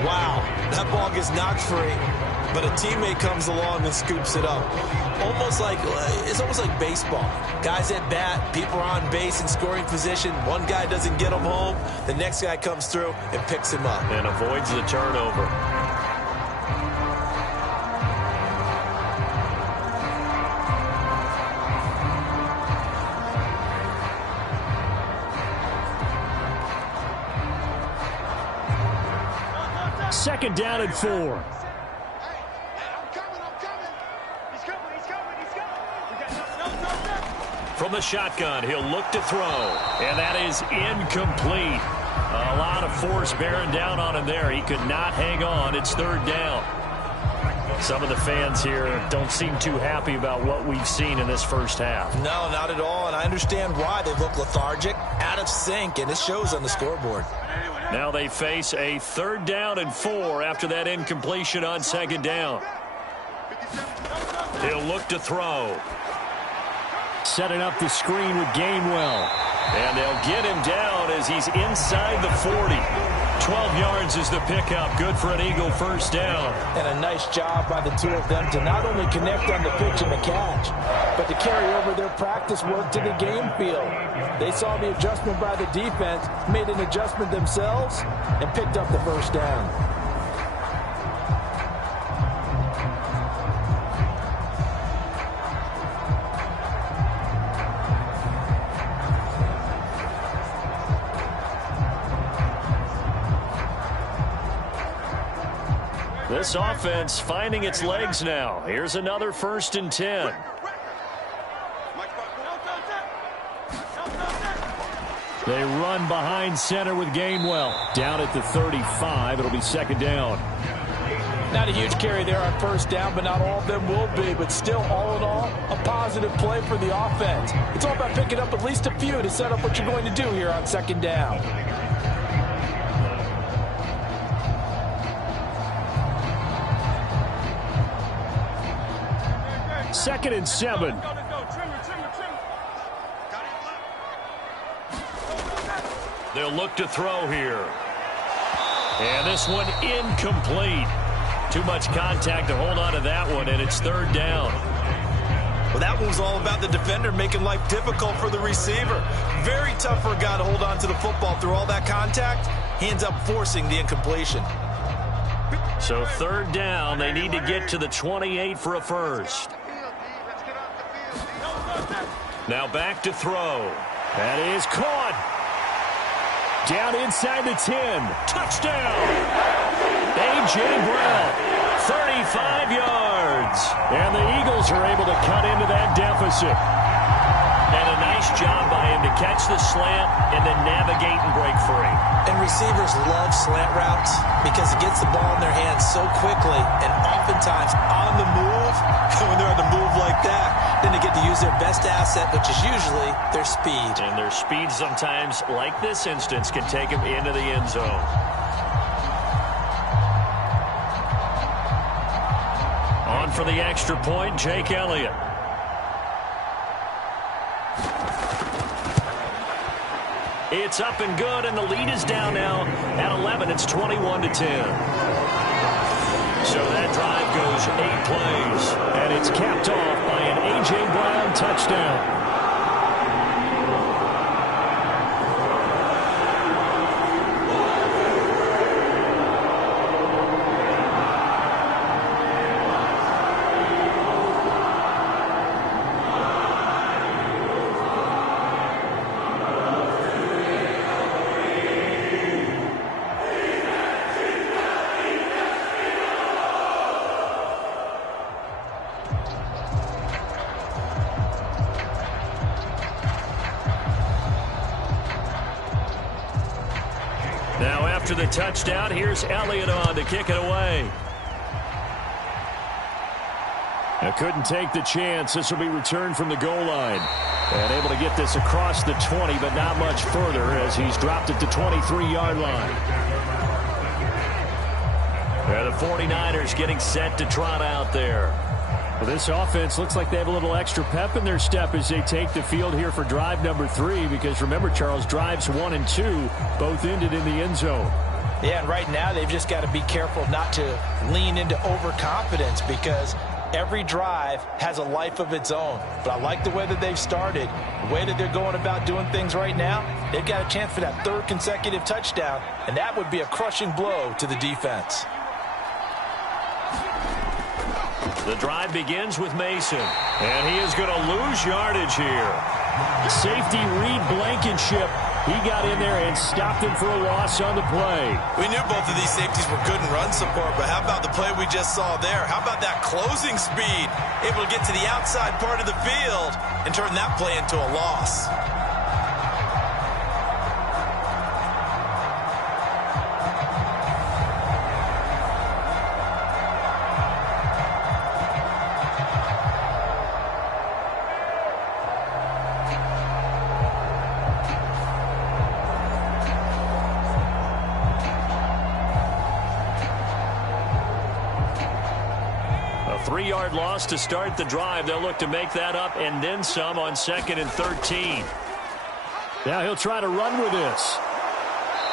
Wow, that ball gets knocked free, but a teammate comes along and scoops it up. It's almost like baseball. Guys at bat, people are on base in scoring position. One guy doesn't get him home. The next guy comes through and picks him up. And avoids the turnover. Second down and 4. From the shotgun, he'll look to throw. And that is incomplete. A lot of force bearing down on him there. He could not hang on. It's 3rd down. Some of the fans here don't seem too happy about what we've seen in this first half. No, not at all, and I understand why. They look lethargic, out of sync, and it shows on the scoreboard. Now they face a 3rd down and 4 after that incompletion on 2nd down. He'll look to throw. Setting up the screen with Gainwell. And they'll get him down as he's inside the 40. 12 yards is the pickup. Good for an Eagle first down. And a nice job by the two of them to not only connect on the pitch and the catch, but to carry over their practice work to the game field. They saw the adjustment by the defense, made an adjustment themselves, and picked up the first down. This offense finding its legs now. Here's another 1st and 10. They run behind center with Gainwell. Down at the 35. It'll be 2nd down. Not a huge carry there on 1st down, but not all of them will be. But still, all in all, a positive play for the offense. It's all about picking up at least a few to set up what you're going to do here on 2nd down. 2nd and 7. They'll look to throw here. And this one incomplete. Too much contact to hold on to that one, and it's 3rd down. Well, that one was all about the defender making life difficult for the receiver. Very tough for a guy to hold on to the football through all that contact. Hands up, forcing the incompletion. So 3rd down, they need to get to the 28 for a first. Now back to throw. That is caught. Down inside the 10. Touchdown. A.J. Brown, 35 yards. And the Eagles are able to cut into that deficit. And a nice job by him to catch the slant and then navigate and break free. And receivers love slant routes because it gets the ball in their hands so quickly and oftentimes on the move. When they're on the move like that, then they get to use their best asset, which is usually their speed. And their speed sometimes, like this instance, can take them into the end zone. On for the extra point, Jake Elliott. It's up and good, and the lead is down now at 11. It's 21-10. So that drive goes 8 plays, and it's capped off by an A.J. Brown touchdown. Now after the touchdown, here's Elliott on to kick it away. Now couldn't take the chance. This will be returned from the goal line. And able to get this across the 20, but not much further as he's dropped at the 23-yard line. And the 49ers getting set to trot out there. Well, this offense looks like they have a little extra pep in their step as they take the field here for drive number 3. Because remember, Charles, drives 1 and 2 both ended in the end zone. Yeah, and right now they've just got to be careful not to lean into overconfidence because every drive has a life of its own. But I like the way that they've started, the way that they're going about doing things right now. They've got a chance for that 3rd consecutive touchdown, and that would be a crushing blow to the defense. The drive begins with Mason, and he is going to lose yardage here. Safety Reed Blankenship, he got in there and stopped him for a loss on the play. We knew both of these safeties were good in run support, but how about the play we just saw there? How about that closing speed? Able to get to the outside part of the field and turn that play into a loss. 3-yard loss to start the drive. They'll look to make that up and then some on 2nd and 13. Now he'll try to run with this.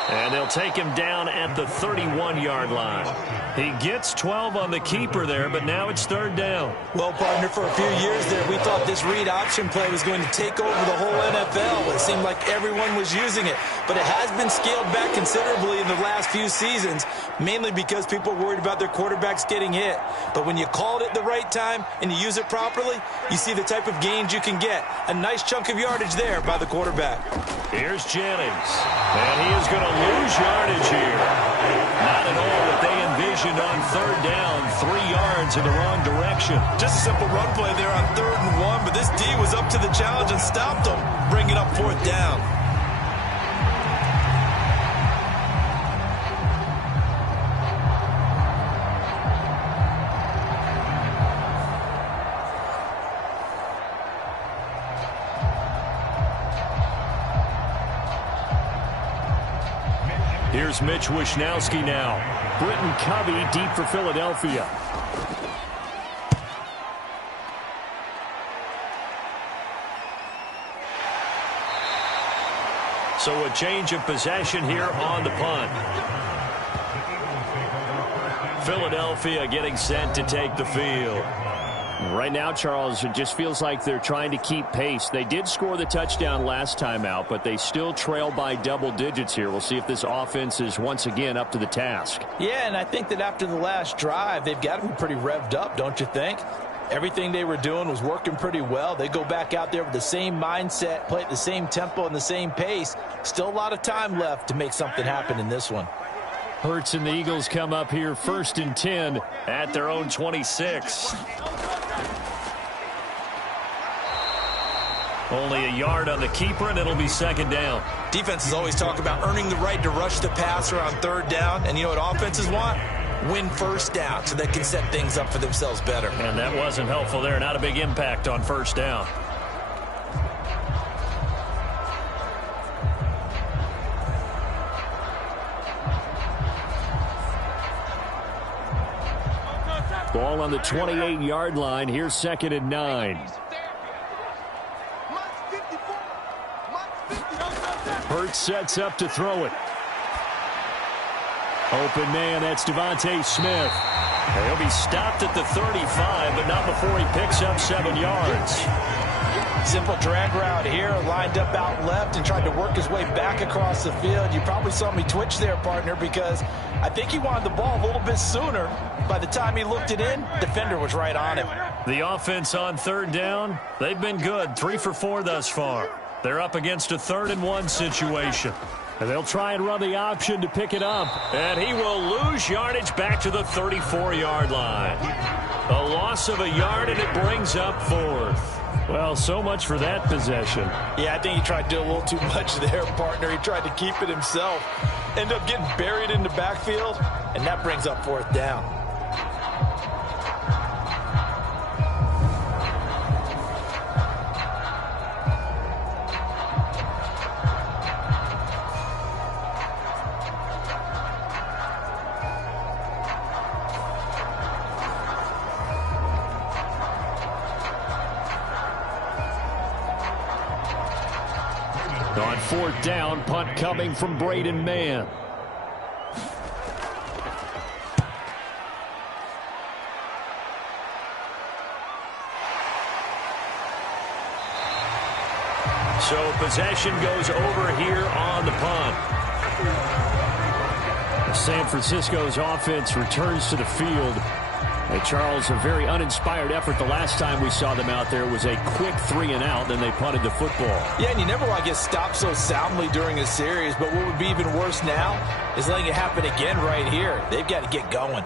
And they'll take him down at the 31-yard line. He gets 12 on the keeper there, but now it's 3rd down. Well, partner, for a few years there, we thought this read option play was going to take over the whole NFL. It seemed like everyone was using it. But it has been scaled back considerably in the last few seasons, mainly because people are worried about their quarterbacks getting hit. But when you call it at the right time and you use it properly, you see the type of gains you can get. A nice chunk of yardage there by the quarterback. Here's Jennings. And he is going to lose yardage here. Not at all what they envisioned on 3rd down. 3 yards in the wrong direction. Just a simple run play there on 3rd and 1, but this D was up to the challenge and stopped him, bringing up 4th down. Here's Mitch Wishnowsky now. Britton Covey deep for Philadelphia. So a change of possession here on the punt. Philadelphia getting set to take the field. Right now, Charles, it just feels like they're trying to keep pace. They did score the touchdown last time out, but they still trail by double digits here. We'll see if this offense is once again up to the task. Yeah, and I think that after the last drive, they've got to be pretty revved up, don't you think? Everything they were doing was working pretty well. They go back out there with the same mindset, play at the same tempo and the same pace. Still a lot of time left to make something happen in this one. Hurts and the Eagles come up here 1st and 10 at their own 26. Only a yard on the keeper, and it'll be 2nd down. Defenses always talk about earning the right to rush the passer on 3rd down. And you know what offenses want? Win 1st down so they can set things up for themselves better. And that wasn't helpful there. Not a big impact on 1st down. Ball on the 28-yard line. Here's 2nd and 9. Hurts sets up to throw it. Open man, that's Devontae Smith. He'll be stopped at the 35, but not before he picks up 7 yards. Simple drag route here, lined up out left and tried to work his way back across the field. You probably saw me twitch there, partner, because I think he wanted the ball a little bit sooner. By the time he looked it in, defender was right on him. The offense on 3rd down, they've been good. 3 for 4 thus far. They're up against a 3rd and 1 situation. And they'll try and run the option to pick it up. And he will lose yardage back to the 34-yard line. A loss of a yard, and it brings up 4th. Well, so much for that possession. Yeah, I think he tried to do a little too much there, partner. He tried to keep it himself. Ended up getting buried in the backfield, and that brings up 4th down. On 4th down, punt coming from Braden Mann. So possession goes over here on the punt. San Francisco's offense returns to the field. And Charles, a very uninspired effort. The last time we saw them out there was a quick 3-and-out, then they punted the football. Yeah, and you never want to get stopped so soundly during a series, but what would be even worse now is letting it happen again right here. They've got to get going.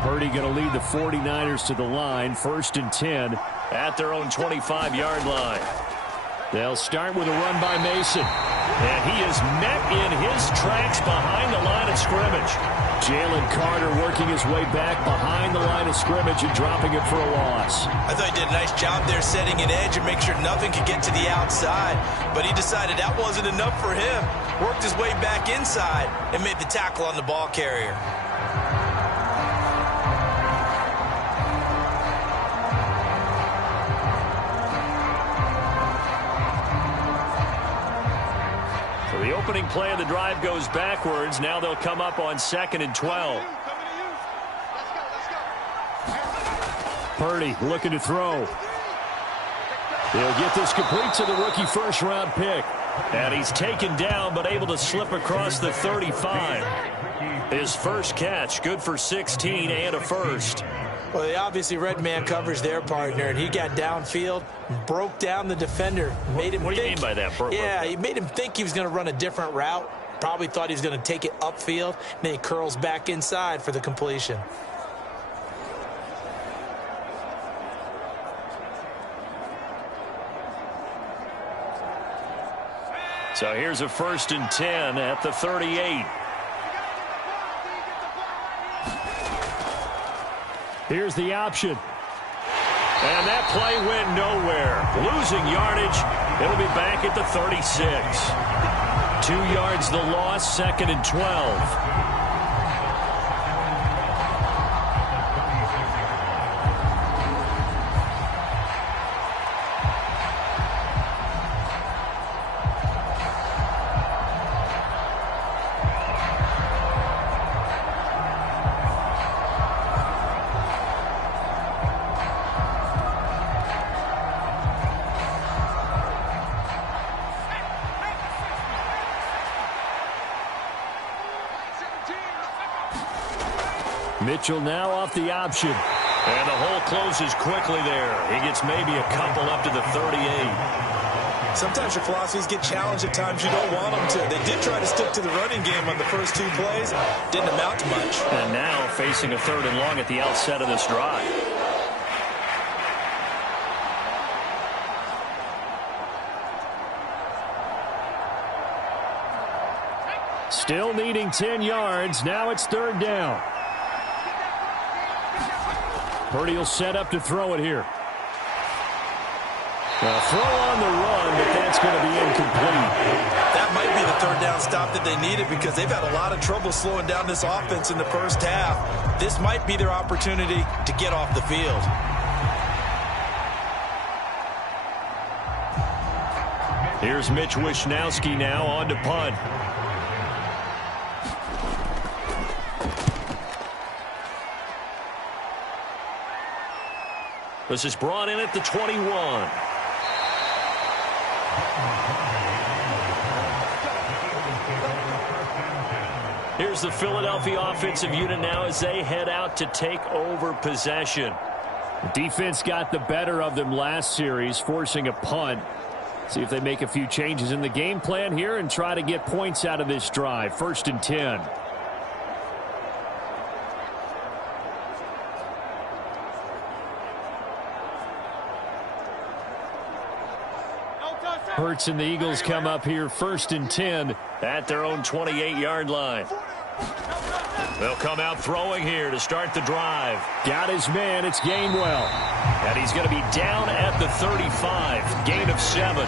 Purdy going to lead the 49ers to the line, 1st and 10 at their own 25-yard line. They'll start with a run by Mason. And he is met in his tracks behind the line of scrimmage. Jalen Carter working his way back behind the line of scrimmage and dropping it for a loss. I thought he did a nice job there setting an edge and make sure nothing could get to the outside. But he decided that wasn't enough for him. Worked his way back inside and made the tackle on the ball carrier. The opening play of the drive goes backwards. Now they'll come up on 2nd and 12. Purdy looking to throw. He'll get this complete to the rookie first-round pick. And he's taken down but able to slip across the 35. His first catch, good for 16 and a first. Well, they obviously read man coverage their partner, and he got downfield, broke down the defender, made him What do you mean by that? Yeah, he made him think he was going to run a different route. Probably thought he was going to take it upfield. Then he curls back inside for the completion. So here's a 1st and 10 at the 38. Here's the option. And that play went nowhere. Losing yardage. It'll be back at the 36. 2 yards the loss, 2nd and 12. Mitchell now off the option. And the hole closes quickly there. He gets maybe a couple up to the 38. Sometimes your philosophies get challenged at times you don't want them to. They did try to stick to the running game on the first 2 plays. Didn't amount to much. And now facing a 3rd and long at the outset of this drive. Still needing 10 yards. Now it's 3rd down. Purdy will set up to throw it here. A throw on the run, but that's going to be incomplete. That might be the 3rd down stop that they needed because they've had a lot of trouble slowing down this offense in the first half. This might be their opportunity to get off the field. Here's Mitch Wishnowsky now on to punt. This is brought in at the 21. Here's the Philadelphia offensive unit now as they head out to take over possession. The defense got the better of them last series, forcing a punt. See if they make a few changes in the game plan here and try to get points out of this drive. 1st and 10. Hurts and the Eagles come up here 1st and 10 at their own 28-yard line. They'll come out throwing here to start the drive. Got his man. It's Gainwell. And he's going to be down at the 35. Gain of 7.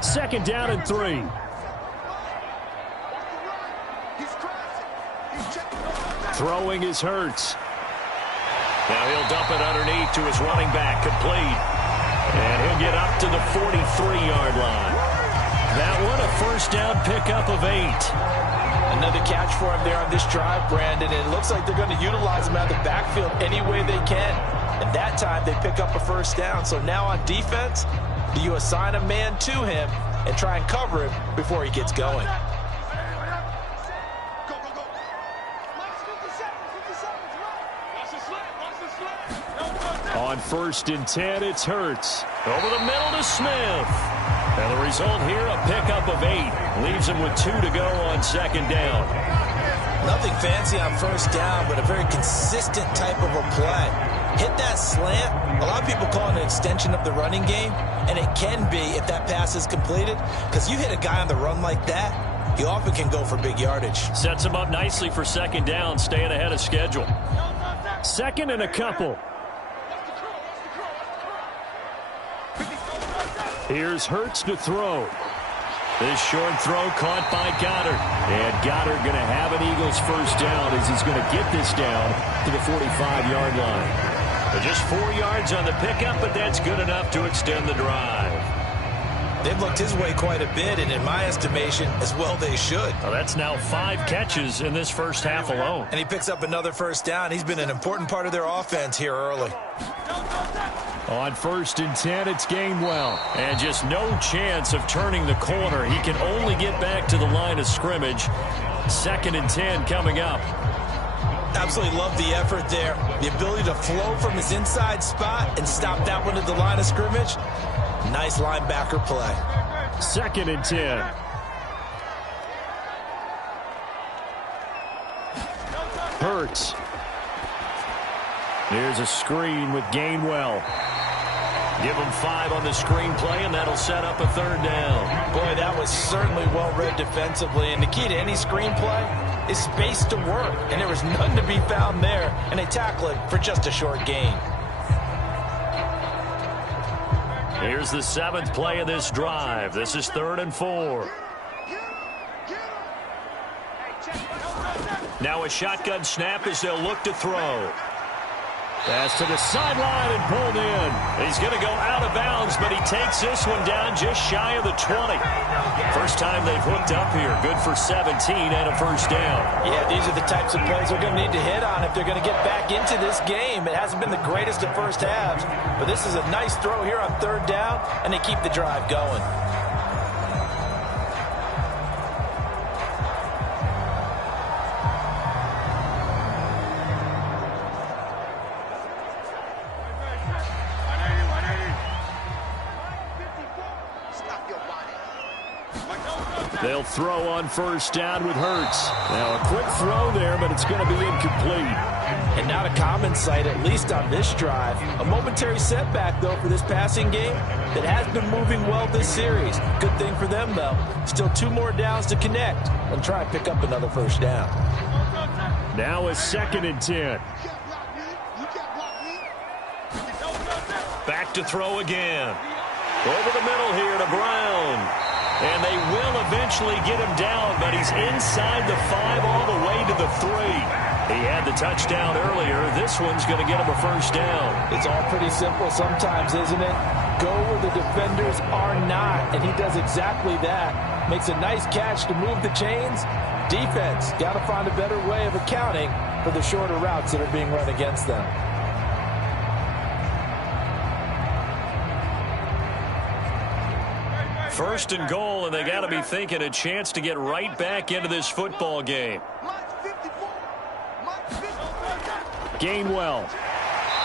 Second down and 3. Throwing is Hurts. Now he'll dump it underneath to his running back, complete. And he'll get up to the 43-yard line. That one, a first down pickup of 8. Another catch for him there on this drive, Brandon. And it looks like they're going to utilize him out of the backfield any way they can. And that time they pick up a first down. So now on defense, do you assign a man to him and try and cover him before he gets going? On 1st and 10, it's Hurts. Over the middle to Smith. And the result here, a pickup of 8. Leaves him with 2 to go on second down. Nothing fancy on first down, but a very consistent type of a play. Hit that slant. A lot of people call it an extension of the running game, and it can be if that pass is completed, because you hit a guy on the run like that, he often can go for big yardage. Sets him up nicely for second down, staying ahead of schedule. Second and a couple. Here's Hurts to throw. This short throw caught by Goddard. And Goddard going to have an Eagles first down as he's going to get this down to the 45-yard line. Just 4 yards on the pickup, but that's good enough to extend the drive. They've looked his way quite a bit, and in my estimation, as well they should. Well, that's now 5 catches in this first half alone. And he picks up another first down. He's been an important part of their offense here early. On 1st and 10, it's Gainwell. And just no chance of turning the corner. He can only get back to the line of scrimmage. 2nd and 10 coming up. Absolutely love the effort there. The ability to flow from his inside spot and stop that one at the line of scrimmage. Nice linebacker play. 2nd and 10. Hurts. Here's a screen with Gainwell. Give him 5 on the screen play, and that'll set up a 3rd down. Boy, that was certainly well-read defensively. And the key to any screenplay is space to work. And there was none to be found there. And they tackle it for just a short gain. Here's the 7th play of this drive. This is 3rd and 4. Now a shotgun snap as they'll look to throw. Pass to the sideline and pulled in. He's going to go out of bounds, but he takes this one down just shy of the 20. First time they've hooked up here. Good for 17 and a first down. Yeah, these are the types of plays they're going to need to hit on if they're going to get back into this game. It hasn't been the greatest of first halves, but this is a nice throw here on 3rd down, and they keep the drive going. They'll throw on 1st down with Hurts. Now a quick throw there, but it's going to be incomplete. And not a common sight, at least on this drive. A momentary setback, though, for this passing game that has been moving well this series. Good thing for them, though. Still 2 more downs to connect and try and pick up another first down. Now a 2nd and 10. Back to throw again. Over the middle here to Brown. And they will eventually get him down, but he's inside the 5 all the way to the 3. He had the touchdown earlier. This one's going to get him a first down. It's all pretty simple sometimes, isn't it? Go where the defenders are not, and he does exactly that. Makes a nice catch to move the chains. Defense, got to find a better way of accounting for the shorter routes that are being run against them. First and goal, and they got to be thinking a chance to get right back into this football game. Gainwell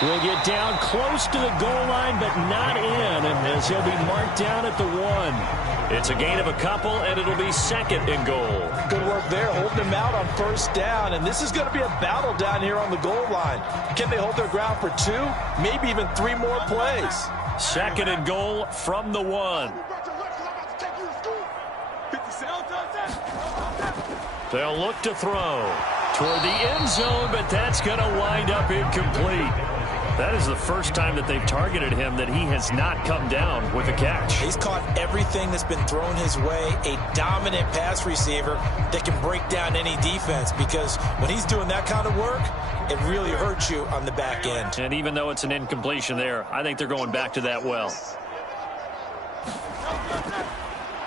will get down close to the goal line, but not in, and as he'll be marked down at the 1. It's a gain of a couple, and it'll be 2nd and goal. Good work there, holding him out on 1st down, and this is going to be a battle down here on the goal line. Can they hold their ground for 2, maybe even 3 more plays? 2nd and goal from the 1. They'll look to throw toward the end zone, but that's going to wind up incomplete. That is the first time that they've targeted him that he has not come down with a catch. He's caught everything that's been thrown his way. A dominant pass receiver that can break down any defense, because when he's doing that kind of work, it really hurts you on the back end. And even though it's an incompletion there, I think they're going back to that well.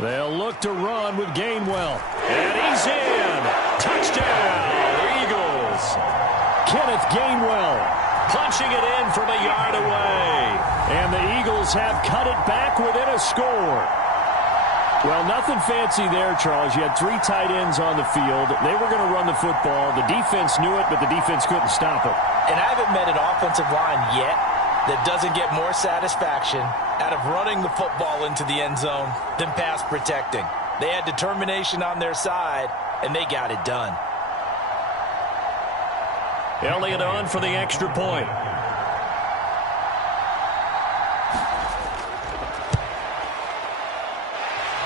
They'll look to run with Gainwell. And he's in. Touchdown, Eagles. Kenneth Gainwell punching it in from a yard away. And the Eagles have cut it back within a score. Well, nothing fancy there, Charles. You had 3 tight ends on the field. They were going to run the football. The defense knew it, but the defense couldn't stop it. And I haven't met an offensive line yet that doesn't get more satisfaction out of running the football into the end zone than pass protecting. They had determination on their side, and they got it done. Elliott on for the extra point.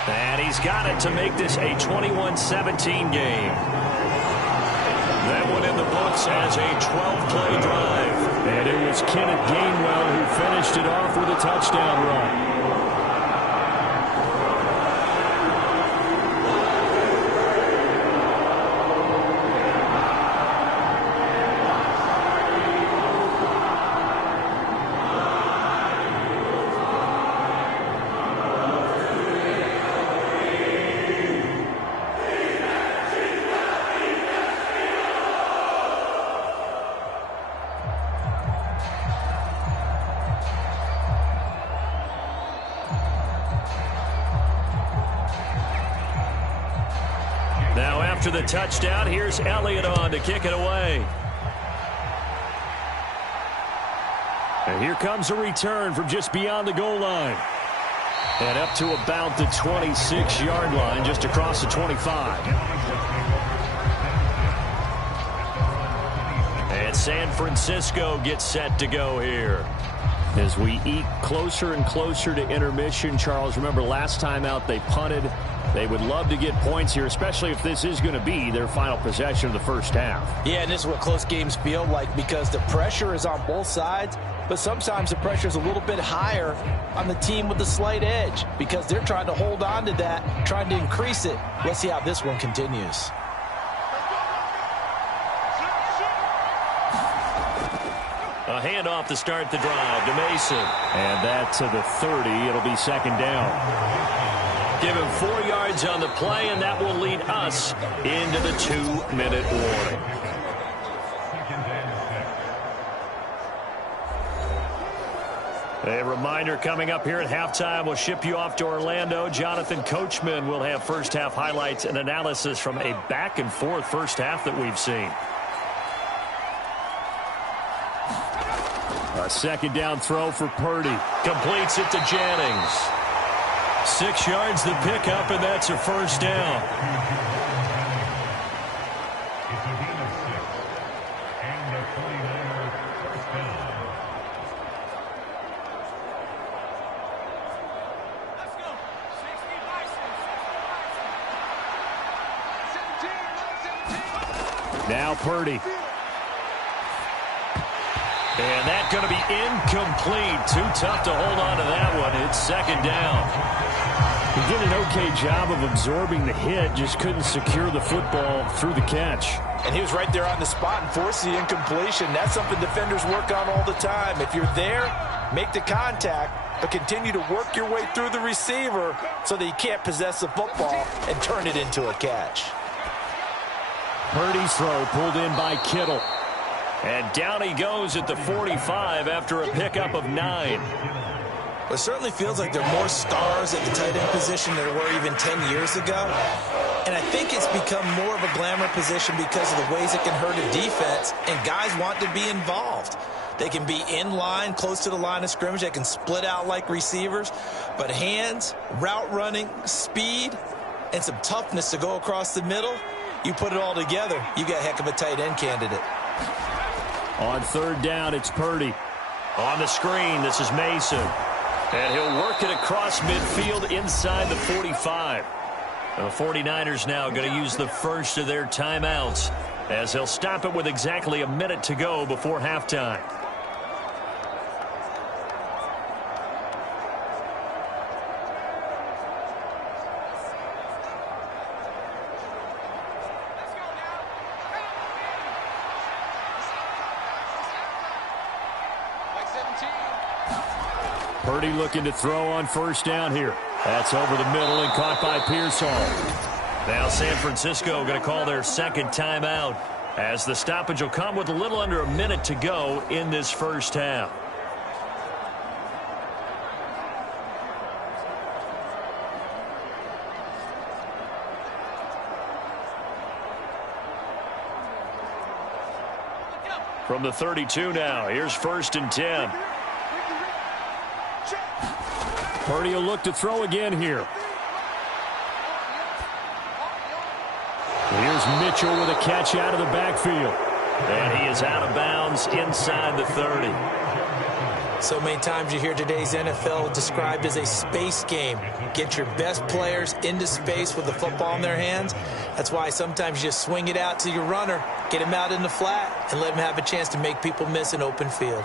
And he's got it to make this a 21-17 game. That one in the books as a 12-play drive. And it was Kenneth Gainwell who finished it off with a touchdown run. Now after the touchdown, here's Elliott on to kick it away. And here comes a return from just beyond the goal line. And up to about the 26-yard line, just across the 25. And San Francisco gets set to go here. As we eat closer and closer to intermission, Charles, remember last time out they punted. They would love to get points here, especially if this is going to be their final possession of the first half. Yeah, and this is what close games feel like because the pressure is on both sides, but sometimes the pressure is a little bit higher on the team with the slight edge because they're trying to hold on to that, trying to increase it. Let's see how this one continues. A handoff to start the drive to Mason. And that to the 30. It'll be second down. Give him 4 yards on the play, and that will lead us into the 2-minute warning. A reminder coming up here at halftime. We'll ship you off to Orlando. Jonathan Coachman will have first-half highlights and analysis from a back-and-forth first half that we've seen. A second down throw for Purdy. Completes it to Jennings. 6 yards the pickup, and that's a first down. Now Purdy. And that's going to be incomplete. Too tough to hold on to that one. It's second down. He did an okay job of absorbing the hit, just couldn't secure the football through the catch. And he was right there on the spot and forced the incompletion. That's something defenders work on all the time. If you're there, make the contact, but continue to work your way through the receiver so that you can't possess the football and turn it into a catch. Purdy's throw pulled in by Kittle. And down he goes at the 45 after a pickup of 9. Well, it certainly feels like there are more stars at the tight end position than there were even 10 years ago. And I think it's become more of a glamour position because of the ways it can hurt a defense, and guys want to be involved. They can be in line, close to the line of scrimmage. They can split out like receivers. But hands, route running, speed, and some toughness to go across the middle, you put it all together, you got a heck of a tight end candidate. On third down, it's Purdy. On the screen, this is Mason. And he'll work it across midfield inside the 45. The 49ers now going to use the first of their timeouts as they'll stop it with exactly a minute to go before halftime. Purdy looking to throw on first down here. That's over the middle and caught by Pearsall. Now San Francisco going to call their second timeout as the stoppage will come with a little under a minute to go in this first half. From the 32 now, here's 1st and 10. Purdy will look to throw again here. Here's Mitchell with a catch out of the backfield. And he is out of bounds inside the 30. So many times you hear today's NFL described as a space game. Get your best players into space with the football in their hands. That's why sometimes you just swing it out to your runner, get him out in the flat, and let him have a chance to make people miss an open field.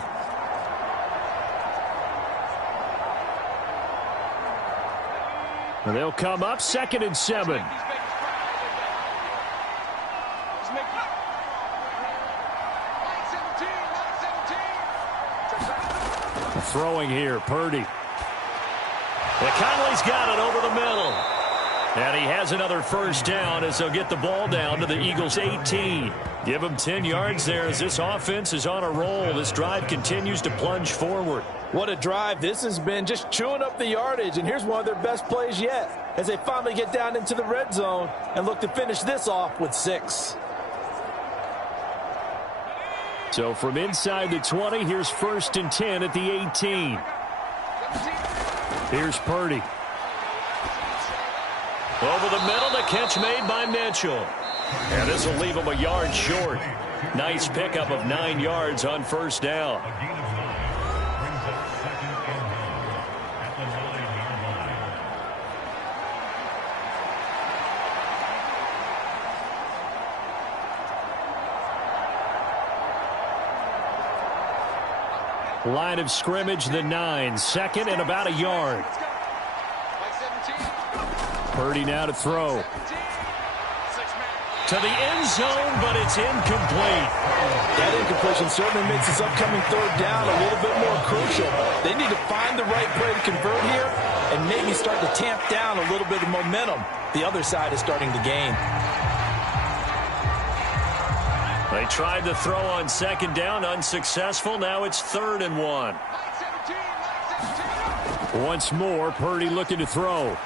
And they'll come up 2nd and 7. Throwing here, Purdy. And Conley's got it over the middle. And he has another first down as they'll get the ball down to the Eagles' 18. Give them 10 yards there as this offense is on a roll. This drive continues to plunge forward. What a drive. This has been just chewing up the yardage, and here's one of their best plays yet as they finally get down into the red zone and look to finish this off with 6. So from inside the 20, here's 1st and 10 at the 18. Here's Purdy. Over the middle, the catch made by Mitchell. And this will leave him a yard short. Nice pickup of 9 yards on first down. Line of scrimmage, the 9. 2nd and about a yard. Purdy now to throw. To the end zone, but it's incomplete. That incompletion certainly makes this upcoming 3rd down a little bit more crucial. They need to find the right play to convert here and maybe start to tamp down a little bit of momentum. The other side is starting to gain. They tried to throw on 2nd down, unsuccessful. Now it's 3rd and 1. Once more, Purdy looking to throw.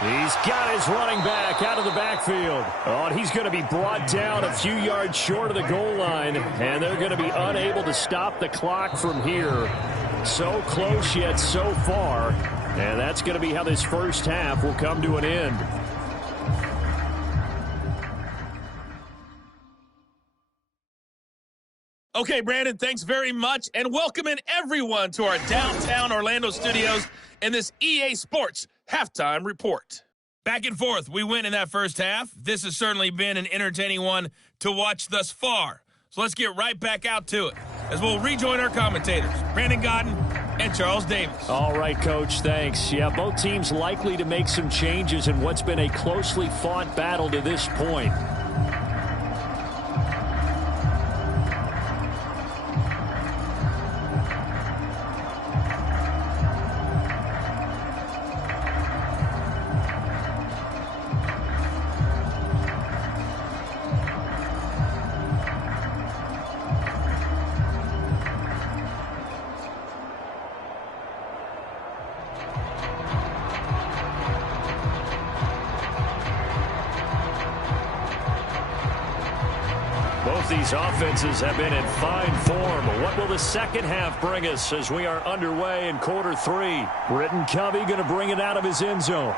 He's got his running back out of the backfield. Oh, and he's going to be brought down a few yards short of the goal line, and they're going to be unable to stop the clock from here. So close yet so far, and that's going to be how this first half will come to an end. Okay, Brandon, thanks very much, and welcome in everyone to our downtown Orlando studios in this EA Sports Halftime Report. Back and forth, we win in that first half. This has certainly been an entertaining one to watch thus far. So let's get right back out to it as we'll rejoin our commentators, Brandon Godden and Charles Davis. All right, Coach, thanks. Yeah, both teams likely to make some changes in what's been a closely fought battle to this point. These offenses have been in fine form. What will the second half bring us as we are underway in quarter 3? Britton Covey going to bring it out of his end zone.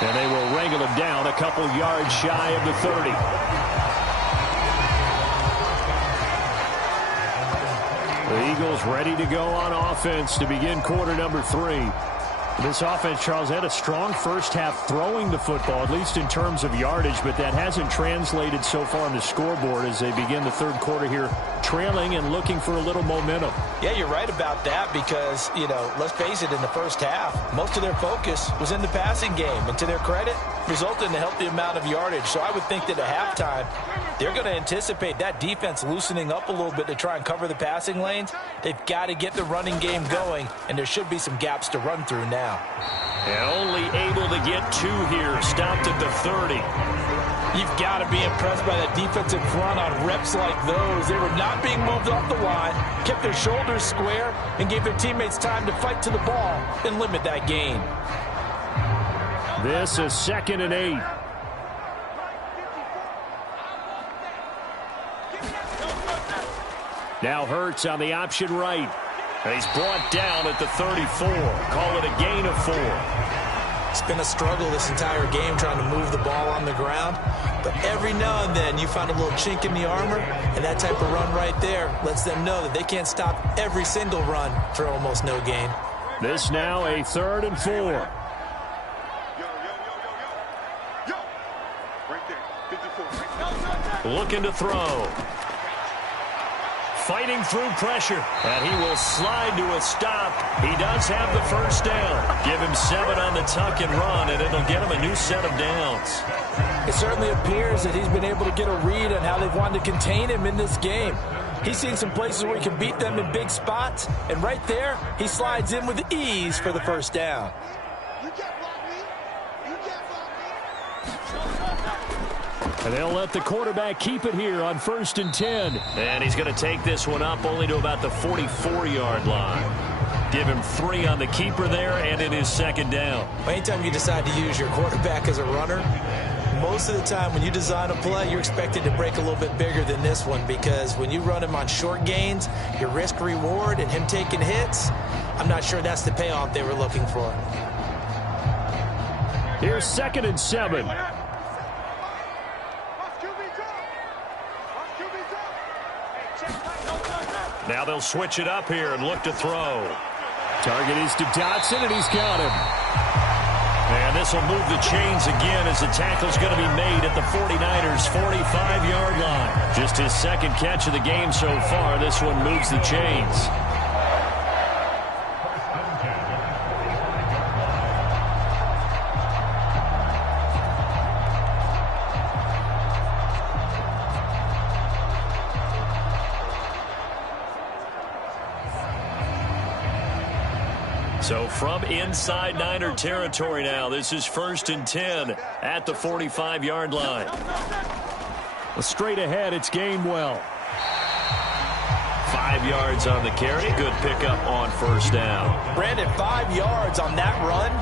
And they will wrangle him down a couple yards shy of the 30. The Eagles ready to go on offense to begin quarter number 3. This offense, Charles, had a strong first half throwing the football, at least in terms of yardage, but that hasn't translated so far on the scoreboard as they begin the third quarter here, trailing and looking for a little momentum. Yeah, you're right about that because, you know, let's face it, in the first half, most of their focus was in the passing game, and to their credit, resulted in a healthy amount of yardage. So I would think that at halftime, they're going to anticipate that defense loosening up a little bit to try and cover the passing lanes. They've got to get the running game going, and there should be some gaps to run through now. And only able to get 2 here, stopped at the 30. You've got to be impressed by that defensive front on reps like those. They were not being moved off the line, kept their shoulders square, and gave their teammates time to fight to the ball and limit that gain. This is 2nd and 8. Now Hurts on the option right. And he's brought down at the 34. Call it a gain of 4. It's been a struggle this entire game trying to move the ball on the ground. But every now and then you find a little chink in the armor, and that type of run right there lets them know that they can't stop every single run for almost no gain. This now a 3rd and 4. Looking to throw. Fighting through pressure. And he will slide to a stop. He does have the first down. Give him 7 on the tuck and run, and it'll get him a new set of downs. It certainly appears that he's been able to get a read on how they've wanted to contain him in this game. He's seen some places where he can beat them in big spots, and right there, he slides in with ease for the first down. And they'll let the quarterback keep it here on 1st and 10. And he's going to take this one up only to about the 44-yard line. Give him 3 on the keeper there, and it is 2nd down. Anytime you decide to use your quarterback as a runner, most of the time when you design a play, you're expected to break a little bit bigger than this one, because when you run him on short gains, your risk-reward and him taking hits, I'm not sure that's the payoff they were looking for. Here's 2nd and 7. Now they'll switch it up here and look to throw. Target is to Dotson, and he's got him. And this will move the chains again as the tackle's going to be made at the 49ers' 45-yard line. Just his 2nd catch of the game so far. This one moves the chains. So from inside Niner territory now, this is 1st and 10 at the 45-yard line. Straight ahead, it's Gainwell. 5 yards on the carry. Good pickup on 1st down. Brandon, 5 yards on that run.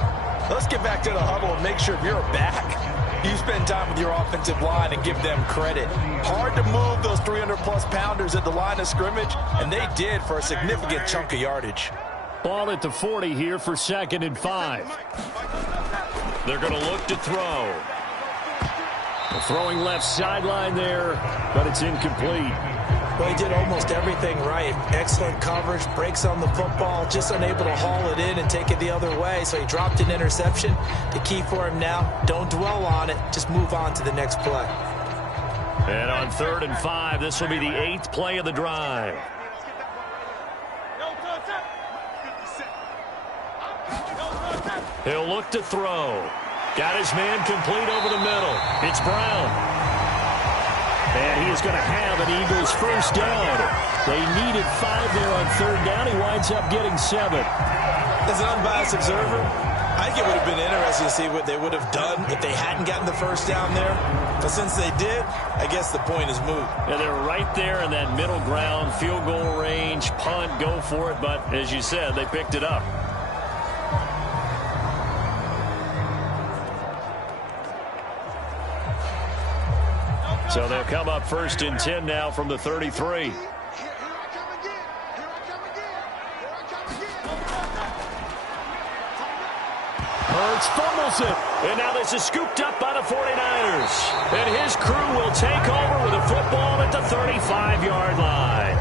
Let's get back to the huddle and make sure if you're a back, you spend time with your offensive line and give them credit. Hard to move those 300-plus pounders at the line of scrimmage, and they did for a significant chunk of yardage. Ball at the 40 here for 2nd and 5. They're going to look to throw. Throwing left sideline there, but it's incomplete. Well, he did almost everything right. Excellent coverage, breaks on the football, just unable to haul it in and take it the other way, so he dropped an interception. The key for him now, don't dwell on it, just move on to the next play. And on 3rd and 5, this will be the 8th play of the drive. He'll look to throw. Got his man complete over the middle. It's Brown. And he is going to have an Eagles first down. They needed 5 there on 3rd down. He winds up getting 7. As an unbiased observer, I think it would have been interesting to see what they would have done if they hadn't gotten the first down there. But since they did, I guess the point is moot. Yeah, they're right there in that middle ground, field goal range, punt, go for it. But as you said, they picked it up. So they'll come up 1st and 10 now from the 33. Hurts fumbles it. And now this is scooped up by the 49ers. And his crew will take over with a football at the 35-yard line.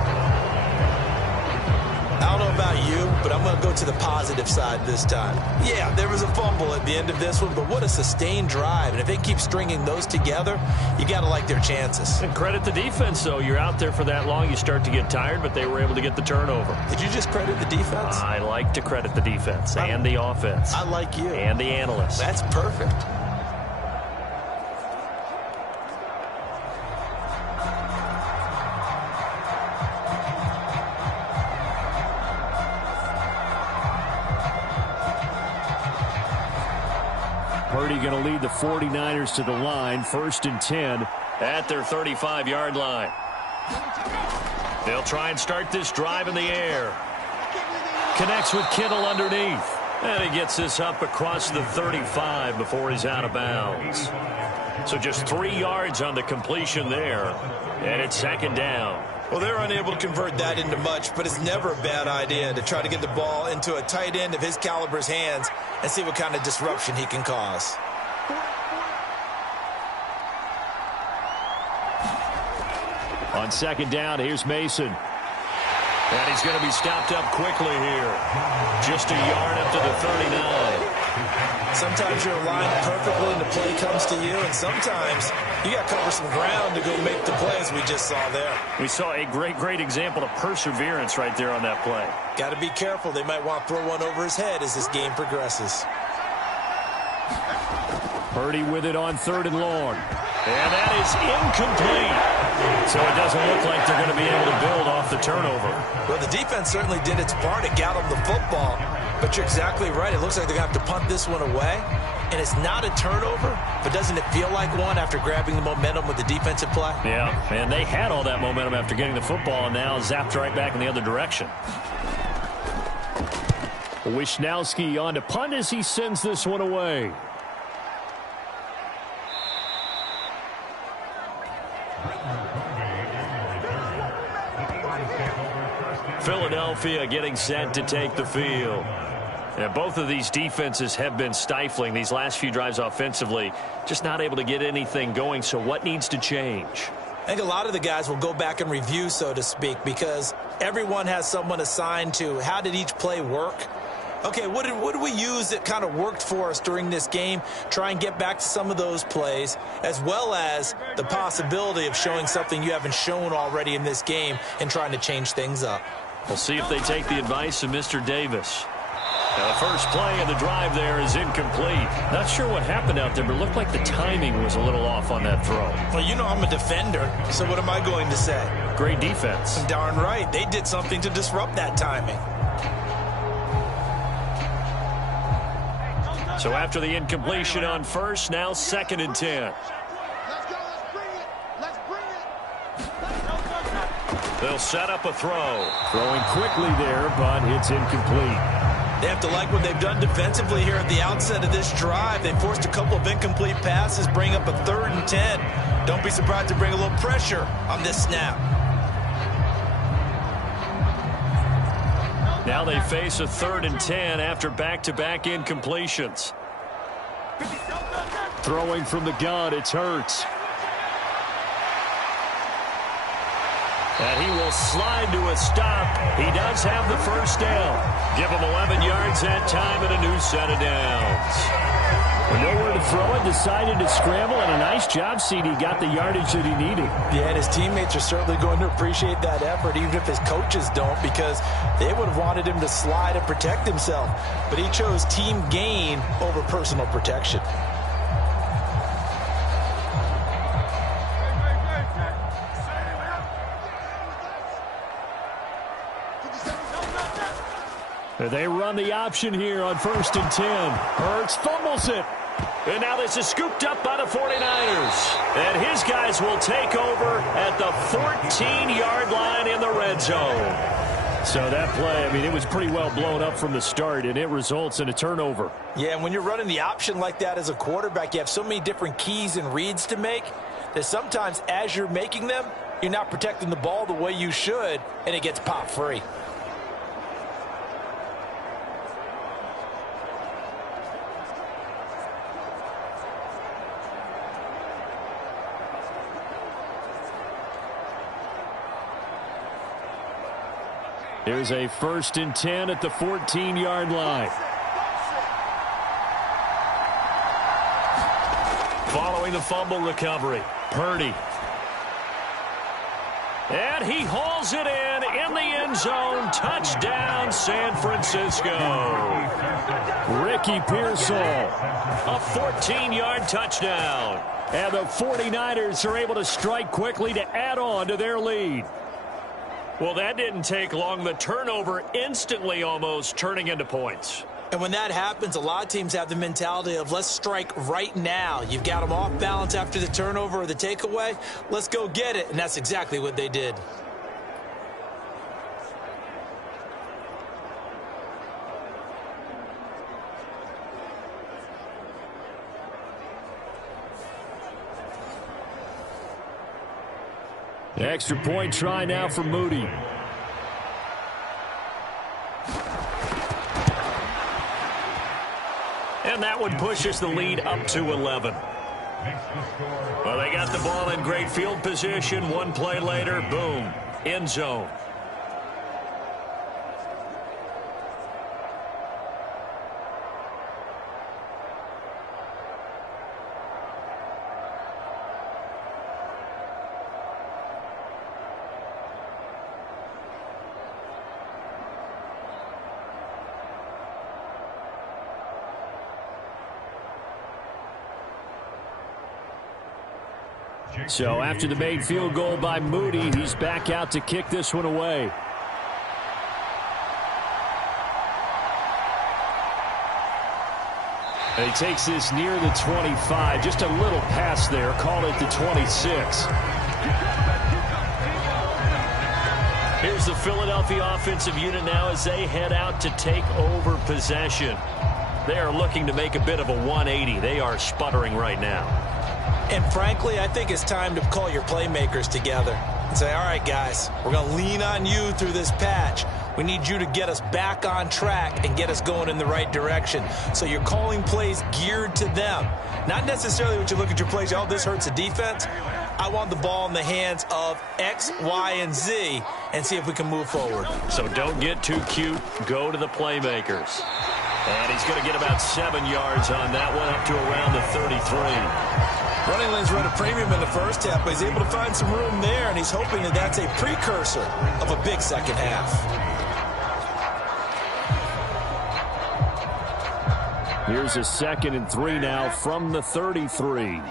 I don't know about you, but I'm going to go to the positive side this time. Yeah, there was a fumble at the end of this one, but what a sustained drive. And if they keep stringing those together, you got to like their chances. And credit the defense, though. You're out there for that long, you start to get tired, but they were able to get the turnover. Did you just credit the defense? I like to credit the defense and the offense. I like you. And the analysts. That's perfect. Purdy going to lead the 49ers to the line, 1st and 10 at their 35-yard line. They'll try and start this drive in the air. Connects with Kittle underneath. And he gets this up across the 35 before he's out of bounds. So just 3 yards on the completion there. And it's 2nd down. Well, they're unable to convert that into much, but it's never a bad idea to try to get the ball into a tight end of his caliber's hands and see what kind of disruption he can cause. On second down, here's Mason. And he's going to be stopped up quickly here. Just a yard up to the 39. Sometimes you're aligned perfectly and the play comes to you, and sometimes you got to cover some ground to go make the plays we just saw there. We saw a great example of perseverance right there on that play. Got to be careful. They might want to throw one over his head as this game progresses. Purdy with it on 3rd and long. And that is incomplete. So it doesn't look like they're going to be able to build off the turnover. Well, the defense certainly did its part to got them the football. But you're exactly right. It looks like they're going to have to punt this one away. And it's not a turnover, but doesn't it feel like one after grabbing the momentum with the defensive play? Yeah, and they had all that momentum after getting the football and now zapped right back in the other direction. Wishnowski on to punt as he sends this one away. Philadelphia getting set to take the field. Yeah, both of these defenses have been stifling these last few drives offensively. Just not able to get anything going, so what needs to change? I think a lot of the guys will go back and review, so to speak, because everyone has someone assigned to how did each play work. Okay, what did we use that kind of worked for us during this game? Try and get back to some of those plays, as well as the possibility of showing something you haven't shown already in this game and trying to change things up. We'll see if they take the advice of Mr. Davis. Now the first play of the drive there is incomplete. Not sure what happened out there, but it looked like the timing was a little off on that throw. Well, you know I'm a defender, so what am I going to say? Great defense. Darn right. They did something to disrupt that timing. So after the incompletion on first, now 2nd and 10. Let's go. Let's bring it. Let's bring it. They'll set up a throw. Throwing quickly there, but it's incomplete. They have to like what they've done defensively here at the outset of this drive. They forced a couple of incomplete passes, bring up a 3rd and 10. Don't be surprised to bring a little pressure on this snap. Now they face a 3rd and 10 after back-to-back incompletions. Throwing from the gun, it's Hurts. And he will slide to a stop. He does have the first down. Give him 11 yards that time and a new set of downs. Nowhere to throw it, decided to scramble, and a nice job, CD. Got the yardage that he needed. Yeah, and his teammates are certainly going to appreciate that effort, even if his coaches don't, because they would have wanted him to slide and protect himself. But he chose team gain over personal protection. They run the option here on 1st and 10. Hurts fumbles it. And now this is scooped up by the 49ers. And his guys will take over at the 14-yard line in the red zone. So that play, I mean, it was pretty well blown up from the start, and it results in a turnover. Yeah, and when you're running the option like that as a quarterback, you have so many different keys and reads to make that sometimes as you're making them, you're not protecting the ball the way you should, and it gets pop free. Here's a 1st and 10 at the 14-yard line. Following the fumble recovery, Purdy. And he hauls it in the end zone. Touchdown, San Francisco. Ricky Pearsall. A 14-yard touchdown. And the 49ers are able to strike quickly to add on to their lead. Well, that didn't take long. The turnover instantly almost turning into points. And when that happens, a lot of teams have the mentality of let's strike right now. You've got them off balance after the turnover or the takeaway. Let's go get it. And that's exactly what they did. Extra point try now for Moody. And that would push us the lead up to 11. Well, they got the ball in great field position. One play later, boom, end zone. So after the made field goal by Moody, he's back out to kick this one away. And he takes this near the 25. Just a little pass there. Call it the 26. Here's the Philadelphia offensive unit now as they head out to take over possession. They are looking to make a bit of a 180. They are sputtering right now. And frankly, I think it's time to call your playmakers together and say, all right, guys, we're going to lean on you through this patch. We need you to get us back on track and get us going in the right direction. So you're calling plays geared to them. Not necessarily what you look at your plays, oh, this hurts the defense. I want the ball in the hands of X, Y, and Z and see if we can move forward. So don't get too cute. Go to the playmakers. And he's going to get about 7 yards on that one, up to around the 33. Running lanes run a premium in the first half, but he's able to find some room there, and he's hoping that that's a precursor of a big second half. Here's a 2nd and 3 now from the 33.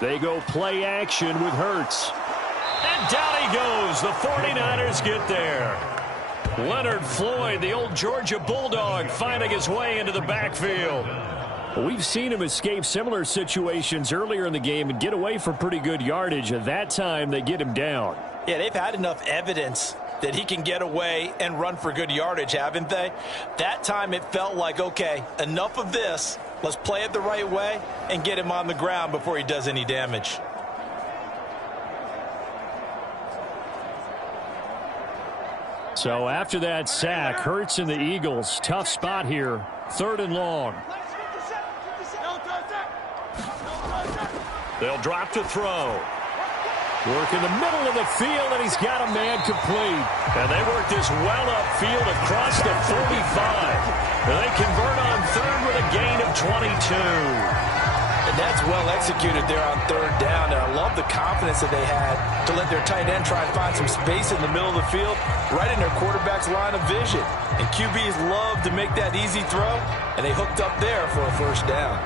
They go play action with Hurts. And down he goes. The 49ers get there. Leonard Floyd, the old Georgia Bulldog, finding his way into the backfield. We've seen him escape similar situations earlier in the game and get away for pretty good yardage. At that time, they get him down. Yeah, they've had enough evidence that he can get away and run for good yardage, haven't they? That time it felt like, okay, enough of this. Let's play it the right way and get him on the ground before he does any damage. So after that sack, Hurts and the Eagles, tough spot here, 3rd and long. They'll drop to throw. Work in the middle of the field, and he's got a man complete. And they work this well upfield across the 45. And they convert on 3rd with a gain of 22. And that's well executed there on 3rd down. And I love the confidence that they had to let their tight end try and find some space in the middle of the field, right in their quarterback's line of vision. And QBs love to make that easy throw, and they hooked up there for a 1st down.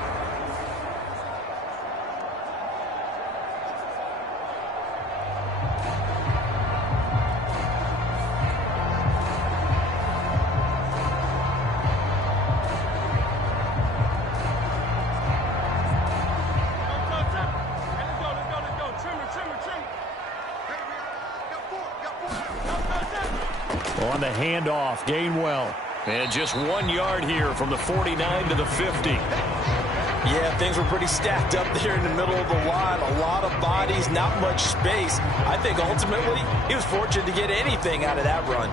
On the handoff, Gainwell. And just 1 yard here from the 49 to the 50. Yeah, things were pretty stacked up there in the middle of the line. A lot of bodies, not much space. I think ultimately he was fortunate to get anything out of that run.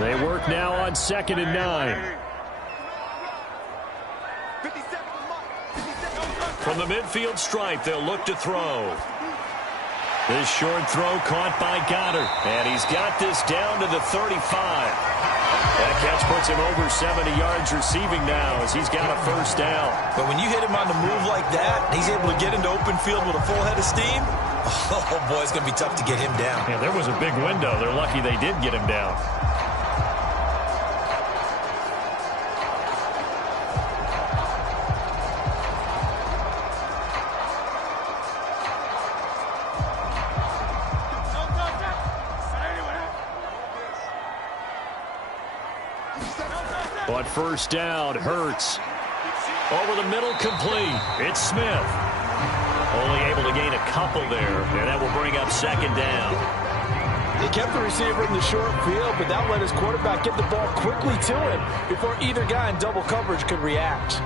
They work now on 2nd and 9. From the midfield stripe, they'll look to throw. This short throw caught by Goddard. And he's got this down to the 35. That catch puts him over 70 yards receiving now as he's got a 1st down. But when you hit him on the move like that, he's able to get into open field with a full head of steam. Oh, boy, it's going to be tough to get him down. Yeah, there was a big window. They're lucky they did get him down. On 1st down, Hurts. Over the middle, complete. It's Smith. Only able to gain a couple there, and that will bring up 2nd down. He kept the receiver in the short field, but that let his quarterback get the ball quickly to him before either guy in double coverage could react.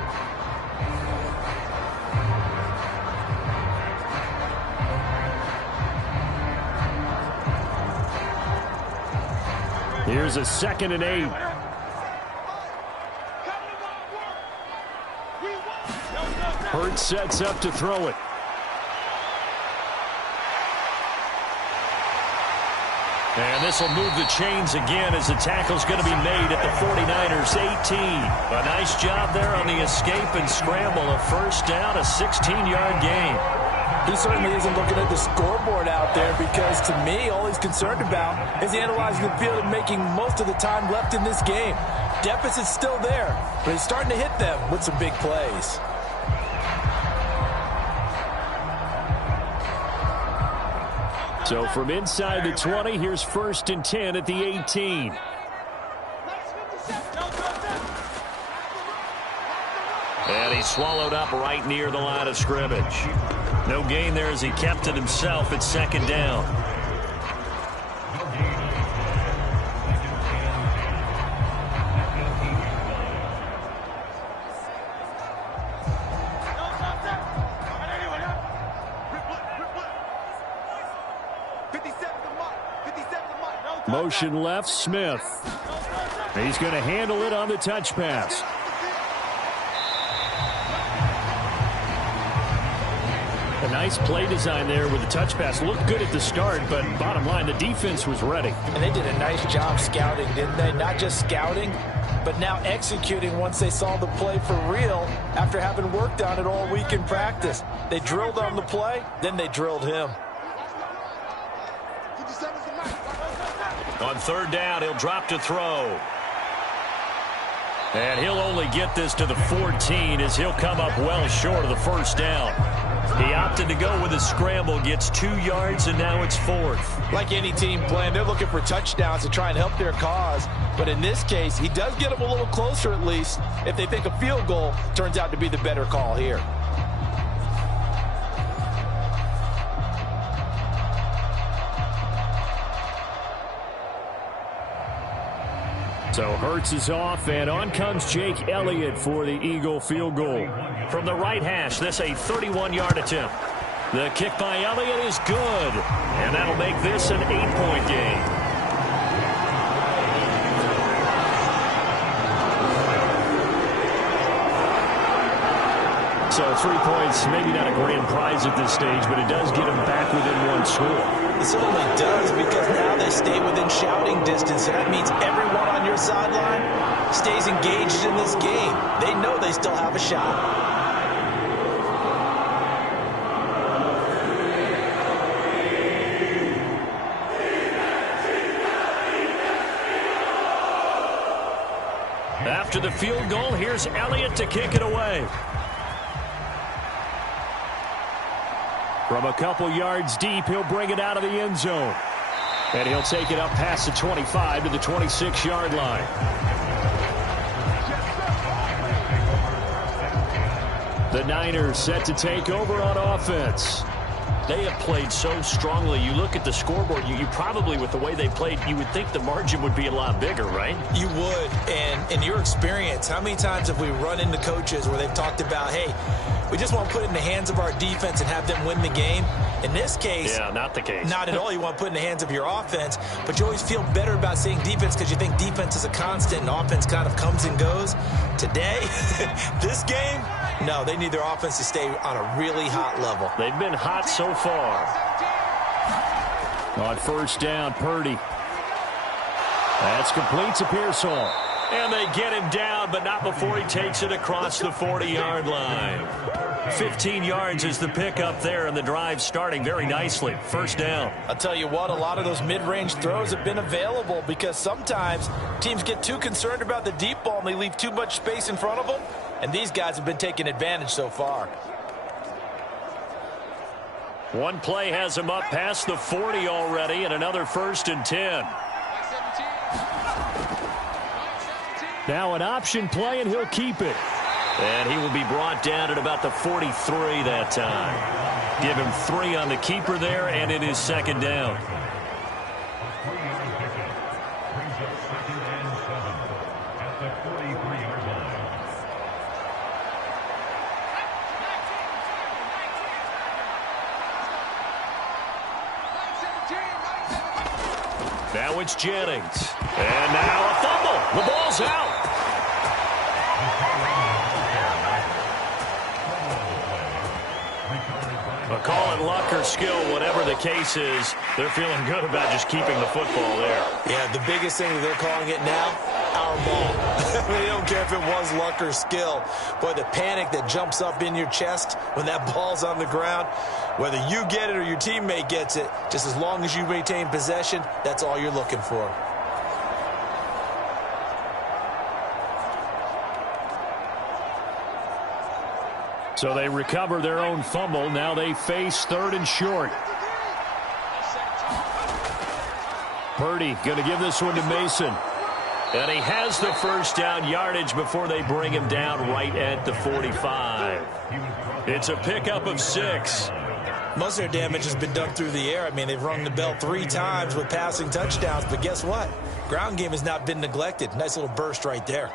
Here's a 2nd and 8. Hurts sets up to throw it. And this will move the chains again as the tackle's going to be made at the 49ers 18. A nice job there on the escape and scramble. A first down, a 16-yard gain. He certainly isn't looking at the scoreboard out there because, to me, all he's concerned about is analyzing the field and making most of the time left in this game. Deficit's still there, but he's starting to hit them with some big plays. So from inside the 20, here's 1st and 10 at the 18. And he's swallowed up right near the line of scrimmage. No gain there as he kept it himself at 2nd down. Motion left, Smith. He's going to handle it on the touch pass. A nice play design there with the touch pass. Looked good at the start, but bottom line, the defense was ready. And they did a nice job scouting, didn't they? Not just scouting, but now executing once they saw the play for real after having worked on it all week in practice. They drilled on the play, then they drilled him. On 3rd down, he'll drop to throw. And he'll only get this to the 14 as he'll come up well short of the 1st down. He opted to go with a scramble, gets 2 yards, and now it's 4th. Like any team playing, they're looking for touchdowns to try and help their cause. But in this case, he does get them a little closer at least if they think a field goal turns out to be the better call here. So Hurts is off, and on comes Jake Elliott for the Eagle field goal. From the right hash, this a 31-yard attempt. The kick by Elliott is good, and that'll make this an 8-point game. So 3 points, maybe not a grand prize at this stage, but it does get them back within 1 score. It certainly does, because now they stay within shouting distance, and that means everyone on your sideline stays engaged in this game. They know they still have a shot. After the field goal, here's Elliott to kick it away. From a couple yards deep, he'll bring it out of the end zone. And he'll take it up past the 25 to the 26-yard line. The Niners set to take over on offense. They have played so strongly. You look at the scoreboard, you probably, with the way they played, you would think the margin would be a lot bigger, right? You would. And in your experience, how many times have we run into coaches where they've talked about, hey, we just want to put it in the hands of our defense and have them win the game? In this case, yeah, not the case. Not at all. You want to put it in the hands of your offense, but you always feel better about saying defense because you think defense is a constant and offense kind of comes and goes. Today, this game, no, they need their offense to stay on a really hot level. They've been hot so far. On 1st down, Purdy. That's complete to Pearsall. And they get him down, but not before he takes it across the 40-yard line. 15 yards is the pickup there, and the drive starting very nicely. 1st down. I'll tell you what, a lot of those mid-range throws have been available because sometimes teams get too concerned about the deep ball and they leave too much space in front of them, and these guys have been taking advantage so far. One play has him up past the 40 already, and another 1st and 10. Now an option play, and he'll keep it. And he will be brought down at about the 43 that time. Give him 3 on the keeper there, and it is 2nd down. Now it's Jennings. And now a fumble. The ball's out. Call it luck or skill, whatever the case is, they're feeling good about just keeping the football there. Yeah, the biggest thing that they're calling it now, our ball. They don't care if it was luck or skill. Boy, the panic that jumps up in your chest when that ball's on the ground, whether you get it or your teammate gets it, just as long as you maintain possession, that's all you're looking for. So they recover their own fumble. Now they face 3rd and short. Purdy going to give this one to Mason. And he has the first down yardage before they bring him down right at the 45. It's a pickup of 6. Most of their damage has been done through the air. I mean, they've rung the bell 3 times with passing touchdowns. But guess what? Ground game has not been neglected. Nice little burst right there.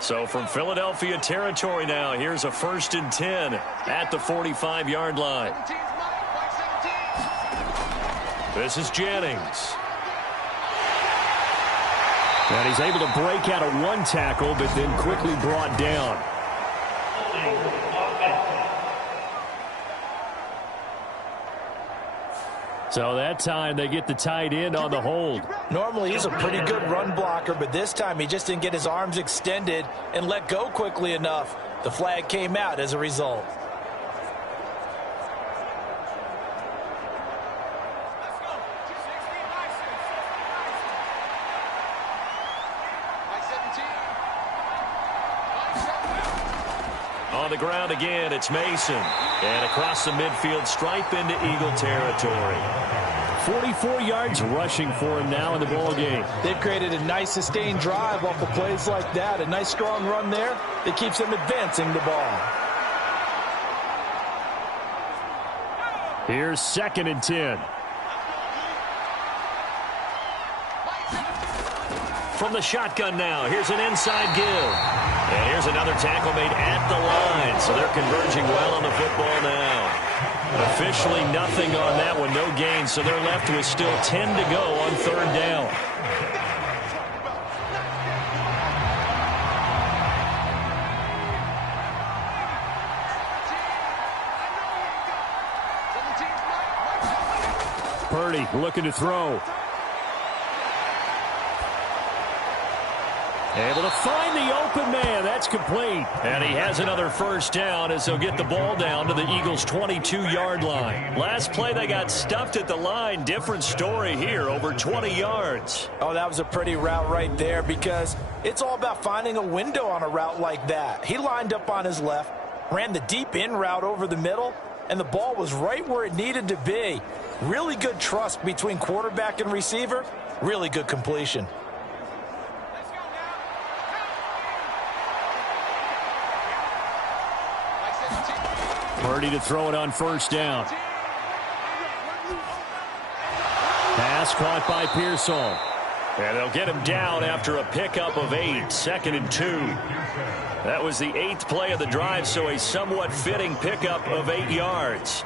So from Philadelphia territory now, here's a 1st and 10 at the 45-yard line. This is Jennings. And he's able to break out of 1 tackle, but then quickly brought down. So that time they get the tight end on the hold. Normally he's a pretty good run blocker, but this time he just didn't get his arms extended and let go quickly enough. The flag came out as a result. On the ground again, it's Mason. And across the midfield stripe into Eagle territory. 44 yards rushing for him now in the ball game. They've created a nice sustained drive off of plays like that. A nice strong run there that keeps them advancing the ball. Here's 2nd and 10. From the shotgun now, here's an inside give. And here's another tackle made at the line. So they're converging well on the football now. Officially nothing on that one, no gain. So they're left with still 10 to go on 3rd down. Purdy looking to throw. Able to find the open man. That's complete. And he has another first down as they'll get the ball down to the Eagles' 22-yard line. Last play, they got stuffed at the line. Different story here, over 20 yards. Oh, that was a pretty route right there because it's all about finding a window on a route like that. He lined up on his left, ran the deep in route over the middle, and the ball was right where it needed to be. Really good trust between quarterback and receiver. Really good completion. Purdy to throw it on first down. Pass caught by Pearsall. And they'll get him down after a pickup of 8. 2nd and 2. That was the 8th play of the drive, so a somewhat fitting pickup of 8 yards.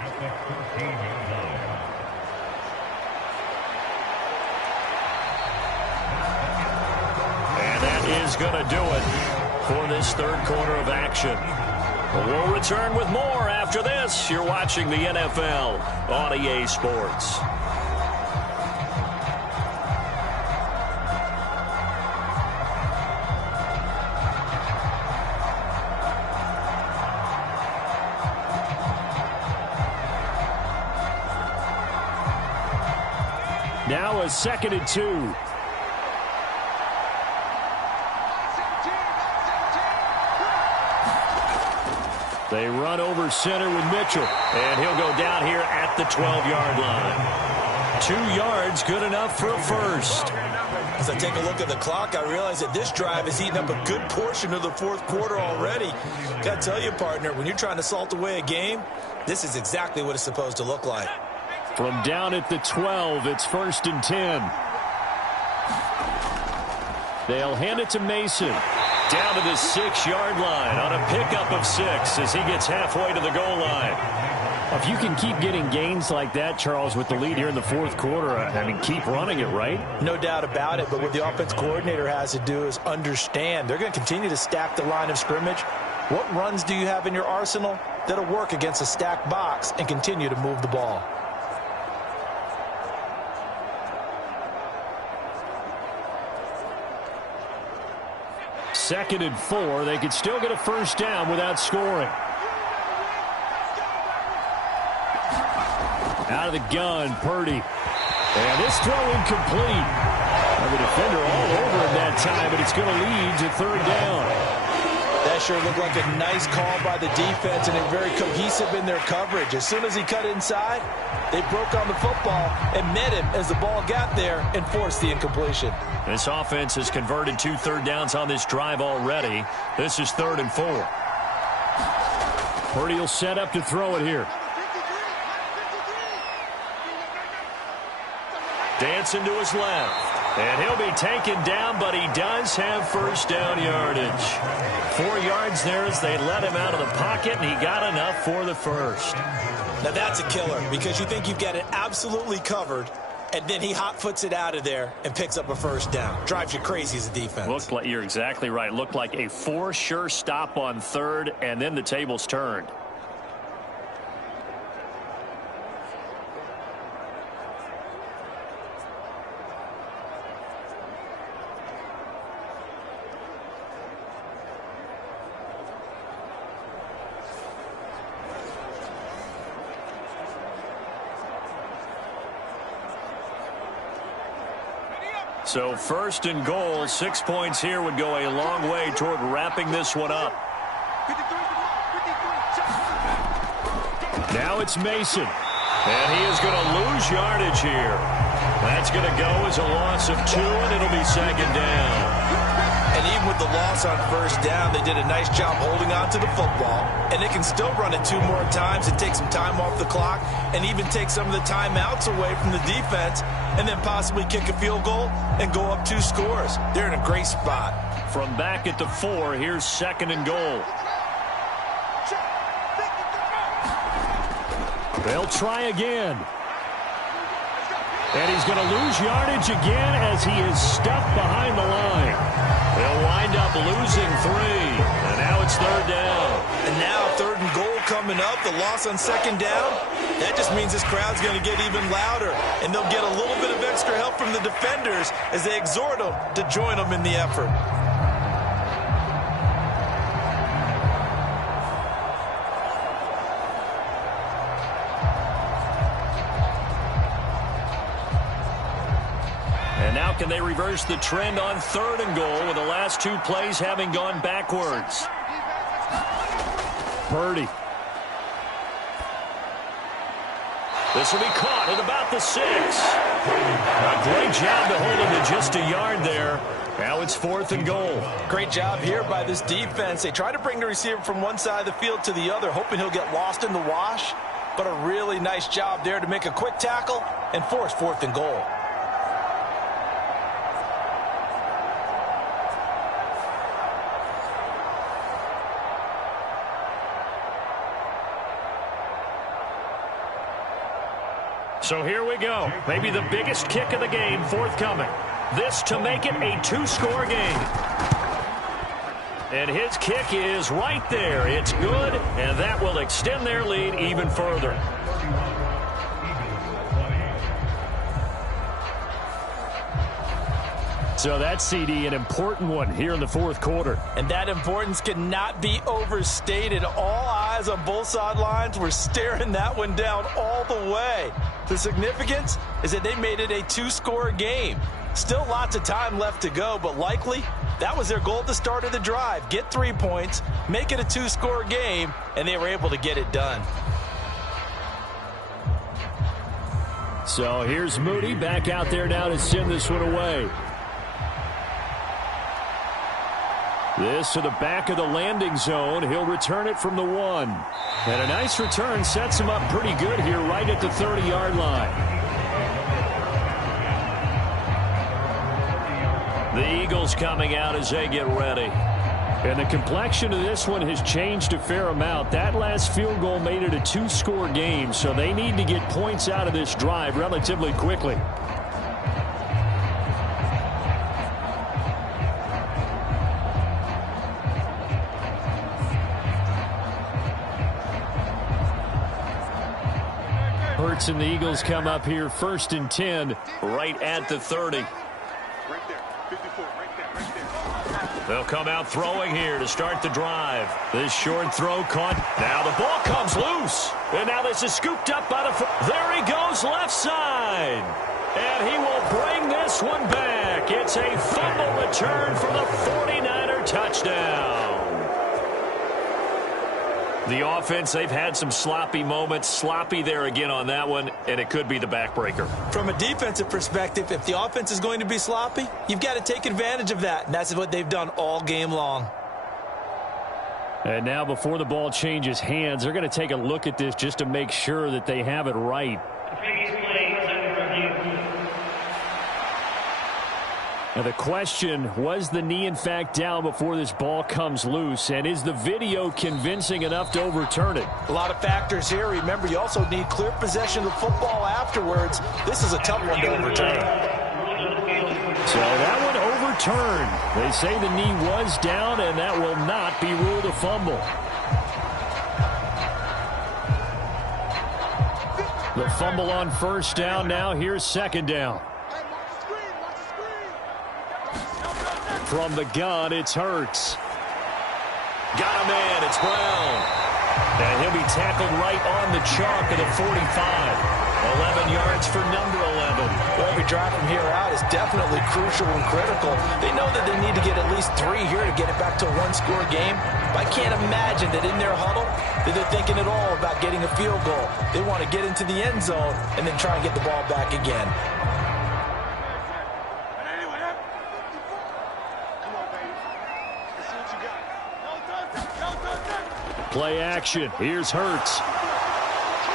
And that is going to do it for this 3rd quarter of action. We'll return with more after this. You're watching the NFL on EA Sports. Now a 2nd and 2. They run over center with Mitchell. And he'll go down here at the 12-yard line. 2 yards, good enough for a first. As I take a look at the clock, I realize that this drive has eaten up a good portion of the fourth quarter already. Got to tell you, partner, when you're trying to salt away a game, this is exactly what it's supposed to look like. From down at the 12, it's 1st and 10. They'll hand it to Mason. Down to the 6-yard line on a pickup of 6 as he gets halfway to the goal line. If you can keep getting gains like that, Charles, with the lead here in the fourth quarter, I mean, keep running it, right? No doubt about it, but what the offense coordinator has to do is understand. They're going to continue to stack the line of scrimmage. What runs do you have in your arsenal that'll work against a stacked box and continue to move the ball? Second and 4, they could still get a first down without scoring. Out of the gun, Purdy. And this throw incomplete. And the defender all over him that time, but it's going to lead to third down. That sure looked like a nice call by the defense, and they're very cohesive in their coverage. As soon as he cut inside, they broke on the football and met him as the ball got there and forced the incompletion. This offense has converted 2 third downs on this drive already. This is 3rd and 4. Purdy will set up to throw it here. Dancing to his left. And he'll be taken down, but he does have first down yardage. 4 yards there as they let him out of the pocket, and he got enough for the first. Now that's a killer because you think you've got it absolutely covered, and then he hot-foots it out of there and picks up a first down. Drives you crazy as a defense. Looked like, you're exactly right. Looked like a for-sure stop on third, and then the tables turned. So 1st and goal, 6 points here would go a long way toward wrapping this one up. Now it's Mason. And he is going to lose yardage here. That's going to go as a loss of 2, and it'll be 2nd down. And even with the loss on first down, they did a nice job holding on to the football. And they can still run it 2 more times and take some time off the clock and even take some of the timeouts away from the defense and then possibly kick a field goal and go up 2 scores. They're in a great spot. From back at the 4, here's 2nd and goal. They'll try again. And he's going to lose yardage again as he is stuffed behind the line. They'll wind up losing 3. And now it's 3rd down. And now 3rd and goal coming up. The loss on 2nd down. That just means this crowd's going to get even louder. And they'll get a little bit of extra help from the defenders as they exhort them to join them in the effort. And now can they reverse the trend on 3rd and goal with the last 2 plays having gone backwards? Purdy. This will be caught at about the 6. A great job to hold him to just a yard there. Now it's 4th and goal. Great job here by this defense. They try to bring the receiver from one side of the field to the other, hoping he'll get lost in the wash. But a really nice job there to make a quick tackle and force 4th and goal. So here we go. Maybe the biggest kick of the game forthcoming. This to make it a 2-score game. And his kick is right there. It's good, and that will extend their lead even further. So that's, CD, an important one here in the fourth quarter. And that importance cannot be overstated. All eyes on both sidelines were staring that one down all the way. The significance is that they made it a 2-score game. Still lots of time left to go, but likely that was their goal at the start of the drive. Get 3 points, make it a 2-score game, and they were able to get it done. So here's Moody back out there now to send this one away. This to the back of the landing zone. He'll return it from the 1. And a nice return sets him up pretty good here right at the 30-yard line. The Eagles coming out as they get ready. And the complexion of this one has changed a fair amount. That last field goal made it a 2-score game, so they need to get points out of this drive relatively quickly. Hurts and the Eagles come up here 1st and 10 right at the 30. They'll come out throwing here to start the drive. This short throw caught. Now the ball comes loose. And now this is scooped up by the... There he goes left side. And he will bring this one back. It's a fumble return for the 49er touchdown. The offense, they've had some sloppy moments. Sloppy there again on that one, and it could be the backbreaker. From a defensive perspective, if the offense is going to be sloppy, you've got to take advantage of that, and that's what they've done all game long. And now before the ball changes hands, they're going to take a look at this just to make sure that they have it right. The previous play is under review. Now the question, was the knee in fact down before this ball comes loose? And is the video convincing enough to overturn it? A lot of factors here. Remember, you also need clear possession of football afterwards. This is a tough one to overturn. So that one overturned. They say the knee was down, and that will not be ruled a fumble. The fumble on 1st down. Now here's 2nd down. From the gun, it's Hurts. Got a man. It's Brown. And he'll be tackled right on the chalk of the 45. 11 yards for number 11. Well, every drive from here out is definitely crucial and critical. They know that they need to get at least 3 here to get it back to a 1-score game. But I can't imagine that in their huddle that they're thinking at all about getting a field goal. They want to get into the end zone and then try and get the ball back again. Play action. Here's Hurts.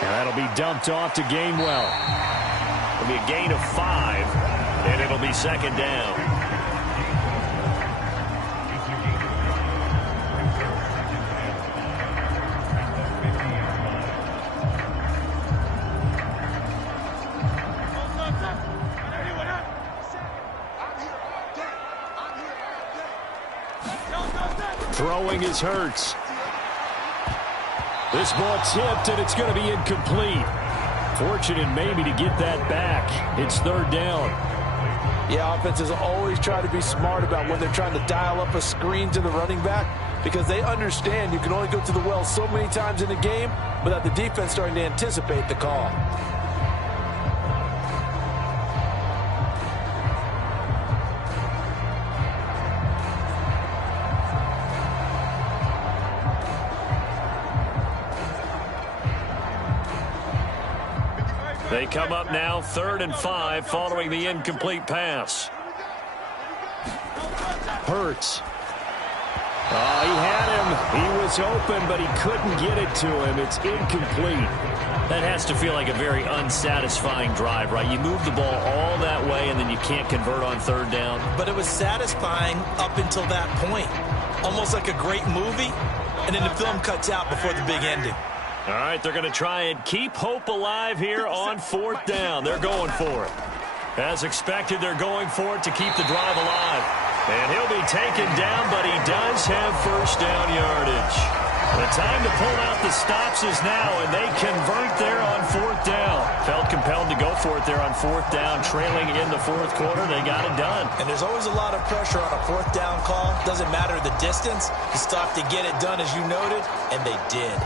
And that'll be dumped off to Gainwell. It'll be a gain of 5, and it'll be 2nd down. Throwing is Hurts. This ball tipped, and it's going to be incomplete. Fortunate maybe to get that back. It's 3rd down. Yeah, offenses always try to be smart about when they're trying to dial up a screen to the running back because they understand you can only go to the well so many times in a game without the defense starting to anticipate the call. They come up now 3rd and 5 following the incomplete pass. Hurts. Oh, he had him. He was open, but he couldn't get it to him. It's incomplete. That has to feel like a very unsatisfying drive, right? You move the ball all that way, and then you can't convert on 3rd down. But it was satisfying up until that point. Almost like a great movie, and then the film cuts out before the big ending. All right, they're going to try and keep hope alive here on 4th down. They're going for it. As expected, they're going for it to keep the drive alive. And he'll be taken down, but he does have 1st down yardage. The time to pull out the stops is now, and they convert there on 4th down. Felt compelled to go for it there on 4th down, trailing in the 4th quarter. They got it done. And there's always a lot of pressure on a 4th down call. Doesn't matter the distance. You stop to get it done, as you noted, and they did.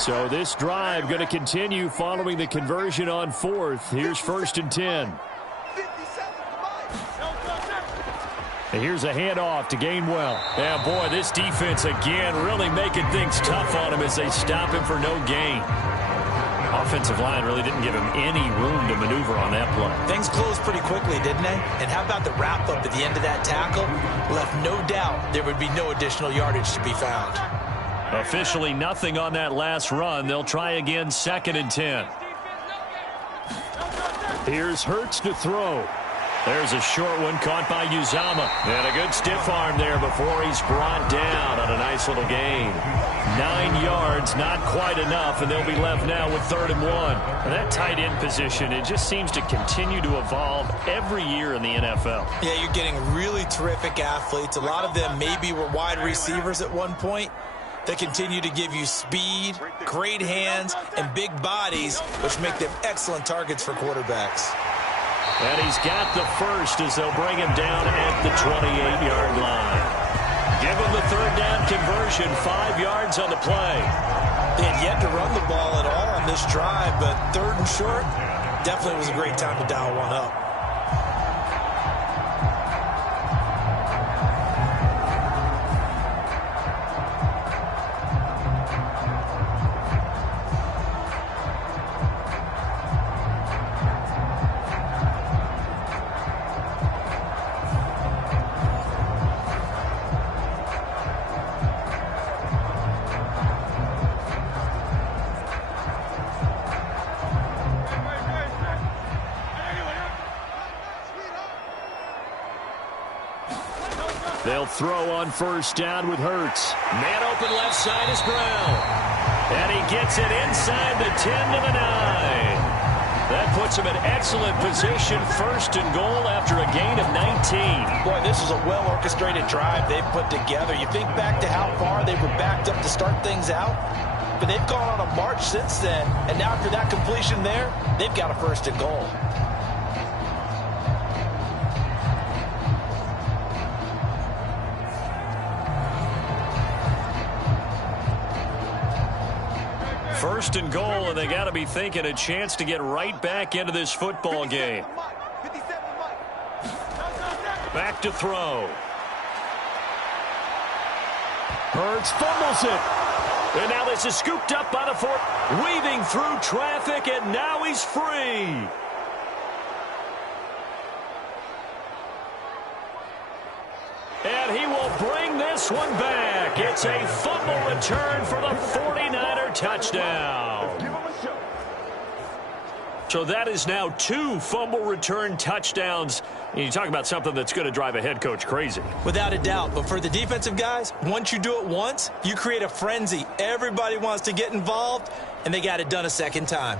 So this drive going to continue following the conversion on 4th. Here's 1st and 10. And here's a handoff to Gainwell. Yeah, boy, this defense again really making things tough on him as they stop him for no gain. A offensive line really didn't give him any room to maneuver on that play. Things closed pretty quickly, didn't they? And how about the wrap-up at the end of that tackle? Left no doubt there would be no additional yardage to be found. Officially nothing on that last run. They'll try again, 2nd and 10. Here's Hurts to throw. There's a short one caught by Uzama. And a good stiff arm there before he's brought down on a nice little gain. 9 yards, not quite enough, and they'll be left now with 3rd and 1. And that tight end position, it just seems to continue to evolve every year in the NFL. Yeah, you're getting really terrific athletes. A lot of them maybe were wide receivers at one point. They continue to give you speed, great hands, and big bodies, which make them excellent targets for quarterbacks. And he's got the first as they'll bring him down at the 28-yard line. Give him the 3rd down conversion, 5 yards on the play. They had yet to run the ball at all on this drive, but 3rd and short definitely was a great time to dial one up. They'll throw on 1st down with Hurts. Man open left side is Brown. And he gets it inside the 10 to the 9. That puts him in excellent position, 1st and goal after a gain of 19. Boy, this is a well-orchestrated drive they've put together. You think back to how far they were backed up to start things out, but they've gone on a march since then. And now after that completion there, they've got a 1st and goal. First and goal, and they got to be thinking a chance to get right back into this football game. Back to throw. Hurts fumbles it. And now this is scooped up by the 4, weaving through traffic, and now he's free. And he will bring this one back. It's a fumble return for the 49er touchdown. So that is now 2 fumble return touchdowns. And you talk about something that's going to drive a head coach crazy. Without a doubt. But for the defensive guys, once you do it once, you create a frenzy. Everybody wants to get involved, and they got it done a 2nd time.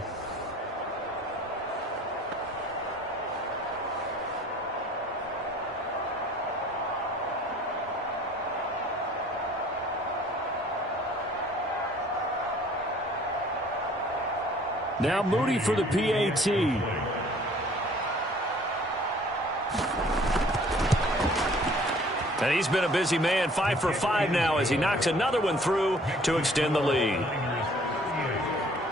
Now Moody for the PAT. And he's been a busy man, 5 for 5 now as he knocks another one through to extend the lead.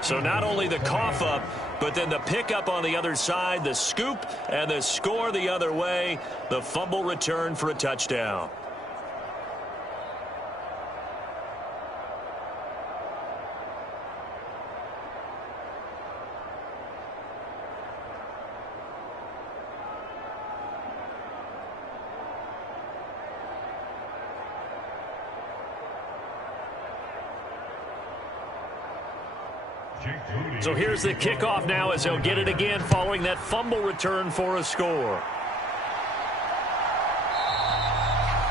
So not only the cough up, but then the pickup on the other side, the scoop, and the score the other way, the fumble return for a touchdown. So here's the kickoff now as they'll get it again following that fumble return for a score.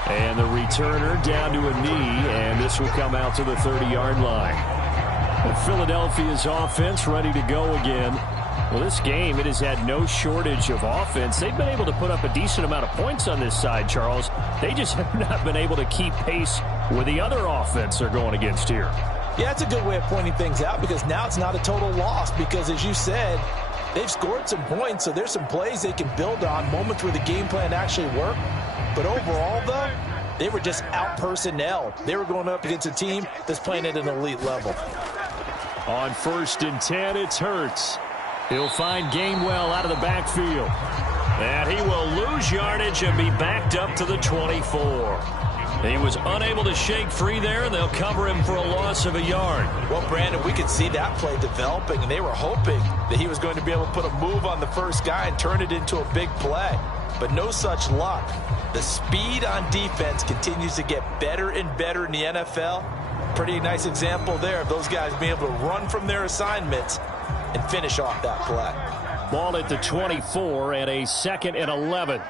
And the returner down to a knee, and this will come out to the 30-yard line. And Philadelphia's offense ready to go again. Well, this game, it has had no shortage of offense. They've been able to put up a decent amount of points on this side, Charles. They just have not been able to keep pace with the other offense they're going against here. Yeah, it's a good way of pointing things out because now it's not a total loss because, as you said, they've scored some points, so there's some plays they can build on, moments where the game plan actually worked. But overall, though, they were just out personnel. They were going up against a team that's playing at an elite level. On 1st and 10, it's Hurts. He'll find Gainwell out of the backfield. And he will lose yardage and be backed up to the 24. He was unable to shake free there, and they'll cover him for a loss of a yard. Well, Brandon, we could see that play developing, and they were hoping that he was going to be able to put a move on the first guy and turn it into a big play. But no such luck. The speed on defense continues to get better and better in the NFL. Pretty nice example there of those guys being able to run from their assignments and finish off that play. Ball at the 24 and a 2nd and 11.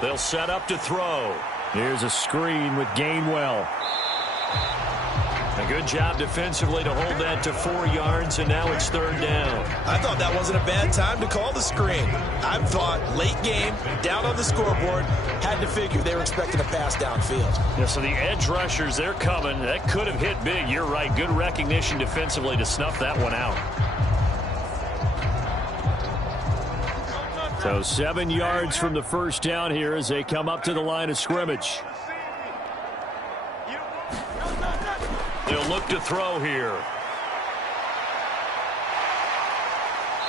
They'll set up to throw. Here's a screen with Gainwell. A good job defensively to hold that to 4 yards, and now it's 3rd down. I thought that wasn't a bad time to call the screen. I thought late game, down on the scoreboard, had to figure they were expecting a pass downfield. Yeah, so the edge rushers, they're coming. That could have hit big. You're right. Good recognition defensively to snuff that one out. So 7 yards from the first down here as they come up to the line of scrimmage. They'll look to throw here.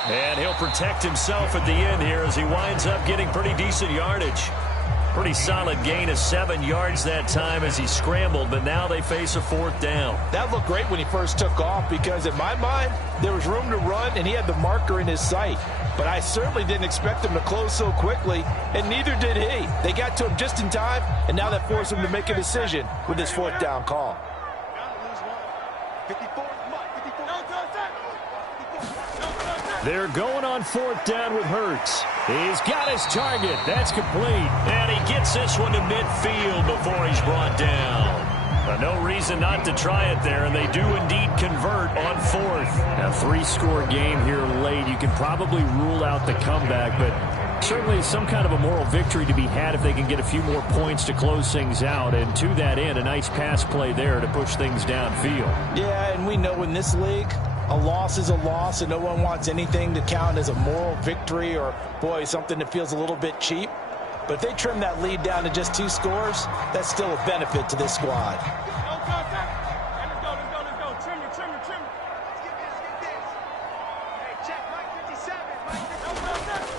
And he'll protect himself at the end here as he winds up getting pretty decent yardage. Pretty solid gain of 7 yards that time as he scrambled, but now they face a 4th down. That looked great when he first took off because in my mind, there was room to run and he had the marker in his sight. But I certainly didn't expect him to close so quickly, and neither did he. They got to him just in time, and now that forced him to make a decision with his 4th down call. They're going on 4th down with Hurts. He's got his target. That's complete. And he gets this one to midfield before he's brought down. No reason not to try it there, and they do indeed convert on 4th. A 3-score game here late. You can probably rule out the comeback, but certainly some kind of a moral victory to be had if they can get a few more points to close things out. And to that end, a nice pass play there to push things downfield. Yeah, and we know in this league, a loss is a loss, and no one wants anything to count as a moral victory or, boy, something that feels a little bit cheap. But if they trim that lead down to just 2 scores, that's still a benefit to this squad.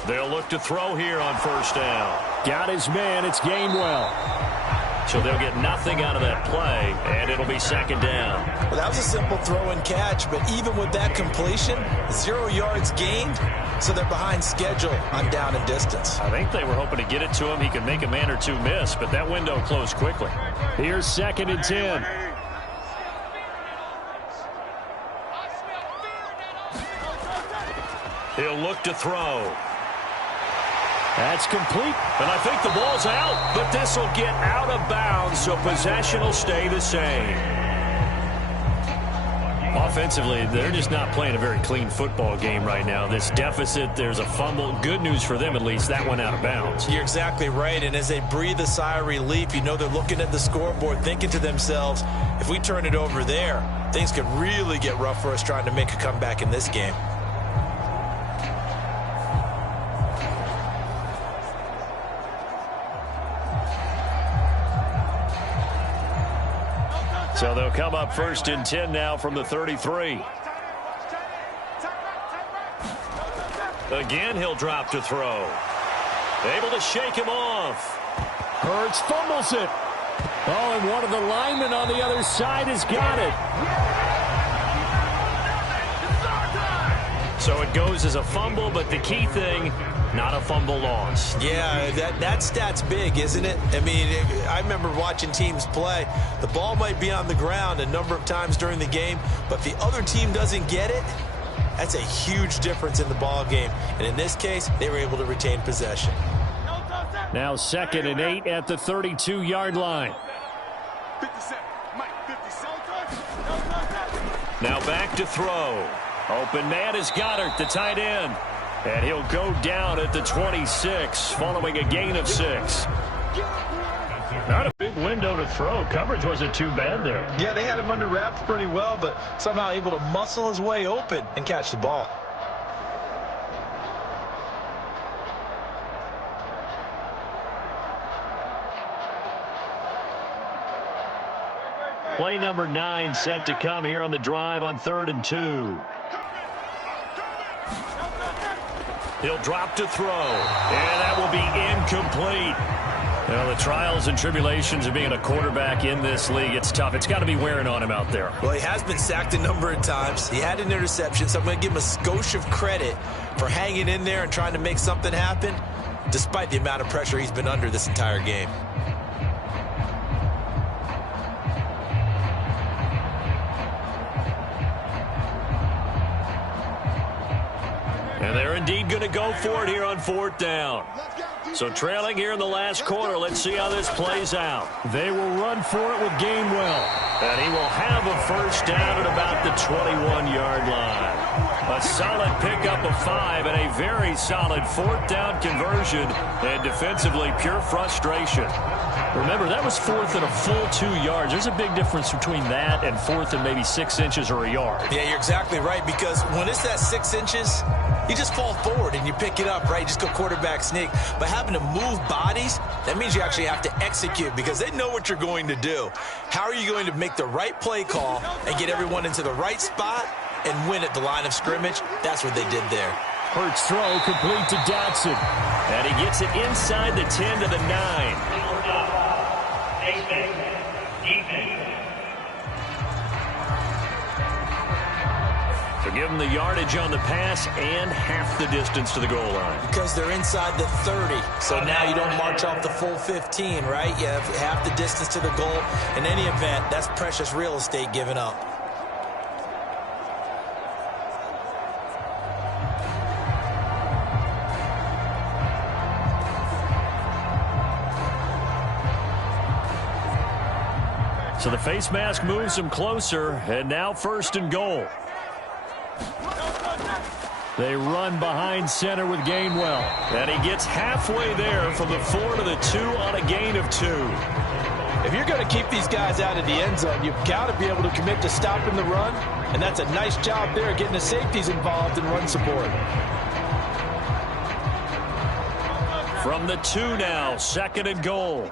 They'll look to throw here on 1st down. Got his man. It's Gainwell. So they'll get nothing out of that play, and it'll be 2nd down. Well, that was a simple throw and catch, but even with that completion, 0 yards gained, so they're behind schedule on down and distance. I think they were hoping to get it to him. He could make a man or two miss, but that window closed quickly. Here's 2nd and 10. He'll look to throw. That's complete, and I think the ball's out, but this will get out of bounds, so possession will stay the same. Offensively, they're just not playing a very clean football game right now. This deficit, there's a fumble. Good news for them, at least. That went out of bounds. You're exactly right, and as they breathe a sigh of relief, you know they're looking at the scoreboard, thinking to themselves, if we turn it over there, things could really get rough for us trying to make a comeback in this game. So they'll come up 1st and 10 now from the 33. Again, he'll drop to throw. Able to shake him off. Hurts fumbles it. Oh, and one of the linemen on the other side has got it. So it goes as a fumble, but the key thing, not a fumble loss. Yeah, that stat's big, isn't it? I mean, I remember watching teams play. The ball might be on the ground a number of times during the game, but if the other team doesn't get it, that's a huge difference in the ball game. And in this case, they were able to retain possession. Now 2nd and 8 at the 32-yard line. 57. Mike, 57. Now back to throw. Open man is Goddard, the tight end. And he'll go down at the 26 following a gain of 6. Not a big window to throw. Coverage wasn't too bad there. Yeah, they had him under wraps pretty well, but somehow able to muscle his way open and catch the ball. Play number 9 set to come here on the drive on 3rd and 2. He'll drop to throw, and that will be incomplete. Well, the trials and tribulations of being a quarterback in this league, it's tough. It's got to be wearing on him out there. Well, he has been sacked a number of times. He had an interception, so I'm going to give him a skosh of credit for hanging in there and trying to make something happen, despite the amount of pressure he's been under this entire game. And they're indeed going to go for it here on 4th down. So trailing here in the last quarter, let's see how this plays out. They will run for it with Gainwell. And he will have a first down at about the 21-yard line. A solid pickup of 5 and a very solid 4th down conversion. And defensively, pure frustration. Remember, that was 4th and a full 2 yards. There's a big difference between that and 4th and maybe 6 inches or a yard. Yeah, you're exactly right, because when it's that 6 inches, you just fall forward and you pick it up, right? You just go quarterback sneak. But having to move bodies, that means you actually have to execute, because they know what you're going to do. How are you going to make the right play call and get everyone into the right spot and win at the line of scrimmage? That's what they did there. Hurts throw complete to Dotson. And he gets it inside the 10 to the 9. So give them the yardage on the pass and half the distance to the goal line. Because they're inside the 30. So now you don't march off the full 15, right? You have half the distance to the goal. In any event, that's precious real estate given up. So the face mask moves them closer, and now 1st and goal. They run behind center with Gainwell. And he gets halfway there from the 4 to the 2 on a gain of 2. If you're going to keep these guys out of the end zone, you've got to be able to commit to stopping the run, and that's a nice job there getting the safeties involved in run support. From the 2 now, 2nd and goal.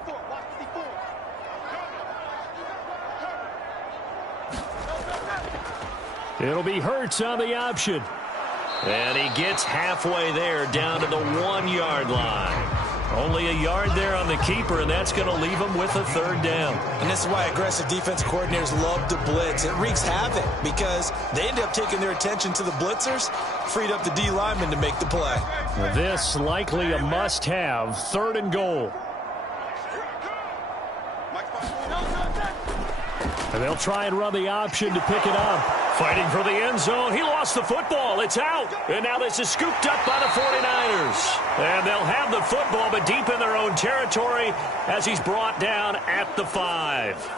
It'll be Hurts on the option. And he gets halfway there down to the 1-yard line. Only a yard there on the keeper, and that's going to leave him with a 3rd down. And this is why aggressive defense coordinators love to blitz. It wreaks havoc because they end up taking their attention to the blitzers, freed up the D lineman to make the play. This likely a must-have, 3rd and goal. And they'll try and run the option to pick it up. Fighting for the end zone. He lost the football. It's out. And now this is scooped up by the 49ers. And they'll have the football, but deep in their own territory as he's brought down at the 5.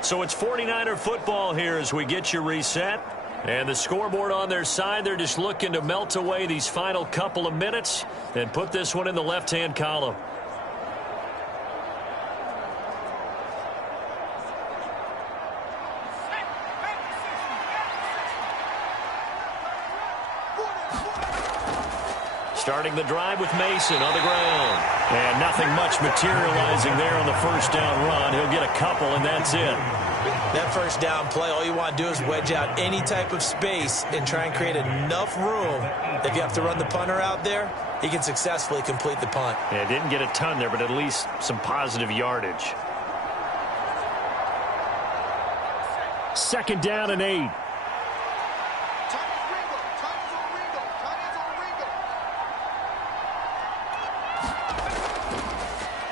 So it's 49er football here as we get you reset. And the scoreboard on their side, they're just looking to melt away these final couple of minutes and put this one in the left-hand column. Starting the drive with Mason on the ground. And nothing much materializing there on the 1st down run. He'll get a couple, and that's it. That 1st down play, all you want to do is wedge out any type of space and try and create enough room. If you have to run the punter out there, he can successfully complete the punt. Yeah, didn't get a ton there, but at least some positive yardage. 2nd down and 8.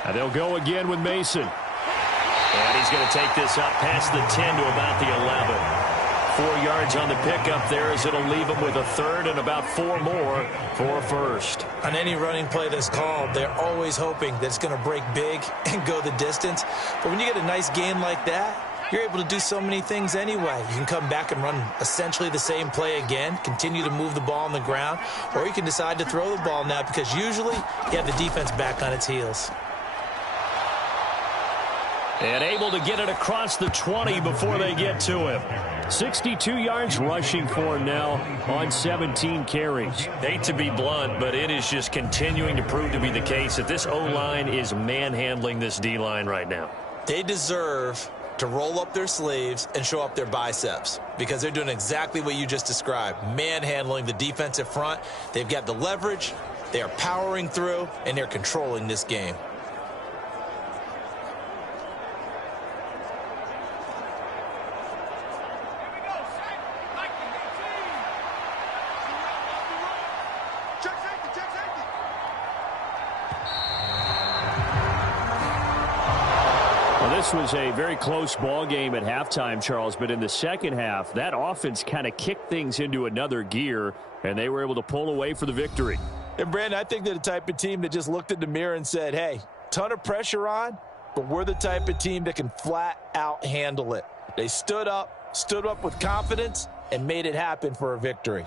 And they'll go again with Mason. And he's going to take this up past the 10 to about the 11. 4 yards on the pickup there as it'll leave him with a 3rd and about 4 more for a 1st. On any running play that's called, they're always hoping that it's going to break big and go the distance. But when you get a nice gain like that, you're able to do so many things anyway. You can come back and run essentially the same play again, continue to move the ball on the ground, or you can decide to throw the ball now because usually you have the defense back on its heels. And able to get it across the 20 before they get to him. 62 yards rushing for him now on 17 carries. Hate to be blunt, but it is just continuing to prove to be the case that this O-line is manhandling this D-line right now. They deserve to roll up their sleeves and show up their biceps because they're doing exactly what you just described, manhandling the defensive front. They've got the leverage, they are powering through, and they're controlling this game. This was a very close ball game at halftime, Charles, but in the second half, that offense kind of kicked things into another gear, and they were able to pull away for the victory. And, Brandon, I think they're the type of team that just looked in the mirror and said, hey, ton of pressure on, but we're the type of team that can flat out handle it. They stood up with confidence, and made it happen for a victory.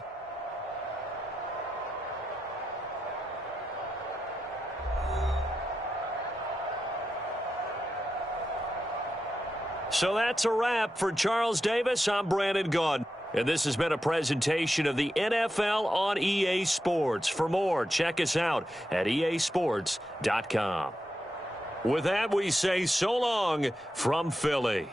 So that's a wrap for Charles Davis. I'm Brandon Gaudin. And this has been a presentation of the NFL on EA Sports. For more, check us out at easports.com. With that, we say so long from Philly.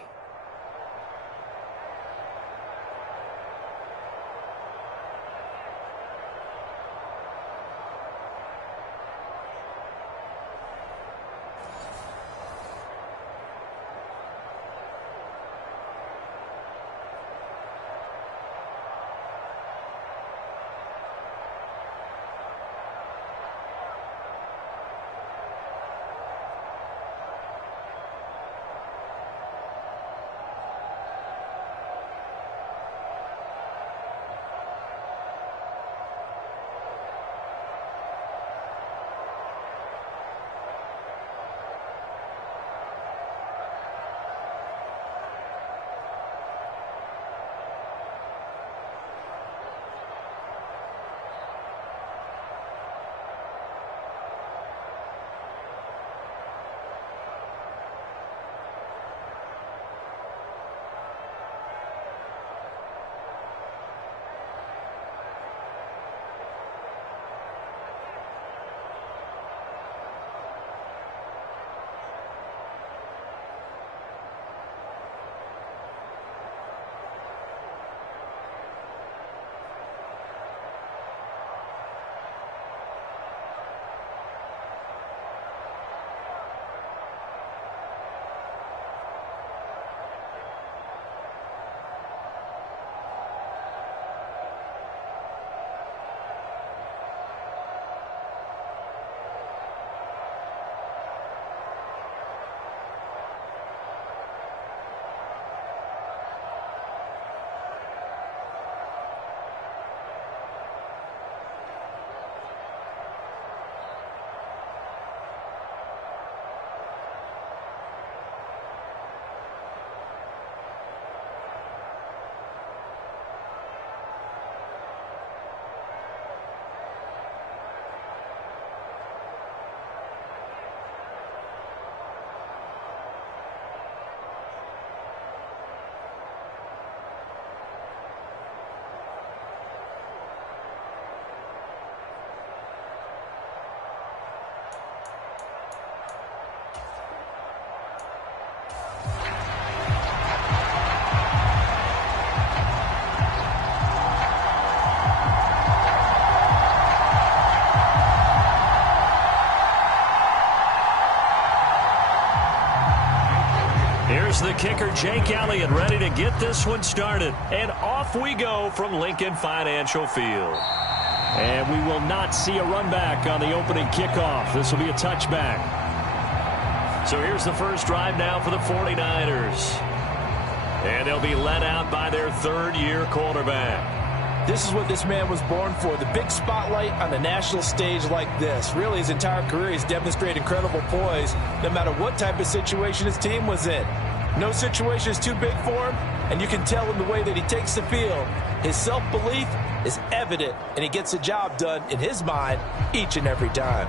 Here's the kicker, Jake Elliott, ready to get this one started. And off we go from Lincoln Financial Field. And we will not see a run back on the opening kickoff. This will be a touchback. So here's the first drive now for the 49ers. And they'll be led out by their third-year quarterback. This is what this man was born for, the big spotlight on the national stage like this. Really, his entire career, he's demonstrated incredible poise no matter what type of situation his team was in. No situation is too big for him, and you can tell in the way that he takes the field. His self-belief is evident, and he gets the job done in his mind each and every time.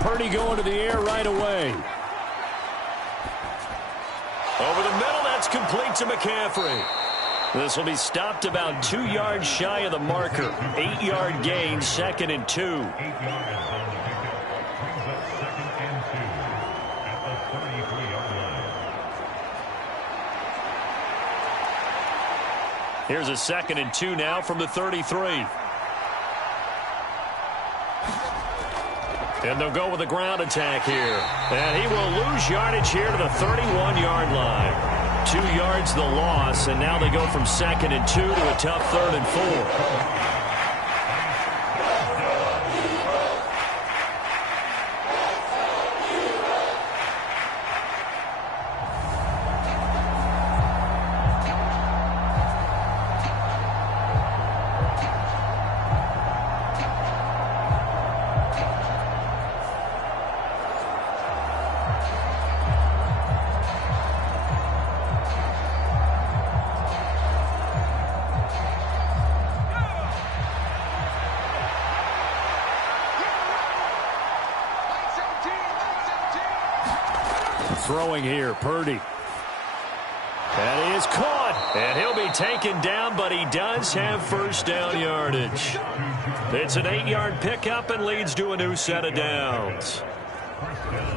Purdy going to the air right away. Over the middle, that's complete to McCaffrey. This will be stopped about 2 yards shy of the marker. 8-yard gain, 2nd and 2. 8 yards on the pickup. Brings up 2nd and 2 at the 33-yard line. Here's a 2nd and 2 now from the 33. And they'll go with a ground attack here. And he will lose yardage here to the 31-yard line. 2 yards the loss, and now they go from 2nd and 2 to a tough 3rd and 4. Throwing here, Purdy. That is caught. And he'll be taken down, but he does have first down yardage. It's an 8-yard pickup and leads to a new set of downs.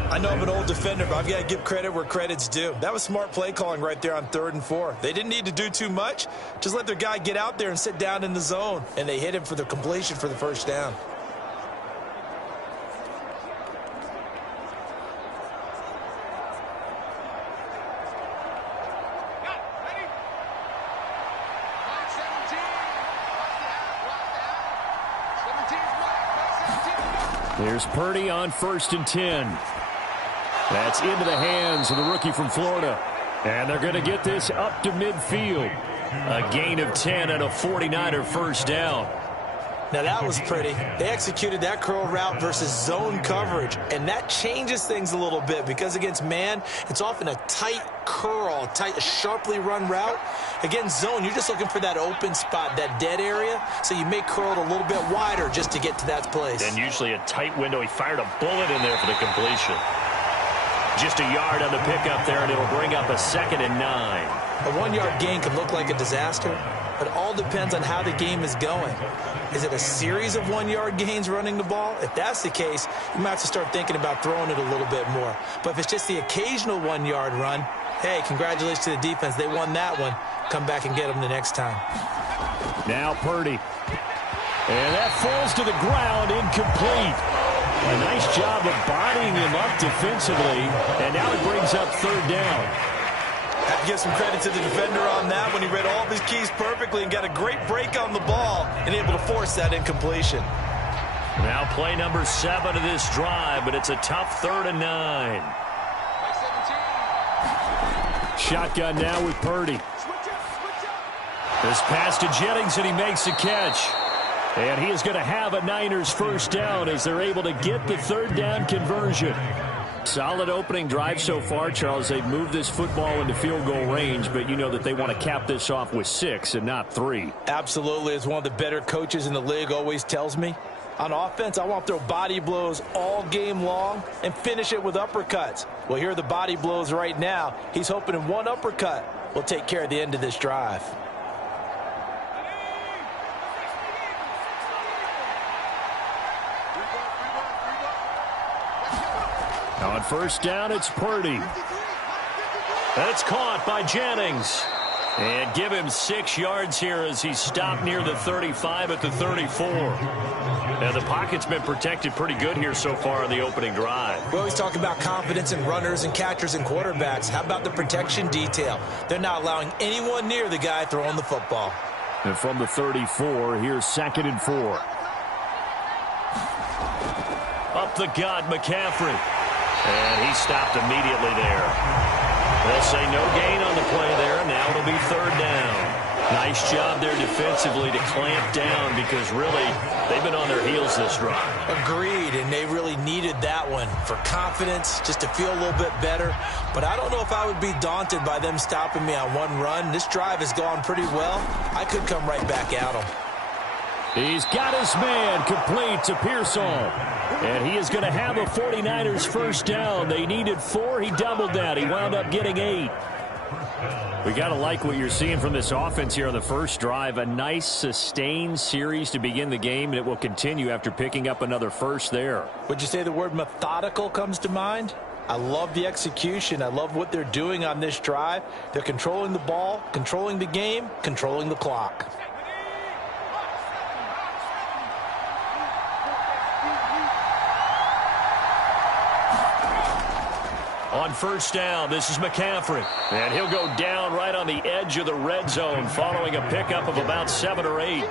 I know I'm an old defender, but I've got to give credit where credit's due. That was smart play calling right there on 3rd and 4. They didn't need to do too much. Just let their guy get out there and sit down in the zone. And they hit him for the completion for the first down. There's Purdy on 1st and 10. That's into the hands of the rookie from Florida. And they're going to get this up to midfield. A gain of 10 and a 49er first down. Now that was pretty. They executed that curl route versus zone coverage, and that changes things a little bit because against man, it's often a tight curl, a sharply run route. Against zone, you're just looking for that open spot, that dead area, so you may curl it a little bit wider just to get to that place. And usually a tight window. He fired a bullet in there for the completion. Just a yard on the pickup there, and it'll bring up a 2nd and 9. A 1-yard gain can look like a disaster. It all depends on how the game is going. Is it a series of 1-yard gains running the ball? If that's the case, you might have to start thinking about throwing it a little bit more. But if it's just the occasional 1-yard run, hey, congratulations to the defense. They won that one. Come back and get them the next time. Now Purdy. And that falls to the ground, incomplete. A nice job of bodying him up defensively. And now it brings up 3rd down. Have to give some credit to the defender on that when he read all of his keys perfectly and got a great break on the ball and able to force that incompletion. Now play number 7 of this drive, but it's a tough 3rd and 9. Shotgun now with Purdy. This pass to Jennings, and he makes the catch. And he is going to have a Niners first down as they're able to get the 3rd down conversion. Solid opening drive so far, Charles. They've moved this football into field goal range, but you know that they want to cap this off with 6 and not 3. Absolutely. As one of the better coaches in the league always tells me, on offense, I want to throw body blows all game long and finish it with uppercuts. Well, here are the body blows right now. He's hoping in one uppercut will take care of the end of this drive. On 1st down, it's Purdy. That's caught by Jennings. And give him 6 yards here as he's stopped near the 35 at the 34. Now, the pocket's been protected pretty good here so far on the opening drive. We always talk about confidence in runners and catchers and quarterbacks. How about the protection detail? They're not allowing anyone near the guy throwing the football. And from the 34, here's 2nd and 4. Up the gut, McCaffrey. And he stopped immediately there. They'll say no gain on the play there, and now it'll be 3rd down. Nice job there defensively to clamp down because really they've been on their heels this drive. Agreed, and they really needed that one for confidence, just to feel a little bit better. But I don't know if I would be daunted by them stopping me on one run. This drive has gone pretty well. I could come right back at them. He's got his man complete to Pearsall. And he is going to have a 49ers first down. They needed 4. He doubled that. He wound up getting 8. We got to like what you're seeing from this offense here on the first drive. A nice, sustained series to begin the game, and it will continue after picking up another first there. Would you say the word methodical comes to mind? I love the execution. I love what they're doing on this drive. They're controlling the ball, controlling the game, controlling the clock. On first down, this is McCaffrey. And he'll go down right on the edge of the red zone following a pickup of about 7 or 8.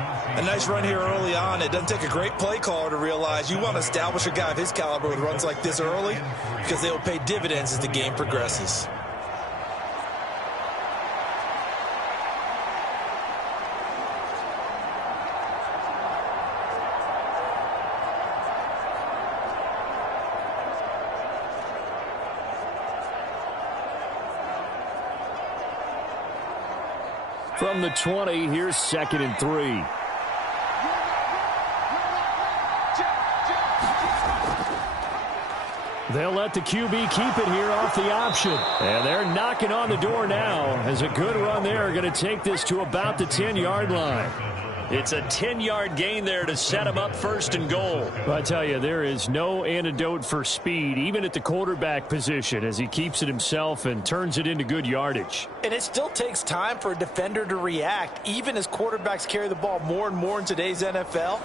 A nice run here early on. It doesn't take a great play caller to realize you want to establish a guy of his caliber with runs like this early because they will pay dividends as the game progresses. From the 20, here's 2nd and 3. They'll let the QB keep it here off the option. And they're knocking on the door now as a good run there going to take this to about the 10-yard line. It's a 10-yard gain there to set him up 1st and goal. I tell you, there is no antidote for speed, even at the quarterback position, as he keeps it himself and turns it into good yardage. And it still takes time for a defender to react, even as quarterbacks carry the ball more and more in today's NFL.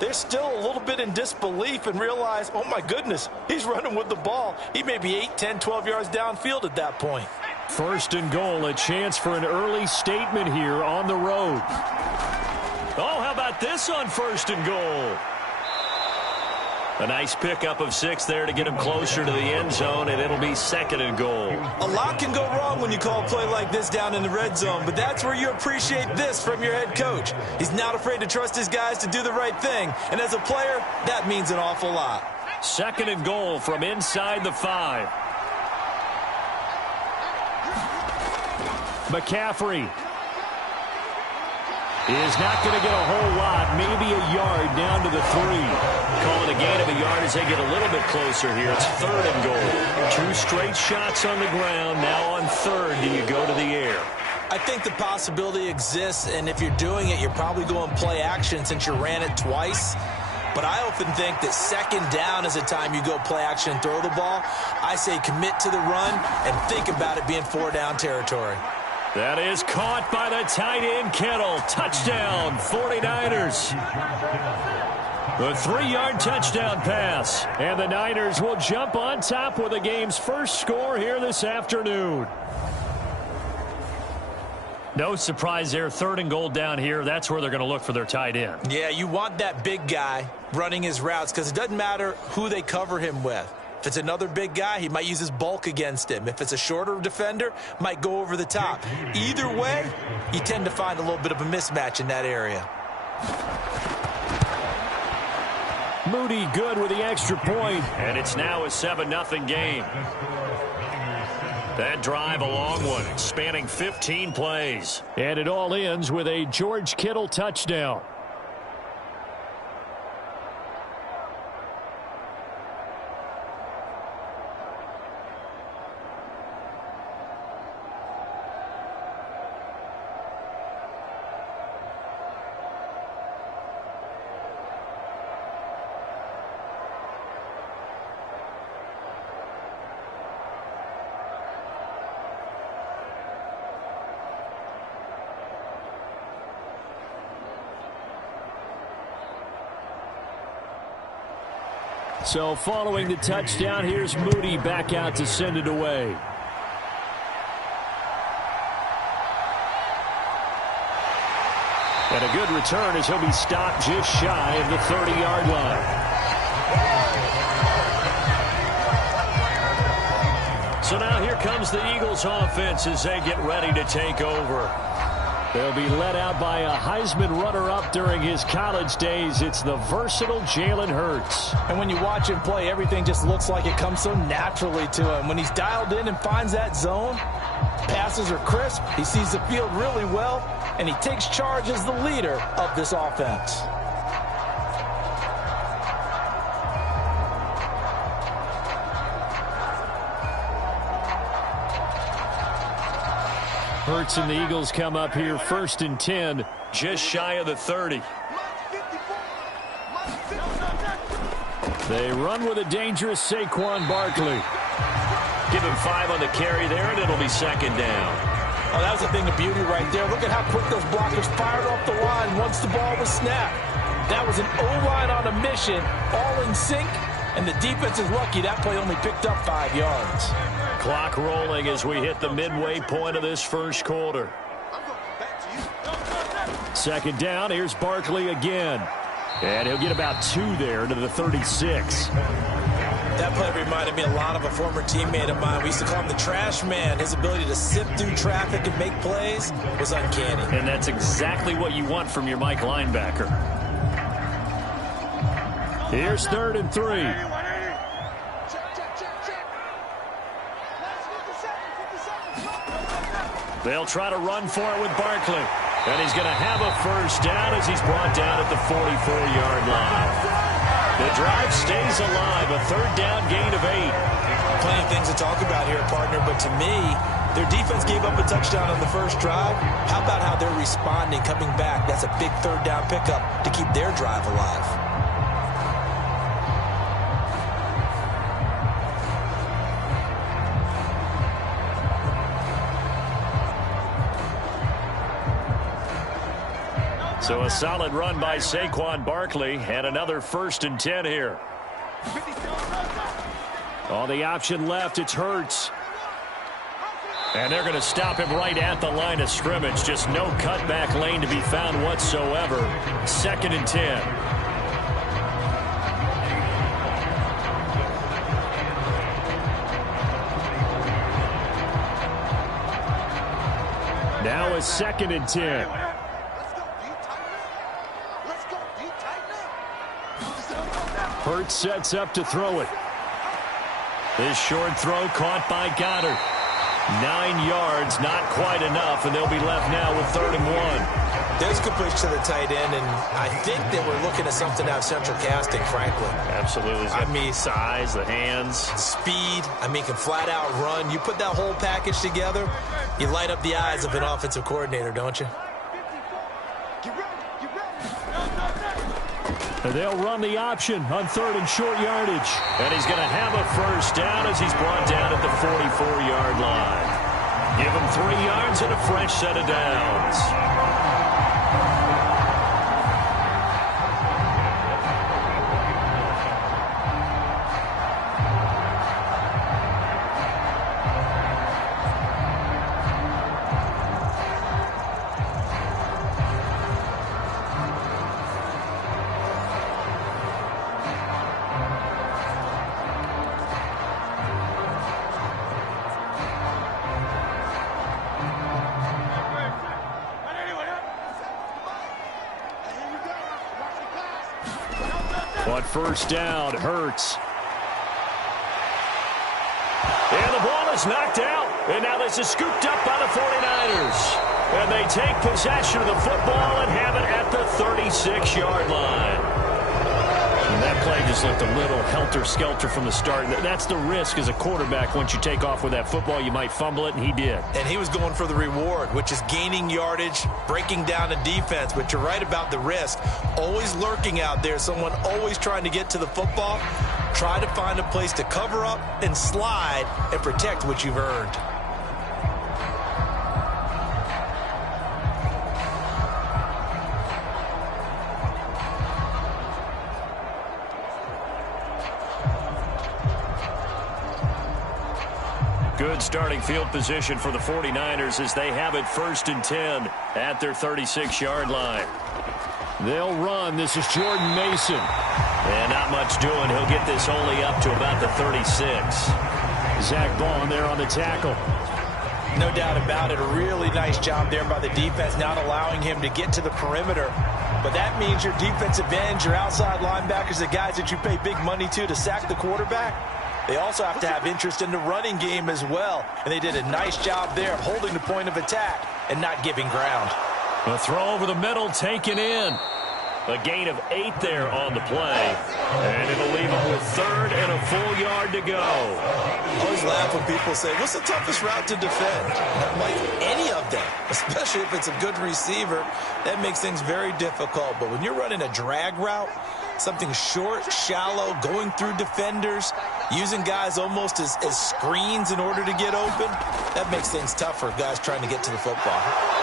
They're still a little bit in disbelief and realize, oh my goodness, he's running with the ball. He may be 8, 10, 12 yards downfield at that point. 1st and goal, a chance for an early statement here on the road. Oh, how about this on 1st and goal? A nice pickup of 6 there to get him closer to the end zone, and it'll be 2nd and goal. A lot can go wrong when you call a play like this down in the red zone, but that's where you appreciate this from your head coach. He's not afraid to trust his guys to do the right thing, and as a player, that means an awful lot. 2nd and goal from inside the 5. McCaffrey is not going to get a whole lot, maybe a yard down to the 3. Calling a gain of a yard as they get a little bit closer here. It's 3rd and goal. 2 straight shots on the ground. Now on 3rd, do you go to the air? I think the possibility exists, and if you're doing it, you're probably going play action since you ran it twice. But I often think that 2nd down is a time you go play action and throw the ball. I say commit to the run and think about it being 4-down territory. That is caught by the tight end, Kittle. Touchdown, 49ers. The 3-yard touchdown pass. And the Niners will jump on top with the game's first score here this afternoon. No surprise there. 3rd and goal down here. That's where they're going to look for their tight end. Yeah, you want that big guy running his routes because it doesn't matter who they cover him with. If it's another big guy, he might use his bulk against him. If it's a shorter defender, might go over the top. Either way, you tend to find a little bit of a mismatch in that area. Moody good with the extra point, and it's now a 7-0 game. That drive, a long one, spanning 15 plays. And it all ends with a George Kittle touchdown. So following the touchdown, here's Moody back out to send it away. And a good return as he'll be stopped just shy of the 30-yard line. So now here comes the Eagles offense as they get ready to take over. They'll be led out by a Heisman runner-up during his college days. It's the versatile Jalen Hurts. And when you watch him play, everything just looks like it comes so naturally to him. When he's dialed in and finds that zone, passes are crisp, he sees the field really well, and he takes charge as the leader of this offense. Hurts and the Eagles come up here 1st and 10, just shy of the 30. They run with a dangerous Saquon Barkley. Give him 5 on the carry there, and it'll be 2nd down. Oh, that was a thing of beauty right there. Look at how quick those blockers fired off the line once the ball was snapped. That was an O-line on a mission, all in sync, and the defense is lucky that play only picked up 5 yards. Clock rolling as we hit the midway point of this first quarter. 2nd down, here's Barkley again. And he'll get about 2 there to the 36. That play reminded me a lot of a former teammate of mine. We used to call him the trash man. His ability to sift through traffic and make plays was uncanny. And that's exactly what you want from your Mike linebacker. Here's 3rd and 3. They'll try to run for it with Barkley. And he's going to have a 1st down as he's brought down at the 44-yard line. The drive stays alive, a 3rd down gain of 8. Plenty of things to talk about here, partner, but to me, their defense gave up a touchdown on the first drive. How about how they're responding, coming back? That's a big 3rd down pickup to keep their drive alive. So a solid run by Saquon Barkley and another 1st and 10 here. On the option left, it's Hurts. And they're going to stop him right at the line of scrimmage. Just no cutback lane to be found whatsoever. 2nd and 10. Now a 2nd and 10. Hurts sets up to throw it. This short throw caught by Goddard. 9 yards, not quite enough, and they'll be left now with 3rd and 1. There's a good push to the tight end, and I think that we're looking at something out of central casting, frankly. Absolutely. He's got size, the hands. Speed. I mean, can flat out run. You put that whole package together, you light up the eyes of an offensive coordinator, don't you? And they'll run the option on 3rd and short yardage. And he's going to have a 1st down as he's brought down at the 44-yard line. Give him 3 yards and a fresh set of downs. But 1st down, Hurts. And the ball is knocked out. And now this is scooped up by the 49ers. And they take possession of the football and have it at the 36-yard line. And that play just looked a little helter-skelter from the start. That's the risk as a quarterback. Once you take off with that football, you might fumble it, and he did. And he was going for the reward, which is gaining yardage, breaking down a defense. But you're right about the risk. Always lurking out there, someone always trying to get to the football. Try to find a place to cover up and slide and protect what you've earned. Good starting field position for the 49ers as they have it 1st and 10 at their 36-yard line. They'll run. This is Jordan Mason. And not much doing. He'll get this only up to about the 36. Zach Bond there on the tackle. No doubt about it. A really nice job there by the defense, not allowing him to get to the perimeter. But that means your defensive ends, your outside linebackers, the guys that you pay big money to sack the quarterback, they also have to have interest in the running game as well. And they did a nice job there of holding the point of attack and not giving ground. A throw over the middle taken in. A gain of 8 there on the play. And it'll leave them with 3rd and a full yard to go. I always laugh when people say, what's the toughest route to defend? And I'm like, any of them, especially if it's a good receiver. That makes things very difficult. But when you're running a drag route, something short, shallow, going through defenders, using guys almost as screens in order to get open, that makes things tough for guys trying to get to the football.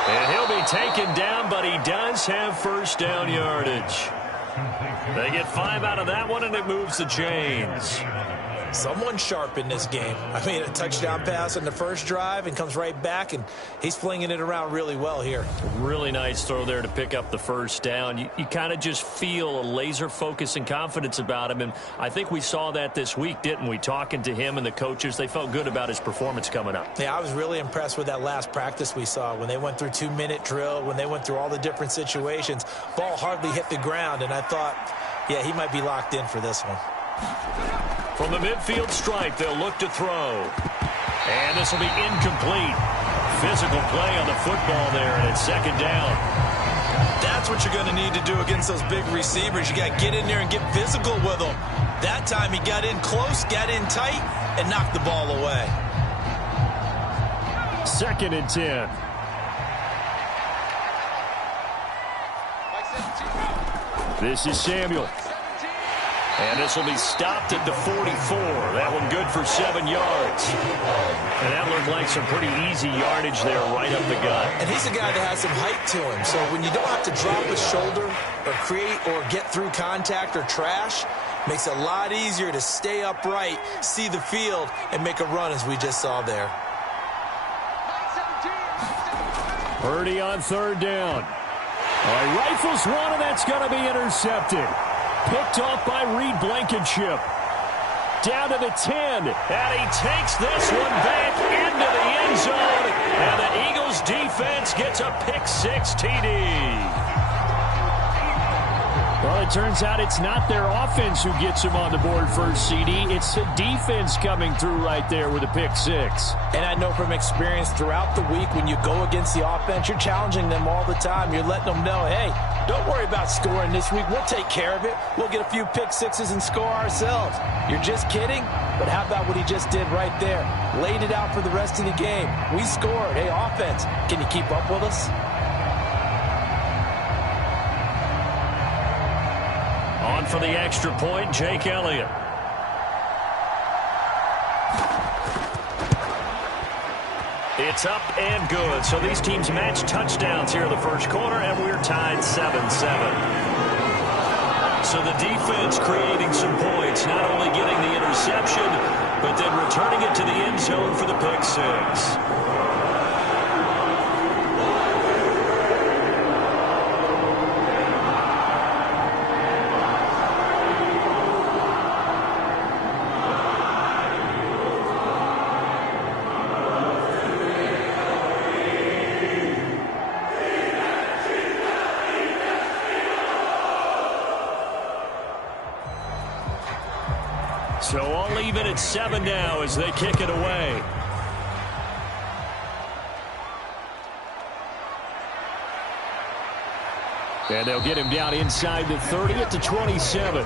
And he'll be taken down, but he does have first down yardage. They get 5 out of that one, and it moves the chains. Someone sharp in this game. I mean, a touchdown pass on the first drive and comes right back, and he's flinging it around really well here. Really nice throw there to pick up the first down. You kind of just feel a laser focus and confidence about him, and I think we saw that this week, didn't we? Talking to him and the coaches, they felt good about his performance coming up. Yeah, I was really impressed with that last practice we saw when they went through 2-minute drill, when they went through all the different situations. Ball hardly hit the ground, and I thought, yeah, he might be locked in for this one. From the midfield stripe, they'll look to throw. And this will be incomplete. Physical play on the football there, and it's 2nd down. That's what you're going to need to do against those big receivers. You got to get in there and get physical with them. That time he got in close, got in tight, and knocked the ball away. 2nd and 10. This is Samuel. And this will be stopped at the 44. That one good for 7 yards. And that looked like some pretty easy yardage there right up the gut. And he's a guy that has some height to him. So when you don't have to drop his shoulder or create or get through contact or trash, makes it a lot easier to stay upright, see the field, and make a run as we just saw there. Purdy on 3rd down. All right, rifles one, and that's going to be intercepted. Picked off by Reed Blankenship. Down to the 10. And he takes this one back into the end zone. And the Eagles defense gets a pick-6 TD. Well, it turns out it's not their offense who gets them on the board first, CD. It's the defense coming through right there with a pick-6. And I know from experience throughout the week when you go against the offense, you're challenging them all the time. You're letting them know, hey, don't worry about scoring this week. We'll take care of it. We'll get a few pick-6s and score ourselves. You're just kidding? But how about what he just did right there? Laid it out for the rest of the game. We scored. Hey, offense, can you keep up with us? On for the extra point, Jake Elliott. It's up and good. So these teams match touchdowns here in the first quarter, and we're tied 7-7. So the defense creating some points, not only getting the interception, but then returning it to the end zone for the pick-6. So all even at 7 now as they kick it away. And they'll get him down inside the 30 at the 27.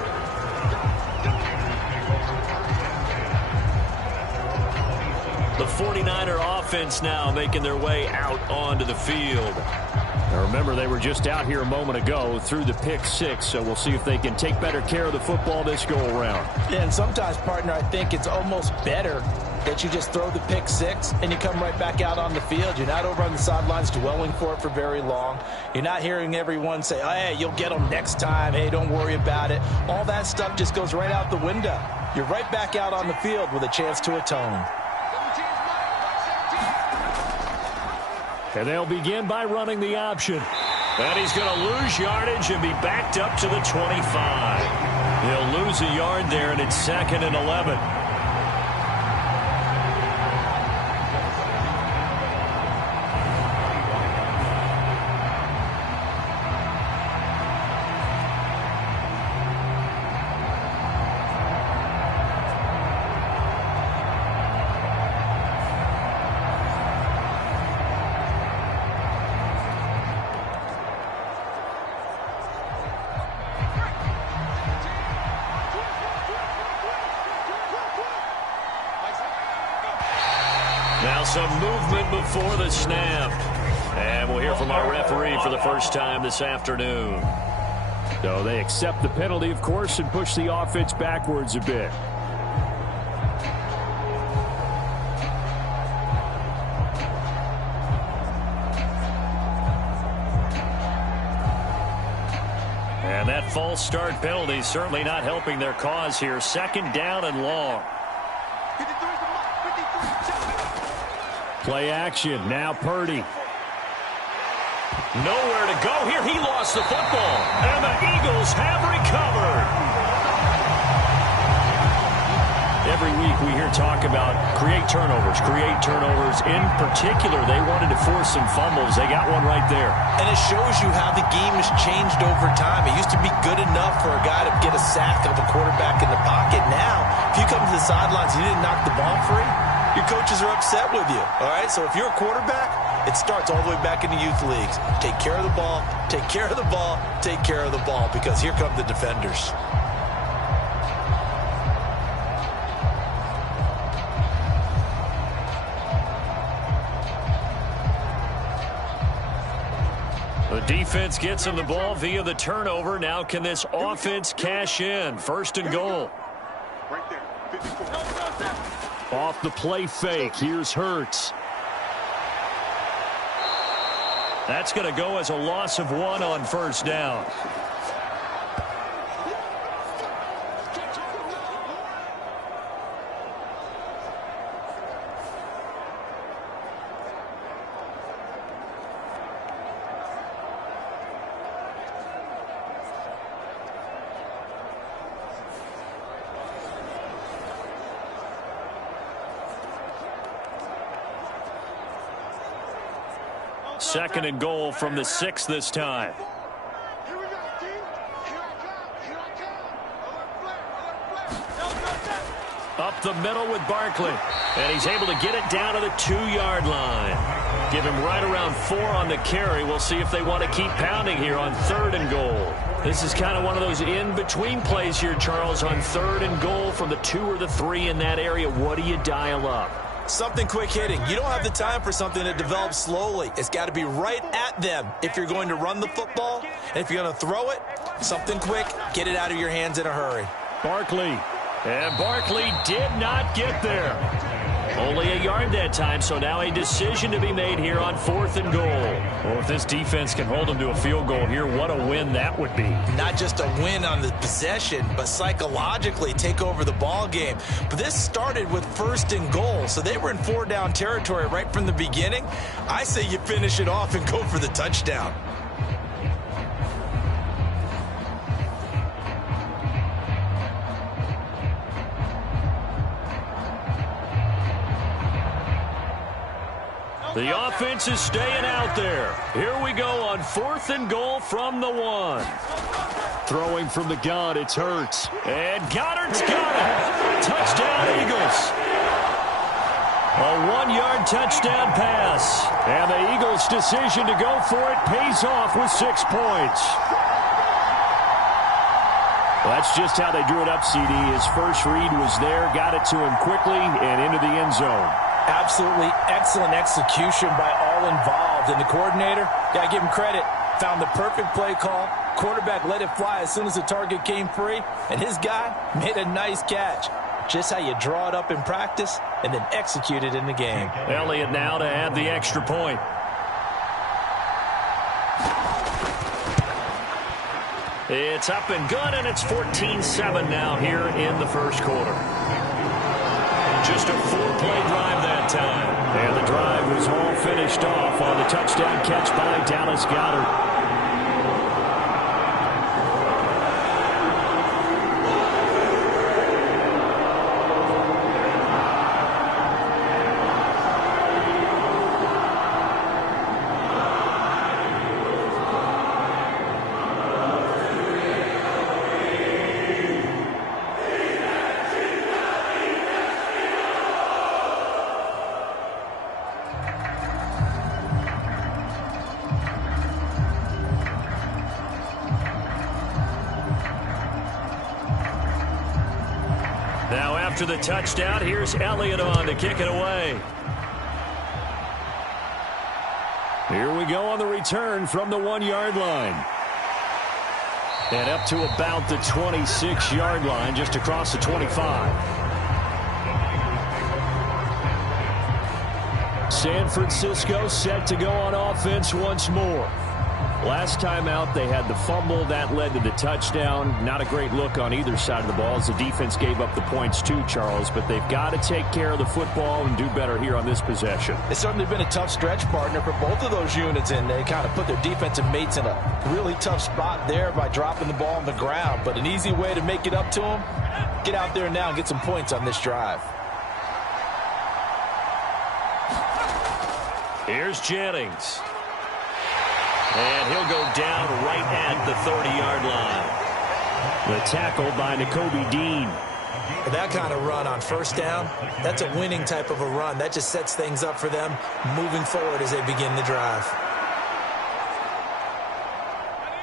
The 49er offense now making their way out onto the field. Now remember, they were just out here a moment ago through the pick-6, so we'll see if they can take better care of the football this go-around. Yeah, and sometimes, partner, I think it's almost better that you just throw the pick-6 and you come right back out on the field. You're not over on the sidelines dwelling for it for very long. You're not hearing everyone say, oh, hey, you'll get them next time. Hey, don't worry about it. All that stuff just goes right out the window. You're right back out on the field with a chance to atone. And they'll begin by running the option. And he's going to lose yardage and be backed up to the 25. He'll lose a yard there, and it's 2nd and 11. some movement before the snap. And we'll hear from our referee for the first time this afternoon. So they accept the penalty, of course, and push the offense backwards a bit. And that false start penalty certainly not helping their cause here. Second down and long. Play action. Now Purdy. Nowhere to go here. He lost the football. And the Eagles have recovered. Every week we hear talk about create turnovers. In particular, they wanted to force some fumbles. They got one right there. And it shows you how the game has changed over time. It used to be good enough for a guy to get a sack of a quarterback in the pocket. Now, if you come to the sidelines and you didn't knock the ball free, your coaches are upset with you. All right, so if you're a quarterback, it starts all the way back in the youth leagues. Take care of the ball, take care of the ball, take care of the ball, because here come the defenders. The defense gets him the ball via the turnover. Now can this offense cash in? First and goal. Right there. 54. Off the play fake. Here's Hurts. That's going to go as a loss of 1 on first down. Second and goal from the 6 this time. Here we go, team. Here I come. Up the middle with Barkley. And he's able to get it down to the 2-yard line. Give him right around 4 on the carry. We'll see if they want to keep pounding here on 3rd and goal. This is kind of one of those in-between plays here, Charles, on 3rd and goal from the 2 or the 3 in that area. What do you dial up? Something quick hitting. You don't have the time for something that develops slowly. It's got to be right at them if you're going to run the football. And if you're going to throw it, something quick, get it out of your hands in a hurry. Barkley. And Barkley did not get there. Only a yard that time, so now a decision to be made here on 4th and goal. Well, if this defense can hold them to a field goal here, what a win that would be. Not just a win on the possession, but psychologically take over the ball game. But this started with 1st and goal, so they were in 4-down territory right from the beginning. I say you finish it off and go for the touchdown. The offense is staying out there. Here we go on 4th and goal from the 1. Throwing from the gun, it's Hurts. And Goddard's got it. Touchdown, Eagles. A 1-yard touchdown pass. And the Eagles' decision to go for it pays off with 6 points. Well, that's just how they drew it up, CD. His first read was there, got it to him quickly, and into the end zone. Absolutely excellent execution by all involved. And the coordinator, got to give him credit, found the perfect play call. Quarterback let it fly as soon as the target came free. And his guy made a nice catch. Just how you draw it up in practice and then execute it in the game. Elliott now to add the extra point. It's up and good, and it's 14-7 now here in the first quarter. Just a 4-play drive that time. And the drive was all finished off on the touchdown catch by Dallas Goedert. After the touchdown, here's Elliott on to kick it away. Here we go on the return from the 1-yard line. And up to about the 26-yard line, just across the 25. San Francisco set to go on offense once more. Last time out, they had the fumble. That led to the touchdown. Not a great look on either side of the ball as the defense gave up the points too, Charles. But they've got to take care of the football and do better here on this possession. It's certainly been a tough stretch, partner, for both of those units, and they kind of put their defensive mates in a really tough spot there by dropping the ball on the ground. But an easy way to make it up to them, get out there now and get some points on this drive. Here's Jennings. And he'll go down right at the 30-yard line. The tackle by Nakobe Dean. That kind of run on first down, that's a winning type of a run. That just sets things up for them moving forward as they begin the drive.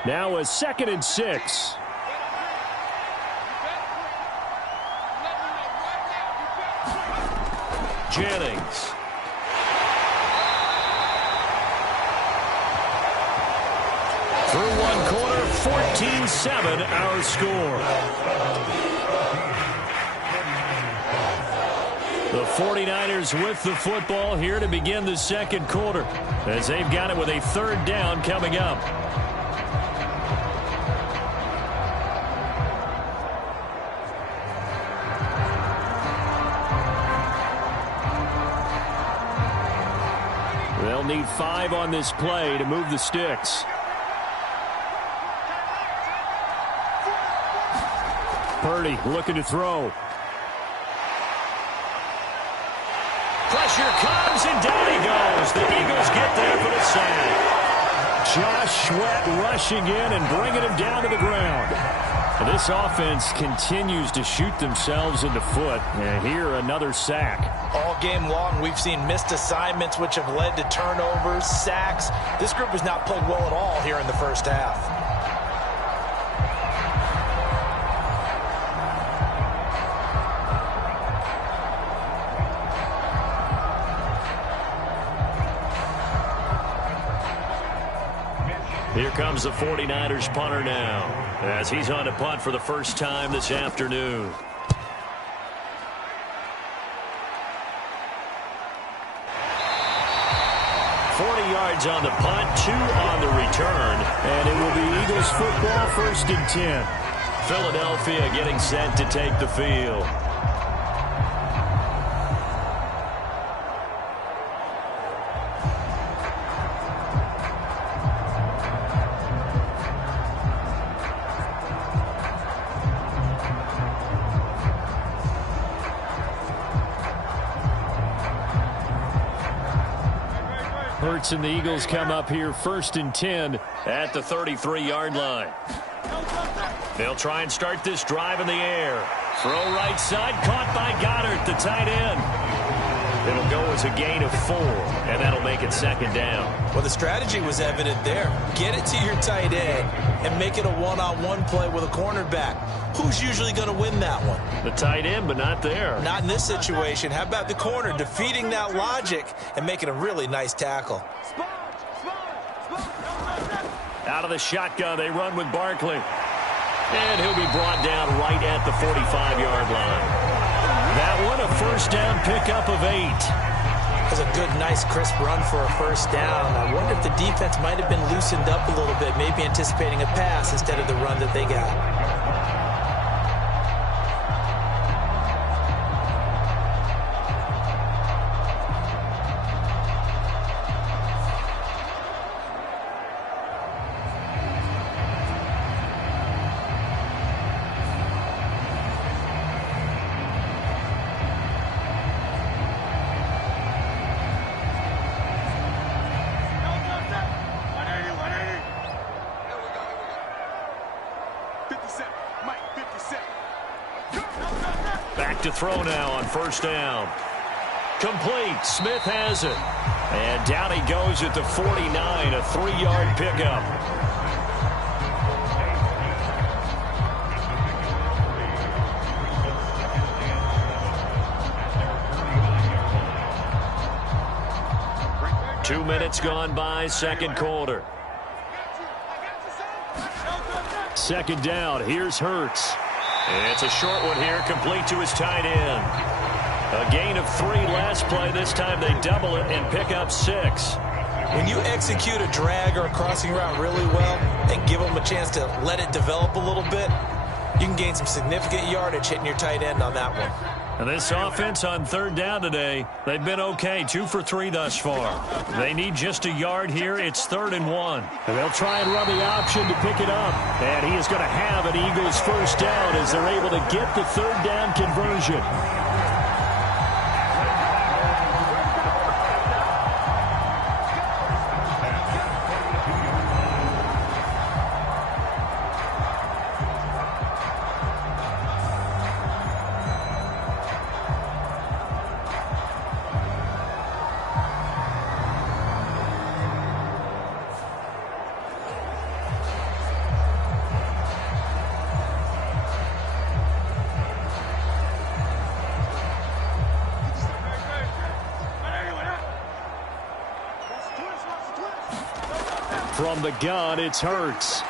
Now a 2nd and 6. Jennings. Through one quarter, 14-7 our score. The 49ers with the football here to begin the second quarter as they've got it with a 3rd down coming up. They'll need 5 on this play to move the sticks. Purdy looking to throw. Pressure comes, and down he goes. The Eagles get there for the sack. Josh Sweat rushing in and bringing him down to the ground. And this offense continues to shoot themselves in the foot. And here, another sack. All game long, we've seen missed assignments, which have led to turnovers, sacks. This group has not played well at all here in the first half. Here comes the 49ers punter now as he's on to punt for the first time this afternoon. Yards on the punt, 2 on the return, and it will be Eagles football, 1st and 10. Philadelphia getting set to take the field. Hurts and the Eagles come up here 1st and 10 at the 33-yard line. They'll try and start this drive in the air. Throw right side, caught by Goddard, the tight end. It'll go as a gain of 4, and that'll make it 2nd down. Well, the strategy was evident there. Get it to your tight end and make it a one-on-one play with a cornerback. Who's usually going to win that one? The tight end, but not there. Not in this situation. How about the corner defeating that logic and making a really nice tackle? Out of the shotgun, they run with Barkley. And he'll be brought down right at the 45-yard line. That one, a 1st down pickup of 8. That's a good, nice, crisp run for a 1st down. I wonder if the defense might have been loosened up a little bit, maybe anticipating a pass instead of the run that they got. Back to throw now on 1st down. Complete. Smith has it. And down he goes at the 49, a 3-yard pickup. 2 minutes gone by, second quarter. Second down, here's Hurts. It's a short one here, complete to his tight end. A gain of 3 last play. This time they double it and pick up 6. When you execute a drag or a crossing route really well and give them a chance to let it develop a little bit, you can gain some significant yardage hitting your tight end on that one. And this offense on third down today, they've been okay, 2 for 3 thus far. They need just a yard here. It's 3rd and 1. And they'll try and run the option to pick it up. And he is going to have an Eagles first down as they're able to get the third down conversion. From the gun, it's Hurts.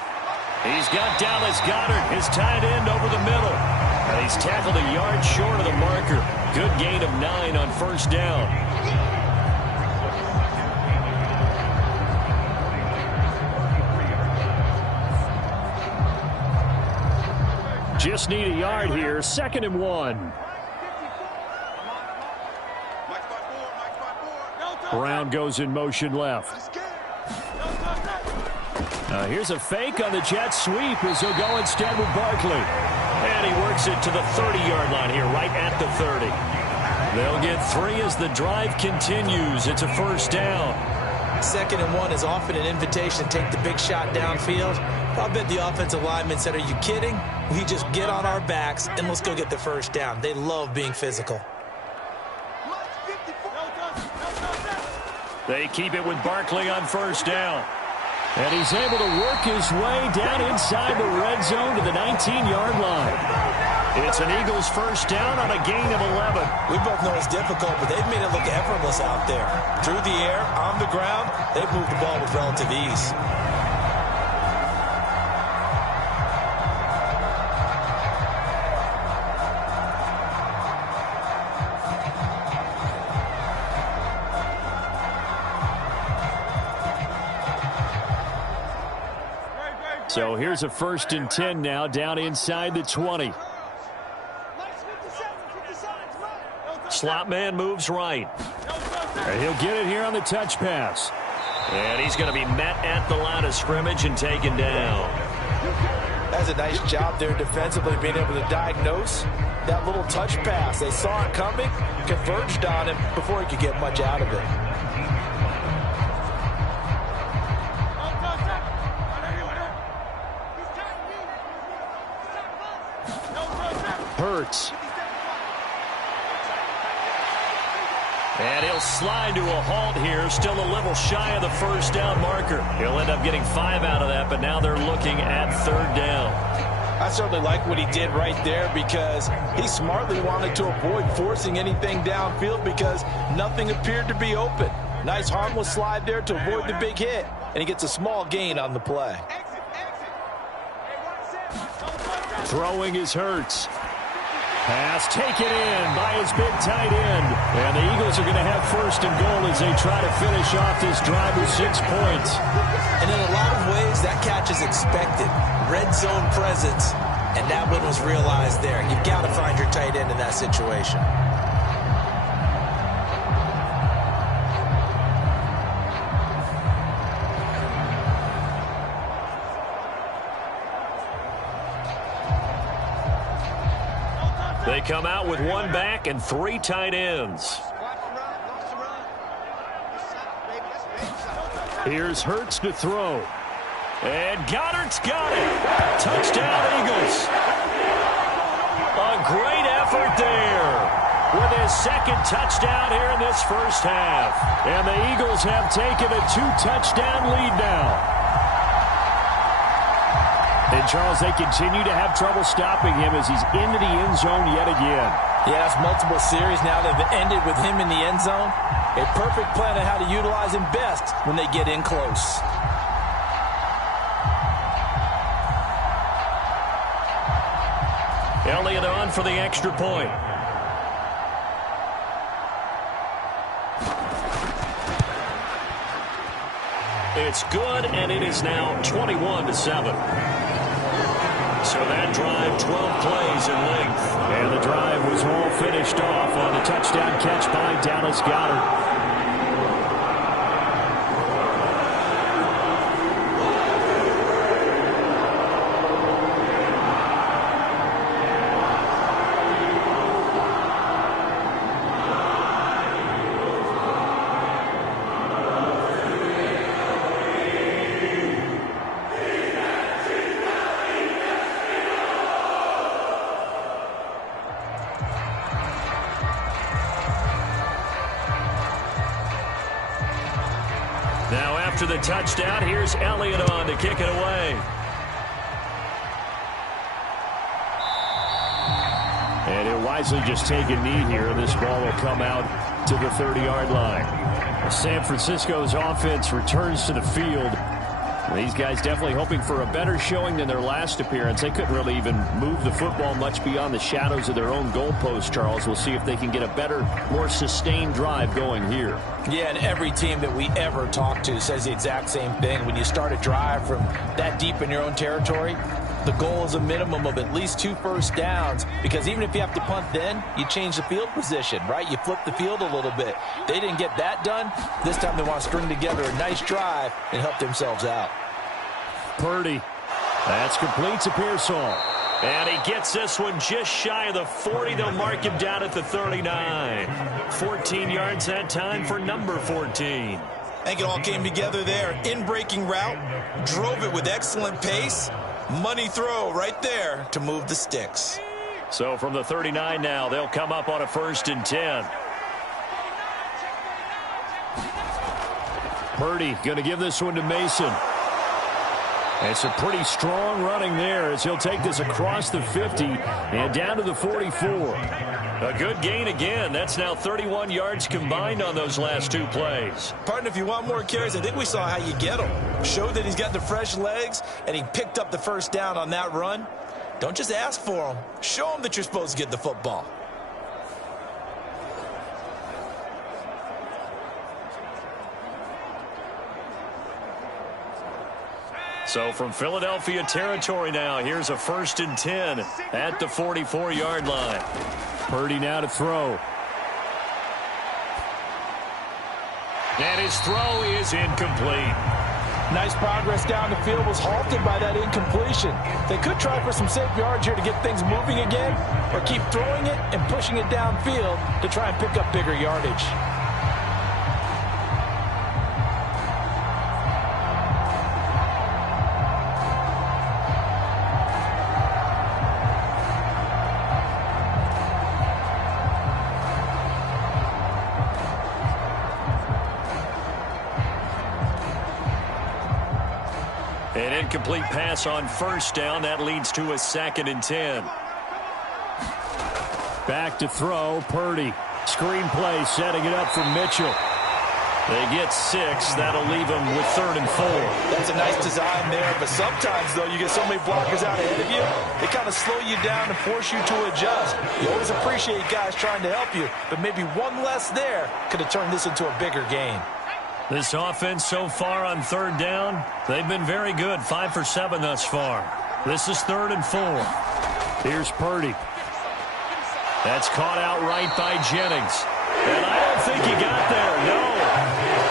He's got Dallas Goedert, his tight end, over the middle. And he's tackled a yard short of the marker. Good gain of 9 on first down. Just need a yard here. 2nd and 1. Brown goes in motion left. Here's a fake on the jet sweep as he'll go instead with Barkley. And he works it to the 30-yard line here, right at the 30. They'll get 3 as the drive continues. It's a first down. 2nd and 1 is often an invitation to take the big shot downfield. I'll bet the offensive lineman said, "Are you kidding? We just get on our backs and let's go get the first down." They love being physical. They keep it with Barkley on first down. And he's able to work his way down inside the red zone to the 19-yard line. It's an Eagles first down on a gain of 11. We both know it's difficult, but they've made it look effortless out there. Through the air, on the ground, they've moved the ball with relative ease. So here's a 1st and 10 now, down inside the 20. Slot man moves right. And he'll get it here on the touch pass. And he's going to be met at the line of scrimmage and taken down. That's a nice job there defensively, being able to diagnose that little touch pass. They saw it coming, converged on him before he could get much out of it. Hurts. And he'll slide to a halt here, still a little shy of the first down marker. He'll end up getting 5 out of that, but now they're looking at 3rd down. I certainly like what he did right there because he smartly wanted to avoid forcing anything downfield because nothing appeared to be open. Nice harmless slide there to avoid the big hit, and he gets a small gain on the play. Throwing is Hurts. Pass taken in by his big tight end. And the Eagles are going to have 1st and goal as they try to finish off this drive with 6 points. And in a lot of ways, that catch is expected. Red zone presence, and that one was realized there. You've got to find your tight end in that situation. They come out with 1 back and 3 tight ends. Here's Hurts to throw. And Goddard's got it. Touchdown, Eagles. A great effort there with his 2nd touchdown here in this first half. And the Eagles have taken a 2-touchdown lead now. And, Charles, they continue to have trouble stopping him as he's into the end zone yet again. Yeah, it's multiple series now that have ended with him in the end zone. A perfect plan on how to utilize him best when they get in close. Elliott on for the extra point. It's good, and it is now 21-7. So that drive, 12 plays in length. And the drive was all finished off on the touchdown catch by Dallas Goedert. Now after the touchdown, here's Elliott on to kick it away. And he'll wisely just take a knee here, and this ball will come out to the 30-yard line. San Francisco's offense returns to the field. These guys definitely hoping for a better showing than their last appearance. They couldn't really even move the football much beyond the shadows of their own goalpost, Charles. We'll see if they can get a better, more sustained drive going here. Yeah, and every team that we ever talk to says the exact same thing. When you start a drive from that deep in your own territory, the goal is a minimum of at least 2 first downs, because even if you have to punt then, you change the field position, right? You flip the field a little bit. They didn't get that done. This time they want to string together a nice drive and help themselves out. Purdy. That's complete to Pearsall. And he gets this one just shy of the 40. They'll mark him down at the 39. 14 yards that time for number 14. I think it all came together there. In-breaking route, drove it with excellent pace. Money throw right there to move the sticks. So from the 39 now, they'll come up on a 1st and 10. Purdy going to give this one to Mason. It's a pretty strong running there as he'll take this across the 50 and down to the 44. A good gain again. That's now 31 yards combined on those last 2 plays. Partner, if you want more carries, I think we saw how you get him. Showed that he's got the fresh legs, and he picked up the first down on that run. Don't just ask for him. Show him that you're supposed to get the football. So from Philadelphia territory now, here's a 1st and 10 at the 44-yard line. Purdy now to throw. And his throw is incomplete. Nice progress down the field, was halted by that incompletion. They could try for some safe yards here to get things moving again, or keep throwing it and pushing it downfield to try and pick up bigger yardage. An incomplete pass on 1st down. That leads to a 2nd and 10. Back to throw, Purdy. Screen play, setting it up for Mitchell. They get 6. That'll leave them with 3rd and 4. That's a nice design there, but sometimes, though, you get so many blockers out ahead of you, they kind of slow you down and force you to adjust. You always appreciate guys trying to help you, but maybe one less there could have turned this into a bigger game. This offense so far on 3rd down, they've been very good. 5 for 7 thus far. This is 3rd and 4. Here's Purdy. That's caught out right by Jennings. And I don't think he got there, no.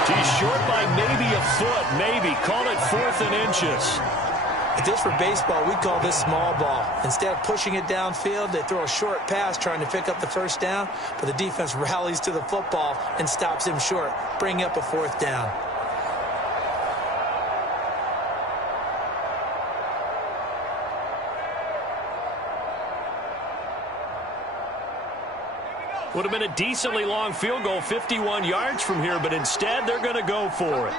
He's short by maybe a foot, maybe. Call it 4th and inches. If this were baseball, we'd call this small ball. Instead of pushing it downfield, they throw a short pass trying to pick up the 1st down, but the defense rallies to the football and stops him short, bringing up a 4th down. Would have been a decently long field goal, 51 yards from here, but instead they're going to go for it.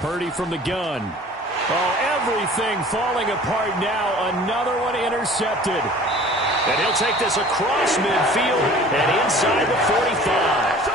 Purdy from the gun. Oh, everything falling apart now. Another one intercepted. And he'll take this across midfield and inside the 45.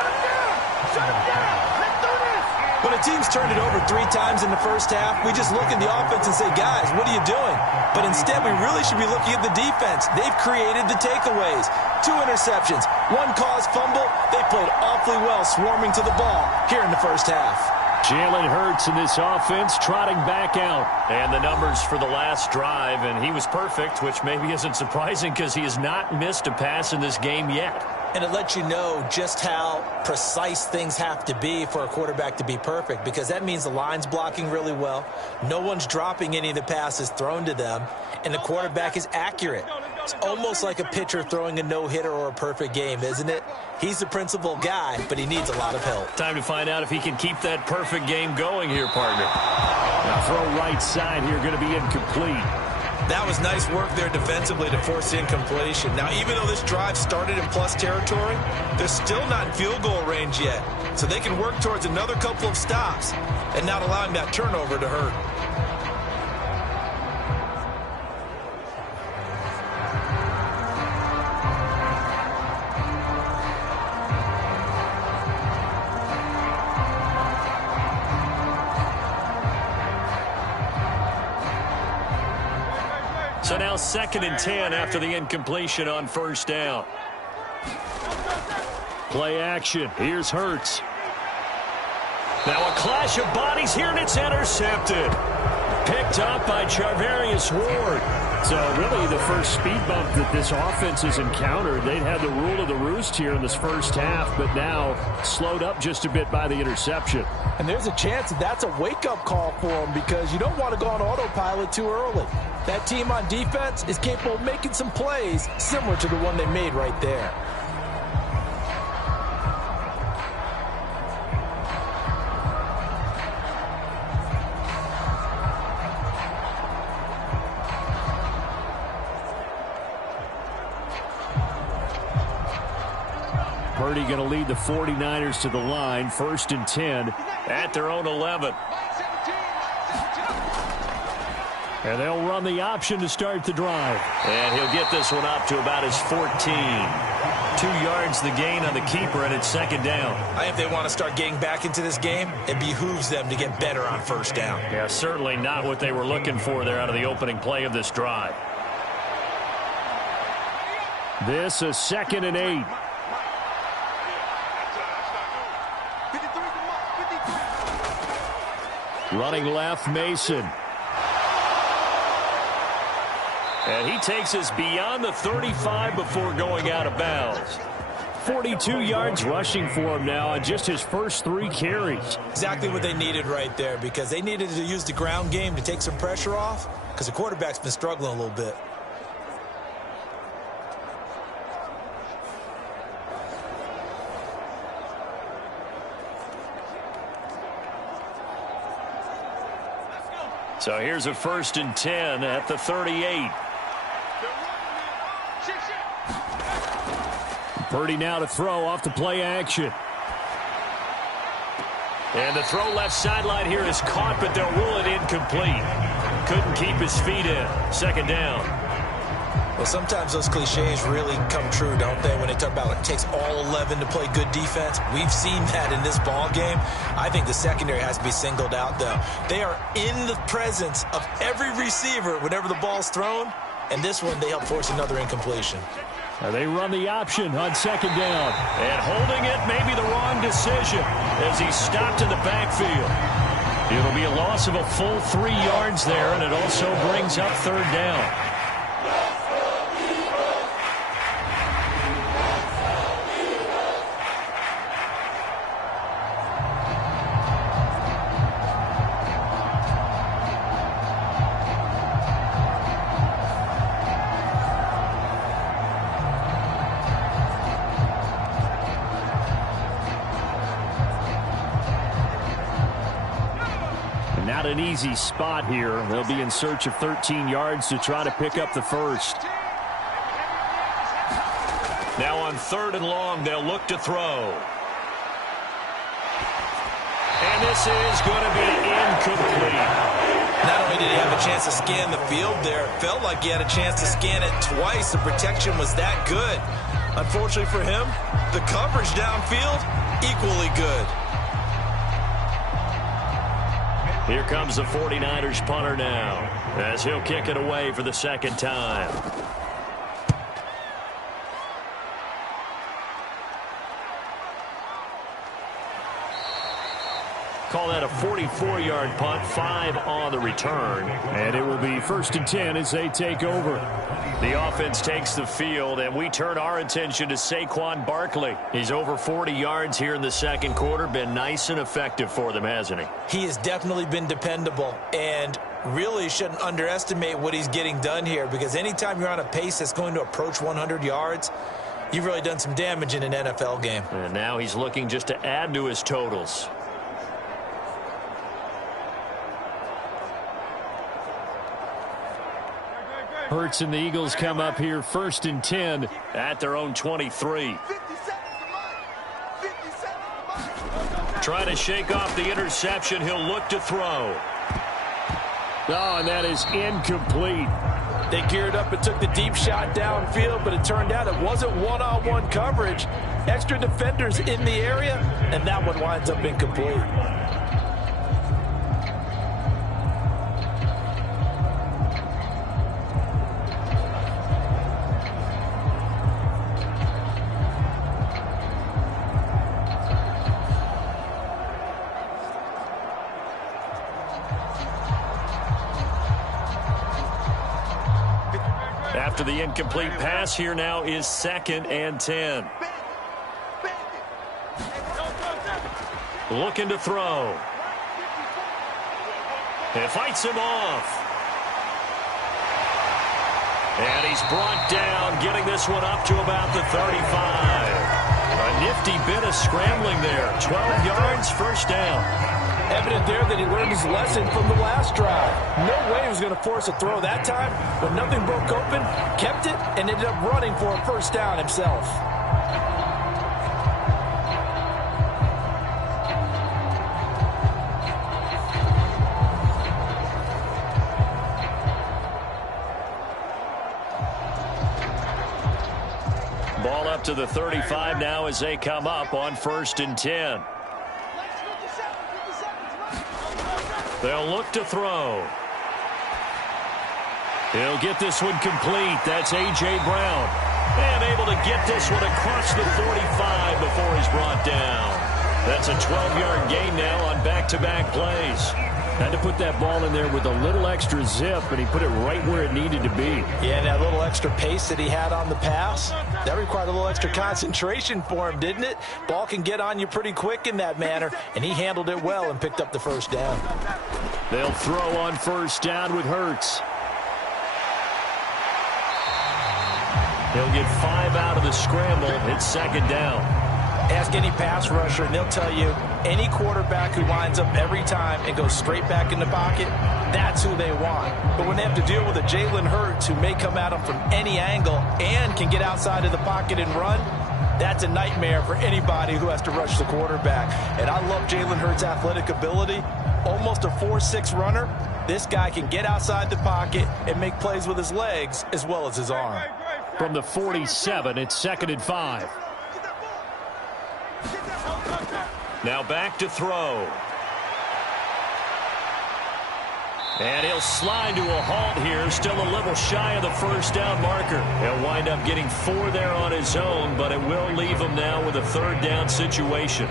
team's turned it over 3 times in the first half, we just look at the offense and say, guys, what are you doing? But instead, we really should be looking at the defense. They've created the takeaways. 2 interceptions, 1 caused fumble. They played awfully well swarming to the ball here in the first half. Jalen Hurts in this offense trotting back out. And the numbers for the last drive, and he was perfect, which maybe isn't surprising because he has not missed a pass in this game yet. And it lets you know just how precise things have to be for a quarterback to be perfect, because that means the line's blocking really well. No one's dropping any of the passes thrown to them, and the quarterback is accurate. It's almost like a pitcher throwing a no-hitter or a perfect game, isn't it? He's the principal guy, but he needs a lot of help. Time to find out if he can keep that perfect game going here, partner. Now throw right side here, going to be incomplete. That was nice work there defensively to force the incompletion. Now, even though this drive started in plus territory, they're still not in field goal range yet. So they can work towards another couple of stops and not allowing that turnover to hurt. So now 2nd and 10 after the incompletion on first down. Play action. Here's Hurts. Now a clash of bodies here, and it's intercepted. Picked up by Charvarius Ward. So really the first speed bump that this offense has encountered. They'd had the rule of the roost here in this first half, but now slowed up just a bit by the interception. And there's a chance that that's a wake-up call for them, because you don't want to go on autopilot too early. That team on defense is capable of making some plays similar to the one they made right there. Purdy going to lead the 49ers to the line, 1st and 10 at their own 11. And they'll run the option to start the drive. And he'll get this one up to about his 14. 2 yards the gain on the keeper, and it's 2nd down. I think they want to start getting back into this game. It behooves them to get better on first down. Yeah, certainly not what they were looking for there out of the opening play of this drive. This is 2nd and 8. Running left, Mason. And he takes us beyond the 35 before going out of bounds. 42 yards rushing for him now on just his first 3 carries. Exactly what they needed right there, because they needed to use the ground game to take some pressure off, because the quarterback's been struggling a little bit. So here's a 1st and 10 at the 38. Purdy now to throw off the play action. And the throw left sideline here is caught, but they'll rule it incomplete. Couldn't keep his feet in. 2nd down. Well, sometimes those cliches really come true, don't they? When they talk about it takes all 11 to play good defense. We've seen that in this ball game. I think the secondary has to be singled out, though. They are in the presence of every receiver whenever the ball's thrown. And this one, they help force another incompletion. They run the option on 2nd down. And holding it may be the wrong decision as he stopped in the backfield. It'll be a loss of a full 3 yards there, and it also brings up 3rd down. Not an easy spot here. They'll be in search of 13 yards to try to pick up the first. Now on 3rd and long, they'll look to throw. And this is going to be incomplete. Not only did he have a chance to scan the field there, it felt like he had a chance to scan it twice. The protection was that good. Unfortunately for him, the coverage downfield, equally good. Here comes the 49ers punter now, as he'll kick it away for the second time. Call that a 44-yard punt, 5 on the return. And it will be 1st and 10 as they take over. The offense takes the field, and we turn our attention to Saquon Barkley. He's over 40 yards here in the second quarter. Been nice and effective for them, hasn't he? He has definitely been dependable, and really shouldn't underestimate what he's getting done here, because anytime you're on a pace that's going to approach 100 yards, you've really done some damage in an NFL game. And now he's looking just to add to his totals. Hurts and the Eagles come up here 1st and 10 at their own 23. Trying to shake off the interception. He'll look to throw. Oh, and that is incomplete. They geared up and took the deep shot downfield, but it turned out it wasn't one-on-one coverage. Extra defenders in the area, and that one winds up incomplete. After the incomplete pass, here now is 2nd and 10. Looking to throw. It fights him off. And he's brought down, getting this one up to about the 35. A nifty bit of scrambling there. 12 yards, 1st down. Evident there that he learned his lesson from the last drive. No way he was going to force a throw that time, but nothing broke open, kept it, and ended up running for a 1st down himself. Ball up to the 35 now as they come up on 1st and 10. They'll look to throw. He'll get this one complete. That's A.J. Brown. And able to get this one across the 45 before he's brought down. That's a 12-yard gain now on back-to-back plays. Had to put that ball in there with a little extra zip, and he put it right where it needed to be. Yeah, and that little extra pace that he had on the pass, that required a little extra concentration for him, didn't it? Ball can get on you pretty quick in that manner, and he handled it well and picked up the 1st down. They'll throw on 1st down with Hurts. He'll get 5 out of the scramble. It's 2nd down. Ask any pass rusher, and they'll tell you any quarterback who lines up every time and goes straight back in the pocket, that's who they want. But when they have to deal with a Jalen Hurts who may come at them from any angle and can get outside of the pocket and run, that's a nightmare for anybody who has to rush the quarterback. And I love Jalen Hurts' athletic ability. Almost a 4.6 runner. This guy can get outside the pocket and make plays with his legs as well as his arm. From the 47, it's 2nd and 5. Now back to throw. And he'll slide to a halt here. Still a little shy of the 1st down marker. He'll wind up getting 4 there on his own, but it will leave him now with a 3rd down situation.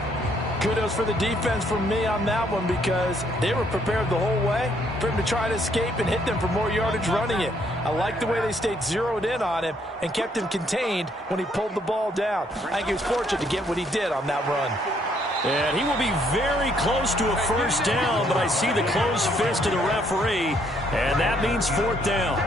Kudos for the defense from me on that one, because they were prepared the whole way for him to try to escape and hit them for more yardage running it. I like the way they stayed zeroed in on him and kept him contained when he pulled the ball down. I think he was fortunate to get what he did on that run. And he will be very close to a 1st down, but I see the closed fist of the referee, and that means 4th down.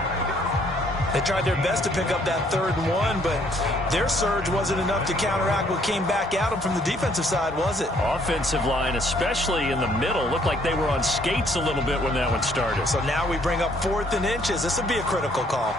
They tried their best to pick up that 3rd and 1, but their surge wasn't enough to counteract what came back at them from the defensive side, was it? Offensive line, especially in the middle, looked like they were on skates a little bit when that one started. So now we bring up 4th and inches. This would be a critical call.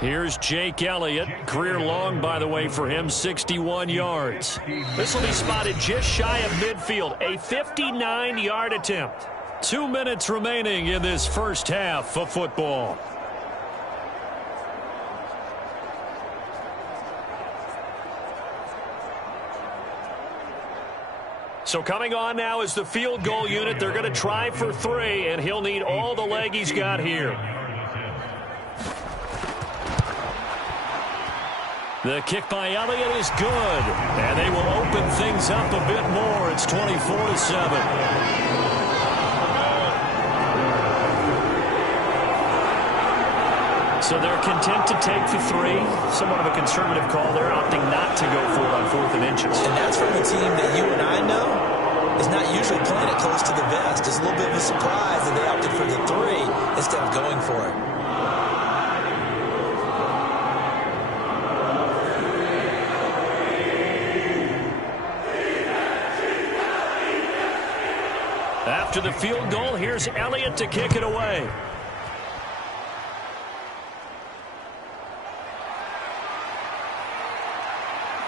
Here's Jake Elliott. Career long, by the way, for him, 61 yards. This will be spotted just shy of midfield. A 59-yard attempt. 2 minutes remaining in this 1st half of football. So coming on now is the field goal unit. They're going to try for 3, and he'll need all the leg he's got here. The kick by Elliott is good, and they will open things up a bit more. It's 24-7. So they're content to take the 3. Somewhat of a conservative call. They're opting not to go for it on 4th and inches. And that's from a team that you and I know is not usually playing it close to the vest. It's a little bit of a surprise that they opted for the 3 instead of going for it. After the field goal, here's Elliott to kick it away.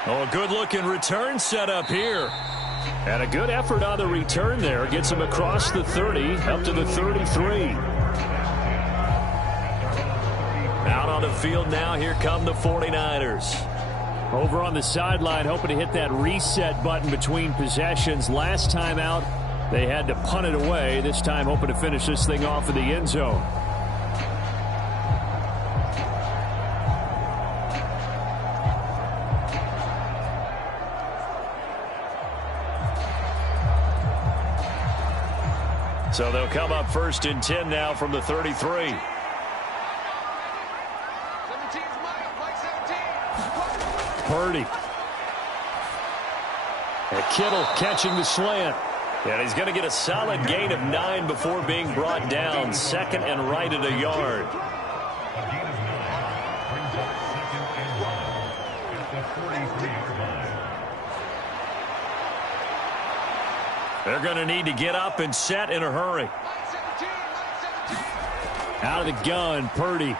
Oh, a good-looking return set up here. And a good effort on the return there. Gets him across the 30, up to the 33. Out on the field now, here come the 49ers. Over on the sideline, hoping to hit that reset button between possessions. Last time out, they had to punt it away. This time, hoping to finish this thing off in the end zone. So they'll come up 1st and 10 now from the 33. Purdy. And Kittle catching the slant. And he's going to get a solid gain of 9 before being brought down. 2nd and right at a yard. They're going to need to get up and set in a hurry. Out of the gun, Purdy.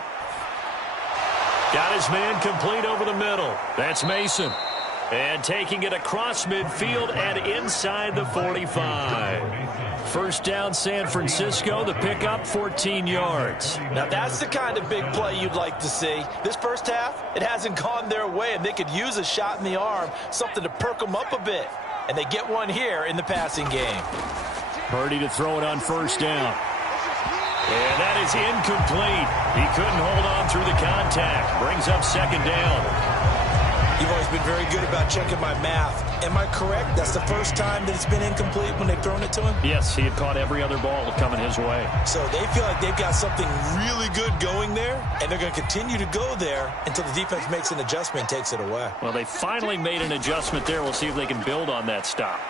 Got his man complete over the middle. That's Mason. And taking it across midfield and inside the 45. 1st down, San Francisco. The pickup, 14 yards. Now, that's the kind of big play you'd like to see. This first half, it hasn't gone their way, and they could use a shot in the arm, something to perk them up a bit. And they get one here in the passing game. Purdy to throw it on 1st down. And that is incomplete. He couldn't hold on through the contact. Brings up 2nd down. You've always been very good about checking my math. Am I correct? That's the first time that it's been incomplete when they've thrown it to him? Yes, he had caught every other ball coming his way. So they feel like they've got something really good going there, and they're going to continue to go there until the defense makes an adjustment and takes it away. Well, they finally made an adjustment there. We'll see if they can build on that stop.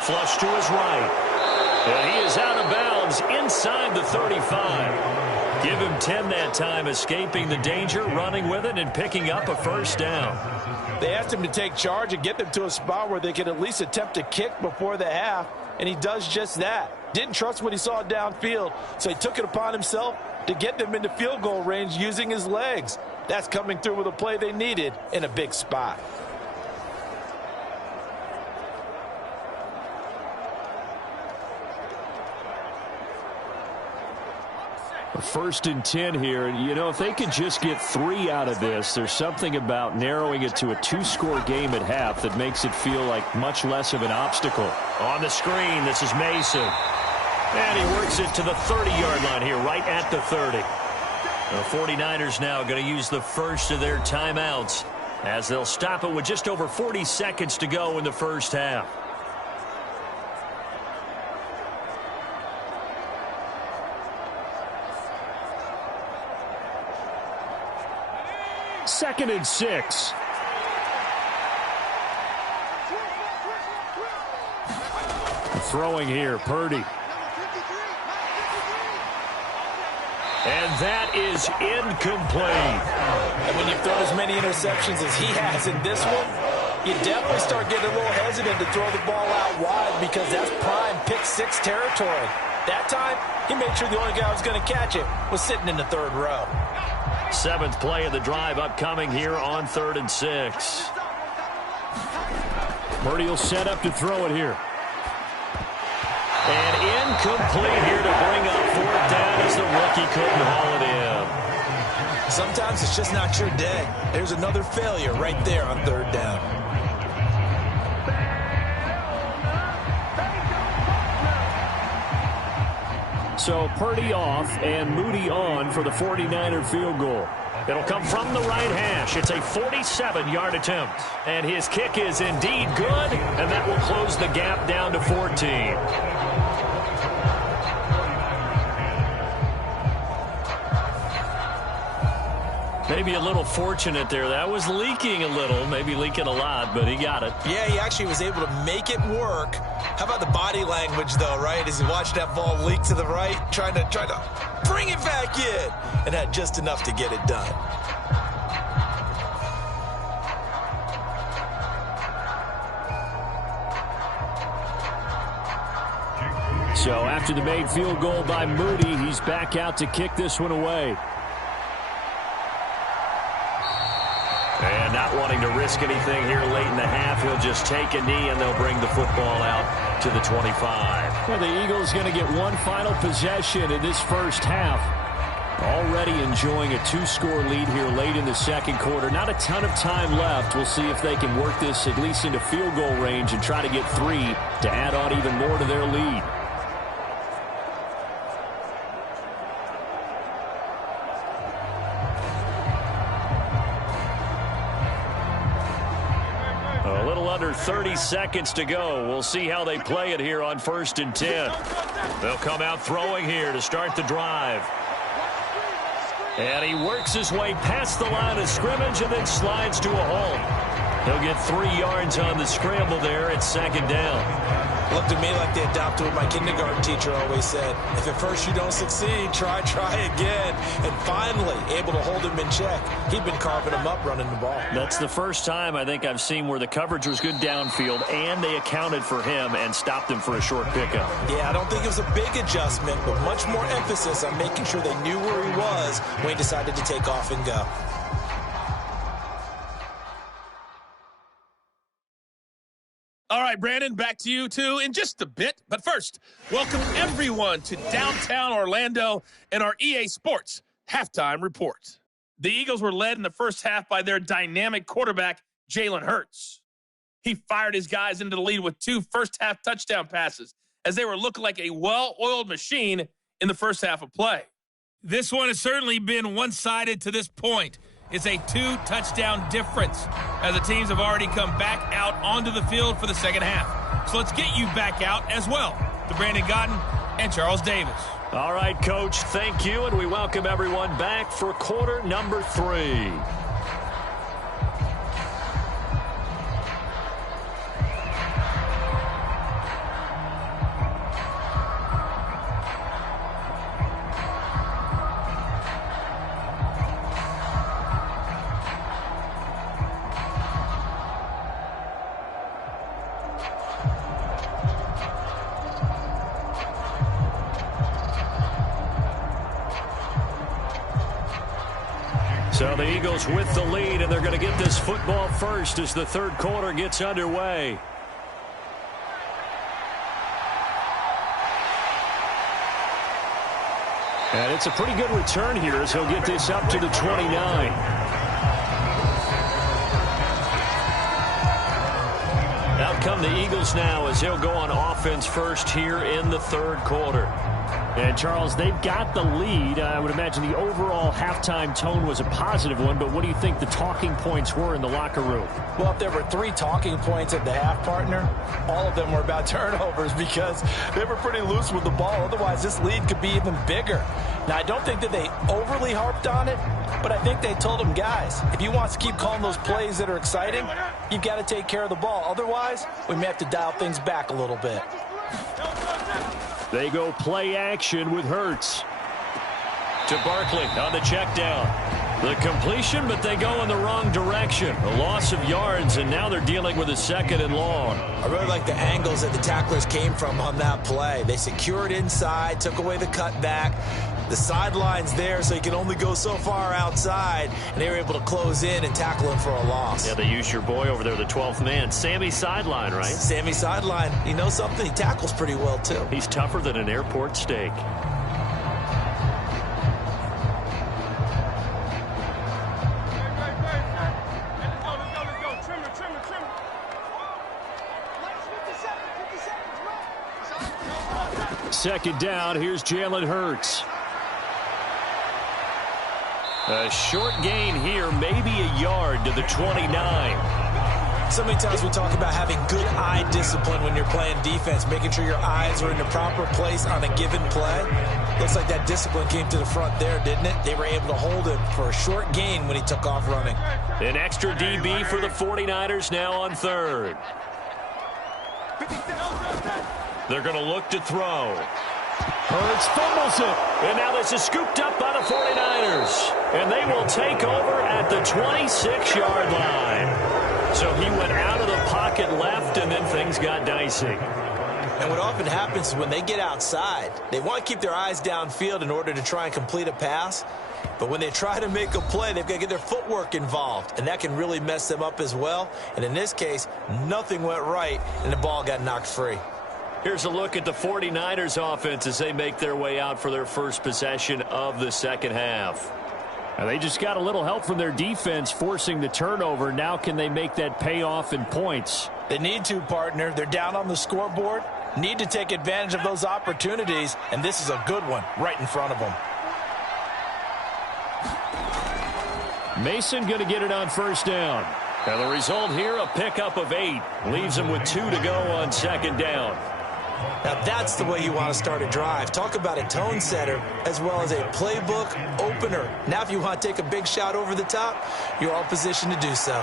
Flush to his right. And he is out of bounds inside the 35. Give him 10 that time, escaping the danger, running with it, and picking up a 1st down. They asked him to take charge and get them to a spot where they could at least attempt a kick before the half, and he does just that. Didn't trust what he saw downfield, so he took it upon himself to get them into field goal range using his legs. That's coming through with a play they needed in a big spot. 1st and 10 here. And, you know, if they could just get 3 out of this, there's something about narrowing it to a 2-score game at half that makes it feel like much less of an obstacle. On the screen, this is Mason. And he works it to the 30-yard line here, right at the 30. The 49ers now going to use the first of their timeouts as they'll stop it with just over 40 seconds to go in the first half. Second and 6. Throwing here, Purdy. And that is incomplete. And when you throw as many interceptions as he has in this one, you definitely start getting a little hesitant to throw the ball out wide because that's prime pick 6 territory. That time, he made sure the only guy who was going to catch it was sitting in the 3rd row. 7th play of the drive upcoming here on 3rd and 6. Purdy will set up to throw it here. And incomplete here to bring up 4th down as the rookie couldn't haul it in. Sometimes it's just not your day. There's another failure right there on third down. So Purdy off and Moody on for the 49er field goal. It'll come from the right hash. It's a 47-yard attempt. And his kick is indeed good, and that will close the gap down to 14. Maybe a little fortunate there. That was leaking a little, maybe leaking a lot, but he got it. Yeah, he actually was able to make it work. How about the body language, though, right? As he watched that ball leak to the right, trying to bring it back in, and had just enough to get it done. So after the made field goal by Moody, he's back out to kick this one away. And not wanting to risk anything here late in the half, he'll just take a knee and they'll bring the football out to the 25. Well, the Eagles going to get one final possession in this first half. Already enjoying a 2-score lead here late in the second quarter. Not a ton of time left. We'll see if they can work this at least into field goal range and try to get 3 to add on even more to their lead. A little under 30 seconds to go. We'll see how they play it here on 1st and 10. They'll come out throwing here to start the drive. And he works his way past the line of scrimmage and then slides to a halt. He'll get 3 yards on the scramble there at 2nd down. Looked to me like they adopted what my kindergarten teacher always said. If at first you don't succeed, try again. And finally, able to hold him in check. He'd been carving him up running the ball. That's the first time I think I've seen where the coverage was good downfield and they accounted for him and stopped him for a short pickup. Yeah, I don't think it was a big adjustment, but much more emphasis on making sure they knew where he was when he decided to take off and go. All right, Brandon, back to you, too, in just a bit. But first, welcome everyone to downtown Orlando and our EA Sports Halftime Report. The Eagles were led in the first half by their dynamic quarterback, Jalen Hurts. He fired his guys into the lead with 2 first-half touchdown passes as they were looking like a well-oiled machine in the first half of play. This one has certainly been one-sided to this point. It's a 2-touchdown difference as the teams have already come back out onto the field for the second half. So let's get you back out as well to Brandon Godden and Charles Davis. All right, Coach, thank you, and we welcome everyone back for quarter number 3. So the Eagles with the lead, and they're going to get this football first as the third quarter gets underway. And it's a pretty good return here as he'll get this up to the 29. Out come the Eagles now as he'll go on offense first here in the third quarter. And, Charles, they've got the lead. I would imagine the overall halftime tone was a positive one, but what do you think the talking points were in the locker room? Well, if there were 3 talking points at the half, partner, all of them were about turnovers because they were pretty loose with the ball. Otherwise, this lead could be even bigger. Now, I don't think that they overly harped on it, but I think they told them, guys, if you want to keep calling those plays that are exciting, you've got to take care of the ball. Otherwise, we may have to dial things back a little bit. They go play action with Hurts. To Barkley on the check down. The completion, but they go in the wrong direction. A loss of yards, and now they're dealing with a 2nd and long. I really like the angles that the tacklers came from on that play. They secured inside, took away the cutback. The sideline's there, so he can only go so far outside, and they were able to close in and tackle him for a loss. Yeah, they used your boy over there, the 12th man. Sammy Sideline, right? Sammy Sideline. You know something? He tackles pretty well, too. He's tougher than an airport steak. second down. Here's Jalen Hurts. A short gain here, maybe a yard to the 29. So many times we talk about having good eye discipline when you're playing defense, making sure your eyes are in the proper place on a given play. Looks like that discipline came to the front there, didn't it? They were able to hold him for a short gain when he took off running. An extra DB for the 49ers now on third. They're going to look to throw. Hurts fumbles it. And now this is scooped up by the 49ers. And they will take over at the 26-yard line. So he went out of the pocket left, and then things got dicey. And what often happens is when they get outside, they want to keep their eyes downfield in order to try and complete a pass. But when they try to make a play, they've got to get their footwork involved, and that can really mess them up as well. And in this case, nothing went right, and the ball got knocked free. Here's a look at the 49ers offense as they make their way out for their first possession of the second half. And they just got a little help from their defense forcing the turnover. Now can they make that pay off in points? They need to, partner. They're down on the scoreboard. Need to take advantage of those opportunities, and this is a good one right in front of them. Mason going to get it on first down. And the result here, a pickup of 8. Leaves them with 2 to go on second down. Now that's the way you want to start a drive. Talk about a tone setter as well as a playbook opener. Now if you want to take a big shot over the top, you're all positioned to do so.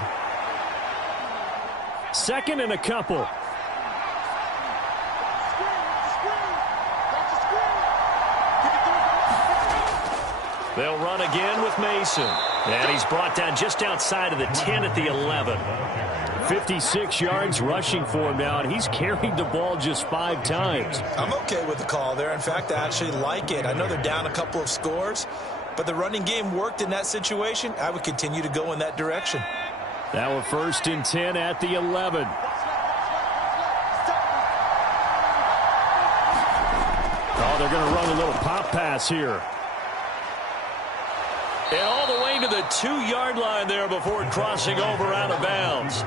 Second and a couple. They'll run again with Mason. And he's brought down just outside of the 10 at the 11. 56 yards rushing for him now, and he's carried the ball just 5 times. I'm okay with the call there. In fact, I actually like it. I know they're down a couple of scores, but the running game worked in that situation. I would continue to go in that direction. Now a 1st and 10 at the 11. Oh, they're going to run a little pop pass here. And all the way to the 2-yard line there before crossing over out of bounds.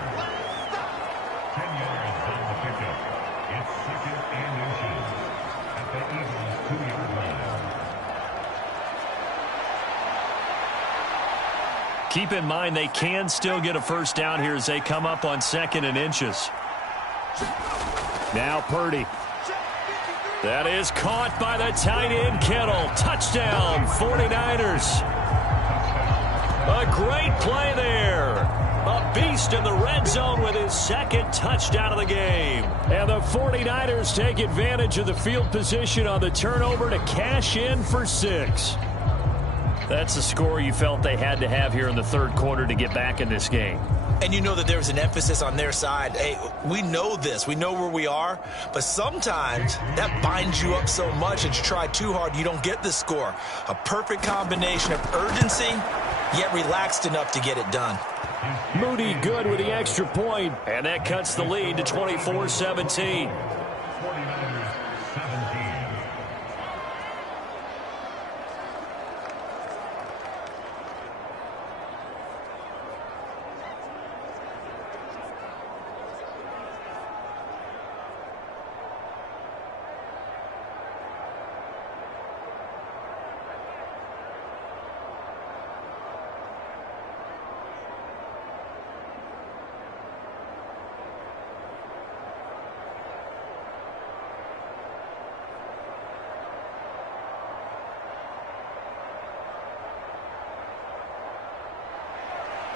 Keep in mind they can still get a first down here as they come up on 2nd and inches. Now Purdy. That is caught by the tight end Kittle. Touchdown 49ers. A great play there. A beast in the red zone with his 2nd touchdown of the game. And the 49ers take advantage of the field position on the turnover to cash in for 6. That's the score you felt they had to have here in the 3rd quarter to get back in this game. And you know that there was an emphasis on their side. Hey, we know this. We know where we are. But sometimes that binds you up so much that you try too hard, you don't get the score. A perfect combination of urgency, yet relaxed enough to get it done. Moody good with the extra point, and that cuts the lead to 24-17.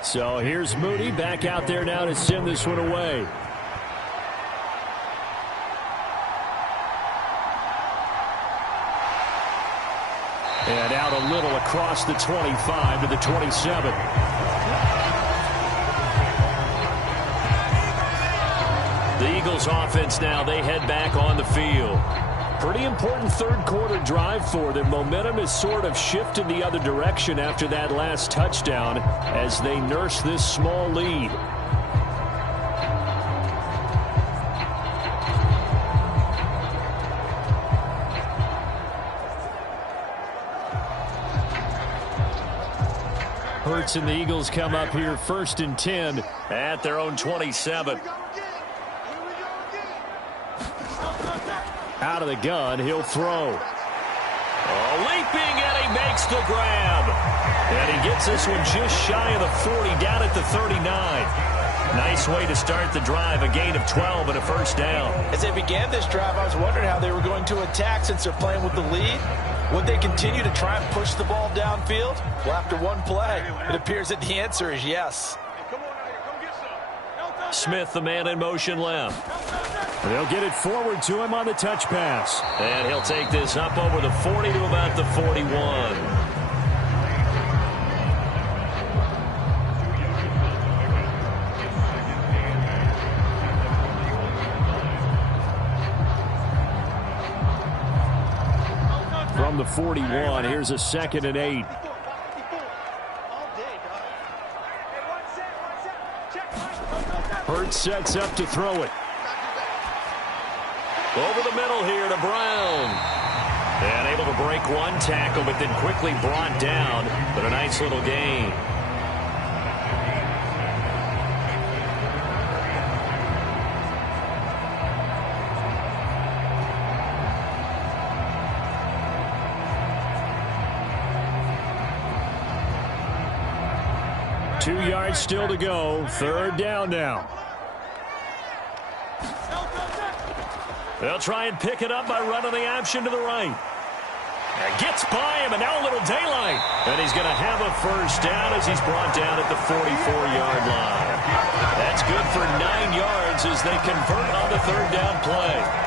So here's Moody back out there now to send this one away. And out a little across the 25 to the 27. The Eagles offense now, they head back on the field. Pretty important 3rd quarter drive for them. Momentum has sort of shifted the other direction after that last touchdown as they nurse this small lead. Hurts and the Eagles come up here 1st and 10 at their own 27. Out of the gun, he'll throw. Leaping, and he makes the grab. And he gets this one just shy of the 40, down at the 39. Nice way to start the drive, a gain of 12 and a first down. As they began this drive, I was wondering how they were going to attack since they're playing with the lead. Would they continue to try and push the ball downfield? Well, after one play, it appears that the answer is yes. Smith, the man in motion left. They'll get it forward to him on the touch pass. And he'll take this up over the 40 to about the 41. From the 41, here's a 2nd and 8. Hurts sets up to throw it. Over the middle here to Brown. And able to break one tackle, but then quickly brought down. But a nice little gain. Two yards still to go. 3rd down now. They'll try and pick it up by running the option to the right. And gets by him, and now a little daylight. And he's going to have a first down as he's brought down at the 44-yard line. That's good for 9 yards as they convert on the 3rd down play.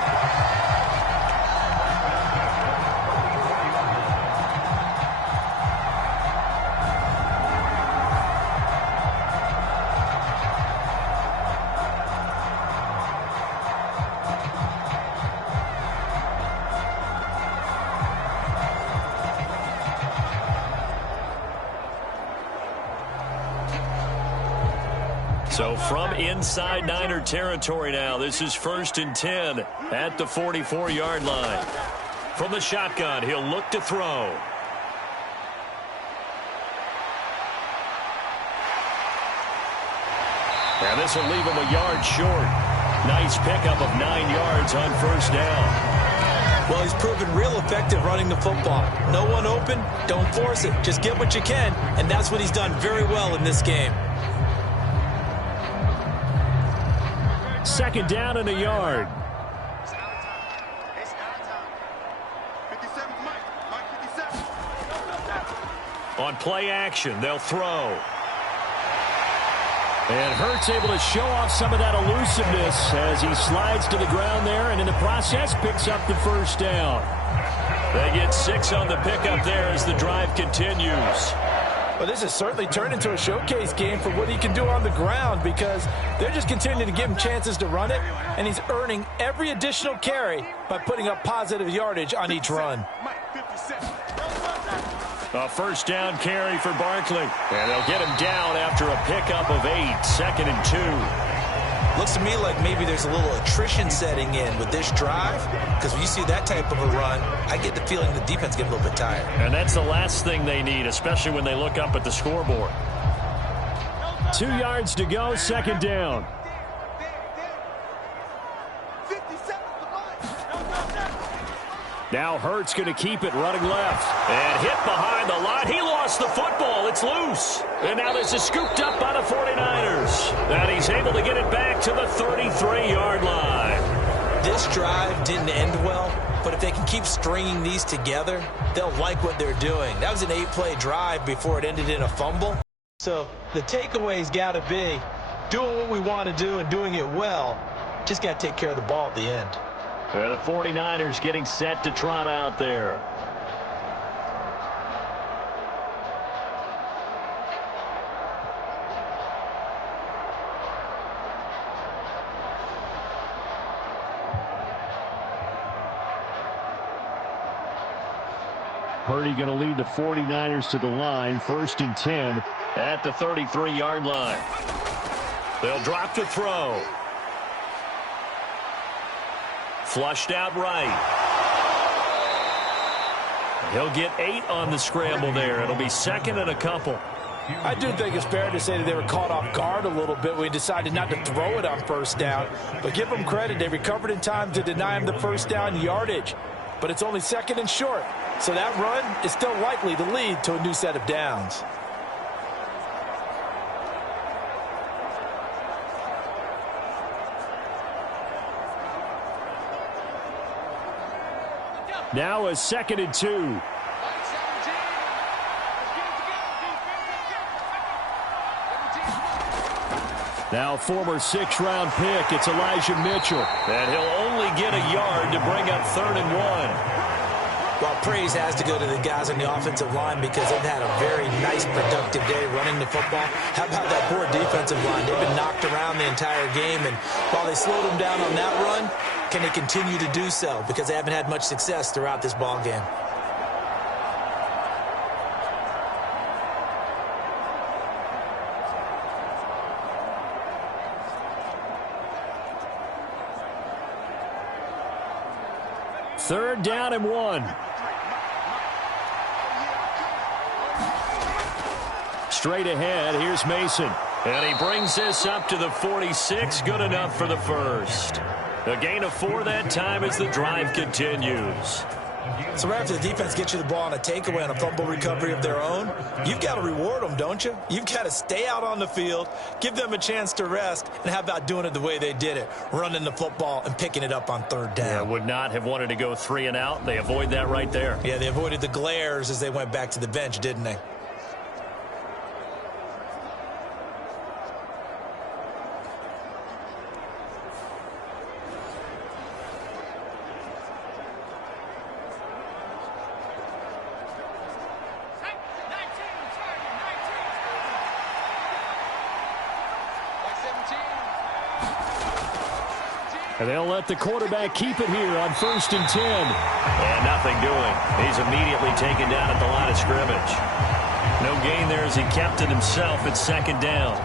So from inside Niner territory now, this is 1st and 10 at the 44-yard line. From the shotgun, he'll look to throw. And this will leave him a yard short. Nice pickup of 9 yards on 1st down. Well, he's proven real effective running the football. No one open, don't force it. Just get what you can, and that's what he's done very well in this game. 2nd down and a yard. On play action, they'll throw. And Hurts able to show off some of that elusiveness as he slides to the ground there, and in the process picks up the 1st down. They get 6 on the pickup there as the drive continues. Well, this has certainly turned into a showcase game for what he can do on the ground because they're just continuing to give him chances to run it, and he's earning every additional carry by putting up positive yardage on each run. A 1st down carry for Barkley. And they'll get him down after a pickup of 8, 2nd and 2. Looks to me like maybe there's a little attrition setting in with this drive, because when you see that type of a run, I get the feeling the defense gets a little bit tired. And that's the last thing they need, especially when they look up at the scoreboard. 2 yards to go, 2nd down. Now Hurts going to keep it running left. And hit behind the line. He lost the football. It's loose. And now this is scooped up by the 49ers. And he's able to get it back to the 33-yard line. This drive didn't end well, but if they can keep stringing these together, they'll like what they're doing. That was an 8-play drive before it ended in a fumble. So the takeaway's got to be doing what we want to do and doing it well. Just got to take care of the ball at the end. The 49ers getting set to trot out there. Purdy going to lead the 49ers to the line, 1st and 10 at the 33-yard line. They'll drop to throw. Flushed out right. He'll get 8 on the scramble there. It'll be 2nd and a couple. I do think it's fair to say that they were caught off guard a little bit when he decided not to throw it on first down. But give them credit. They recovered in time to deny him the first down yardage. But it's only second and short. So that run is still likely to lead to a new set of downs. Now a 2nd and 2. Now former 6th-round pick, it's Elijah Mitchell. And he'll only get a yard to bring up 3rd and 1. Well, praise has to go to the guys on the offensive line because they've had a very nice, productive day running the football. How about that poor defensive line? They've been knocked around the entire game, and while they slowed them down on that run, can they continue to do so? Because they haven't had much success throughout this ball game. Third down and 1. Straight ahead, here's Mason. And he brings this up to the 46. Good enough for the first. A gain of 4 that time as the drive continues. So right after the defense gets you the ball on a takeaway on a fumble recovery of their own, you've got to reward them, don't you? You've got to stay out on the field, give them a chance to rest, and how about doing it the way they did it, running the football and picking it up on 3rd down. Yeah, would not have wanted to go 3 and out. They avoid that right there. Yeah, they avoided the glares as they went back to the bench, didn't they? And they'll let the quarterback keep it here on 1st and 10. And nothing doing. He's immediately taken down at the line of scrimmage. No gain there as he kept it himself at 2nd down.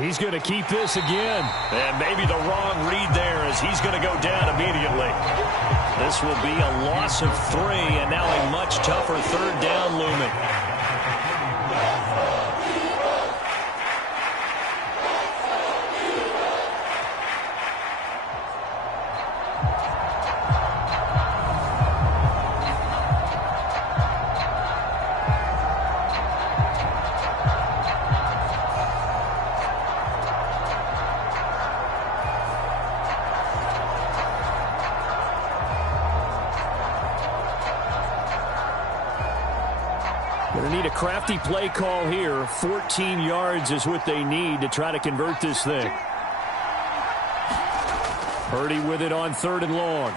He's going to keep this again. And maybe the wrong read there as he's going to go down immediately. This will be a loss of 3, and now a much tougher 3rd down looming. Going to need a crafty play call here. 14 yards is what they need to try to convert this thing. Purdy with it on 3rd and long.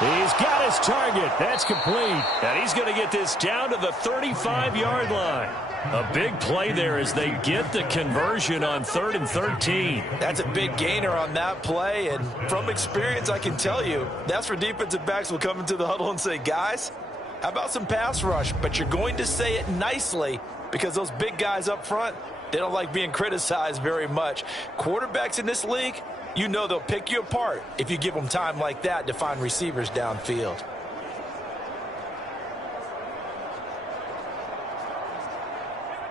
He's got his target. That's complete. And he's going to get this down to the 35-yard line. A big play there as they get the conversion on 3rd and 13. That's a big gainer on that play, and from experience, I can tell you, that's where defensive backs will come into the huddle and say, guys, how about some pass rush? But you're going to say it nicely because those big guys up front, they don't like being criticized very much. Quarterbacks in this league, you know they'll pick you apart if you give them time like that to find receivers downfield.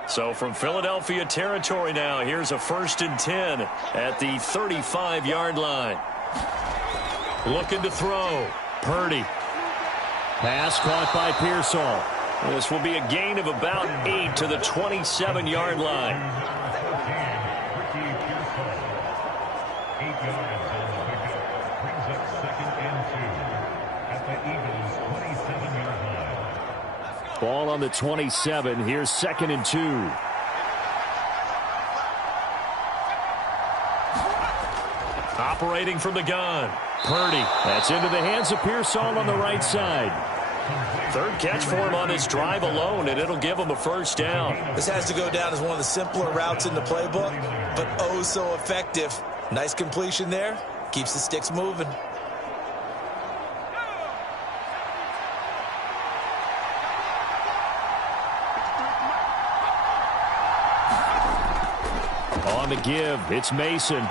So from Philadelphia territory now, here's a 1st and 10 at the 35-yard line. Looking to throw. Purdy. Pass caught by Pearsall. This will be a gain of about 8 to the 27-yard line. Ball on the 27. Here's 2nd and 2. Operating from the gun. Purdy. That's into the hands of Pearsall on the right side. Third catch for him on this drive alone, and it'll give him a first down. This has to go down as one of the simpler routes in the playbook, but oh so effective. Nice completion there. Keeps the sticks moving. On the give, it's Mason.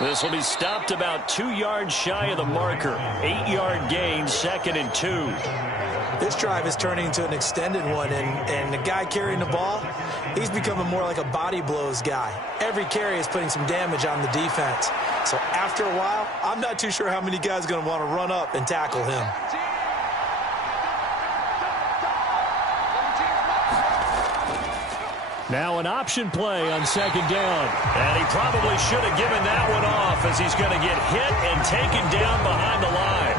This will be stopped about 2 yards shy of the marker. 8-yard gain, 2nd and 2. This drive is turning into an extended one, and the guy carrying the ball, he's becoming more like a body blows guy. Every carry is putting some damage on the defense. So after a while, I'm not too sure how many guys are going to want to run up and tackle him. Now an option play on 2nd down. And he probably should have given that one off as he's going to get hit and taken down behind the line.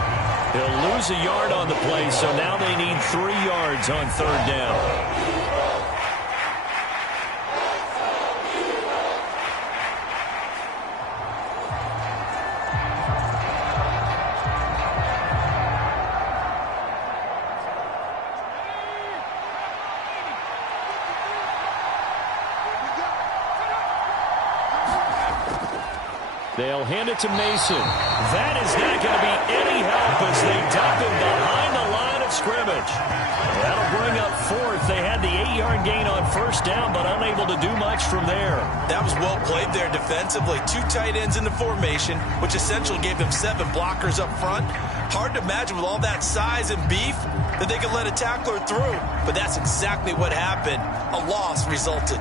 He'll lose a yard on the play, so now they need 3 yards on 3rd down. They'll hand it to Mason. That is not going to be any help as they dump him behind the line of scrimmage. That'll bring up 4th. They had the 8-yard gain on 1st down, but unable to do much from there. That was well played there defensively. 2 tight ends in the formation, which essentially gave them 7 blockers up front. Hard to imagine with all that size and beef that they could let a tackler through. But that's exactly what happened. A loss resulted.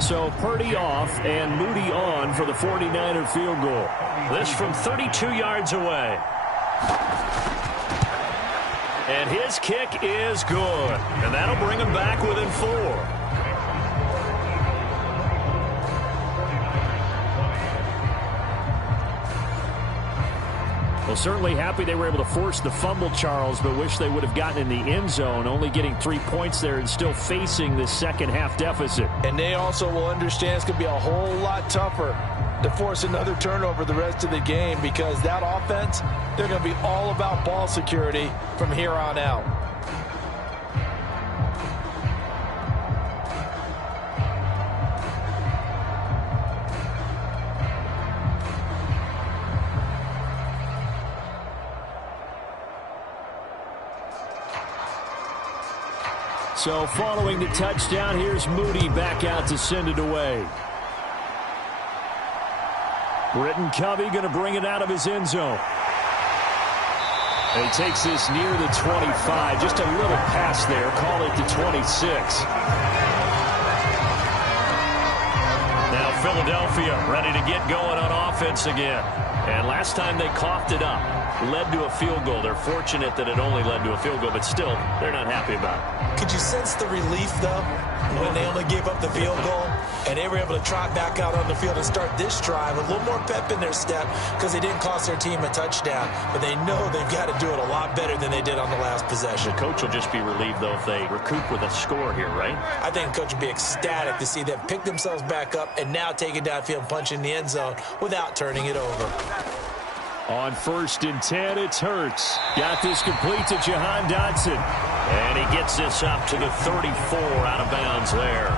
So Purdy off and Moody on for the 49er field goal. This from 32 yards away. And his kick is good. And that'll bring him back within 4. Well, certainly happy they were able to force the fumble, Charles, but wish they would have gotten in the end zone, only getting 3 points there and still facing this second-half deficit. And they also will understand it's going to be a whole lot tougher to force another turnover the rest of the game because that offense, they're going to be all about ball security from here on out. So following the touchdown, here's Moody back out to send it away. Britton Covey going to bring it out of his end zone. And he takes this near the 25. Just a little pass there. Call it the 26. Now Philadelphia ready to get going on offense again. And last time they coughed it up, led to a field goal. They're fortunate that it only led to a field goal, but still, they're not happy about it. Could you sense the relief, though, when they only gave up the field goal and they were able to trot back out on the field and start this drive a little more pep in their step because they didn't cost their team a touchdown, but they know they've got to do it a lot better than they did on the last possession. The coach will just be relieved, though, if they recoup with a score here, right? I think the coach will be ecstatic to see them pick themselves back up and now take it downfield and punch in the end zone without turning it over. On 1st and 10, it's Hurts. Got this complete to Jahan Dotson. And he gets this up to the 34 out of bounds there.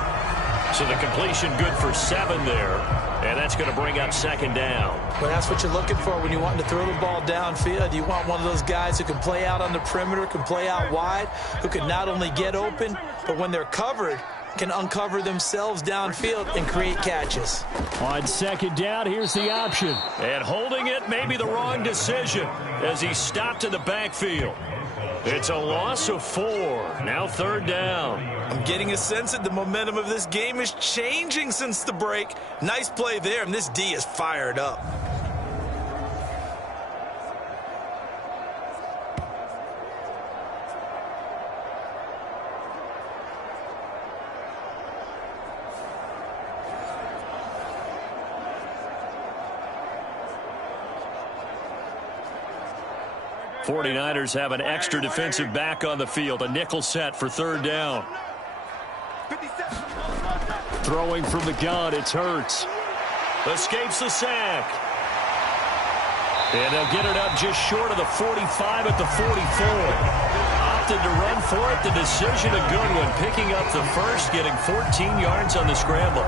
So the completion good for 7 there. And that's going to bring up 2nd down. Well, that's what you're looking for when you want to throw the ball downfield. You want one of those guys who can play out on the perimeter, can play out wide, who can not only get open, but when they're covered, can uncover themselves downfield and create catches. On 2nd down, here's the option. And holding it may be the wrong decision as he stopped in the backfield. It's a loss of 4. Now 3rd down. I'm getting a sense that the momentum of this game is changing since the break. Nice play there, and this D is fired up. The 49ers have an extra defensive back on the field. A nickel set for 3rd down. Throwing from the gun, it's Hurts. Escapes the sack. And they'll get it up just short of the 45 at the 44. Opted to run for it. The decision a good one. Picking up the first, getting 14 yards on the scramble.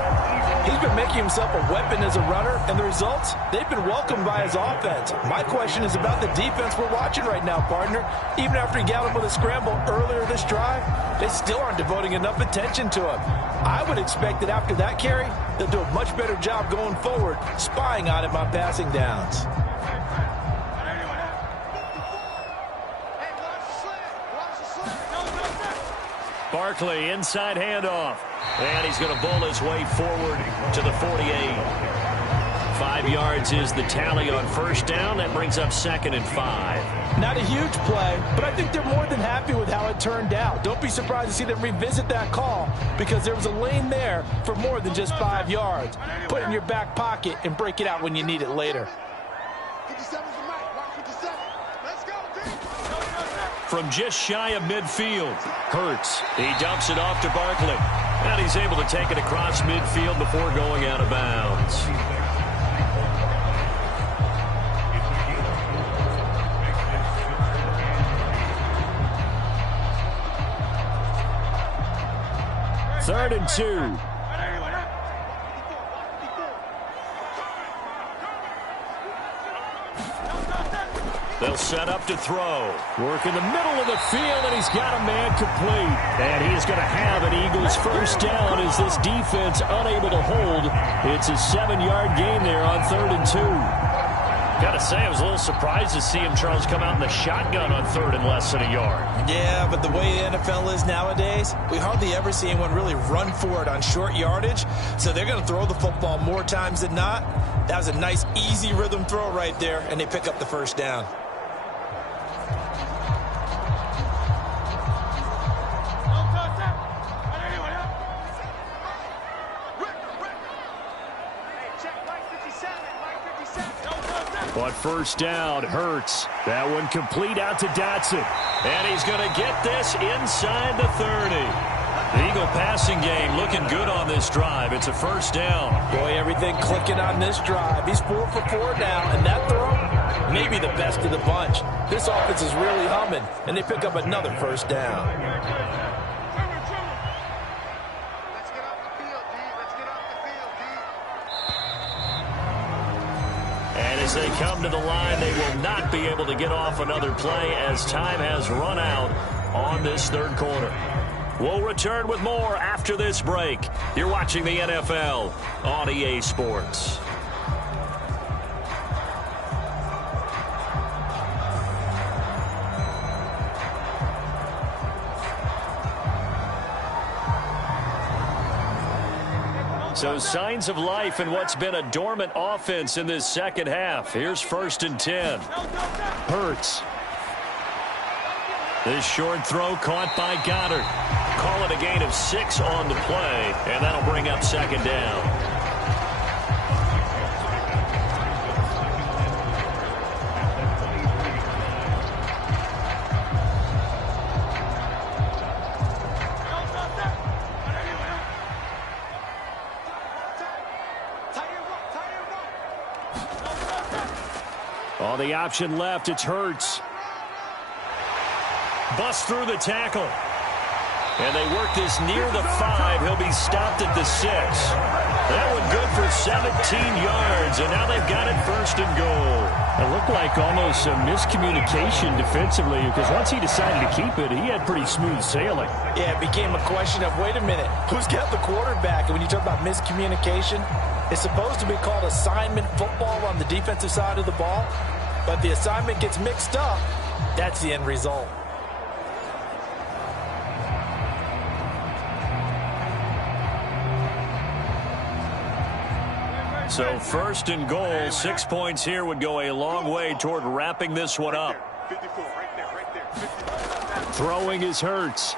He's been making himself a weapon as a runner, and the results, they've been welcomed by his offense. My question is about the defense we're watching right now, partner. Even after he got him with a scramble earlier this drive, they still aren't devoting enough attention to him. I would expect that after that carry, they'll do a much better job going forward, spying on him on passing downs. Barkley, inside handoff. And he's going to bowl his way forward to the 48. 5 yards is the tally on first down. That brings up 2nd and 5. Not a huge play, but I think they're more than happy with how it turned out. Don't be surprised to see them revisit that call because there was a lane there for more than just 5 yards. Put it in your back pocket and break it out when you need it later. 57's the mic. Watch 57. Let's go, team. From just shy of midfield, Hurts. He dumps it off to Barkley. And he's able to take it across midfield before going out of bounds. Third and 2. They'll set up to throw. Work in the middle of the field, and he's got a man complete. And he is going to have an Eagles first down as this defense unable to hold. It's a 7-yard gain there on 3rd and 2. Got to say, I was a little surprised to see him, Charles, come out in the shotgun on 3rd and less than a yard. Yeah, but the way the NFL is nowadays, we hardly ever see anyone really run for it on short yardage. So they're going to throw the football more times than not. That was a nice, easy rhythm throw right there, and they pick up the first down. On first down, Hurts. That one complete out to Dotson. And he's going to get this inside the 30. The Eagle passing game looking good on this drive. It's a first down. Boy, everything clicking on this drive. He's 4 for 4 now, and that throw, maybe the best of the bunch. This offense is really humming, and they pick up another first down. As they come to the line, they will not be able to get off another play as time has run out on this third quarter. We'll return with more after this break. You're watching the NFL on EA Sports. So signs of life in what's been a dormant offense in this second half. Here's 1st and 10. Hurts. This short throw caught by Goddard. Call it a gain of 6 on the play, and that'll bring up 2nd down. On the option left, it's Hurts. Bust through the tackle. And they work this near the 5. He'll be stopped at the 6. That one good for 17 yards, and now they've got it 1st and goal. It looked like almost a miscommunication defensively because once he decided to keep it, he had pretty smooth sailing. Yeah, it became a question of, wait a minute, who's got the quarterback? And when you talk about miscommunication, it's supposed to be called assignment football on the defensive side of the ball. But the assignment gets mixed up. That's the end result. So 1st and goal, 6 points here would go a long way toward wrapping this one up. 54, right there. Throwing is Hurts.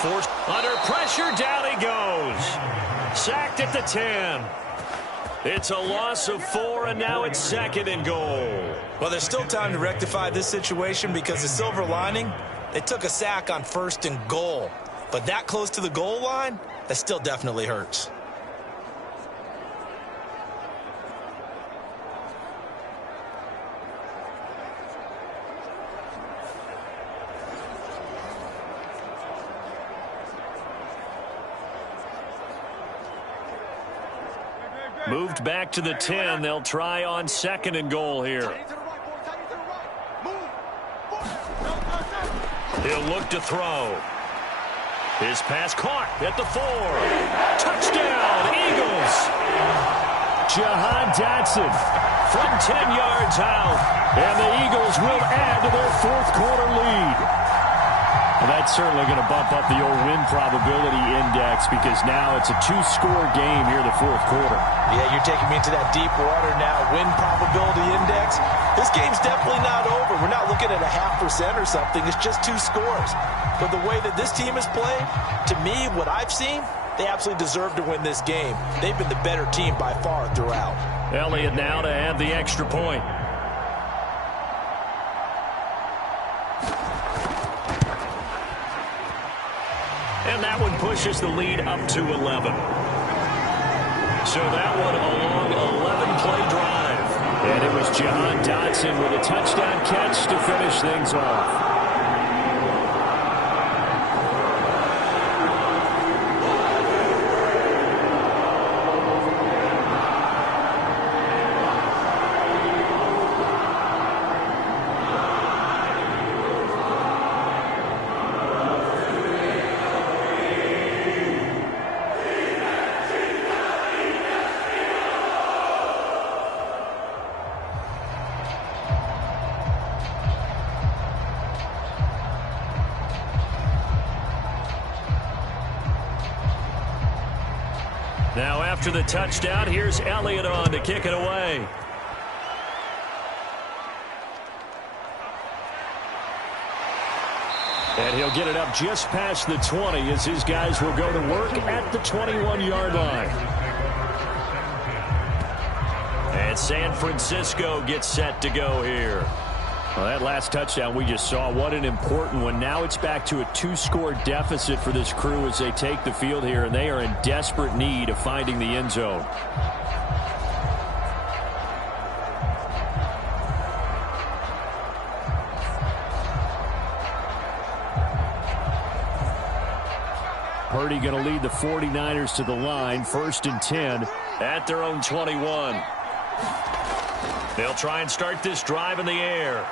Forced under pressure, down he goes. Sacked at the 10. It's a loss of 4, and now it's 2nd and goal. Well, there's still time to rectify this situation because the silver lining, they took a sack on 1st and goal. But that close to the goal line, that still definitely hurts. Moved back to the 10. They'll try on 2nd and goal here. He'll look to throw. His pass caught at the 4. Touchdown, Eagles. Jahan Dotson from 10 yards out. And the Eagles will add to their 4th quarter lead. Well, that's certainly going to bump up the old win probability index because now it's a 2-score game here in the 4th quarter. Yeah, you're taking me into that deep water now. Win probability index. This game's definitely not over. We're not looking at a 0.5% or something. It's just 2 scores. But the way that this team has played, to me, what I've seen, they absolutely deserve to win this game. They've been the better team by far throughout. Elliott now to add the extra point. And that one pushes the lead up to 11. So that one a long 11-play drive. And it was Jahan Dotson with a touchdown catch to finish things off. Now after the touchdown, here's Elliott on to kick it away. And he'll get it up just past the 20 as his guys will go to work at the 21-yard line. And San Francisco gets set to go here. Well, that last touchdown we just saw, what an important one. Now it's back to a 2-score deficit for this crew as they take the field here, and they are in desperate need of finding the end zone. Purdy going to lead the 49ers to the line, 1st and 10 at their own 21. They'll try and start this drive in the air.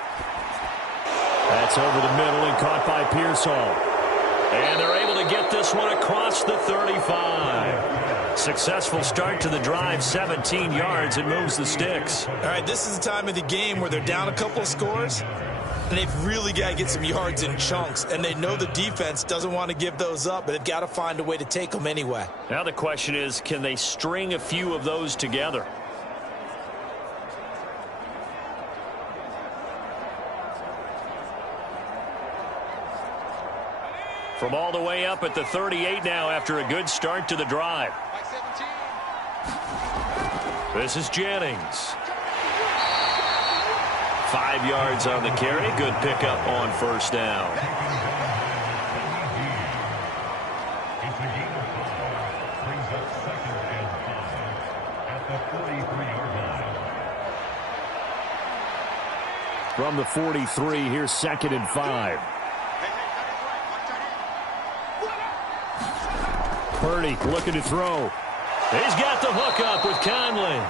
That's over the middle and caught by Pearsall. And they're able to get this one across the 35. Successful start to the drive, 17 yards, and moves the sticks. All right, this is the time of the game where they're down a couple of scores, and they've really got to get some yards in chunks, and they know the defense doesn't want to give those up, but they've got to find a way to take them anyway. Now the question is, can they string a few of those together? From all the way up at the 38 now after a good start to the drive. This is Jennings. 5 yards on the carry. Good pickup on 1st down. From the 43, here's 2nd and 5. Purdy looking to throw. He's got the hook up with Conley.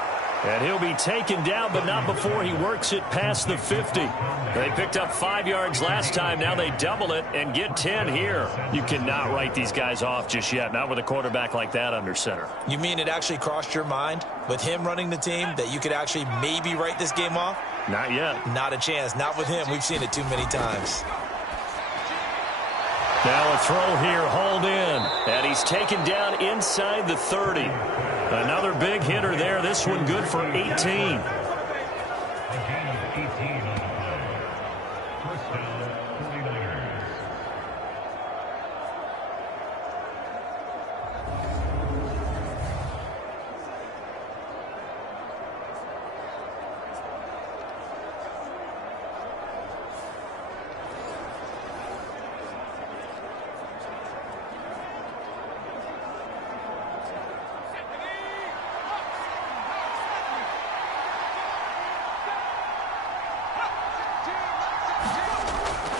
And he'll be taken down, but not before he works it past the 50. They picked up 5 yards last time. Now they double it and get 10 here. You cannot write these guys off just yet, not with a quarterback like that under center. You mean it actually crossed your mind with him running the team that you could actually maybe write this game off? Not yet. Not a chance. Not with him. We've seen it too many times. Now a throw here, hauled in. And he's taken down inside the 30. Another big hitter there. This one good for 18.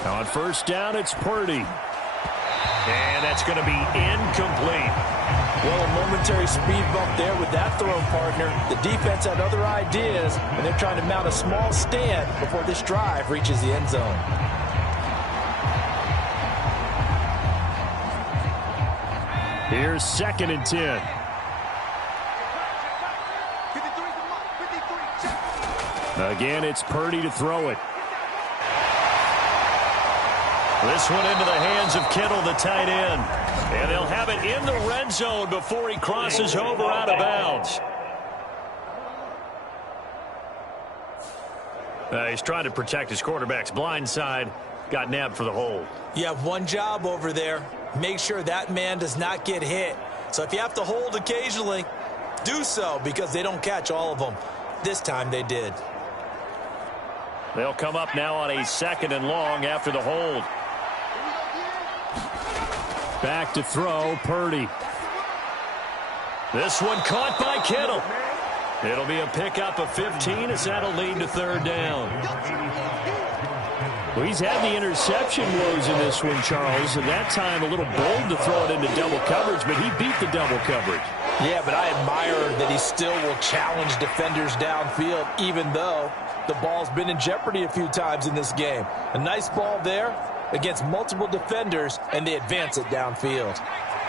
On 1st down, it's Purdy. And that's going to be incomplete. Well, a momentary speed bump there with that throw, partner. The defense had other ideas, and they're trying to mount a small stand before this drive reaches the end zone. Here's 2nd and 10. Again, it's Purdy to throw it. This one into the hands of Kittle, the tight end. And they'll have it in the red zone before he crosses over out of bounds. He's trying to protect his quarterback's blind side. Got nabbed for the hold. You have one job over there. Make sure that man does not get hit. So if you have to hold occasionally, do so, because they don't catch all of them. This time they did. They'll come up now on a 2nd and long after the hold. Back to throw, Purdy. This one caught by Kittle. It'll be a pickup of 15 as that'll lead to 3rd down. Well, he's had the interception woes in this one, Charles, and that time a little bold to throw it into double coverage, but he beat the double coverage. Yeah, but I admire that he still will challenge defenders downfield, even though the ball's been in jeopardy a few times in this game. A nice ball there against multiple defenders, and they advance it downfield.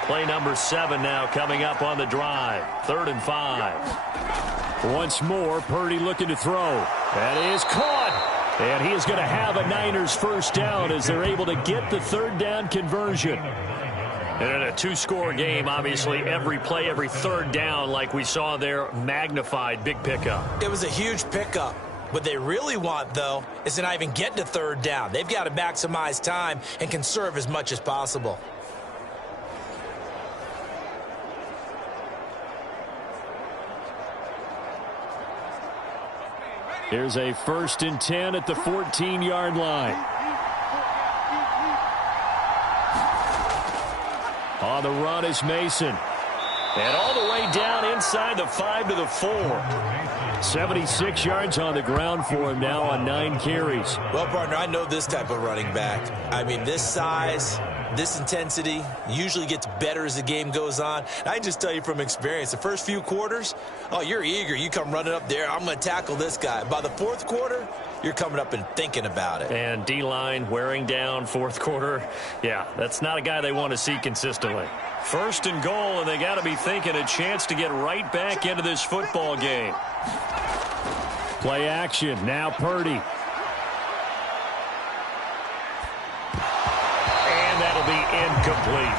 Play number 7 now coming up on the drive. 3rd and 5. Once more, Purdy looking to throw. That is caught. And he is going to have a Niners first down as they're able to get the 3rd down conversion. And in a 2-score game, obviously, every play, every 3rd down, like we saw there, magnified, big pickup. It was a huge pickup. What they really want, though, is to not even get to 3rd down. They've got to maximize time and conserve as much as possible. Here's a 1st and 10 at the 14-yard line. On the run is Mason. And all the way down inside the 5 to the 4. 76 yards on the ground for him now on 9 carries. Well, partner, I know this type of running back. I mean, this size, this intensity usually gets better as the game goes on. And I can just tell you from experience, the first few quarters, oh, you're eager. You come running up there, I'm going to tackle this guy. By the 4th quarter, you're coming up and thinking about it. And D-line wearing down 4th quarter. Yeah, that's not a guy they want to see consistently. 1st and goal, and they got to be thinking a chance to get right back into this football game. Play action. Now Purdy. And that'll be incomplete.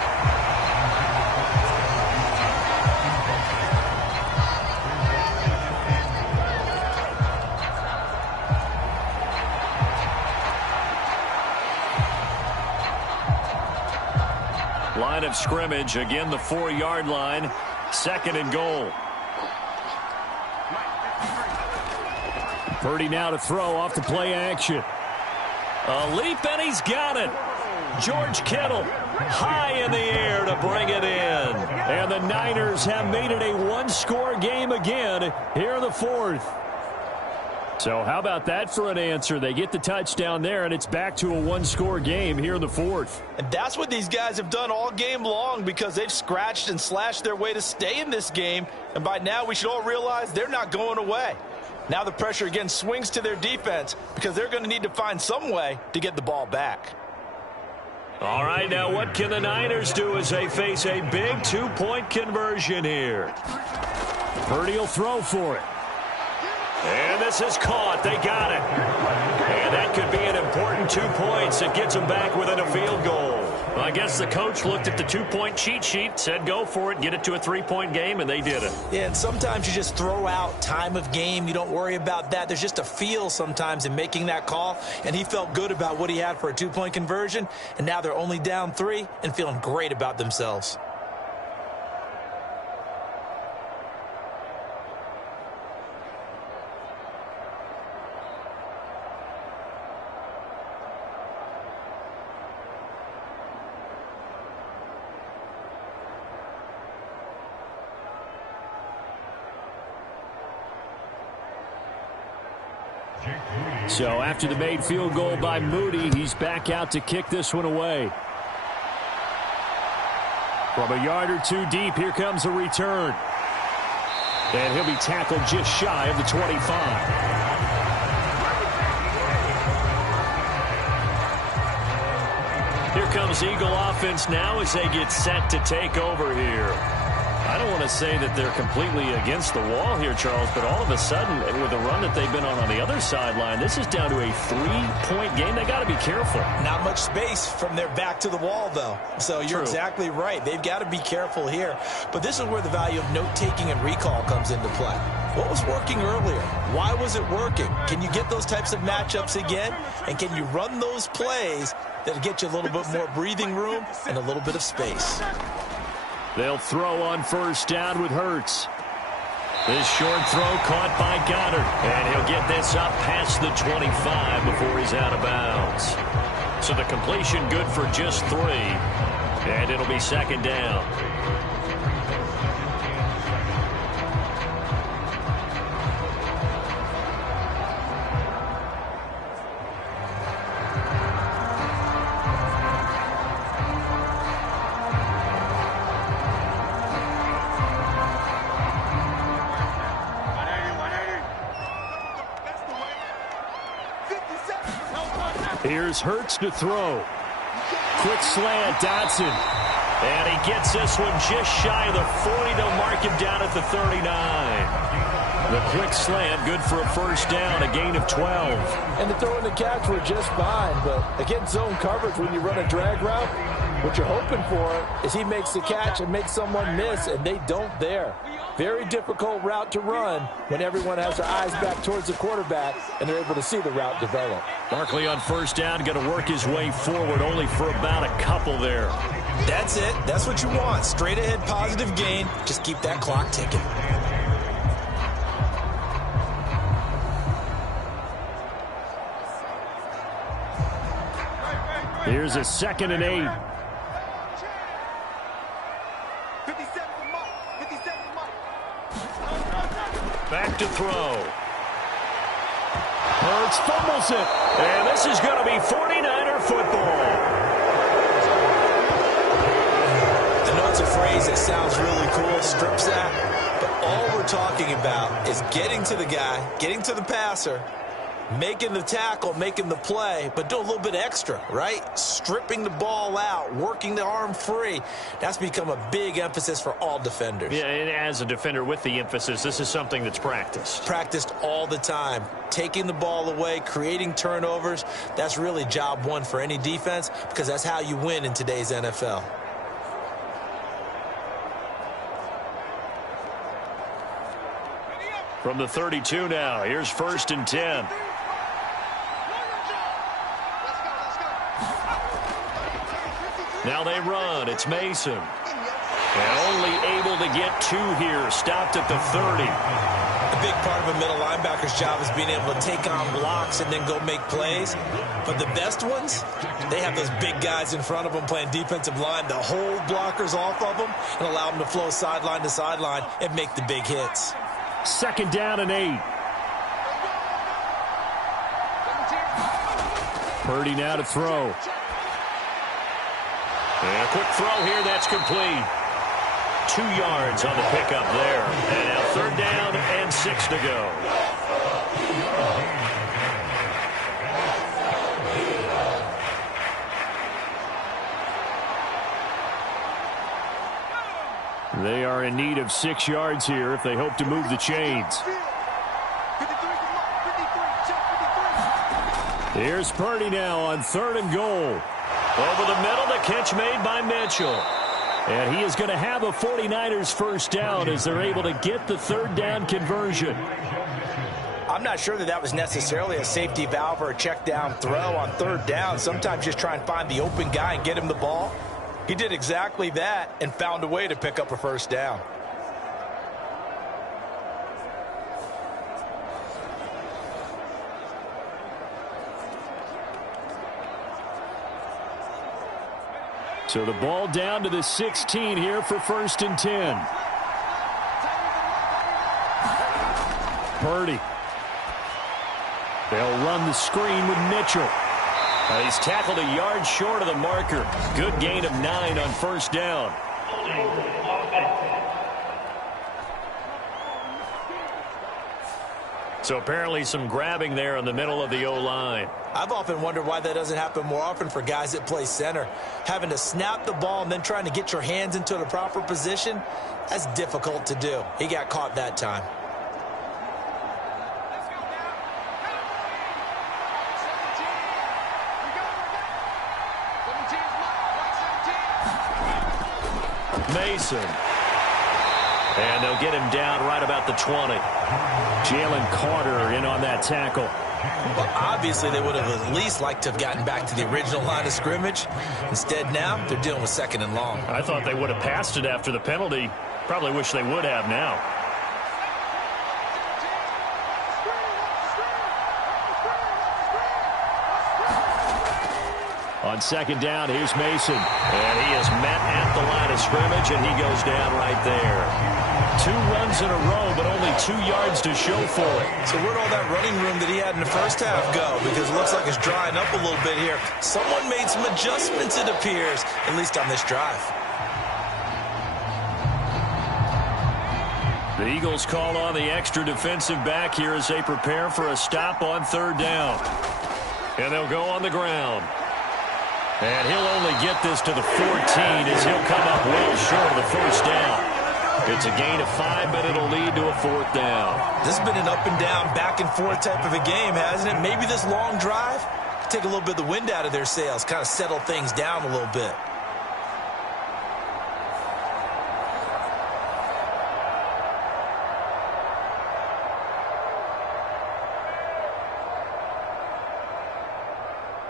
Line of scrimmage, again the 4-yard line, 2nd and goal. Purdy now to throw off the play action. A leap and he's got it. George Kittle high in the air to bring it in. And the Niners have made it a 1-score game again here in the 4th. So how about that for an answer? They get the touchdown there, and it's back to a 1-score game here in the 4th. And that's what these guys have done all game long, because they've scratched and slashed their way to stay in this game. And by now we should all realize they're not going away. Now the pressure again swings to their defense, because they're going to need to find some way to get the ball back. All right, now what can the Niners do as they face a big 2-point conversion here? Purdy will throw for it. And this is caught. They got it. And that could be an important 2 points. It gets them back within a field goal. Well, I guess the coach looked at the 2-point cheat sheet, said go for it, get it to a 3-point game, and they did it. Yeah, and sometimes you just throw out time of game. You don't worry about that. There's just a feel sometimes in making that call, and he felt good about what he had for a 2-point conversion, and now they're only down 3 and feeling great about themselves. So after the made field goal by Moody, he's back out to kick this one away. From a yard or two deep, here comes a return. And he'll be tackled just shy of the 25. Here comes Eagle offense now as they get set to take over here. I don't want to say that they're completely against the wall here, Charles, but all of a sudden, with the run that they've been on the other sideline, this is down to a 3-point game. They got to be careful. Not much space from their back to the wall, though. So you're exactly right. They've got to be careful here. But this is where the value of note-taking and recall comes into play. What was working earlier? Why was it working? Can you get those types of matchups again? And can you run those plays that'll get you a little bit more breathing room and a little bit of space? They'll throw on first down with Hurts. This short throw caught by Goddard. And he'll get this up past the 25 before he's out of bounds. So the completion good for just 3. And it'll be second down. Here's Hurts to throw. Quick slant, Dotson. And he gets this one just shy of the 40. They'll mark him down at the 39. The quick slant, good for a first down, a gain of 12. And the throw and the catch were just fine, but against zone coverage when you run a drag route, what you're hoping for is he makes the catch and makes someone miss, and they don't there. Very difficult route to run when everyone has their eyes back towards the quarterback and they're able to see the route develop. Barkley on first down, going to work his way forward only for about a couple there. That's it. That's what you want. Straight ahead positive gain. Just keep that clock ticking. Here's a 2nd and 8. Back to throw. Hurts fumbles it. And this is going to be 49er football. I know it's a phrase that sounds really cool, strip sack, but all we're talking about is getting to the guy, getting to the passer, making the tackle, making the play, but do a little bit extra, right? Stripping the ball out, working the arm free. That's become a big emphasis for all defenders. Yeah, and as a defender with the emphasis, this is something that's practiced. Practiced all the time. Taking the ball away, creating turnovers, that's really job one for any defense because that's how you win in today's NFL. From the 32 now, here's 1st and 10. Now they run. It's Mason. And only able to get 2 here. Stopped at the 30. A big part of a middle linebacker's job is being able to take on blocks and then go make plays. But the best ones, they have those big guys in front of them playing defensive line to hold blockers off of them and allow them to flow sideline to sideline and make the big hits. 2nd down and 8. Purdy now to throw. And a quick throw here, that's complete. 2 yards on the pickup there. And now 3rd down and 6 to go. They are in need of 6 yards here if they hope to move the chains. Here's Purdy now on 3rd and goal. Over the middle, the catch made by Mitchell. And he is going to have a 49ers first down as they're able to get the 3rd down conversion. I'm not sure that was necessarily a safety valve or a check down throw on 3rd down. Sometimes just try and find the open guy and get him the ball. He did exactly that and found a way to pick up a first down. So the ball down to the 16 here for 1st and 10. Purdy. They'll run the screen with Mitchell. He's tackled a yard short of the marker. Good gain of 9 on 1st down. Holding offense. So apparently some grabbing there in the middle of the O-line. I've often wondered why that doesn't happen more often for guys that play center. Having to snap the ball and then trying to get your hands into the proper position, that's difficult to do. He got caught that time. Mason. And they'll get him down right about the 20. Jalen Carter in on that tackle. Well, obviously they would have at least liked to have gotten back to the original line of scrimmage. Instead now, they're dealing with 2nd and long. I thought they would have passed it after the penalty. Probably wish they would have now. On 2nd down, here's Mason. And he is met at the line of scrimmage, and he goes down right there. 2 runs in a row, but only 2 yards to show for it. So where'd all that running room that he had in the first half go? Because it looks like it's drying up a little bit here. Someone made some adjustments, it appears, at least on this drive. The Eagles call on the extra defensive back here as they prepare for a stop on 3rd down. And they'll go on the ground. And he'll only get this to the 14 as he'll come up well short of the 1st down. It's a gain of 5, but it'll lead to a 4th down. This has been an up and down, back and forth type of a game, hasn't it? Maybe this long drive could take a little bit of the wind out of their sails, kind of settle things down a little bit.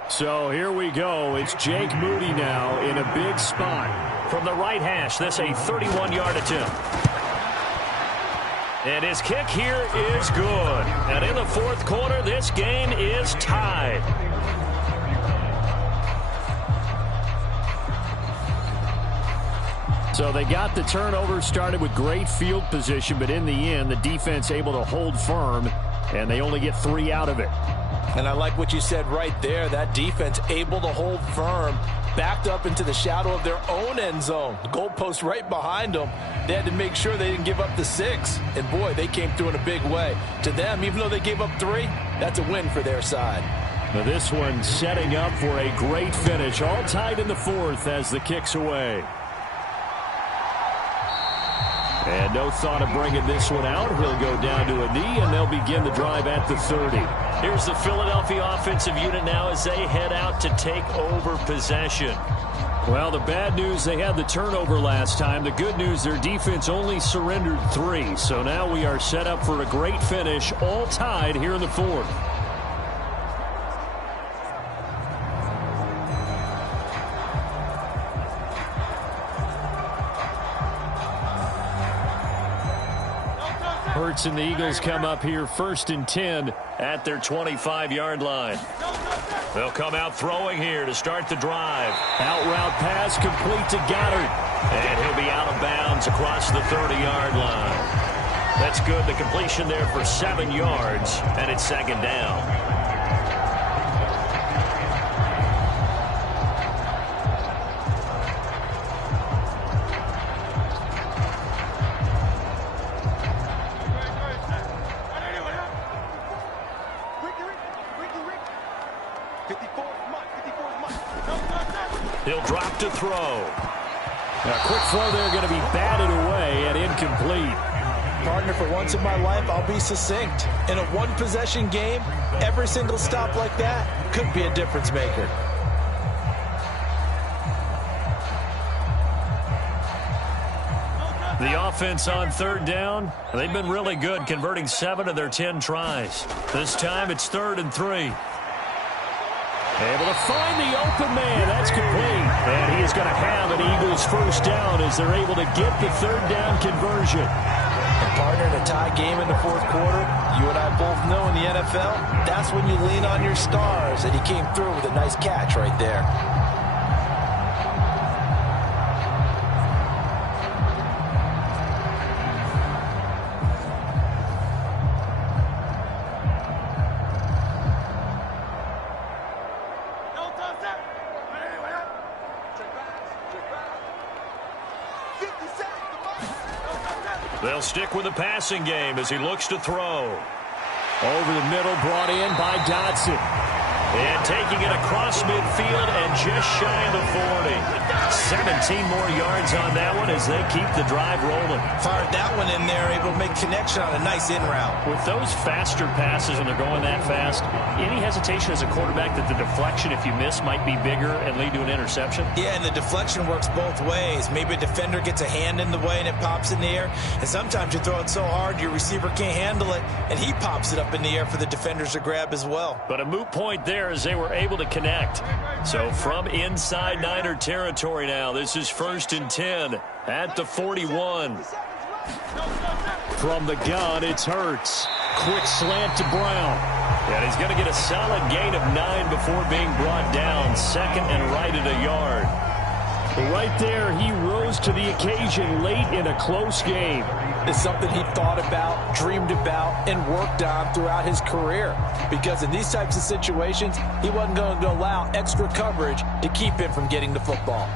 So here we go. It's Jake Moody now in a big spot. From the right hash, this a 31-yard attempt. And his kick here is good. And in the 4th quarter, this game is tied. So they got the turnover, started with great field position, but in the end, the defense able to hold firm, and they only get 3 out of it. And I like what you said right there. That defense able to hold firm, backed up into the shadow of their own end zone. The goalpost right behind them. They had to make sure they didn't give up the 6. And, boy, they came through in a big way. To them, even though they gave up 3, that's a win for their side. Now this one setting up for a great finish. All tied in the 4th as the kick's away. And no thought of bringing this one out. He'll go down to a knee, and they'll begin the drive at the 30. Here's the Philadelphia offensive unit now as they head out to take over possession. Well, the bad news, they had the turnover last time. The good news, their defense only surrendered 3. So now we are set up for a great finish, all tied here in the 4th. Hurts and the Eagles come up here 1st and 10 at their 25-yard line. They'll come out throwing here to start the drive. Out route pass complete to Goddard. And he'll be out of bounds across the 30-yard line. That's good. The completion there for 7 yards, and it's 2nd down. He'll drop to throw. A quick throw there going to be batted away and incomplete. Partner, for once in my life, I'll be succinct. In a one-possession game, every single stop like that could be a difference maker. The offense on 3rd down, they've been really good, converting 7 of their 10 tries. This time it's 3rd and 3. Able to find the open man. That's complete. And he is going to have an Eagles 1st down as they're able to get the 3rd down conversion. And partner, in a tie game in the 4th quarter, you and I both know in the NFL, that's when you lean on your stars. And he came through with a nice catch right there. They'll stick with the passing game as he looks to throw. Over the middle, brought in by Dodson. And taking it across midfield and just shy of the 40. 17 more yards on that one as they keep the drive rolling. Fired that one in there, able to make connection on a nice in route. With those faster passes when they're going that fast, any hesitation as a quarterback that the deflection, if you miss, might be bigger and lead to an interception? Yeah, and the deflection works both ways. Maybe a defender gets a hand in the way and it pops in the air. And sometimes you throw it so hard your receiver can't handle it, and he pops it up in the air for the defenders to grab as well. But a moot point there as they were able to connect. So from inside Niner territory now, this is 1st and 10 at the 41. From the gun, it's Hurts. Quick slant to Brown. And he's going to get a solid gain of 9 before being brought down. Second and right at a yard. Right there, he rose to the occasion late in a close game. It's something he thought about, dreamed about, and worked on throughout his career. Because in these types of situations, he wasn't going to allow extra coverage to keep him from getting the football.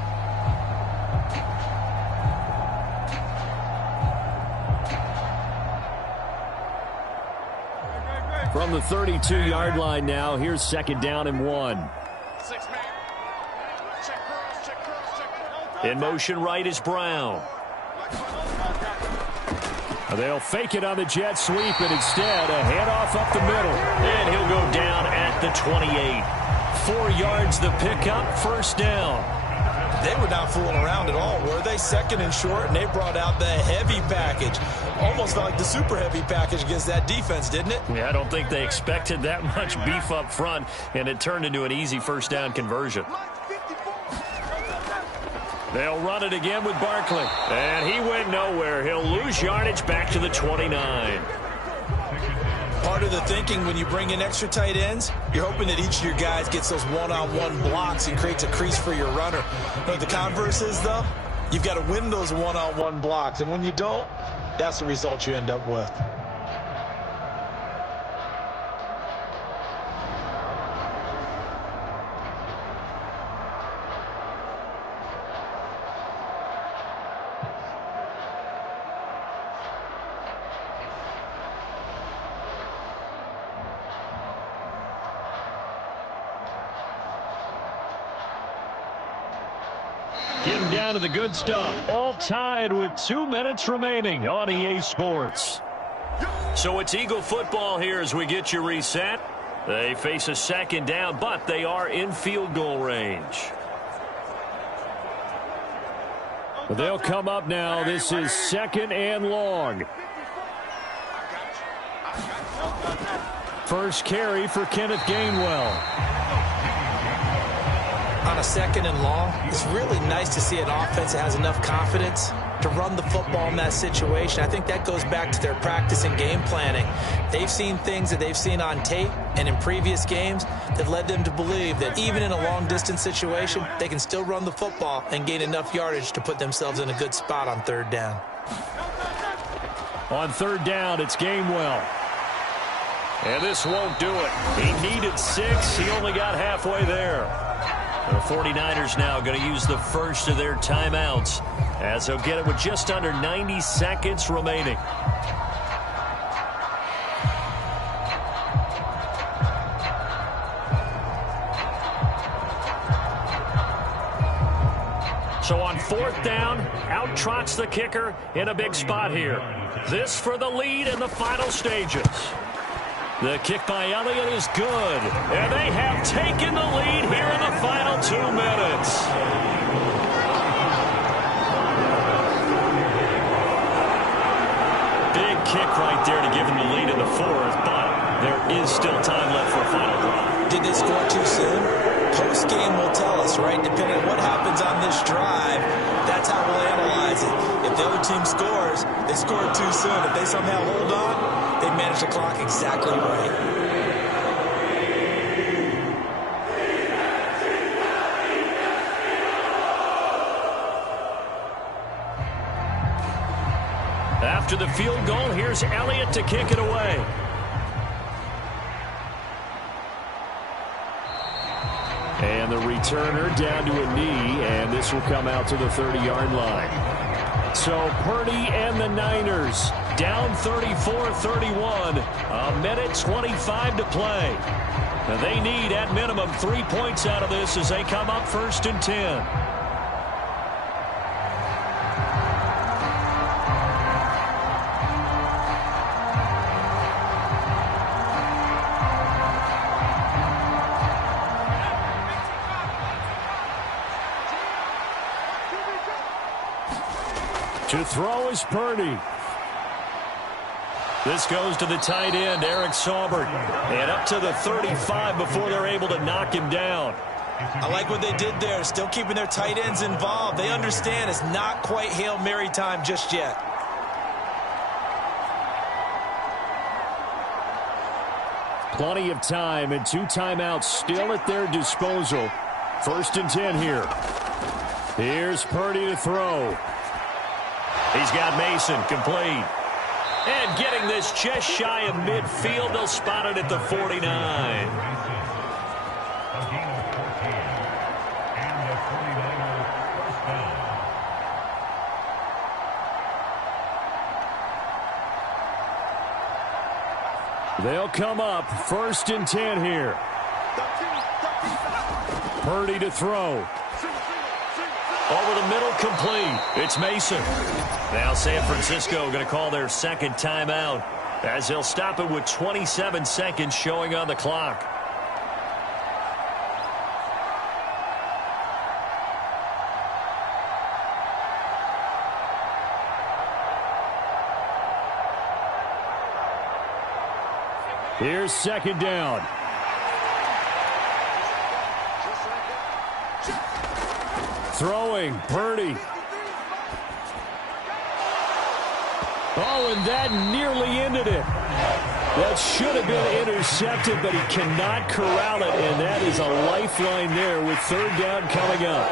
From the 32-yard line now, here's 2nd down and 1. In motion right is Brown. They'll fake it on the jet sweep, and instead a handoff up the middle. And he'll go down at the 28. 4 yards the pickup, 1st down. They were not fooling around at all, were they? 2nd and short, and they brought out the heavy package. Almost felt like the super heavy package against that defense, didn't it? Yeah, I don't think they expected that much beef up front, and it turned into an easy 1st down conversion. They'll run it again with Barkley. And he went nowhere. He'll lose yardage back to the 29. Part of the thinking when you bring in extra tight ends, you're hoping that each of your guys gets those one-on-one blocks and creates a crease for your runner. But the converse is, though, you've got to win those one-on-one blocks. And when you don't, that's the result you end up with. Getting down to the good stuff. All tied with 2 minutes remaining on EA Sports. So it's Eagle football here as we get you reset. They face a 2nd down, but they are in field goal range. They'll come up now. This is 2nd and long. First carry for Kenneth Gainwell. On a 2nd and long, it's really nice to see an offense that has enough confidence to run the football in that situation. I think that goes back to their practice and game planning. They've seen things that they've seen on tape and in previous games that led them to believe that even in a long-distance situation, they can still run the football and gain enough yardage to put themselves in a good spot on 3rd down. On 3rd down, it's Gainwell. And this won't do it. He needed 6. He only got halfway there. The 49ers now going to use the first of their timeouts as they'll get it with just under 90 seconds remaining. So on 4th down, out trots the kicker in a big spot here. This for the lead in the final stages. The kick by Elliott is good. And they have taken the lead here in the final 2 minutes. Big kick right there to give them the lead in the 4th, but there is still time left for a final drive. Did they score too soon? Post-game will tell us, right? Depending on what happens on this drive, that's how we'll analyze it. If the other team scores, they scored too soon. If they somehow hold on, they manage the clock exactly right. After the field goal, here's Elliott to kick it away. And the returner down to a knee, and this will come out to the 30-yard line. So Purdy and the Niners down 34-31. A minute 25 to play. And they need, at minimum, 3 points out of this as they come up 1st and 10. To throw is Purdy. This goes to the tight end, Eric Saubert. And up to the 35 before they're able to knock him down. I like what they did there, still keeping their tight ends involved. They understand it's not quite Hail Mary time just yet. Plenty of time and 2 timeouts still at their disposal. 1st and 10 here. Here's Purdy to throw. He's got Mason complete. And getting this just shy of midfield, they'll spot it at the 49. They'll come up 1st and 10 here. Purdy to throw. Over the middle, complete. It's Mason. Now San Francisco going to call their second timeout as they'll stop it with 27 seconds showing on the clock. Here's 2nd down. Throwing, Purdy. Oh, and that nearly ended it. That should have been intercepted, but he cannot corral it, and that is a lifeline there with 3rd down coming up.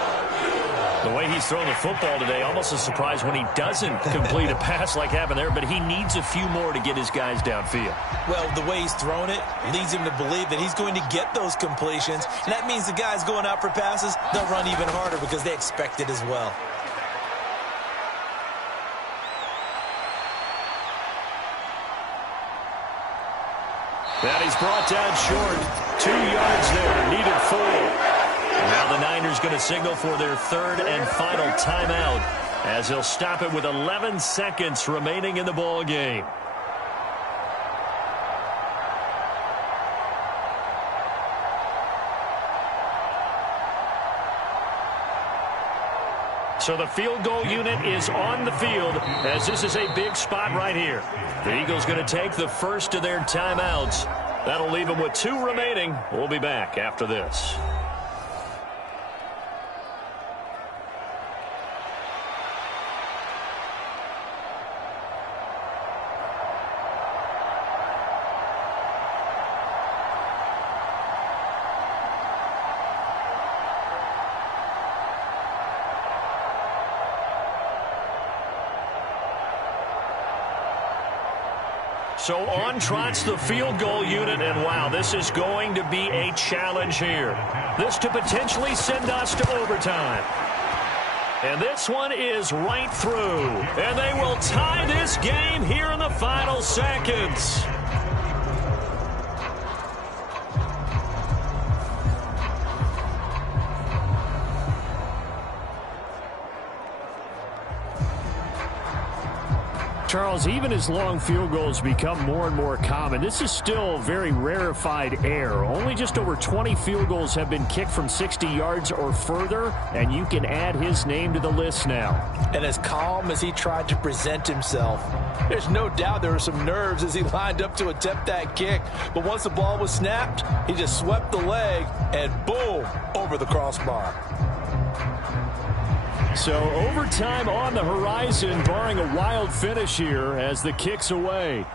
The way he's throwing the football today, almost a surprise when he doesn't complete a pass like happened there, but he needs a few more to get his guys downfield. Well, the way he's throwing it leads him to believe that he's going to get those completions, and that means the guys going out for passes, they'll run even harder because they expect it as well. And he's brought down short. 2 yards there, needed 4. Now the Niners going to signal for their 3rd and final timeout as they'll stop it with 11 seconds remaining in the ball game. So the field goal unit is on the field as this is a big spot right here. The Eagles going to take the first of their timeouts. That'll leave them with 2 remaining. We'll be back after this. So on trots the field goal unit, and wow, this is going to be a challenge here. This to potentially send us to overtime. And this one is right through. And they will tie this game here in the final seconds. Charles, even as long field goals become more and more common, this is still very rarefied air. Only just over 20 field goals have been kicked from 60 yards or further, and you can add his name to the list now. And as calm as he tried to present himself, there's no doubt there were some nerves as he lined up to attempt that kick. But once the ball was snapped, he just swept the leg and boom, over the crossbar. So overtime on the horizon, barring a wild finish here as the kick's away.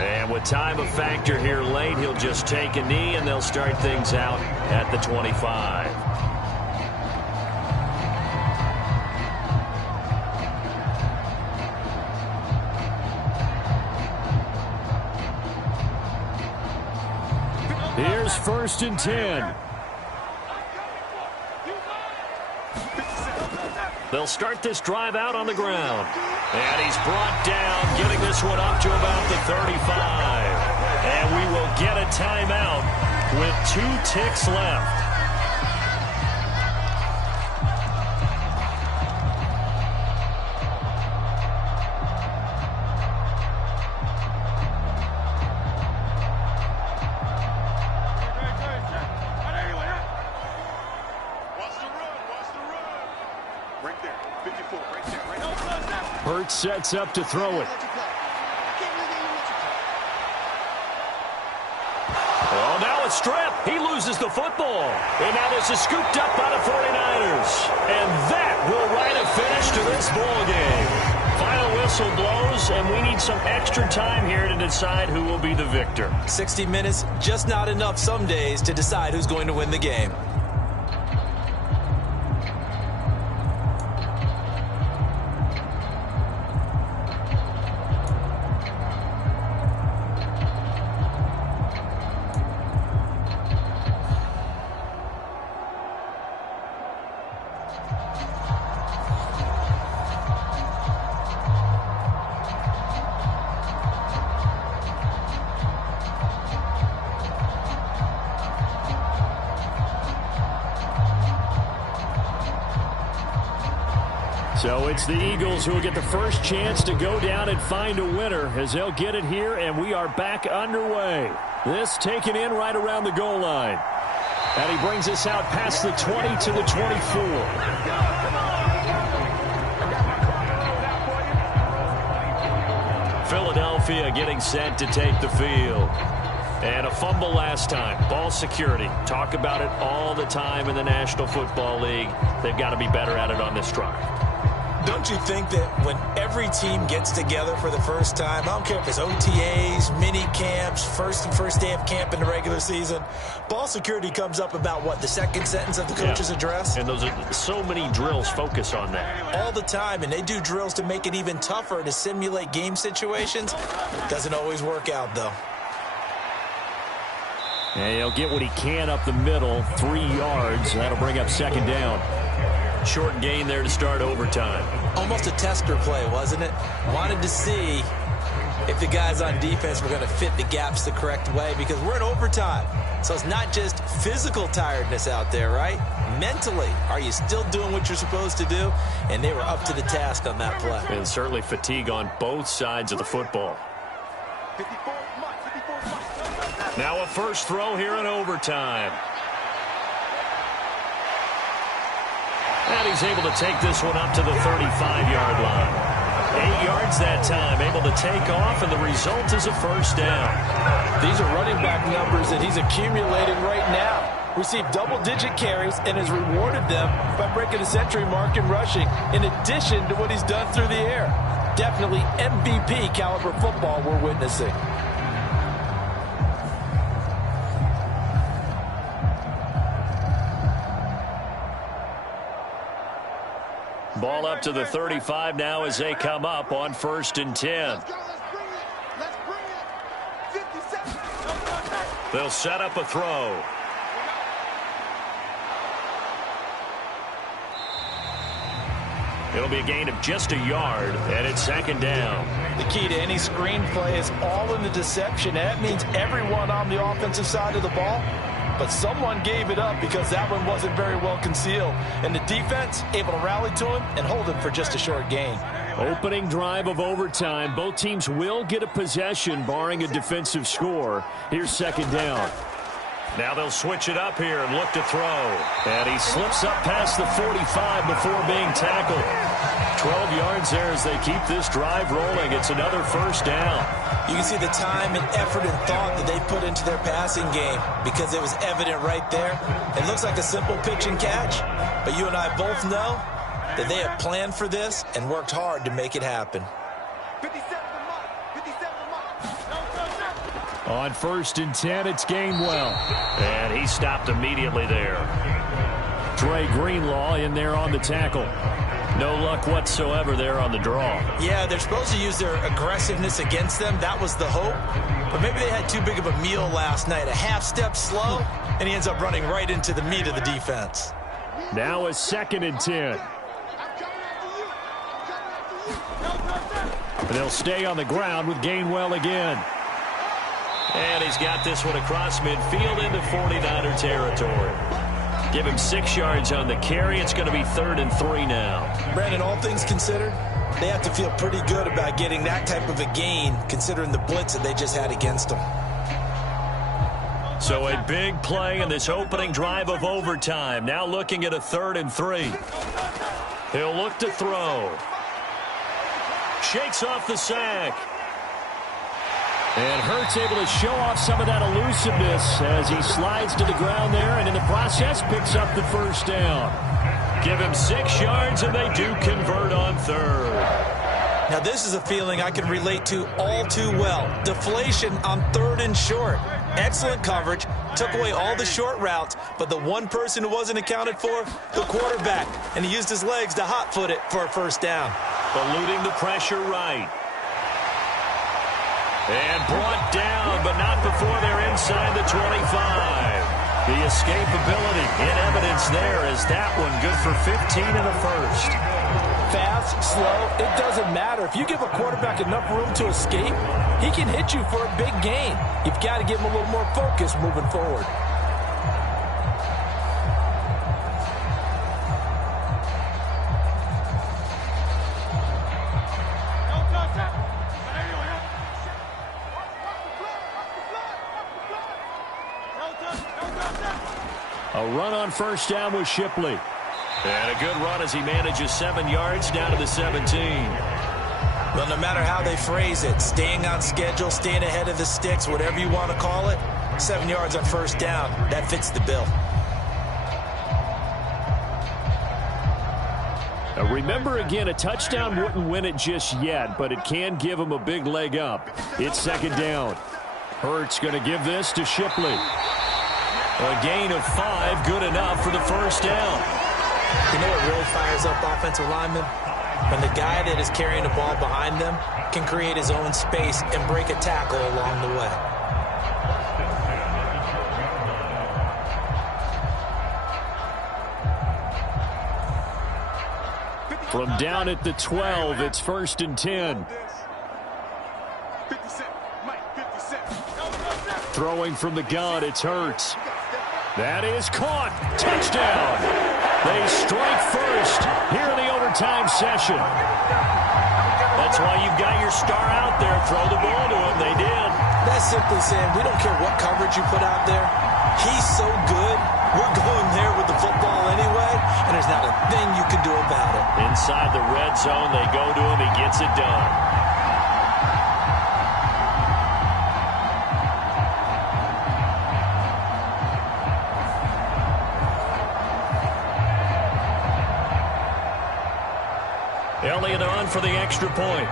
And with time a factor here late, he'll just take a knee and they'll start things out at the 25. Here's 1st and 10. They'll start this drive out on the ground. And he's brought down, getting this one up to about the 35. And we will get a timeout with 2 ticks left. Hurts sets up to throw it. Oh, now it's stripped. He loses the football. And now this is scooped up by the 49ers. And that will write a finish to this ball game. Final whistle blows, and we need some extra time here to decide who will be the victor. 60 minutes, just not enough some days to decide who's going to win the game. So it's the Eagles who will get the first chance to go down and find a winner as they'll get it here, and we are back underway. This taken in right around the goal line. And he brings us out past the 20 to the 24. Philadelphia getting set to take the field. And a fumble last time. Ball security. Talk about it all the time in the National Football League. They've got to be better at it on this drive. Don't you think that when every team gets together for the first time, I don't care if it's OTAs, mini camps, first day of camp in the regular season, ball security comes up about, what, the second sentence of the coach's address? And those are so many drills focus on that. All the time, and they do drills to make it even tougher to simulate game situations. Doesn't always work out, though. And he'll get what he can up the middle, 3 yards. That'll bring up second down. Short gain there to start overtime. Almost a tester play, wasn't it? Wanted to see if the guys on defense were going to fit the gaps the correct way, because we're in overtime. So it's not just physical tiredness out there, right? Mentally, are you still doing what you're supposed to do? And they were up to the task on that play. And certainly fatigue on both sides of the football. Now a first throw here in overtime. And he's able to take this one up to the 35-yard line. 8 yards that time, able to take off, and the result is a first down. These are running back numbers that he's accumulating right now. Received double-digit carries and has rewarded them by breaking the century mark in rushing, in addition to what he's done through the air. Definitely MVP caliber football we're witnessing. Ball up to the 35 now as they come up on 1st and 10. They'll set up a throw. It'll be a gain of just a yard, and it's second down. The key to any screen play is all in the deception. And that means everyone on the offensive side of the ball. But someone gave it up because that one wasn't very well concealed. And the defense able to rally to him and hold him for just a short gain. Opening drive of overtime. Both teams will get a possession, barring a defensive score. Here's second down. Now they'll switch it up here and look to throw. And he slips up past the 45 before being tackled. 12 yards there as they keep this drive rolling. It's another first down. You can see the time and effort and thought that they put into their passing game because it was evident right there. It looks like a simple pitch and catch, but you and I both know that they have planned for this and worked hard to make it happen. On 1st and 10, it's Gainwell. And he stopped immediately there. Dre Greenlaw in there on the tackle. No luck whatsoever there on the draw. Yeah, they're supposed to use their aggressiveness against them. That was the hope. But maybe they had too big of a meal last night. A half step slow, and he ends up running right into the meat of the defense. Now a 2nd and 10. They'll stay on the ground with Gainwell again. And he's got this one across midfield into 49er territory. Give him 6 yards on the carry. It's going to be 3rd and 3 now. Brandon, all things considered, they have to feel pretty good about getting that type of a gain, considering the blitz that they just had against them. So a big play in this opening drive of overtime. Now looking at a 3rd and 3. He'll look to throw. Shakes off the sack. And Hurts able to show off some of that elusiveness as he slides to the ground there, and in the process picks up the first down. Give him 6 yards, and they do convert on 3rd. Now, this is a feeling I can relate to all too well. Deflation on 3rd and short. Excellent coverage. Took away all the short routes, but the one person who wasn't accounted for, the quarterback. And he used his legs to hot-foot it for a first down. Eluding the pressure right. And brought down, but not before they're inside the 25. The escapability in evidence there as that one good for 15 in the first. Fast, slow, it doesn't matter. If you give a quarterback enough room to escape, he can hit you for a big gain. You've got to give him a little more focus moving forward. A run on first down with Shipley. And a good run as he manages 7 yards down to the 17. Well, no matter how they phrase it, staying on schedule, staying ahead of the sticks, whatever you want to call it, 7 yards on first down, that fits the bill. Now remember again, a touchdown wouldn't win it just yet, but it can give him a big leg up. It's 2nd down. Hurts going to give this to Shipley. A gain of 5, good enough for the first down. You know what really fires up offensive linemen? When the guy that is carrying the ball behind them can create his own space and break a tackle along the way. From down at the 12, it's 1st and 10. Throwing from the gun, it's Hurts. That is caught. Touchdown. They strike first here in the overtime session. That's why you've got your star out there. Throw the ball to him. They did. That's simply saying we don't care what coverage you put out there. He's so good. We're going there with the football anyway, and there's not a thing you can do about it. Inside the red zone, they go to him. He gets it done. Elliott on for the extra point.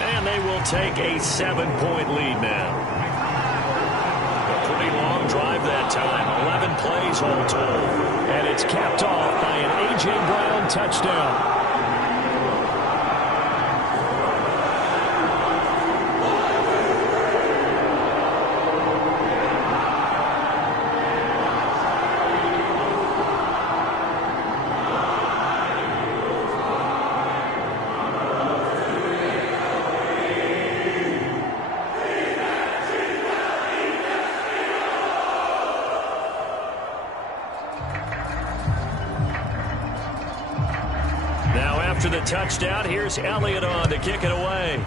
And they will take a 7-point lead now. A pretty long drive that time. 11 plays all told. And it's capped off by an A.J. Brown touchdown. After the touchdown, here's Elliott on to kick it away.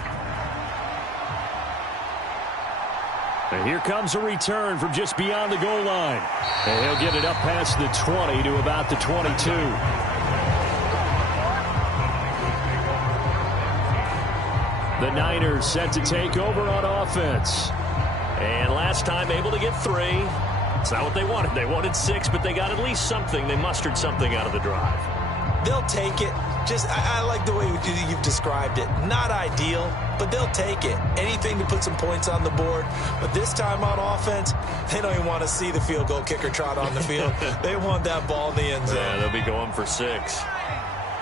And here comes a return from just beyond the goal line. And he'll get it up past the 20 to about the 22. The Niners set to take over on offense. And last time able to get 3. It's not what they wanted. They wanted 6, but they got at least something. They mustered something out of the drive. They'll take it. I like the way you've described it. Not ideal, but they'll take it. Anything to put some points on the board. But this time on offense, they don't even want to see the field goal kicker trot on the field. They want that ball in the end zone. Yeah, they'll be going for 6.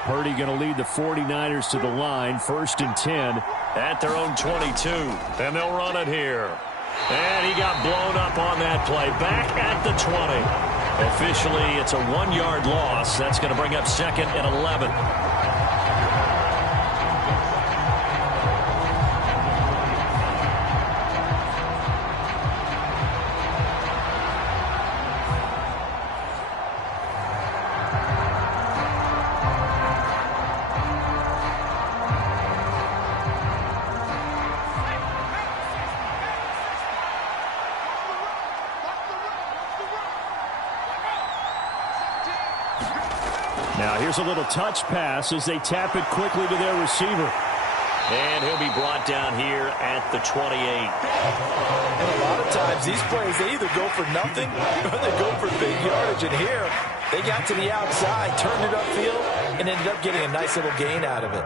Purdy going to lead the 49ers to the line. 1st and 10 at their own 22. And they'll run it here. And he got blown up on that play. Back at the 20. Officially, it's a 1-yard loss. That's going to bring up 2nd and 11. Now here's a little touch pass as they tap it quickly to their receiver. And he'll be brought down here at the 28. And a lot of times these plays, they either go for nothing or they go for big yardage. And here, they got to the outside, turned it upfield, and ended up getting a nice little gain out of it.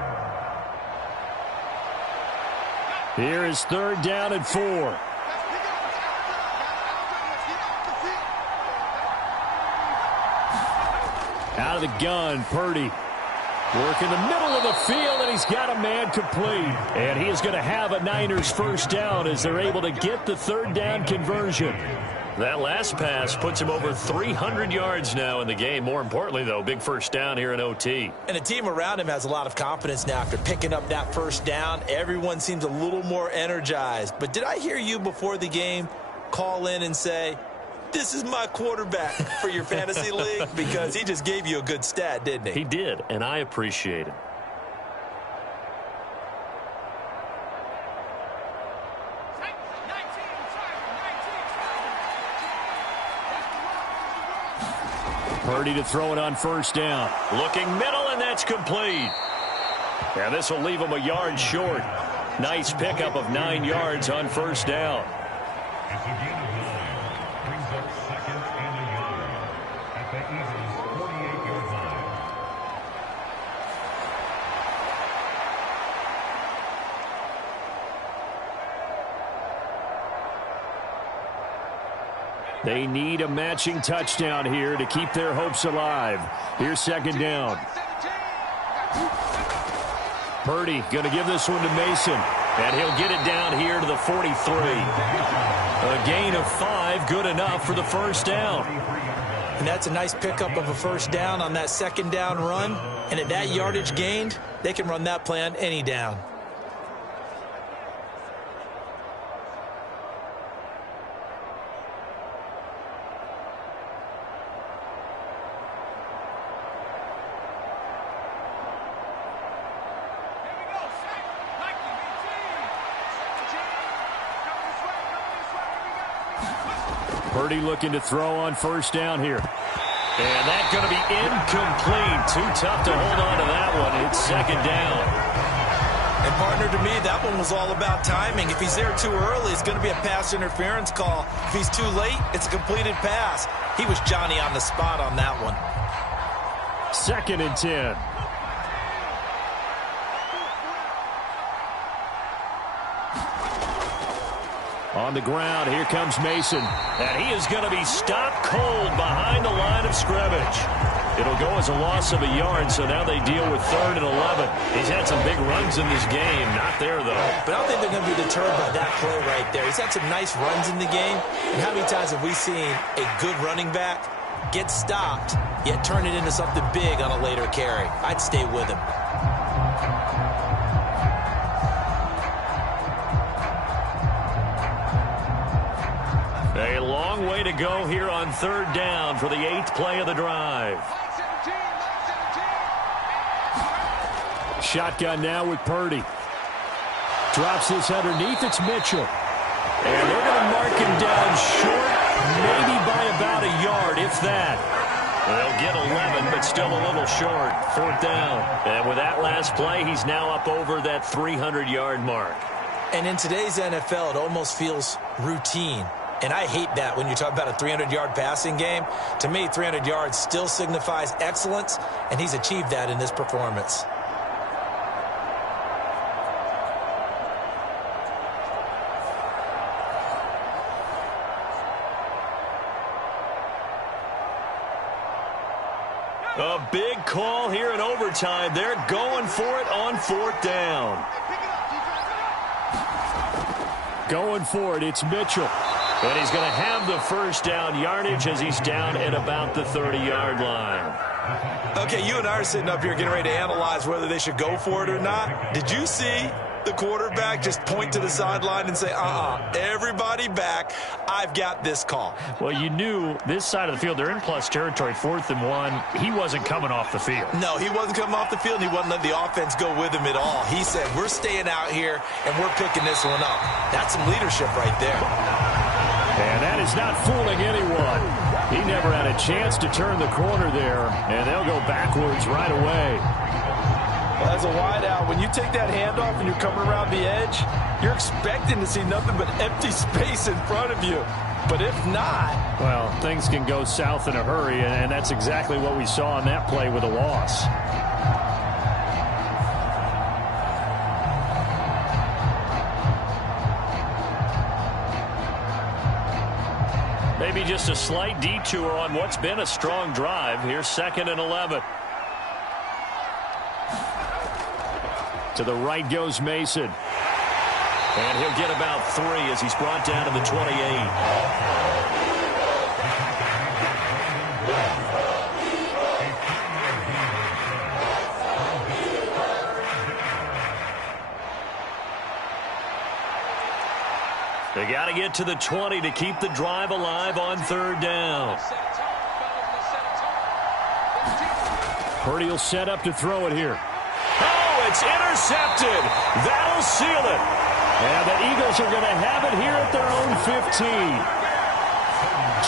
Here is 3rd down and 4. Out of the gun, Purdy. Work in the middle of the field, and he's got a man complete. And he is going to have a Niners first down as they're able to get the 3rd down conversion. That last pass puts him over 300 yards now in the game. More importantly, though, big first down here in OT. And the team around him has a lot of confidence now after picking up that first down. Everyone seems a little more energized. But did I hear you before the game call in and say, this is my quarterback for your fantasy league? Because he just gave you a good stat, didn't he? He did, and I appreciate it. Purdy to throw it on 1st down. Looking middle, and that's complete. And this will leave him a yard short. Nice pickup of 9 yards on 1st down. They need a matching touchdown here to keep their hopes alive. Here's 2nd down. Purdy going to give this one to Mason. And he'll get it down here to the 43. A gain of 5, good enough for the first down. And that's a nice pickup of a first down on that 2nd down run. And at that yardage gained, they can run that play on any down. Purdy looking to throw on 1st down here. And that's going to be incomplete. Too tough to hold on to that one. It's 2nd down. And partner, to me, that one was all about timing. If he's there too early, it's going to be a pass interference call. If he's too late, it's a completed pass. He was Johnny on the spot on that one. 2nd and 10. On the ground, here comes Mason. And he is going to be stopped cold behind the line of scrimmage. It'll go as a loss of a yard, so now they deal with 3rd and 11. He's had some big runs in this game. Not there, though. But I don't think they're going to be deterred by that play right there. He's had some nice runs in the game. And how many times have we seen a good running back get stopped, yet turn it into something big on a later carry? I'd stay with him. A long way to go here on 3rd down for the 8th play of the drive. Shotgun now with Purdy. Drops this underneath. It's Mitchell. And they're going to mark him down short, maybe by about a yard, if that. They'll get 11, but still a little short. 4th down. And with that last play, he's now up over that 300-yard mark. And in today's NFL, it almost feels routine. And I hate that when you talk about a 300-yard passing game. To me, 300 yards still signifies excellence, and he's achieved that in this performance. A big call here in overtime. They're going for it on 4th down. Going for it, it's Mitchell. And he's going to have the first down yardage as he's down at about the 30-yard line. Okay, you and I are sitting up here getting ready to analyze whether they should go for it or not. Did you see the quarterback just point to the sideline and say, everybody back, I've got this call? Well, you knew this side of the field, they're in plus territory, 4th and 1. He wasn't coming off the field. No, he wasn't coming off the field, and he wasn't letting the offense go with him at all. He said, we're staying out here, and we're picking this one up. That's some leadership right there. And that is not fooling anyone. He never had a chance to turn the corner there, and they'll go backwards right away. As a wideout, when you take that handoff and you're coming around the edge, you're expecting to see nothing but empty space in front of you. But if not... Well, things can go south in a hurry, and that's exactly what we saw on that play with a loss. Maybe just a slight detour on what's been a strong drive. Here's 2nd and 11. To the right goes Mason. And he'll get about 3 as he's brought down to the 28. They got to get to the 20 to keep the drive alive on 3rd down. Purdy will set up to throw it here. It's intercepted. That'll seal it. And the Eagles are going to have it here at their own 15.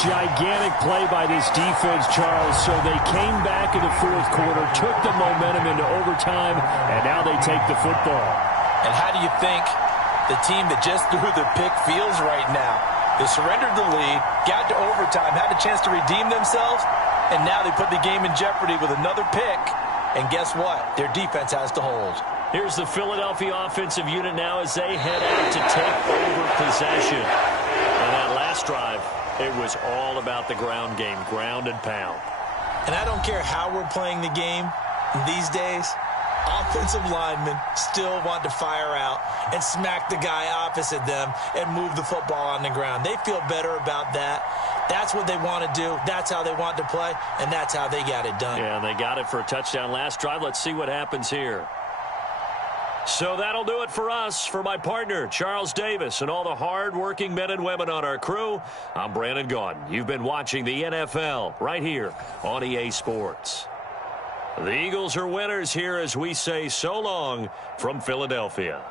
Gigantic play by this defense, Charles. So they came back in the 4th quarter, took the momentum into overtime, and now they take the football. And how do you think the team that just threw the pick feels right now? They surrendered the lead, got to overtime, had a chance to redeem themselves, and now they put the game in jeopardy with another pick. And guess what? Their defense has to hold. Here's the Philadelphia offensive unit now as they head out to take over possession. And that last drive, it was all about the ground game, ground and pound. And I don't care how we're playing the game these days, offensive linemen still want to fire out and smack the guy opposite them and move the football on the ground. They feel better about that. That's what they want to do. That's how they want to play, and that's how they got it done. Yeah, and they got it for a touchdown last drive. Let's see what happens here. So that'll do it for us. For my partner, Charles Davis, and all the hard-working men and women on our crew, I'm Brandon Gaudin. You've been watching the NFL right here on EA Sports. The Eagles are winners here as we say so long from Philadelphia.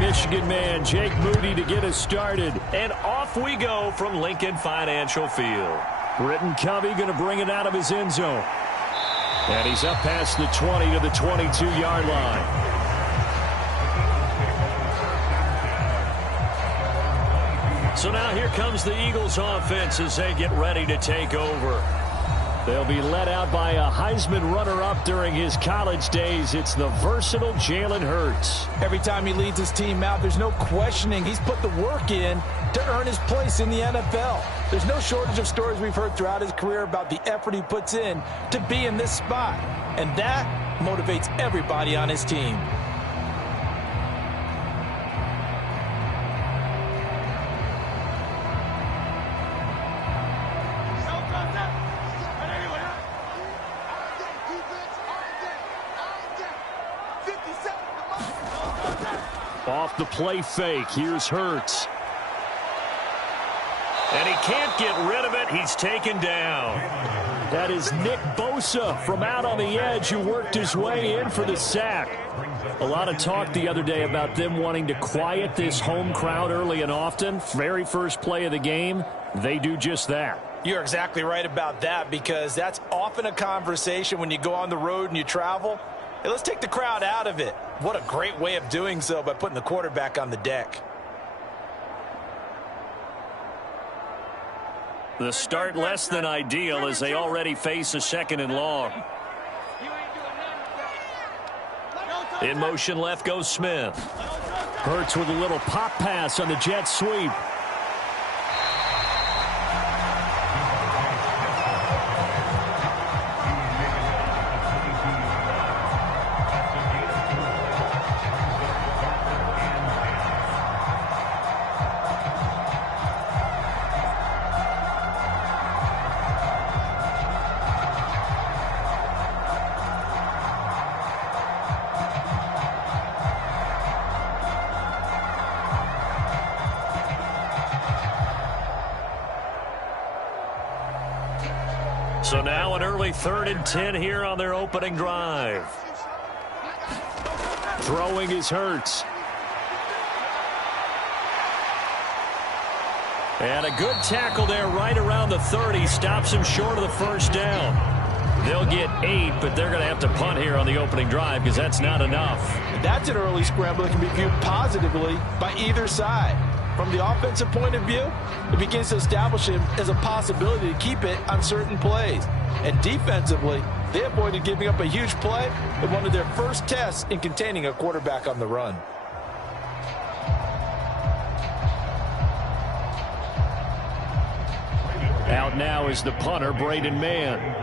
Michigan man, Jake Moody, to get us started. And off we go from Lincoln Financial Field. Britton Covey going to bring it out of his end zone. And he's up past the 20 to the 22-yard line. So now here comes the Eagles offense as they get ready to take over. They'll be led out by a Heisman runner-up during his college days. It's the versatile Jalen Hurts. Every time he leads his team out, there's no questioning. He's put the work in to earn his place in the NFL. There's no shortage of stories we've heard throughout his career about the effort he puts in to be in this spot. And that motivates everybody on his team. Off the play fake, here's Hurts. And he can't get rid of it. He's taken down. That is Nick Bosa from out on the edge who worked his way in for the sack. A lot of talk the other day about them wanting to quiet this home crowd early and often. Very first play of the game, they do just that. You're exactly right about that, because that's often a conversation when you go on the road and you travel. Hey, let's take the crowd out of it. What a great way of doing so by putting the quarterback on the deck. The start less than ideal as they already face a 2nd and long. In motion left goes Smith. Hurts with a little pop pass on the jet sweep. So now an early 3rd and 10 here on their opening drive. Throwing is Hurts. And a good tackle there right around the 30. Stops him short of the first down. They'll get 8, but they're going to have to punt here on the opening drive because that's not enough. That's an early scramble that can be viewed positively by either side. From the offensive point of view, it begins to establish him as a possibility to keep it on certain plays. And defensively, they avoided giving up a huge play in one of their first tests in containing a quarterback on the run. Out now is the punter, Braden Mann.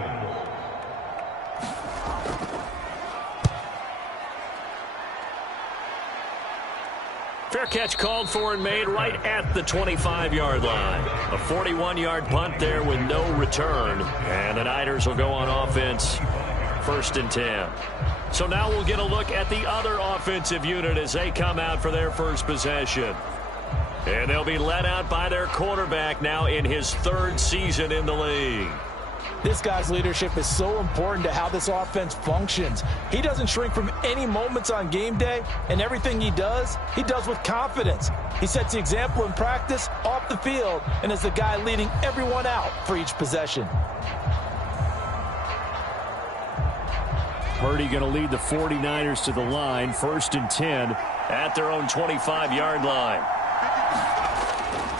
Fair catch called for and made right at the 25-yard line. A 41-yard punt there with no return. And the Niners will go on offense 1st and 10. So now we'll get a look at the other offensive unit as they come out for their first possession. And they'll be led out by their quarterback now in his 3rd season in the league. This guy's leadership is so important to how this offense functions. He doesn't shrink from any moments on game day, and everything he does with confidence. He sets the example in practice, off the field, and is the guy leading everyone out for each possession. Purdy going to lead the 49ers to the line, 1st and 10 at their own 25-yard line.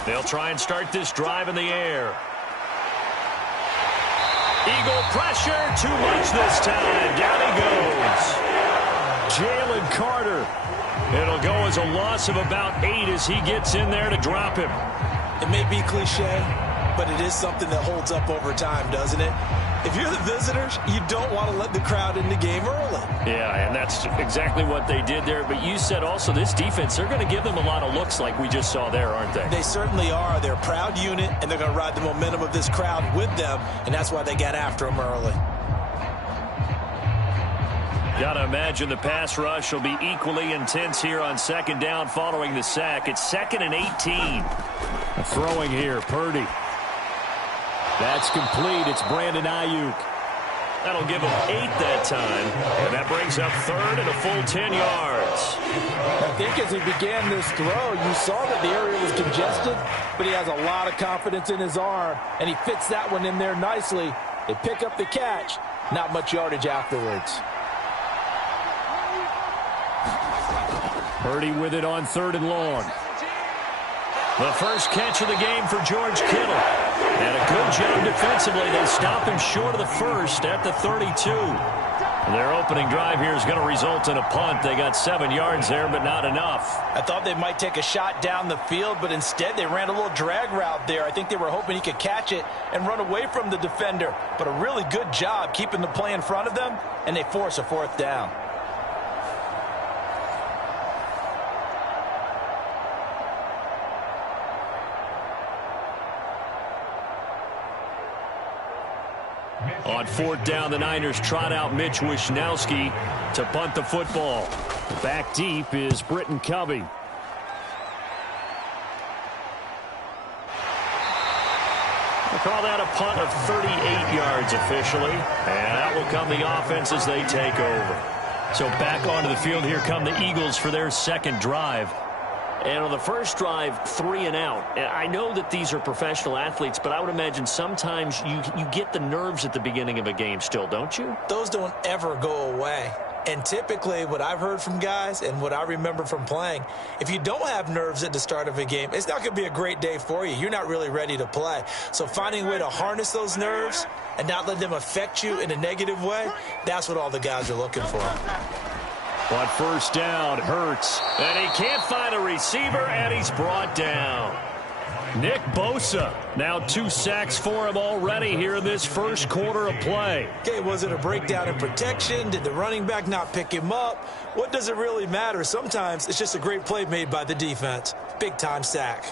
They'll try and start this drive in the air. Eagle pressure, too much this time. Down he goes. Jalen Carter. It'll go as a loss of about 8 as he gets in there to drop him. It may be cliche, but it is something that holds up over time, doesn't it? If you're the visitors, you don't want to let the crowd in the game early. Yeah, and that's exactly what they did there. But you said also this defense, they're going to give them a lot of looks like we just saw there, aren't they? They certainly are. They're a proud unit, and they're going to ride the momentum of this crowd with them, and that's why they got after them early. Got to imagine the pass rush will be equally intense here on 2nd down following the sack. It's 2nd and 18. Throwing here, Purdy. That's complete. It's Brandon Ayuk. That'll give him 8 that time. And that brings up 3rd and a full 10 yards. I think as he began this throw, you saw that the area was congested, but he has a lot of confidence in his arm, and he fits that one in there nicely. They pick up the catch. Not much yardage afterwards. Purdy with it on 3rd and long. The first catch of the game for George Kittle. And a good job defensively. They stop him short of the first at the 32. Their opening drive here is going to result in a punt. They got 7 yards there, but not enough. I thought they might take a shot down the field, but instead they ran a little drag route there. I think they were hoping he could catch it and run away from the defender. But a really good job keeping the play in front of them, and they force a 4th down. On 4th down, the Niners trot out Mitch Wishnowski to punt the football. Back deep is Britton Covey. call that a punt of 38 yards officially. And out will come the offense as they take over. So back onto the field, here come the Eagles for their second drive. And on the first drive, 3 and out. And I know that these are professional athletes, but I would imagine sometimes you get the nerves at the beginning of a game still, don't you? Those don't ever go away. And typically what I've heard from guys and what I remember from playing, if you don't have nerves at the start of a game, it's not going to be a great day for you. You're not really ready to play. So finding a way to harness those nerves and not let them affect you in a negative way, that's what all the guys are looking for. On first down, Hurts. And he can't find a receiver, and he's brought down. Nick Bosa, now 2 sacks for him already here in this first quarter of play. Okay, was it a breakdown in protection? Did the running back not pick him up? What does it really matter? Sometimes it's just a great play made by the defense. Big-time sack.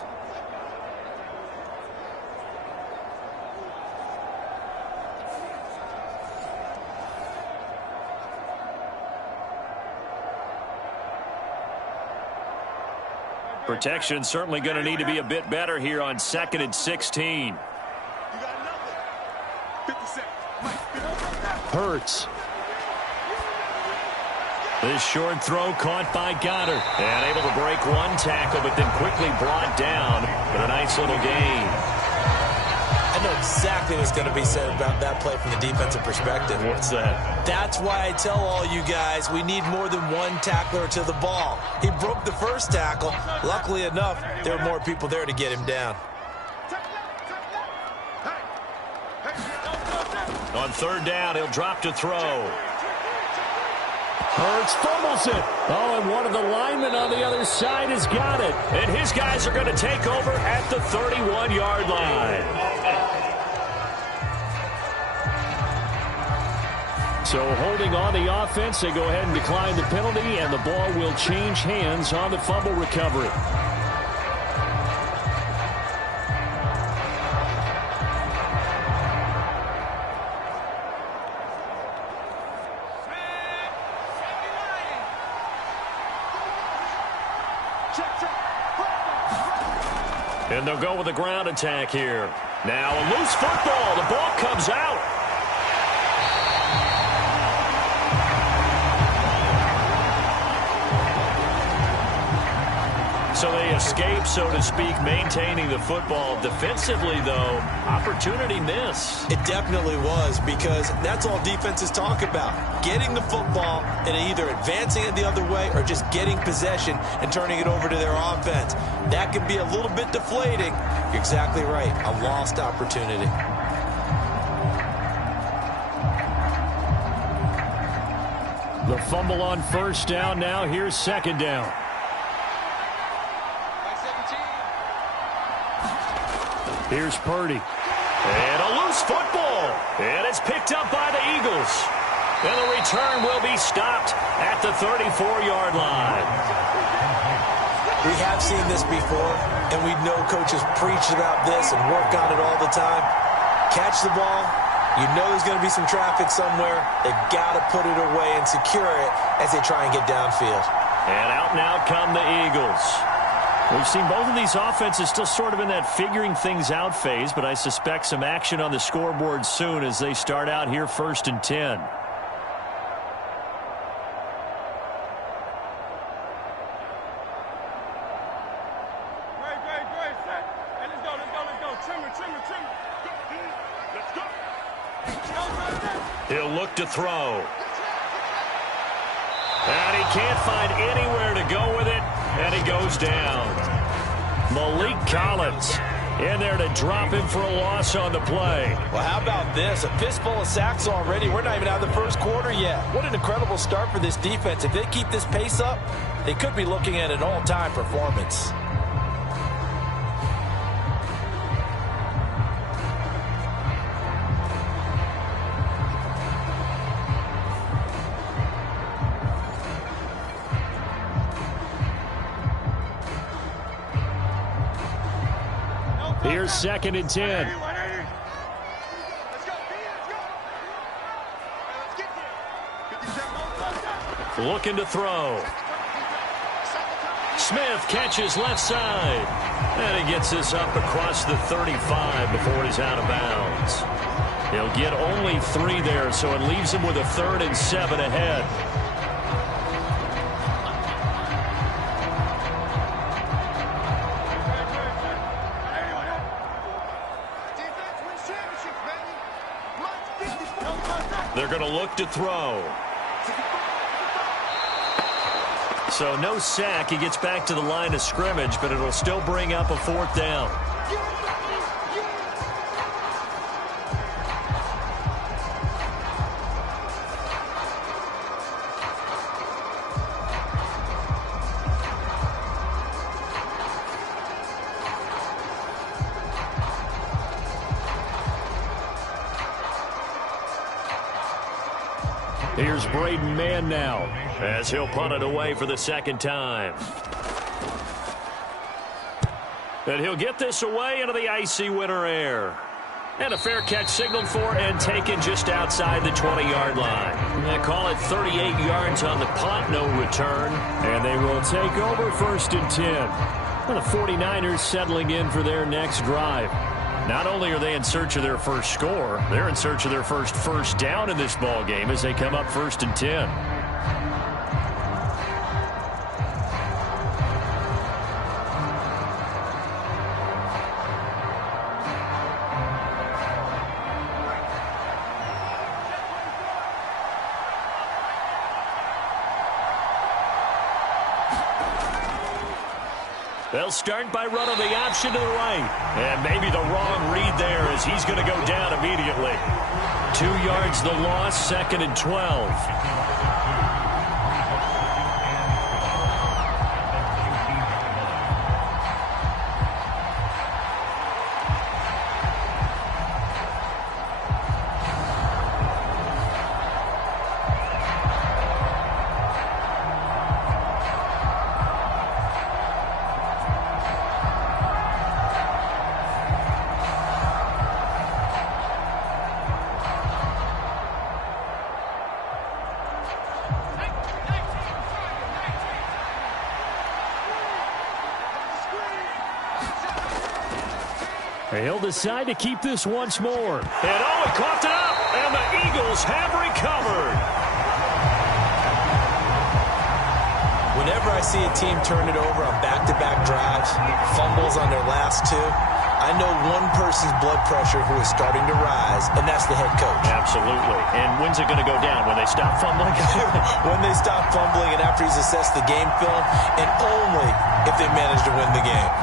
Protection certainly going to need to be a bit better here on 2nd and 16. Hurts. This short throw caught by Goddard. And able to break 1 tackle, but then quickly brought down. But a nice little gain. I know exactly what's going to be said about that play from the defensive perspective. What's that? That's why I tell all you guys we need more than 1 tackler to the ball. He broke the first tackle. Luckily enough, there were more people there to get him down. On 3rd down, he'll drop to throw. Hurts fumbles it. Oh, and one of the linemen on the other side has got it. And his guys are going to take over at the 31-yard line. So holding on the offense, they go ahead and decline the penalty, and the ball will change hands on the fumble recovery. And they'll go with a ground attack here. Now a loose football. The ball comes out. So they escape, so to speak, maintaining the football. Defensively, though, opportunity miss. It definitely was, because that's all defenses talk about. Getting the football and either advancing it the other way or just getting possession and turning it over to their offense. That can be a little bit deflating. You're exactly right. A lost opportunity. The fumble on first down now. Here's 2nd down. Here's Purdy. And a loose football. And it's picked up by the Eagles. And the return will be stopped at the 34-yard line. We have seen this before, and we know coaches preach about this and work on it all the time. Catch the ball. You know there's going to be some traffic somewhere. They've got to put it away and secure it as they try and get downfield. And out come the Eagles. We've seen both of these offenses still sort of in that figuring things out phase, but I suspect some action on the scoreboard soon as they start out here 1st and 10. He'll look to throw. And he can't find anywhere to go with it, and he goes down. Malik Collins in there to drop him for a loss on the play. Well, how about this? A fistful of sacks already. We're not even out of the first quarter yet. What an incredible start for this defense. If they keep this pace up, they could be looking at an all-time performance. Here's 2nd and 10. Looking to throw. Smith catches left side. And he gets this up across the 35 before he's out of bounds. He'll get only 3 there, so it leaves him with a 3rd and 7 ahead. They're going to look to throw. So no sack. He gets back to the line of scrimmage, but it'll still bring up a 4th down. Here's Braden Mann now, as he'll punt it away for the 2nd time. And he'll get this away into the icy winter air. And a fair catch signaled for and taken just outside the 20-yard line. They call it 38 yards on the punt, no return. And they will take over 1st and 10. Well, the 49ers settling in for their next drive. Not only are they in search of their first score, they're in search of their first down in this ball game as they come up 1st and 10. They'll start by running the option to the right. And maybe the wrong read there as he's going to go down immediately. 2 yards the loss, 2nd and 12. He'll decide to keep this once more. And oh, he coughed it up, and the Eagles have recovered. Whenever I see a team turn it over on back-to-back drives, fumbles on their last 2, I know one person's blood pressure who is starting to rise, and that's the head coach. Absolutely. And when's it going to go down? When they stop fumbling? When they stop fumbling and after he's assessed the game film, and only if they manage to win the game.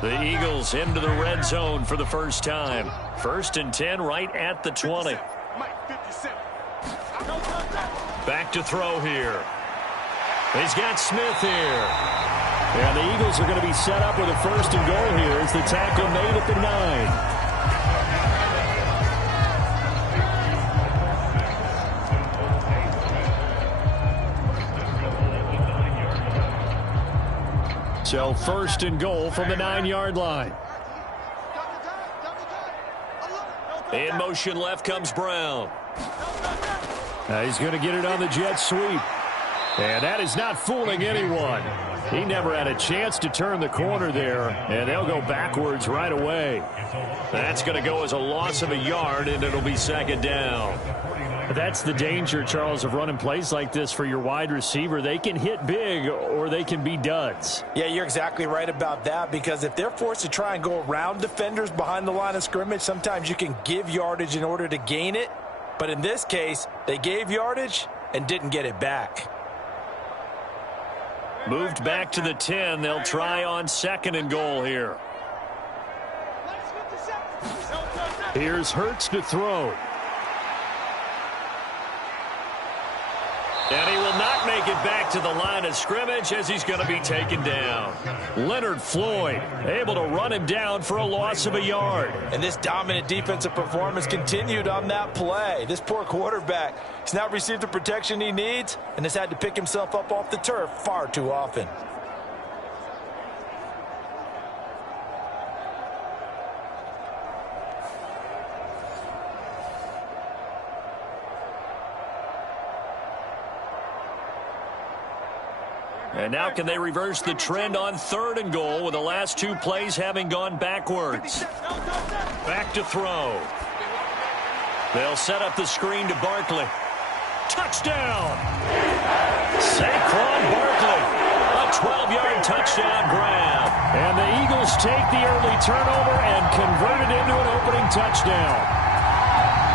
The Eagles into the red zone for the first time. 1st and 10 right at the 20. Back to throw here. He's got Smith here. And the Eagles are going to be set up with a 1st and goal here as the tackle made at the 9. So 1st and goal from the 9-yard line. In motion left comes Brown. He's going to get it on the jet sweep. And that is not fooling anyone. He never had a chance to turn the corner there, and they'll go backwards right away. That's going to go as a loss of a yard, and it'll be 2nd down. That's the danger, Charles, of running plays like this for your wide receiver. They can hit big or they can be duds. Yeah, you're exactly right about that, because if they're forced to try and go around defenders behind the line of scrimmage, sometimes you can give yardage in order to gain it. But in this case, they gave yardage and didn't get it back. Moved back to the 10. They'll try on 2nd and goal here. Here's Hurts to throw. And he will not make it back to the line of scrimmage as he's going to be taken down. Leonard Floyd able to run him down for a loss of a yard. And this dominant defensive performance continued on that play. This poor quarterback has not received the protection he needs and has had to pick himself up off the turf far too often. And now can they reverse the trend on 3rd and goal with the last 2 plays having gone backwards? Back to throw. They'll set up the screen to Barkley. Touchdown! Saquon Barkley. A 12-yard touchdown grab. And the Eagles take the early turnover and convert it into an opening touchdown.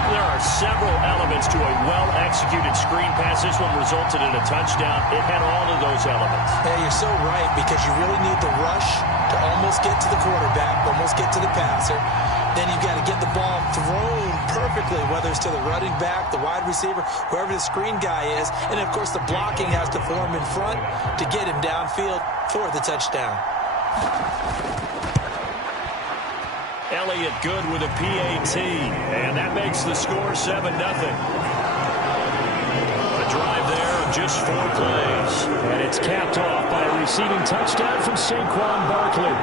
There are several elements to a well-executed screen pass. This one resulted in a touchdown. It had all of those elements. Yeah, you're so right, because you really need the rush to almost get to the quarterback, almost get to the passer. Then you've got to get the ball thrown perfectly, whether it's to the running back, the wide receiver, whoever the screen guy is. And, of course, the blocking has to form in front to get him downfield for the touchdown. Elliott good with a PAT, and that makes the score 7-0. A drive there of just 4 plays. And it's capped off by a receiving touchdown from Saquon Barkley.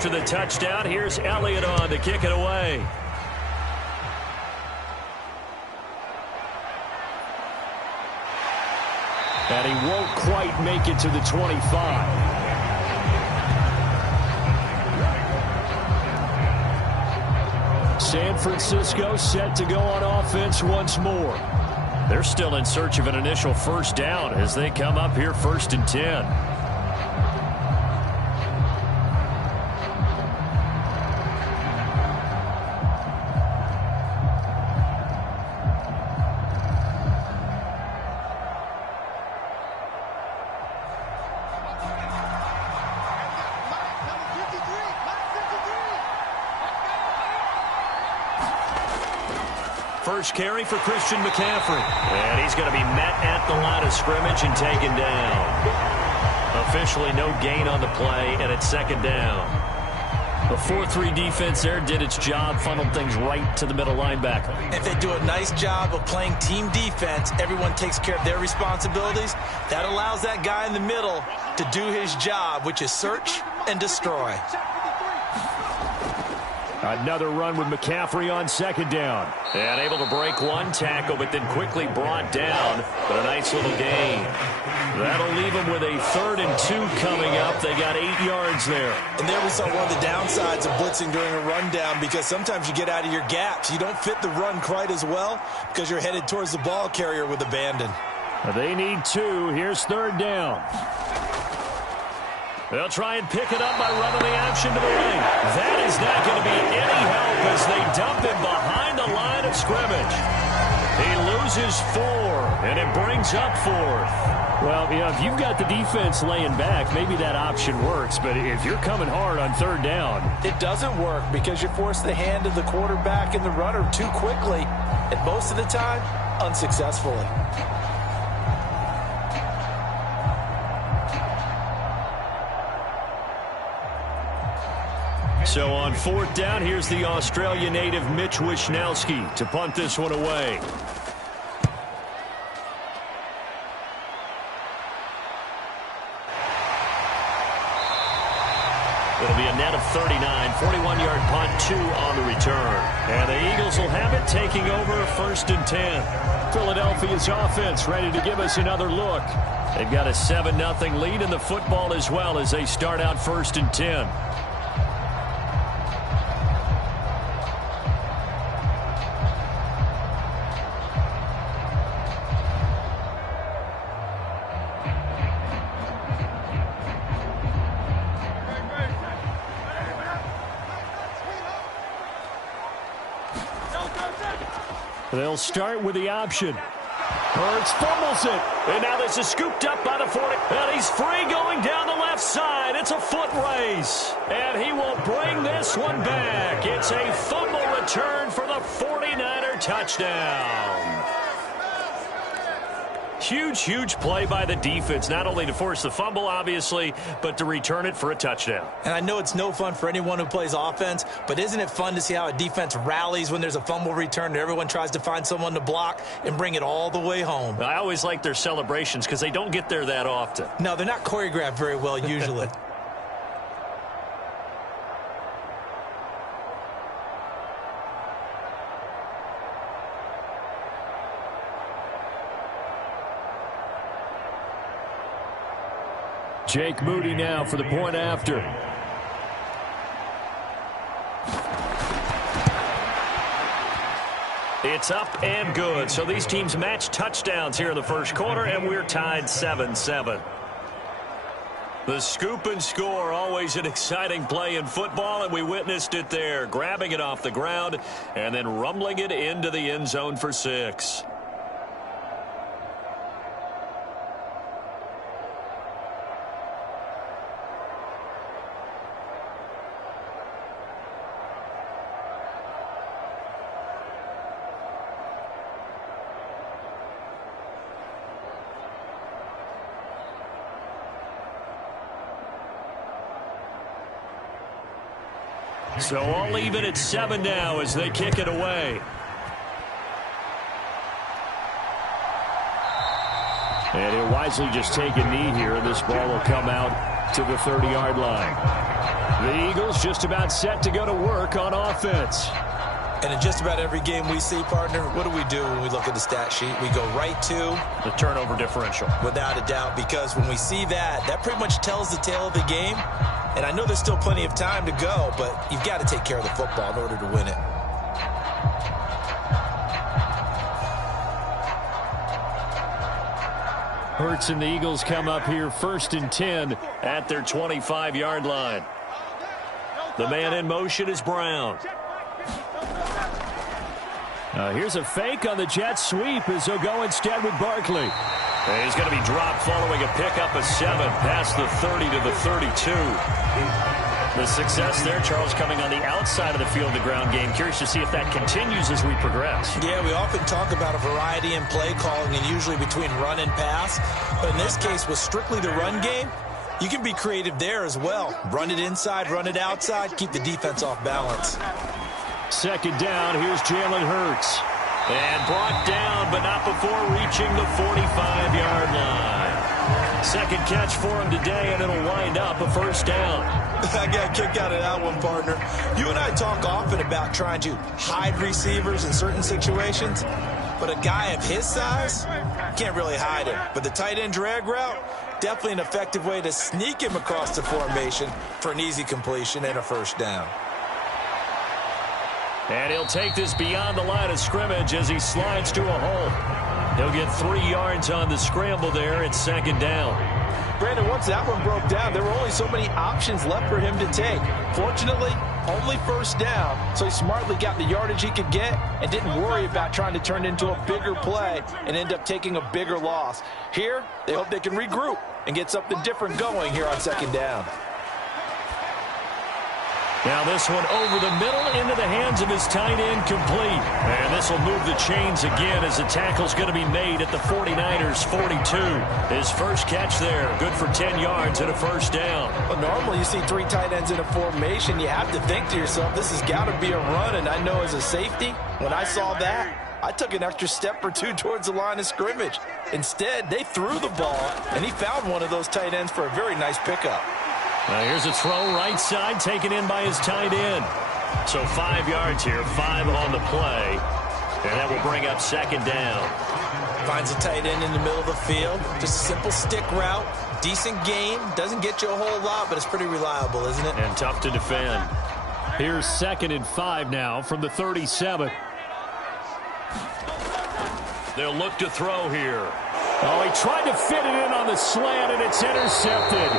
After the touchdown, here's Elliott on to kick it away. And he won't quite make it to the 25. San Francisco set to go on offense once more. They're still in search of an initial first down as they come up here 1st and 10. First carry for Christian McCaffrey. And he's going to be met at the line of scrimmage and taken down. Officially no gain on the play, and it's 2nd down. The 4-3 defense there did its job, funneled things right to the middle linebacker. If they do a nice job of playing team defense, everyone takes care of their responsibilities. That allows that guy in the middle to do his job, which is search and destroy. Another run with McCaffrey on 2nd down. And able to break one tackle, but then quickly brought down. But a nice little gain. That'll leave them with a 3rd and 2 coming up. They got 8 yards there. And there we saw one of the downsides of blitzing during a rundown, because sometimes you get out of your gaps. You don't fit the run quite as well because you're headed towards the ball carrier with abandon. They need 2. Here's 3rd down. They'll try and pick it up by running the option to the right. That is not going to be any help as they dump him behind the line of scrimmage. He loses 4, and it brings up 4th. Well, you know, if you've got the defense laying back, maybe that option works. But if you're coming hard on 3rd down, it doesn't work because you force the hand of the quarterback and the runner too quickly, and most of the time, unsuccessfully. So on 4th down, here's the Australia native Mitch Wishnowsky to punt this one away. It'll be a net of 39, 41-yard punt, 2 on the return. And the Eagles will have it, taking over 1st and 10. Philadelphia's offense ready to give us another look. They've got a 7-0 lead in the football as well as they start out 1st and 10. They'll start with the option. Hurts fumbles it. And now this is scooped up by the 40. And he's free going down the left side. It's a foot race. And he will bring this one back. It's a fumble return for the 49er touchdown. huge, huge play by the defense, not only to force the fumble, obviously, but to return it for a touchdown. And I know it's no fun for anyone who plays offense, but isn't it fun to see how a defense rallies when there's a fumble return and everyone tries to find someone to block and bring it all the way home? I always like their celebrations because they don't get there that often. No, they're not choreographed very well usually. Jake Moody now for the point after. It's up and good. So these teams match touchdowns here in the first quarter, and we're tied 7-7. The scoop and score, always an exciting play in football, and we witnessed it there, grabbing it off the ground and then rumbling it into the end zone for 6. So all even at 7 now as they kick it away. And he'll wisely just take a knee here, and this ball will come out to the 30-yard line. The Eagles just about set to go to work on offense. And in just about every game we see, partner, what do we do when we look at the stat sheet? We go right to the turnover differential. Without a doubt, because when we see that, that pretty much tells the tale of the game. And I know there's still plenty of time to go, but you've got to take care of the football in order to win it. Hurts and the Eagles come up here 1st and 10 at their 25-yard line. The man in motion is Brown. Here's a fake on the jet sweep as they'll go instead with Barkley. And he's going to be dropped following a pickup of 7 past the 30 to the 32. The success there, Charles, coming on the outside of the field, the ground game. Curious to see if that continues as we progress. Yeah, we often talk about a variety in play calling and usually between run and pass. But in this case, with strictly the run game, you can be creative there as well. Run it inside, run it outside, keep the defense off balance. 2nd down, here's Jalen Hurts. And brought down, but not before reaching the 45-yard line. Second catch for him today, and it'll wind up a 1st down. I got a kick out of that one, partner. You and I talk often about trying to hide receivers in certain situations, but a guy of his size can't really hide him. But the tight end drag route, definitely an effective way to sneak him across the formation for an easy completion and a 1st down. And he'll take this beyond the line of scrimmage as he slides to a hole. He'll get 3 yards on the scramble there at 2nd down. Brandon, once that one broke down, there were only so many options left for him to take. Fortunately, only 1st down, so he smartly got the yardage he could get and didn't worry about trying to turn it into a bigger play and end up taking a bigger loss. Here, they hope they can regroup and get something different going here on 2nd down. Now this one over the middle into the hands of his tight end, complete. And this will move the chains again as the tackle's going to be made at the 49ers 42. His first catch there, good for 10 yards and a 1st down. Well, normally you see 3 tight ends in a formation. You have to think to yourself, this has got to be a run. And I know as a safety, when I saw that, I took an extra step or 2 towards the line of scrimmage. Instead, they threw the ball, and he found one of those tight ends for a very nice pickup. Now here's a throw right side taken in by his tight end. So 5 yards here, 5 on the play. And that will bring up 2nd down. Finds a tight end in the middle of the field. Just a simple stick route. Decent gain. Doesn't get you a whole lot, but it's pretty reliable, isn't it? And tough to defend. Here's 2nd and 5 now from the 37. They'll look to throw here. Oh, he tried to fit it in on the slant, and it's intercepted.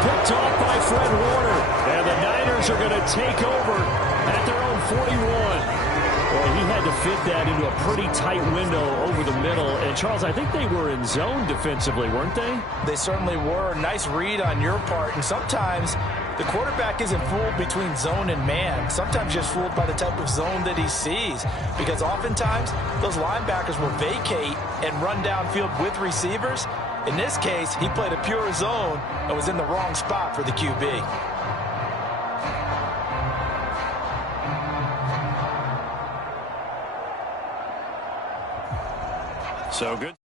Picked off by Fred Warner. And the Niners are going to take over at their own 41. Well, he had to fit that into a pretty tight window over the middle. And, Charles, I think they were in zone defensively, weren't they? They certainly were. Nice read on your part. And sometimes The quarterback isn't fooled between zone and man. Sometimes just fooled by the type of zone that he sees. Because oftentimes, those linebackers will vacate and run downfield with receivers. In this case, he played a pure zone and was in the wrong spot for the QB. So good.